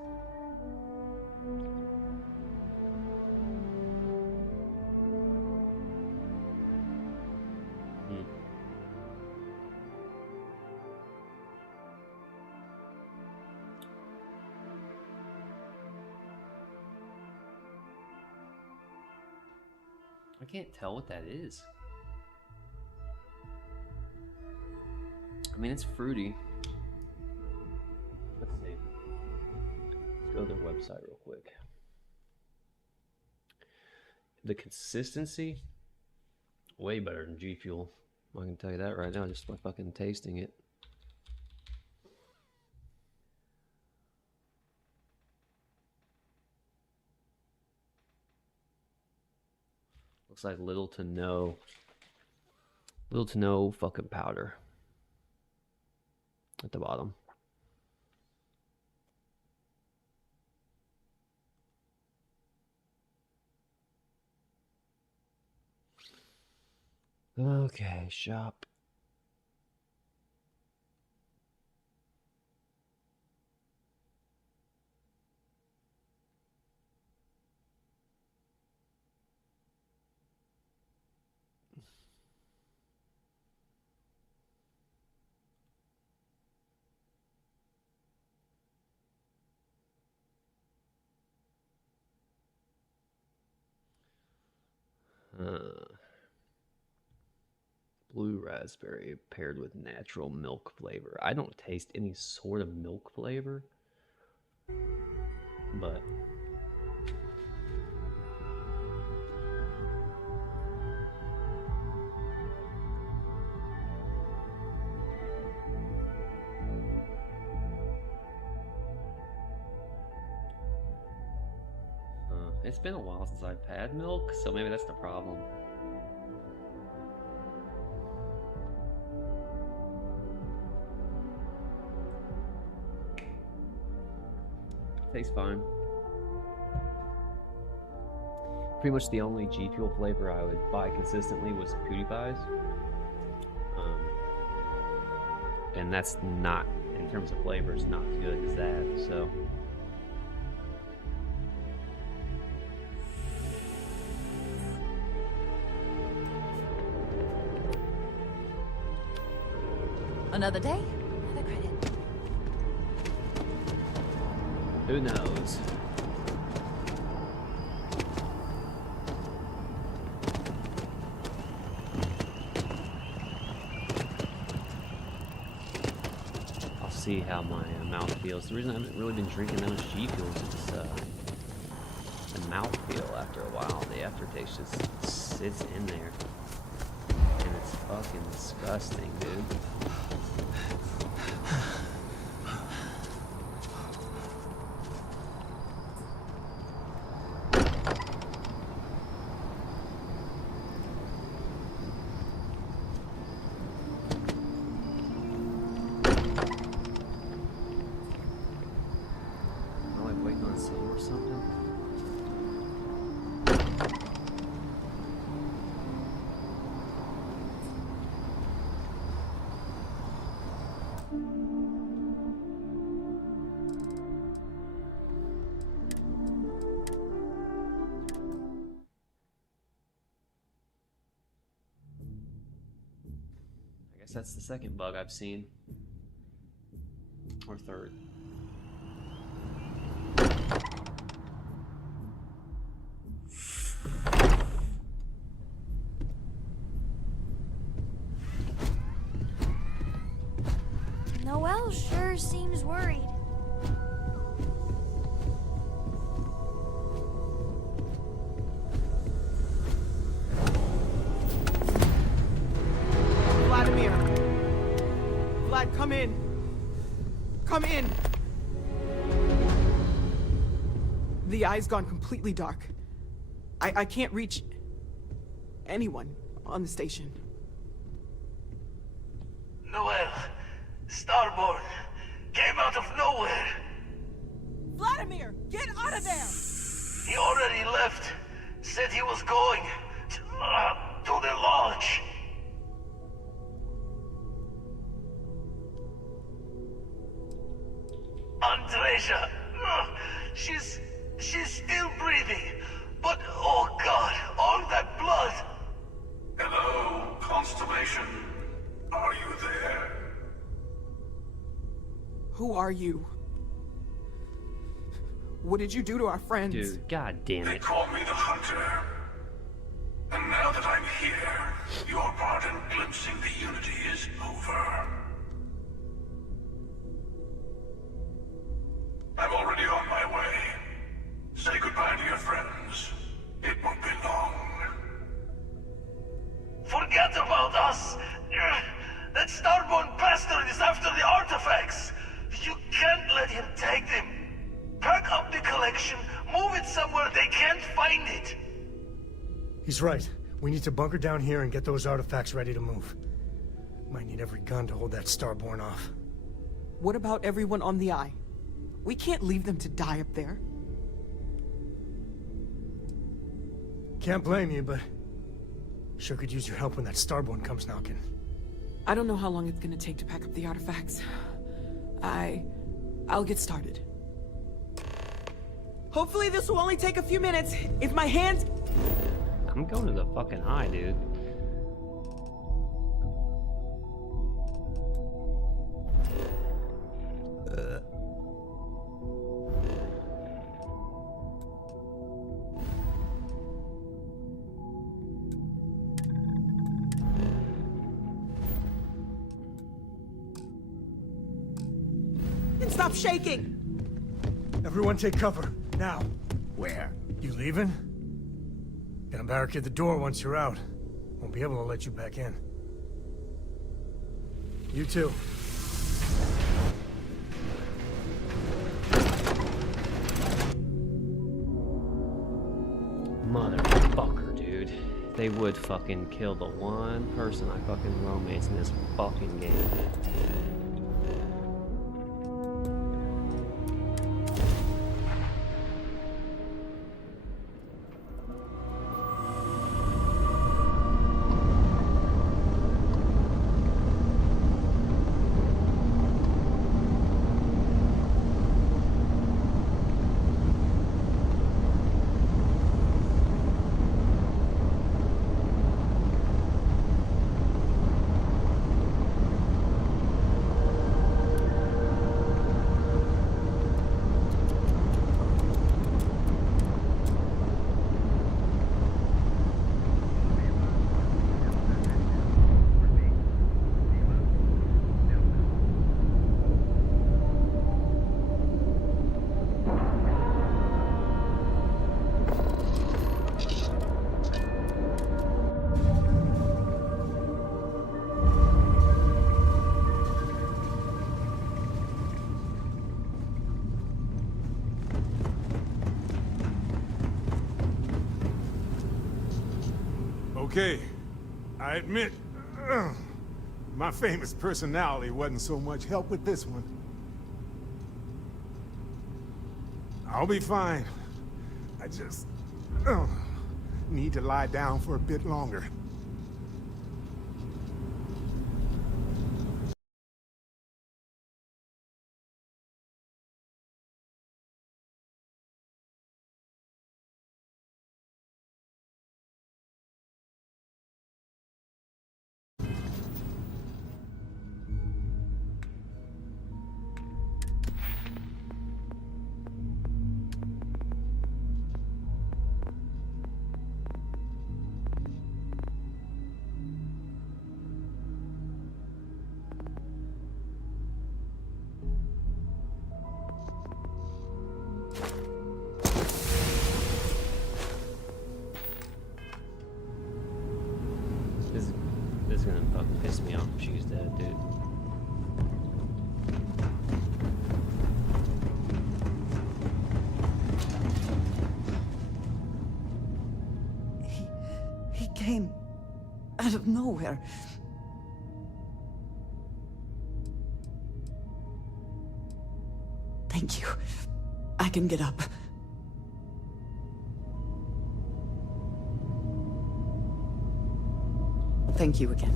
I can't tell what that is. I mean, it's fruity. Let's see. Let's go to their website real quick. The consistency, way better than G Fuel. I can tell you that right now just by fucking tasting it. Looks like little to no fucking powder at the bottom. Okay, shop. Blue raspberry paired with natural milk flavor. I don't taste any sort of milk flavor, but it's been a while since I've had milk, so maybe that's the problem. Tastes fine. Pretty much the only G Fuel flavor I would buy consistently was PewDiePie's. And that's not, in terms of flavors, not as good as that, so. Another day, another credit. Who knows? I'll see how my mouth feels. The reason I haven't really been drinking that much G Fuel is mouthfeel after a while. The aftertaste just sits in there. And it's fucking disgusting, dude. That's the second bug I've seen. Or third. Noelle sure seems worried. Vladimir! Vlad, come in! Come in! The eye's gone completely dark. I can't reach anyone on the station. Noelle, Starborn, came out of nowhere. Vladimir, get out of there! He already left. Said he was going to the lodge. Andreja, she's still breathing, but oh God, all that blood. Hello, Constellation. Are you there? Who are you? What did you do to our friends? Dude, god damn They it. call me the Hunter. And now that I'm here, your part in glimpsing the Unity is over. I'm already on my way. Say goodbye to your friends. It won't be long. Forget about us! That Starborn bastard is after the artifacts! You can't let him take them! Pack up the collection, move it somewhere they can't find it! He's right. We need to bunker down here and get those artifacts ready to move. Might need every gun to hold that Starborn off. What about everyone on the Eye? We can't leave them to die up there. Can't blame you, but sure could use your help when that Starborn comes knocking. I don't know how long it's gonna take to pack up the artifacts. I'll get started. Hopefully this will only take a few minutes. If my hands... I'm going to the fucking Eye, dude. And stop shaking! Everyone take cover, now. Where? You leaving? Gonna barricade the door once you're out. Won't be able to let you back in. You too. Motherfucker, dude. They would fucking kill the one person I fucking romance in this fucking game. Okay, I admit, my famous personality wasn't so much help with this one. I'll be fine. I just need to lie down for a bit longer. This is gonna fucking piss me off if she's dead, dude. He came out of nowhere. Thank you. I can get up. Thank you again.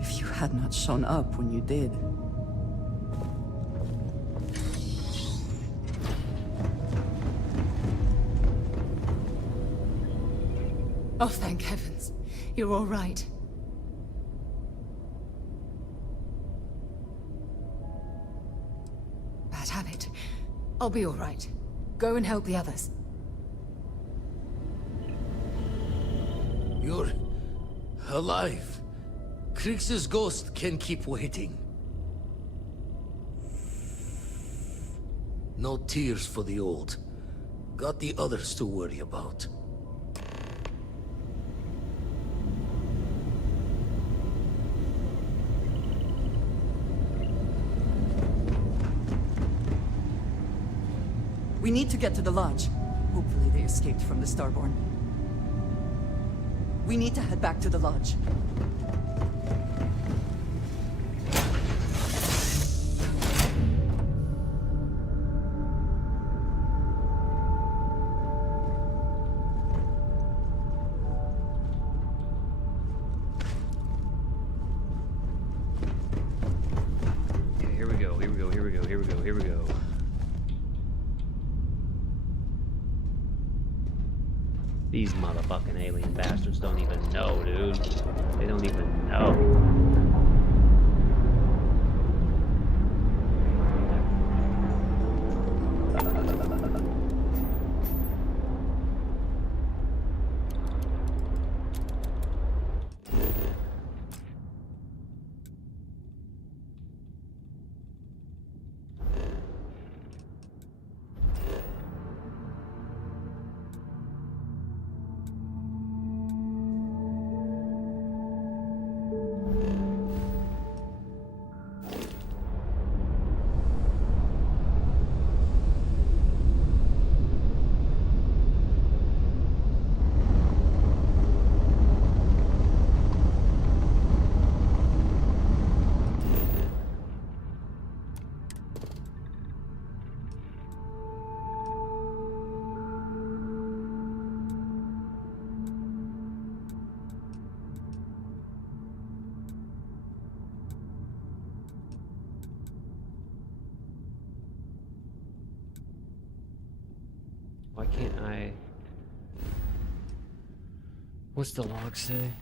If you had not shown up when you did... Oh, thank heavens. You're all right. Bad habit. I'll be all right. Go and help the others. You're alive. Krix's ghost can keep waiting. No tears for the old. Got the others to worry about. We need to get to the lodge. Hopefully they escaped from the Starborn. We need to head back to the lodge. Yeah, here we go, here we go, here we go, here we go, here we go. These motherfucking alien bastards don't even know, dude. They don't even know. Why can't I... What's the log say?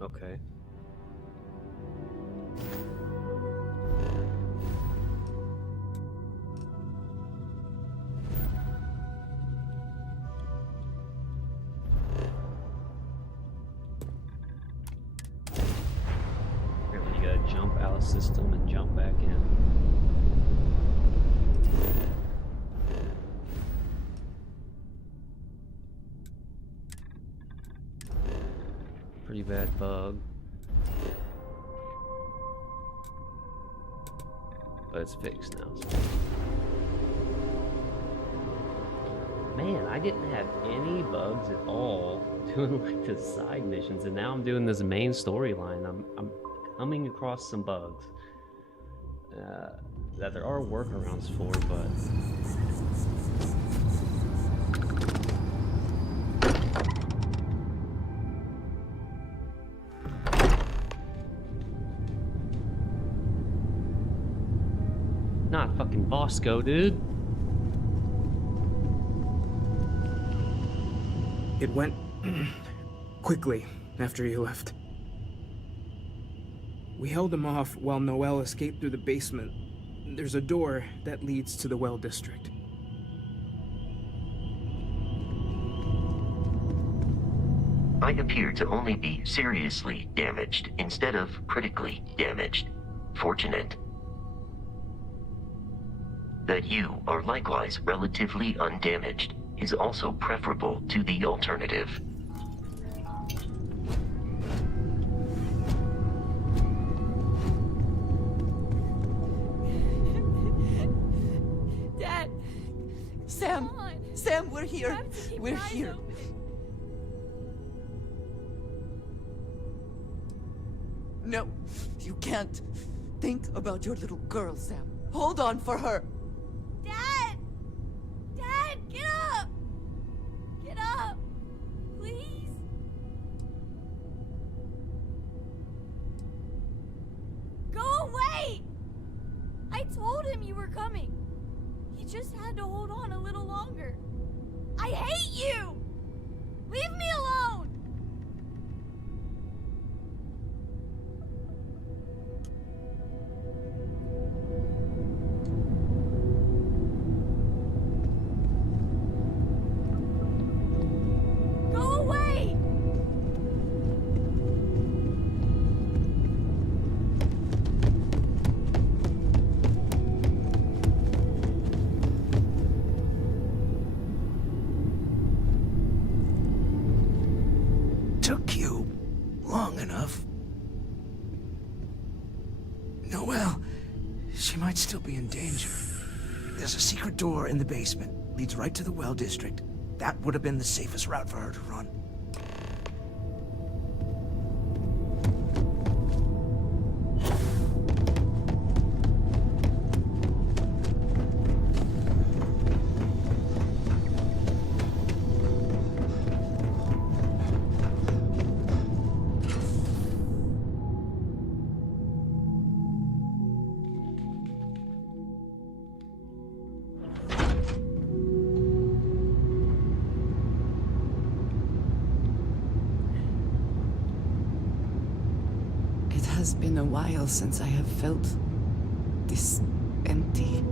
Okay. Apparently you gotta jump out of system and jump back in. Pretty bad bug. But it's fixed now. So. Man, I didn't have any bugs at all doing like the side missions, and now I'm doing this main storyline. I'm coming across some bugs that there are workarounds for, but not fucking Bosco, dude. It went quickly after you left. We held him off while Noel escaped through the basement. There's a door that leads to the well district. I appear to only be seriously damaged instead of critically damaged. Fortunate. That you are likewise relatively undamaged is also preferable to the alternative. Dad! Sam! Sam, we're here! We're here! No, you can't. Think about your little girl, Sam. Hold on for her. Dad! Dad, get up! Get up! Please? Go away! I told him you were coming. He just had to hold on a little longer. I hate you! Leave me alone! Go away! Took you long enough. Noelle, she might still be in danger. There's a secret door in the basement. Leads right to the well district. That would have been the safest route for her to run. It has been a while since I have felt this empty.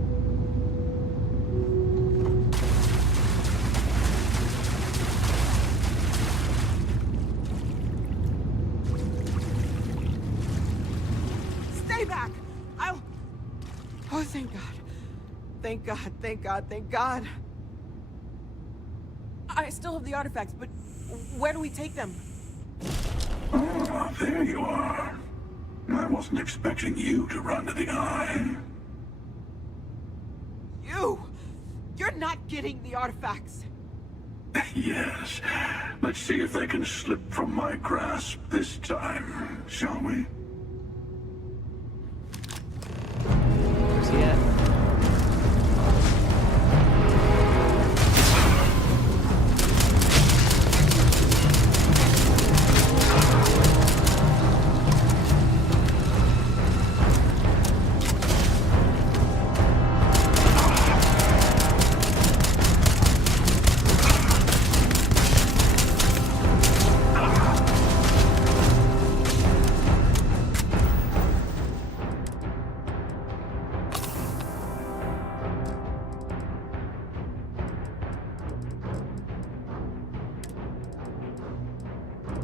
Stay back! Oh, thank God. thank God, thank God, thank God. I still have the artifacts, but where do we take them? Ah, there you are. I wasn't expecting you to run to the eye. You're not getting the artifacts. Yes. Let's see if they can slip from my grasp this time, shall we? Where's he at?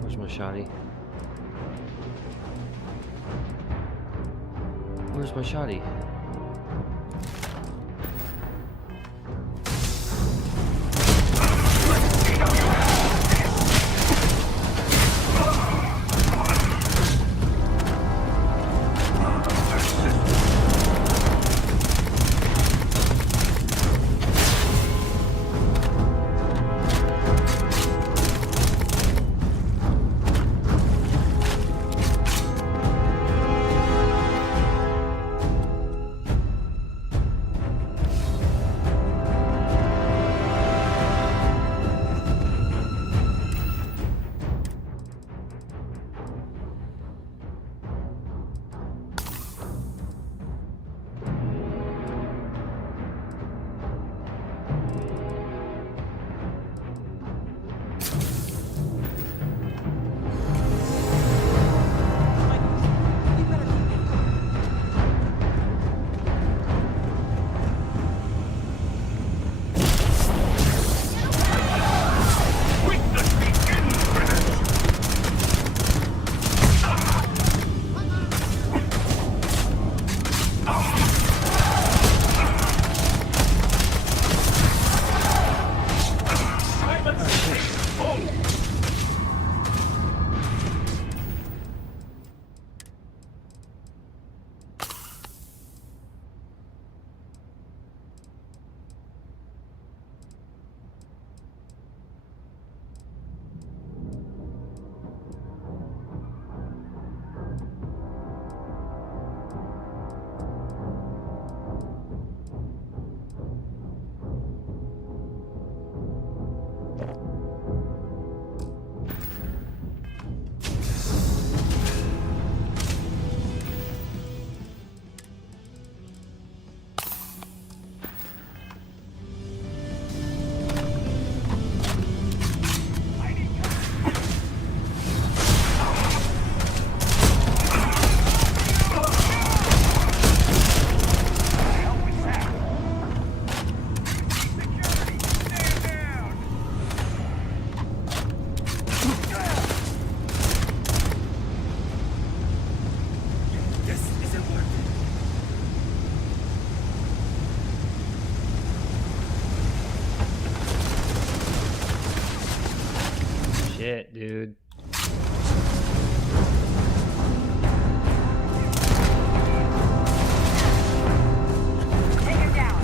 Where's my shotty? Where's my shotty? Shit, dude. Take him down.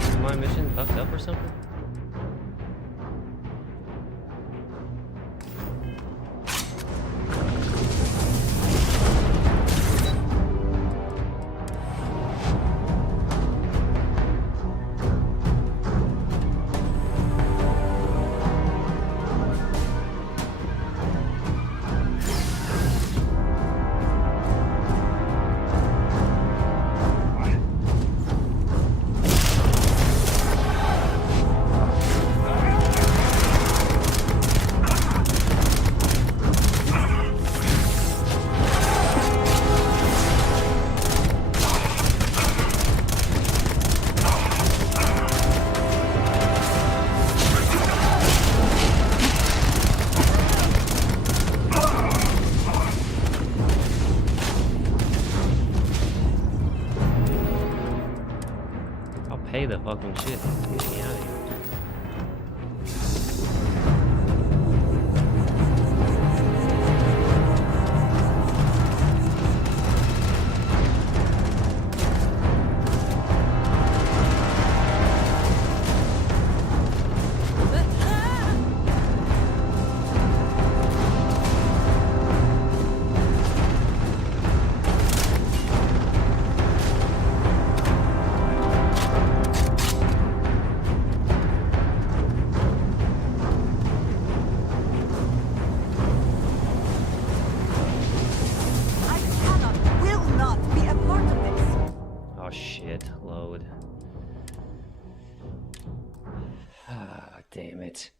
Is my mission fucked up or something? Get me out of here. Oh shit, load. Ah, damn it.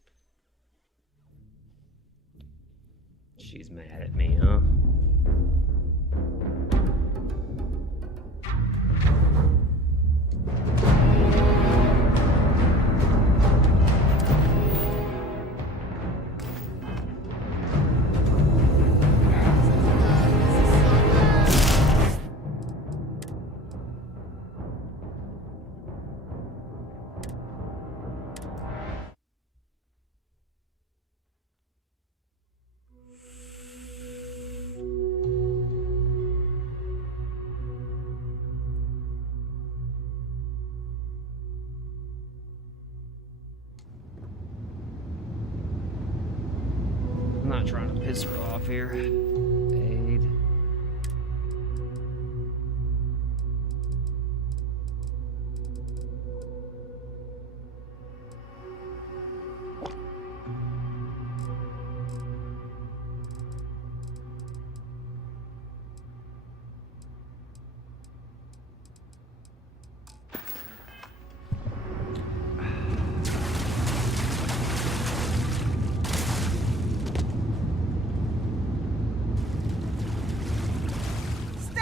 She's mad at me, huh? I'm not trying to piss her off here. Aid.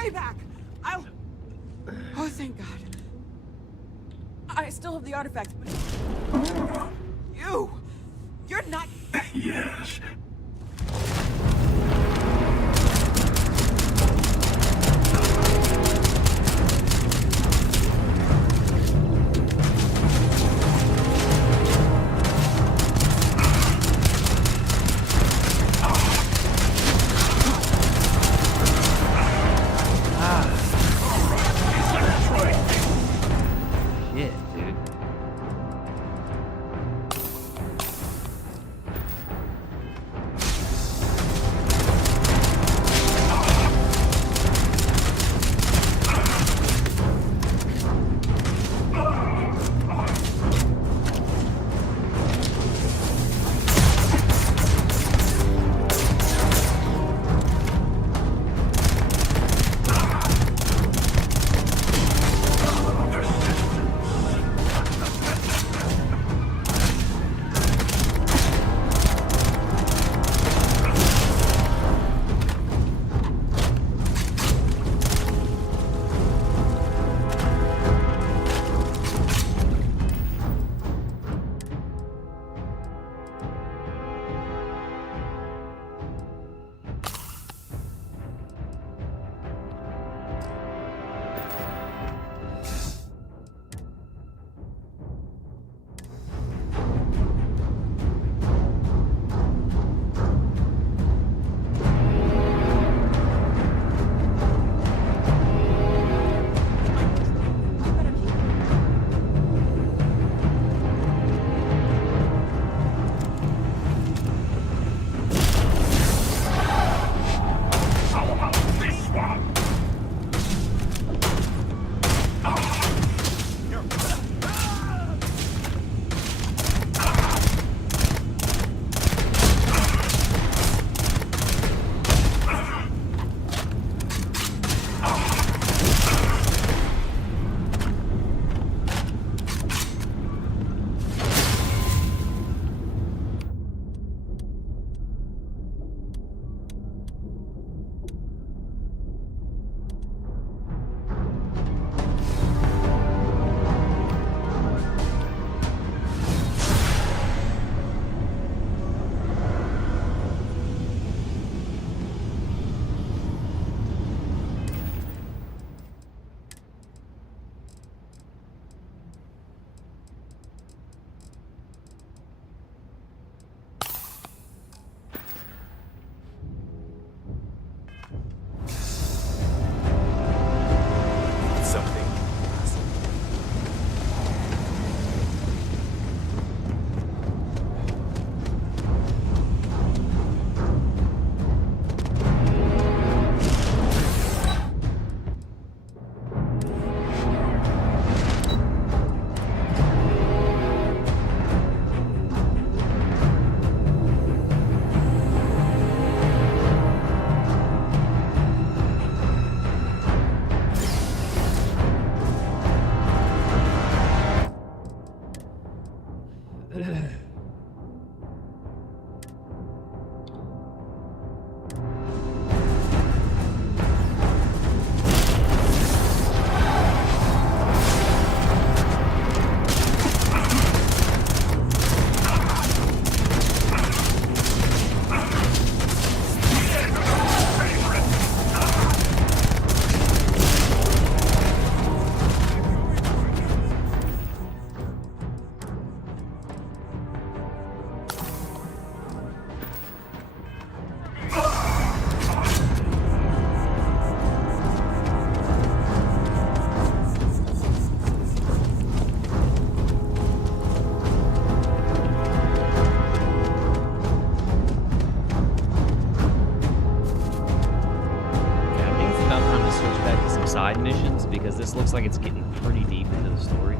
Stay back! I'll... Oh, thank God. I still have the artifacts, but... You're not... Yes. Shit, dude. Side missions because this looks like it's getting pretty deep into the story.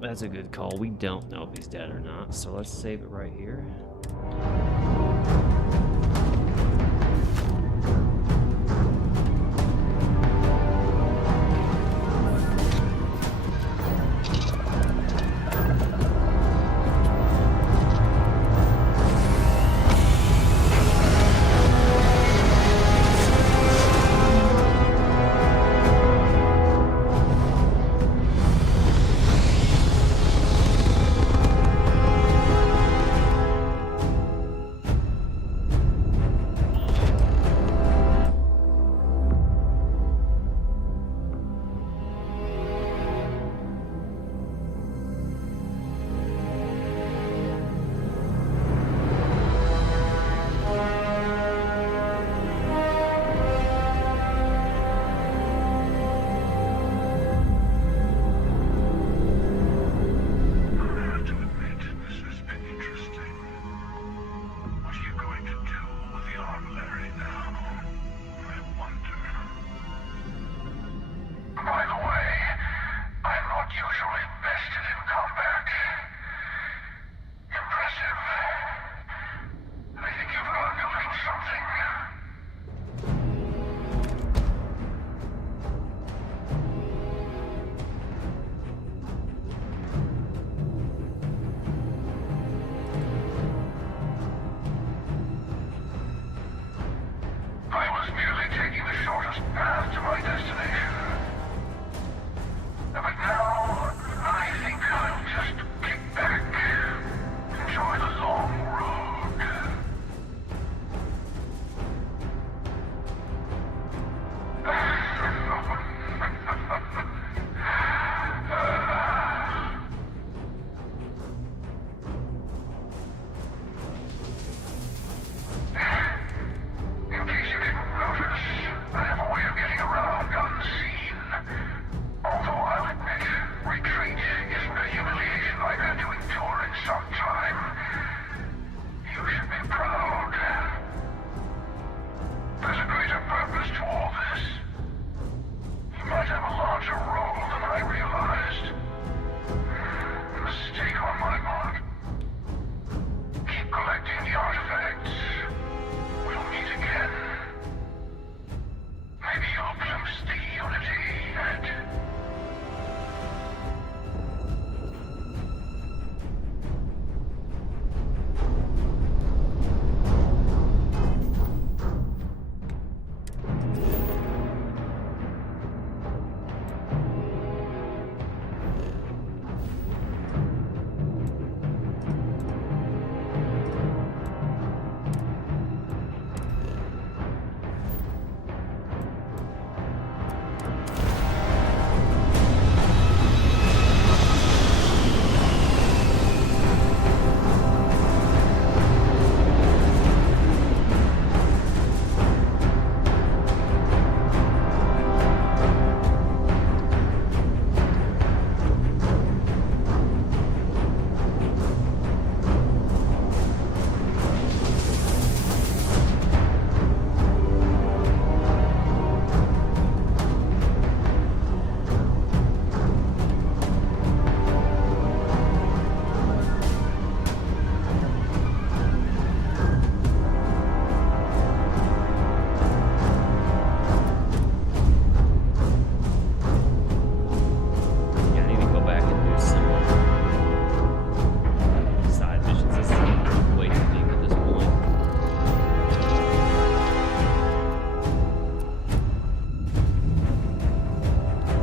That's a good call. We don't know if he's dead or not, so let's save it right here.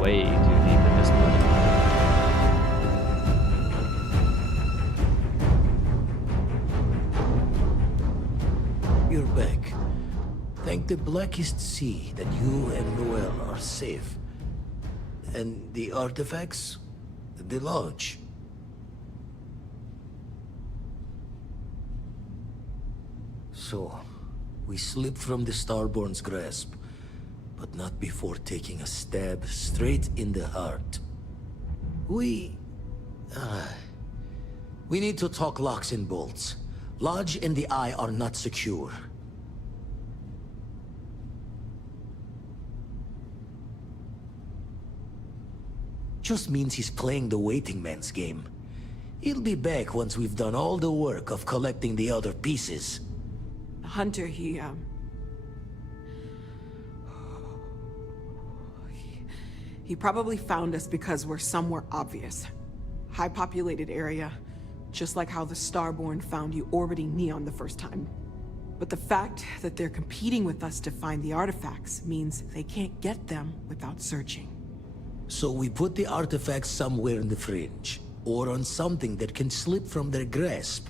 way too deep in this motherfucker. You're back. Thank the blackest sea that you and Noel are safe. And the artifacts? The lodge. So, we slipped from the Starborn's grasp, but not before taking a stab straight in the heart. We need to talk locks and bolts. Lodge and the Eye are not secure. Just means he's playing the waiting man's game. He'll be back once we've done all the work of collecting the other pieces. Hunter, he probably found us because we're somewhere obvious. High-populated area, just like how the Starborn found you orbiting Neon the first time. But the fact that they're competing with us to find the artifacts means they can't get them without searching. So we put the artifacts somewhere in the fringe, or on something that can slip from their grasp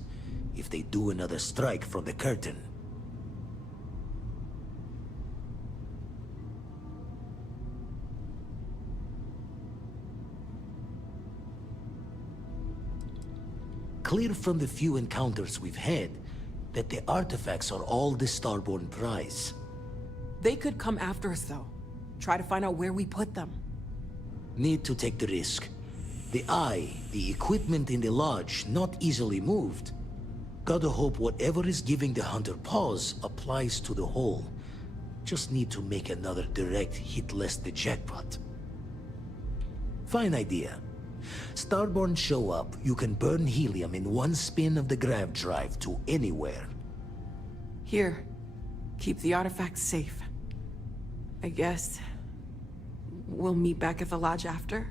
if they do another strike from the curtain. Clear from the few encounters we've had that the artifacts are all the Starborn prize. They could come after us, though. Try to find out where we put them. Need to take the risk. The Eye, the equipment in the lodge, not easily moved. Gotta hope whatever is giving the Hunter pause applies to the whole. Just need to make another direct hit less the jackpot. Fine idea. Starborn show up, you can burn helium in one spin of the grav drive to anywhere. Here, keep the artifacts safe. I guess we'll meet back at the lodge after.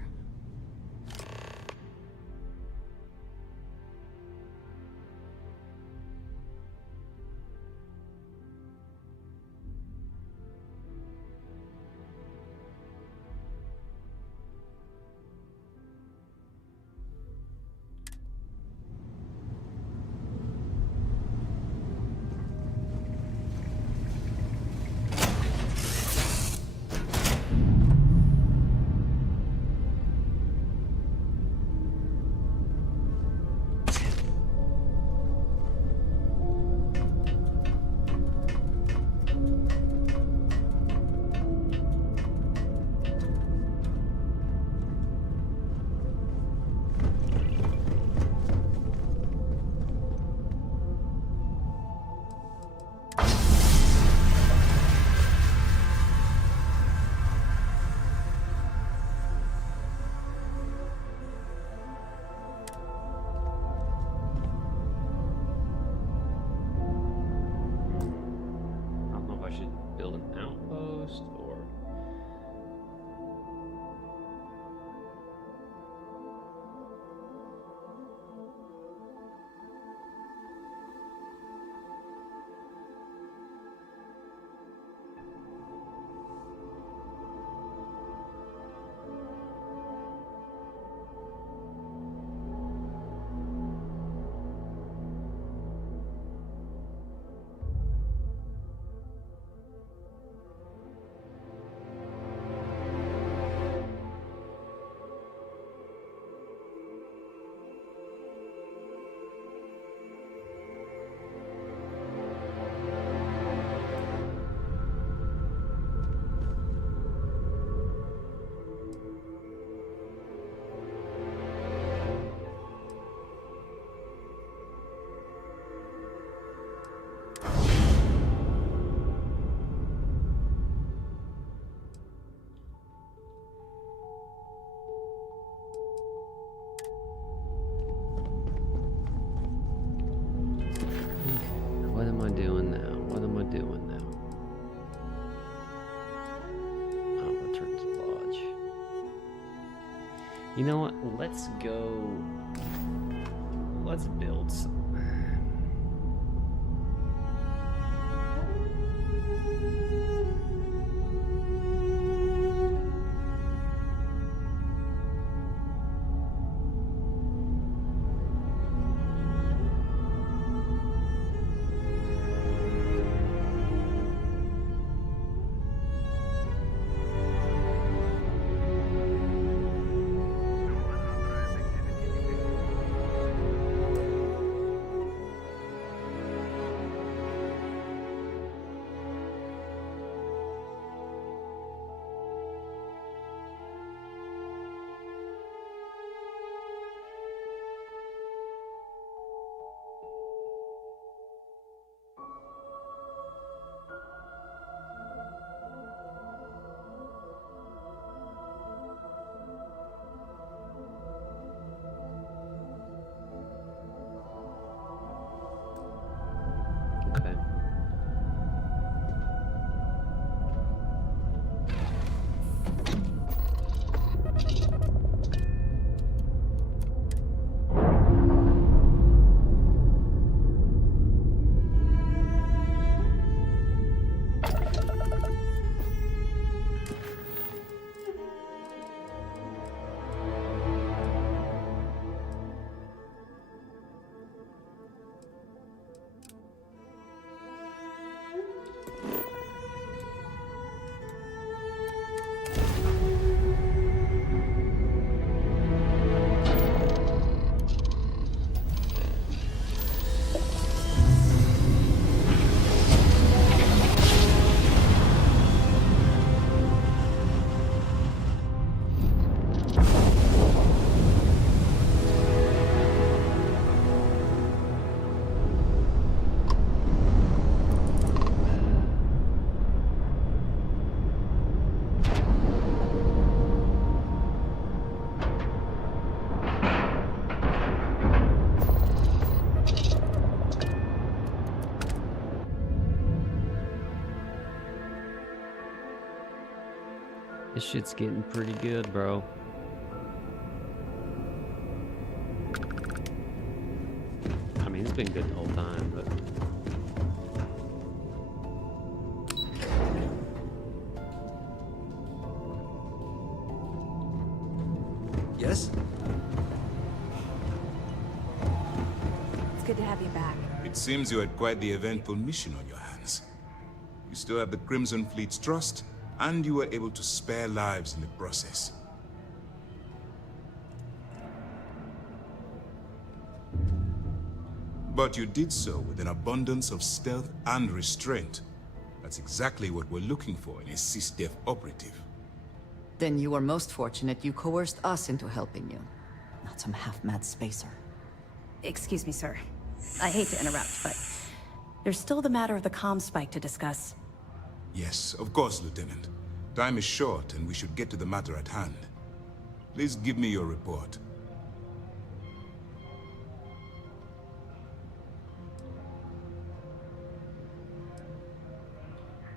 Build an outpost or what am I doing now? What am I doing now? Oh, return to lodge. You know what? Let's go. Let's build some. This shit's getting pretty good, bro. I mean, it's been good the whole time, but... Yes? It's good to have you back. It seems you had quite the eventful mission on your hands. You still have the Crimson Fleet's trust, and you were able to spare lives in the process. But you did so with an abundance of stealth and restraint. That's exactly what we're looking for in a SysDef operative. Then you were most fortunate you coerced us into helping you. Not some half-mad spacer. Excuse me, sir. I hate to interrupt, but there's still the matter of the comm spike to discuss. Yes, of course, Lieutenant. Time is short, and we should get to the matter at hand. Please give me your report.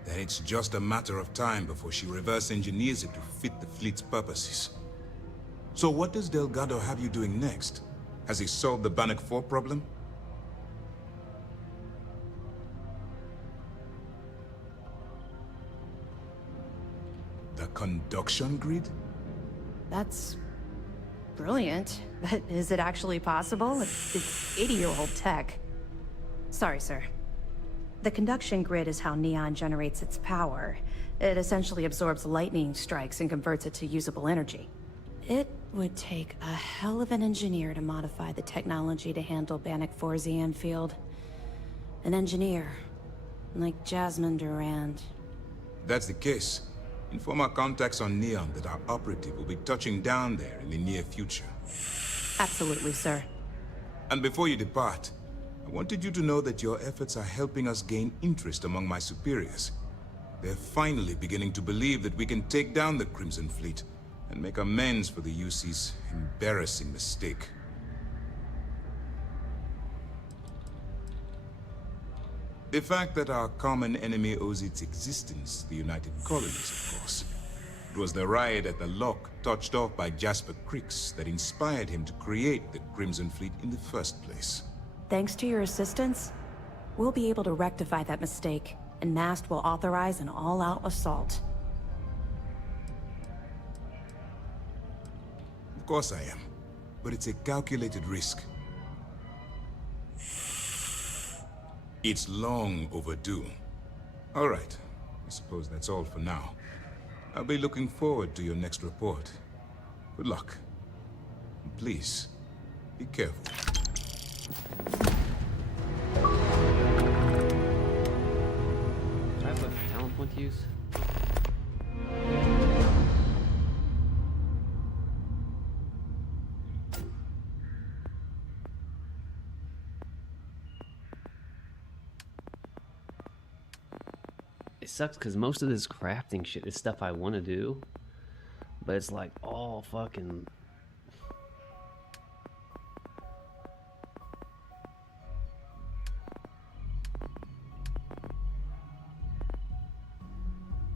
Then it's just a matter of time before she reverse engineers it to fit the fleet's purposes. So what does Delgado have you doing next? Has he solved the Bannock 4 problem? The conduction grid? That's brilliant. But is it actually possible? It's 80-year-old tech. Sorry, sir. The conduction grid is how Neon generates its power. It essentially absorbs lightning strikes and converts it to usable energy. It would take a hell of an engineer to modify the technology to handle Bannock 4's EM field. An engineer, like Jasmine Durand. If that's the case, inform our contacts on Neon that our operative will be touching down there in the near future. Absolutely, sir. And before you depart, I wanted you to know that your efforts are helping us gain interest among my superiors. They're finally beginning to believe that we can take down the Crimson Fleet and make amends for the UC's embarrassing mistake. The fact that our common enemy owes its existence to the United Colonies, of course. It was the riot at the Lock, touched off by Jasper Cricks, that inspired him to create the Crimson Fleet in the first place. Thanks to your assistance, we'll be able to rectify that mistake, and MAST will authorize an all-out assault. Of course I am, but it's a calculated risk. It's long overdue. All right, I suppose that's all for now. I'll be looking forward to your next report. Good luck. And please, be careful. Do I have a talent point to use? It sucks because most of this crafting shit is stuff I want to do, but it's like all fucking...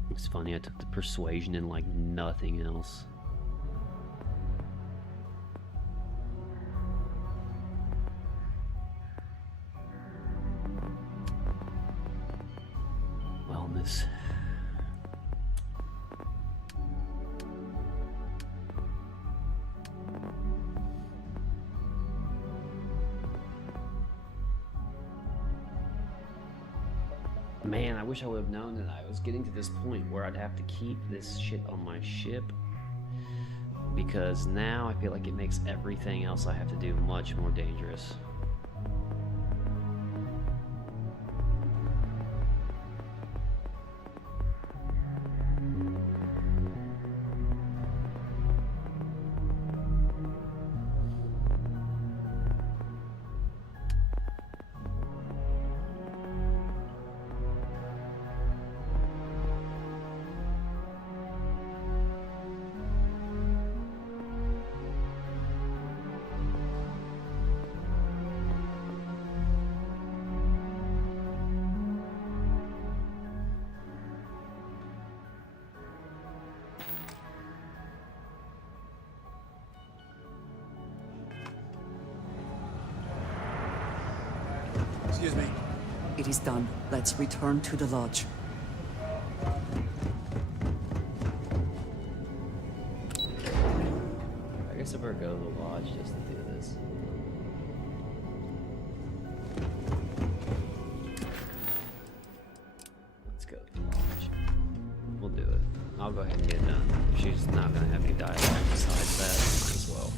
It's funny, I took the persuasion and like nothing else. Wellness. Man, I wish I would have known that I was getting to this point where I'd have to keep this shit on my ship. Because now I feel like it makes everything else I have to do much more dangerous. Excuse me. It is done. Let's return to the lodge. I guess I better go to the lodge just to do this. Let's go to the lodge. We'll do it. I'll go ahead and get it done. If she's not gonna have any dialogue besides that, might as well.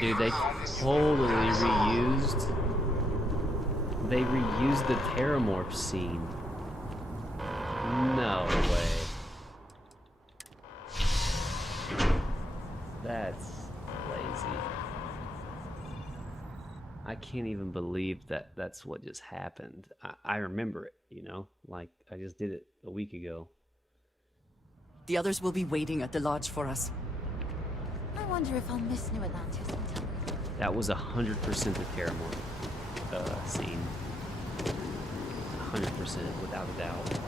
Dude, they totally reused. They reused the Terramorph scene. No way. That's lazy. I can't even believe that that's what just happened. I remember it, you know? Like, I just did it a week ago. The others will be waiting at the lodge for us. I wonder if I'll miss New Atlantis until... That was 100% the Terramorph scene. 100%, without a doubt.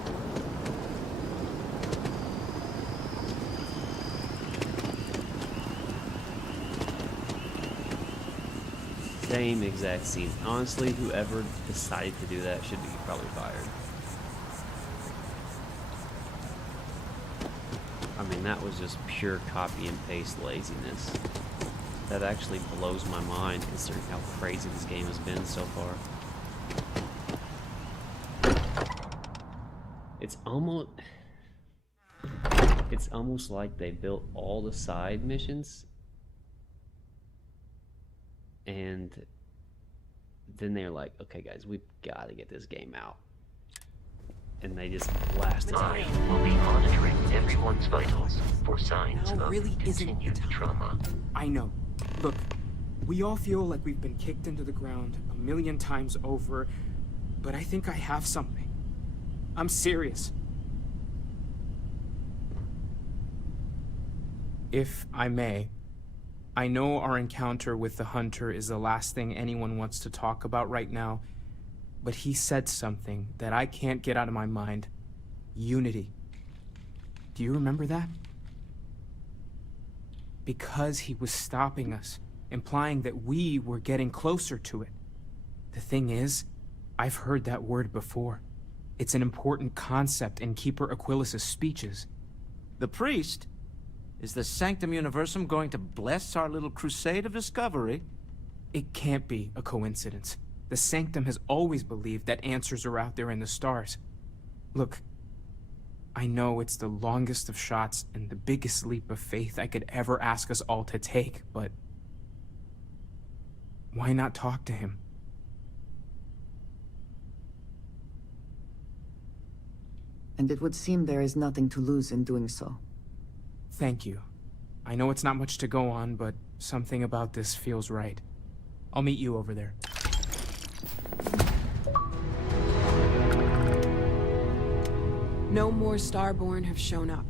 Same exact scene. Honestly, whoever decided to do that should be probably fired. I mean, that was just pure copy and paste laziness. That actually blows my mind considering how crazy this game has been so far. It's almost like they built all the side missions and then they're like, okay guys, we've got to get this game out. And they just blasted it. I will be monitoring everyone's vitals for signs of really continued trauma. I know. Look, we all feel like we've been kicked into the ground 1,000,000 times over, but I think I have something. I'm serious. If I may, I know our encounter with the Hunter is the last thing anyone wants to talk about right now, but he said something that I can't get out of my mind. Unity. Do you remember that? Because he was stopping us, implying that we were getting closer to it. The thing is, I've heard that word before. It's an important concept in Keeper Aquilas' speeches. The priest? Is the Sanctum Universum going to bless our little crusade of discovery? It can't be a coincidence. The Sanctum has always believed that answers are out there in the stars. Look, I know it's the longest of shots and the biggest leap of faith I could ever ask us all to take, but why not talk to him? And it would seem there is nothing to lose in doing so. Thank you. I know it's not much to go on, but something about this feels right. I'll meet you over there. No more Starborn have shown up.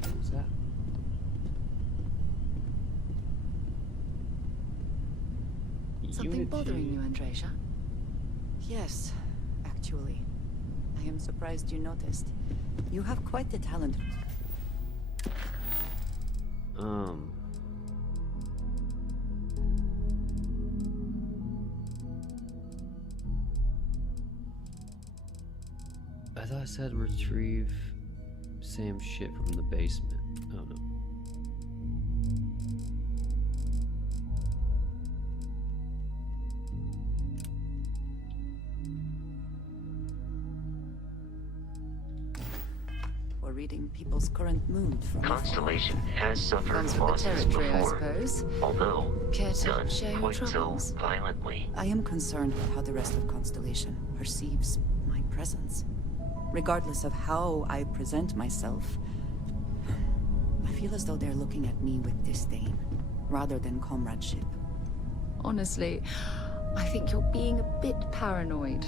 What's that? Something bothering you, Andreja? Yes, actually. I am surprised you noticed. You have quite the talent. I thought I said retrieve Sam's shit from the basement. Oh no. Or reading people's current mood from Constellation has suffered Comes with the losses territory, I before, suppose. although Care to none share your quite so troubles? violently. I am concerned with how the rest of Constellation perceives my presence. Regardless of how I present myself, I feel as though they're looking at me with disdain, rather than comradeship. Honestly, I think you're being a bit paranoid.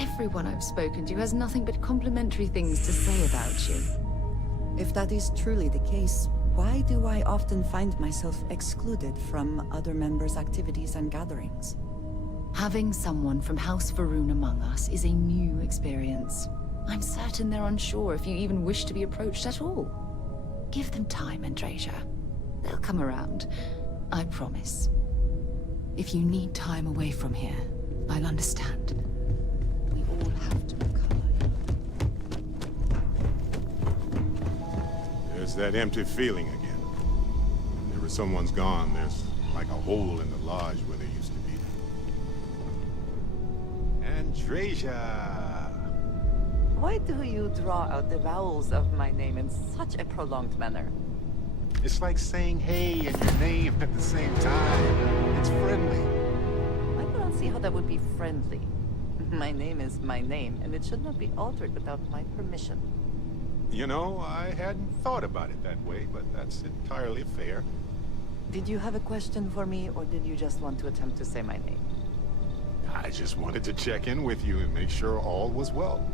Everyone I've spoken to has nothing but complimentary things to say about you. If that is truly the case, why do I often find myself excluded from other members' activities and gatherings? Having someone from House Varun among us is a new experience. I'm certain they're unsure if you even wish to be approached at all. Give them time, Andreja. They'll come around. I promise. If you need time away from here, I'll understand. We all have to recover. There's that empty feeling again. Whenever someone's gone, there's like a hole in the lodge where there used to be. Andreja! Why do you draw out the vowels of my name in such a prolonged manner? It's like saying hey and your name at the same time. It's friendly. I don't see how that would be friendly. My name is my name, and it should not be altered without my permission. You know, I hadn't thought about it that way, but that's entirely fair. Did you have a question for me, or did you just want to attempt to say my name? I just wanted to check in with you and make sure all was well.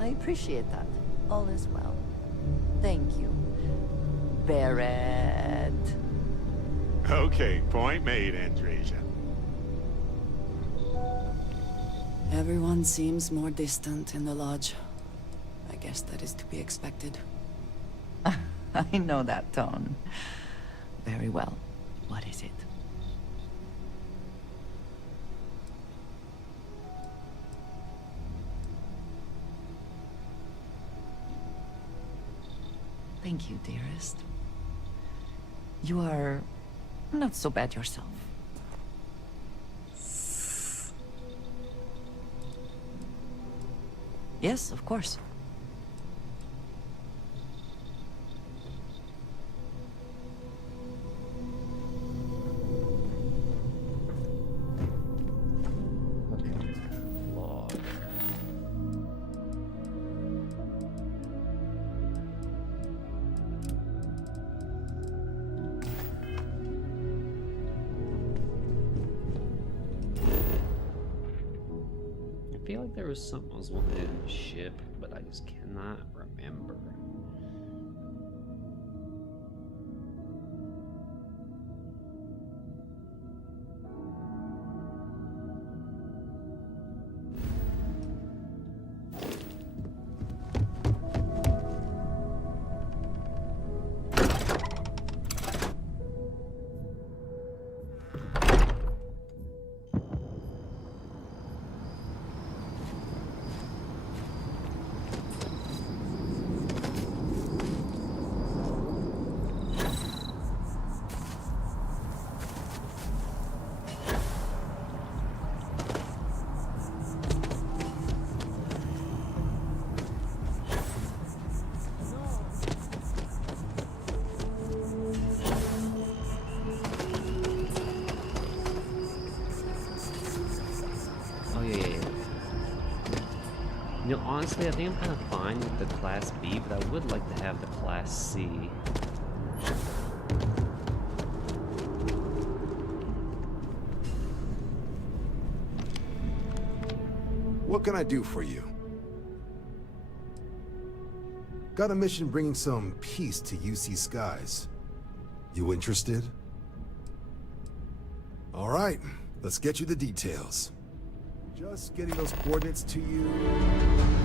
I appreciate that. All is well. Thank you. Barrett. Okay, point made, Andreja. Everyone seems more distant in the lodge. I guess that is to be expected. I know that tone. Very well. What is it? Thank you, dearest. You are not so bad yourself. Yes, of course. Log. I feel like there was something else wanted in the ship, but I just cannot remember. Oh yeah. You know, honestly, I think I'm kind of fine with the Class B, but I would like to have the Class C. what can I do for you? Got a mission bringing some peace to UC skies. You interested? All right, let's get you the details. Just getting those coordinates to you.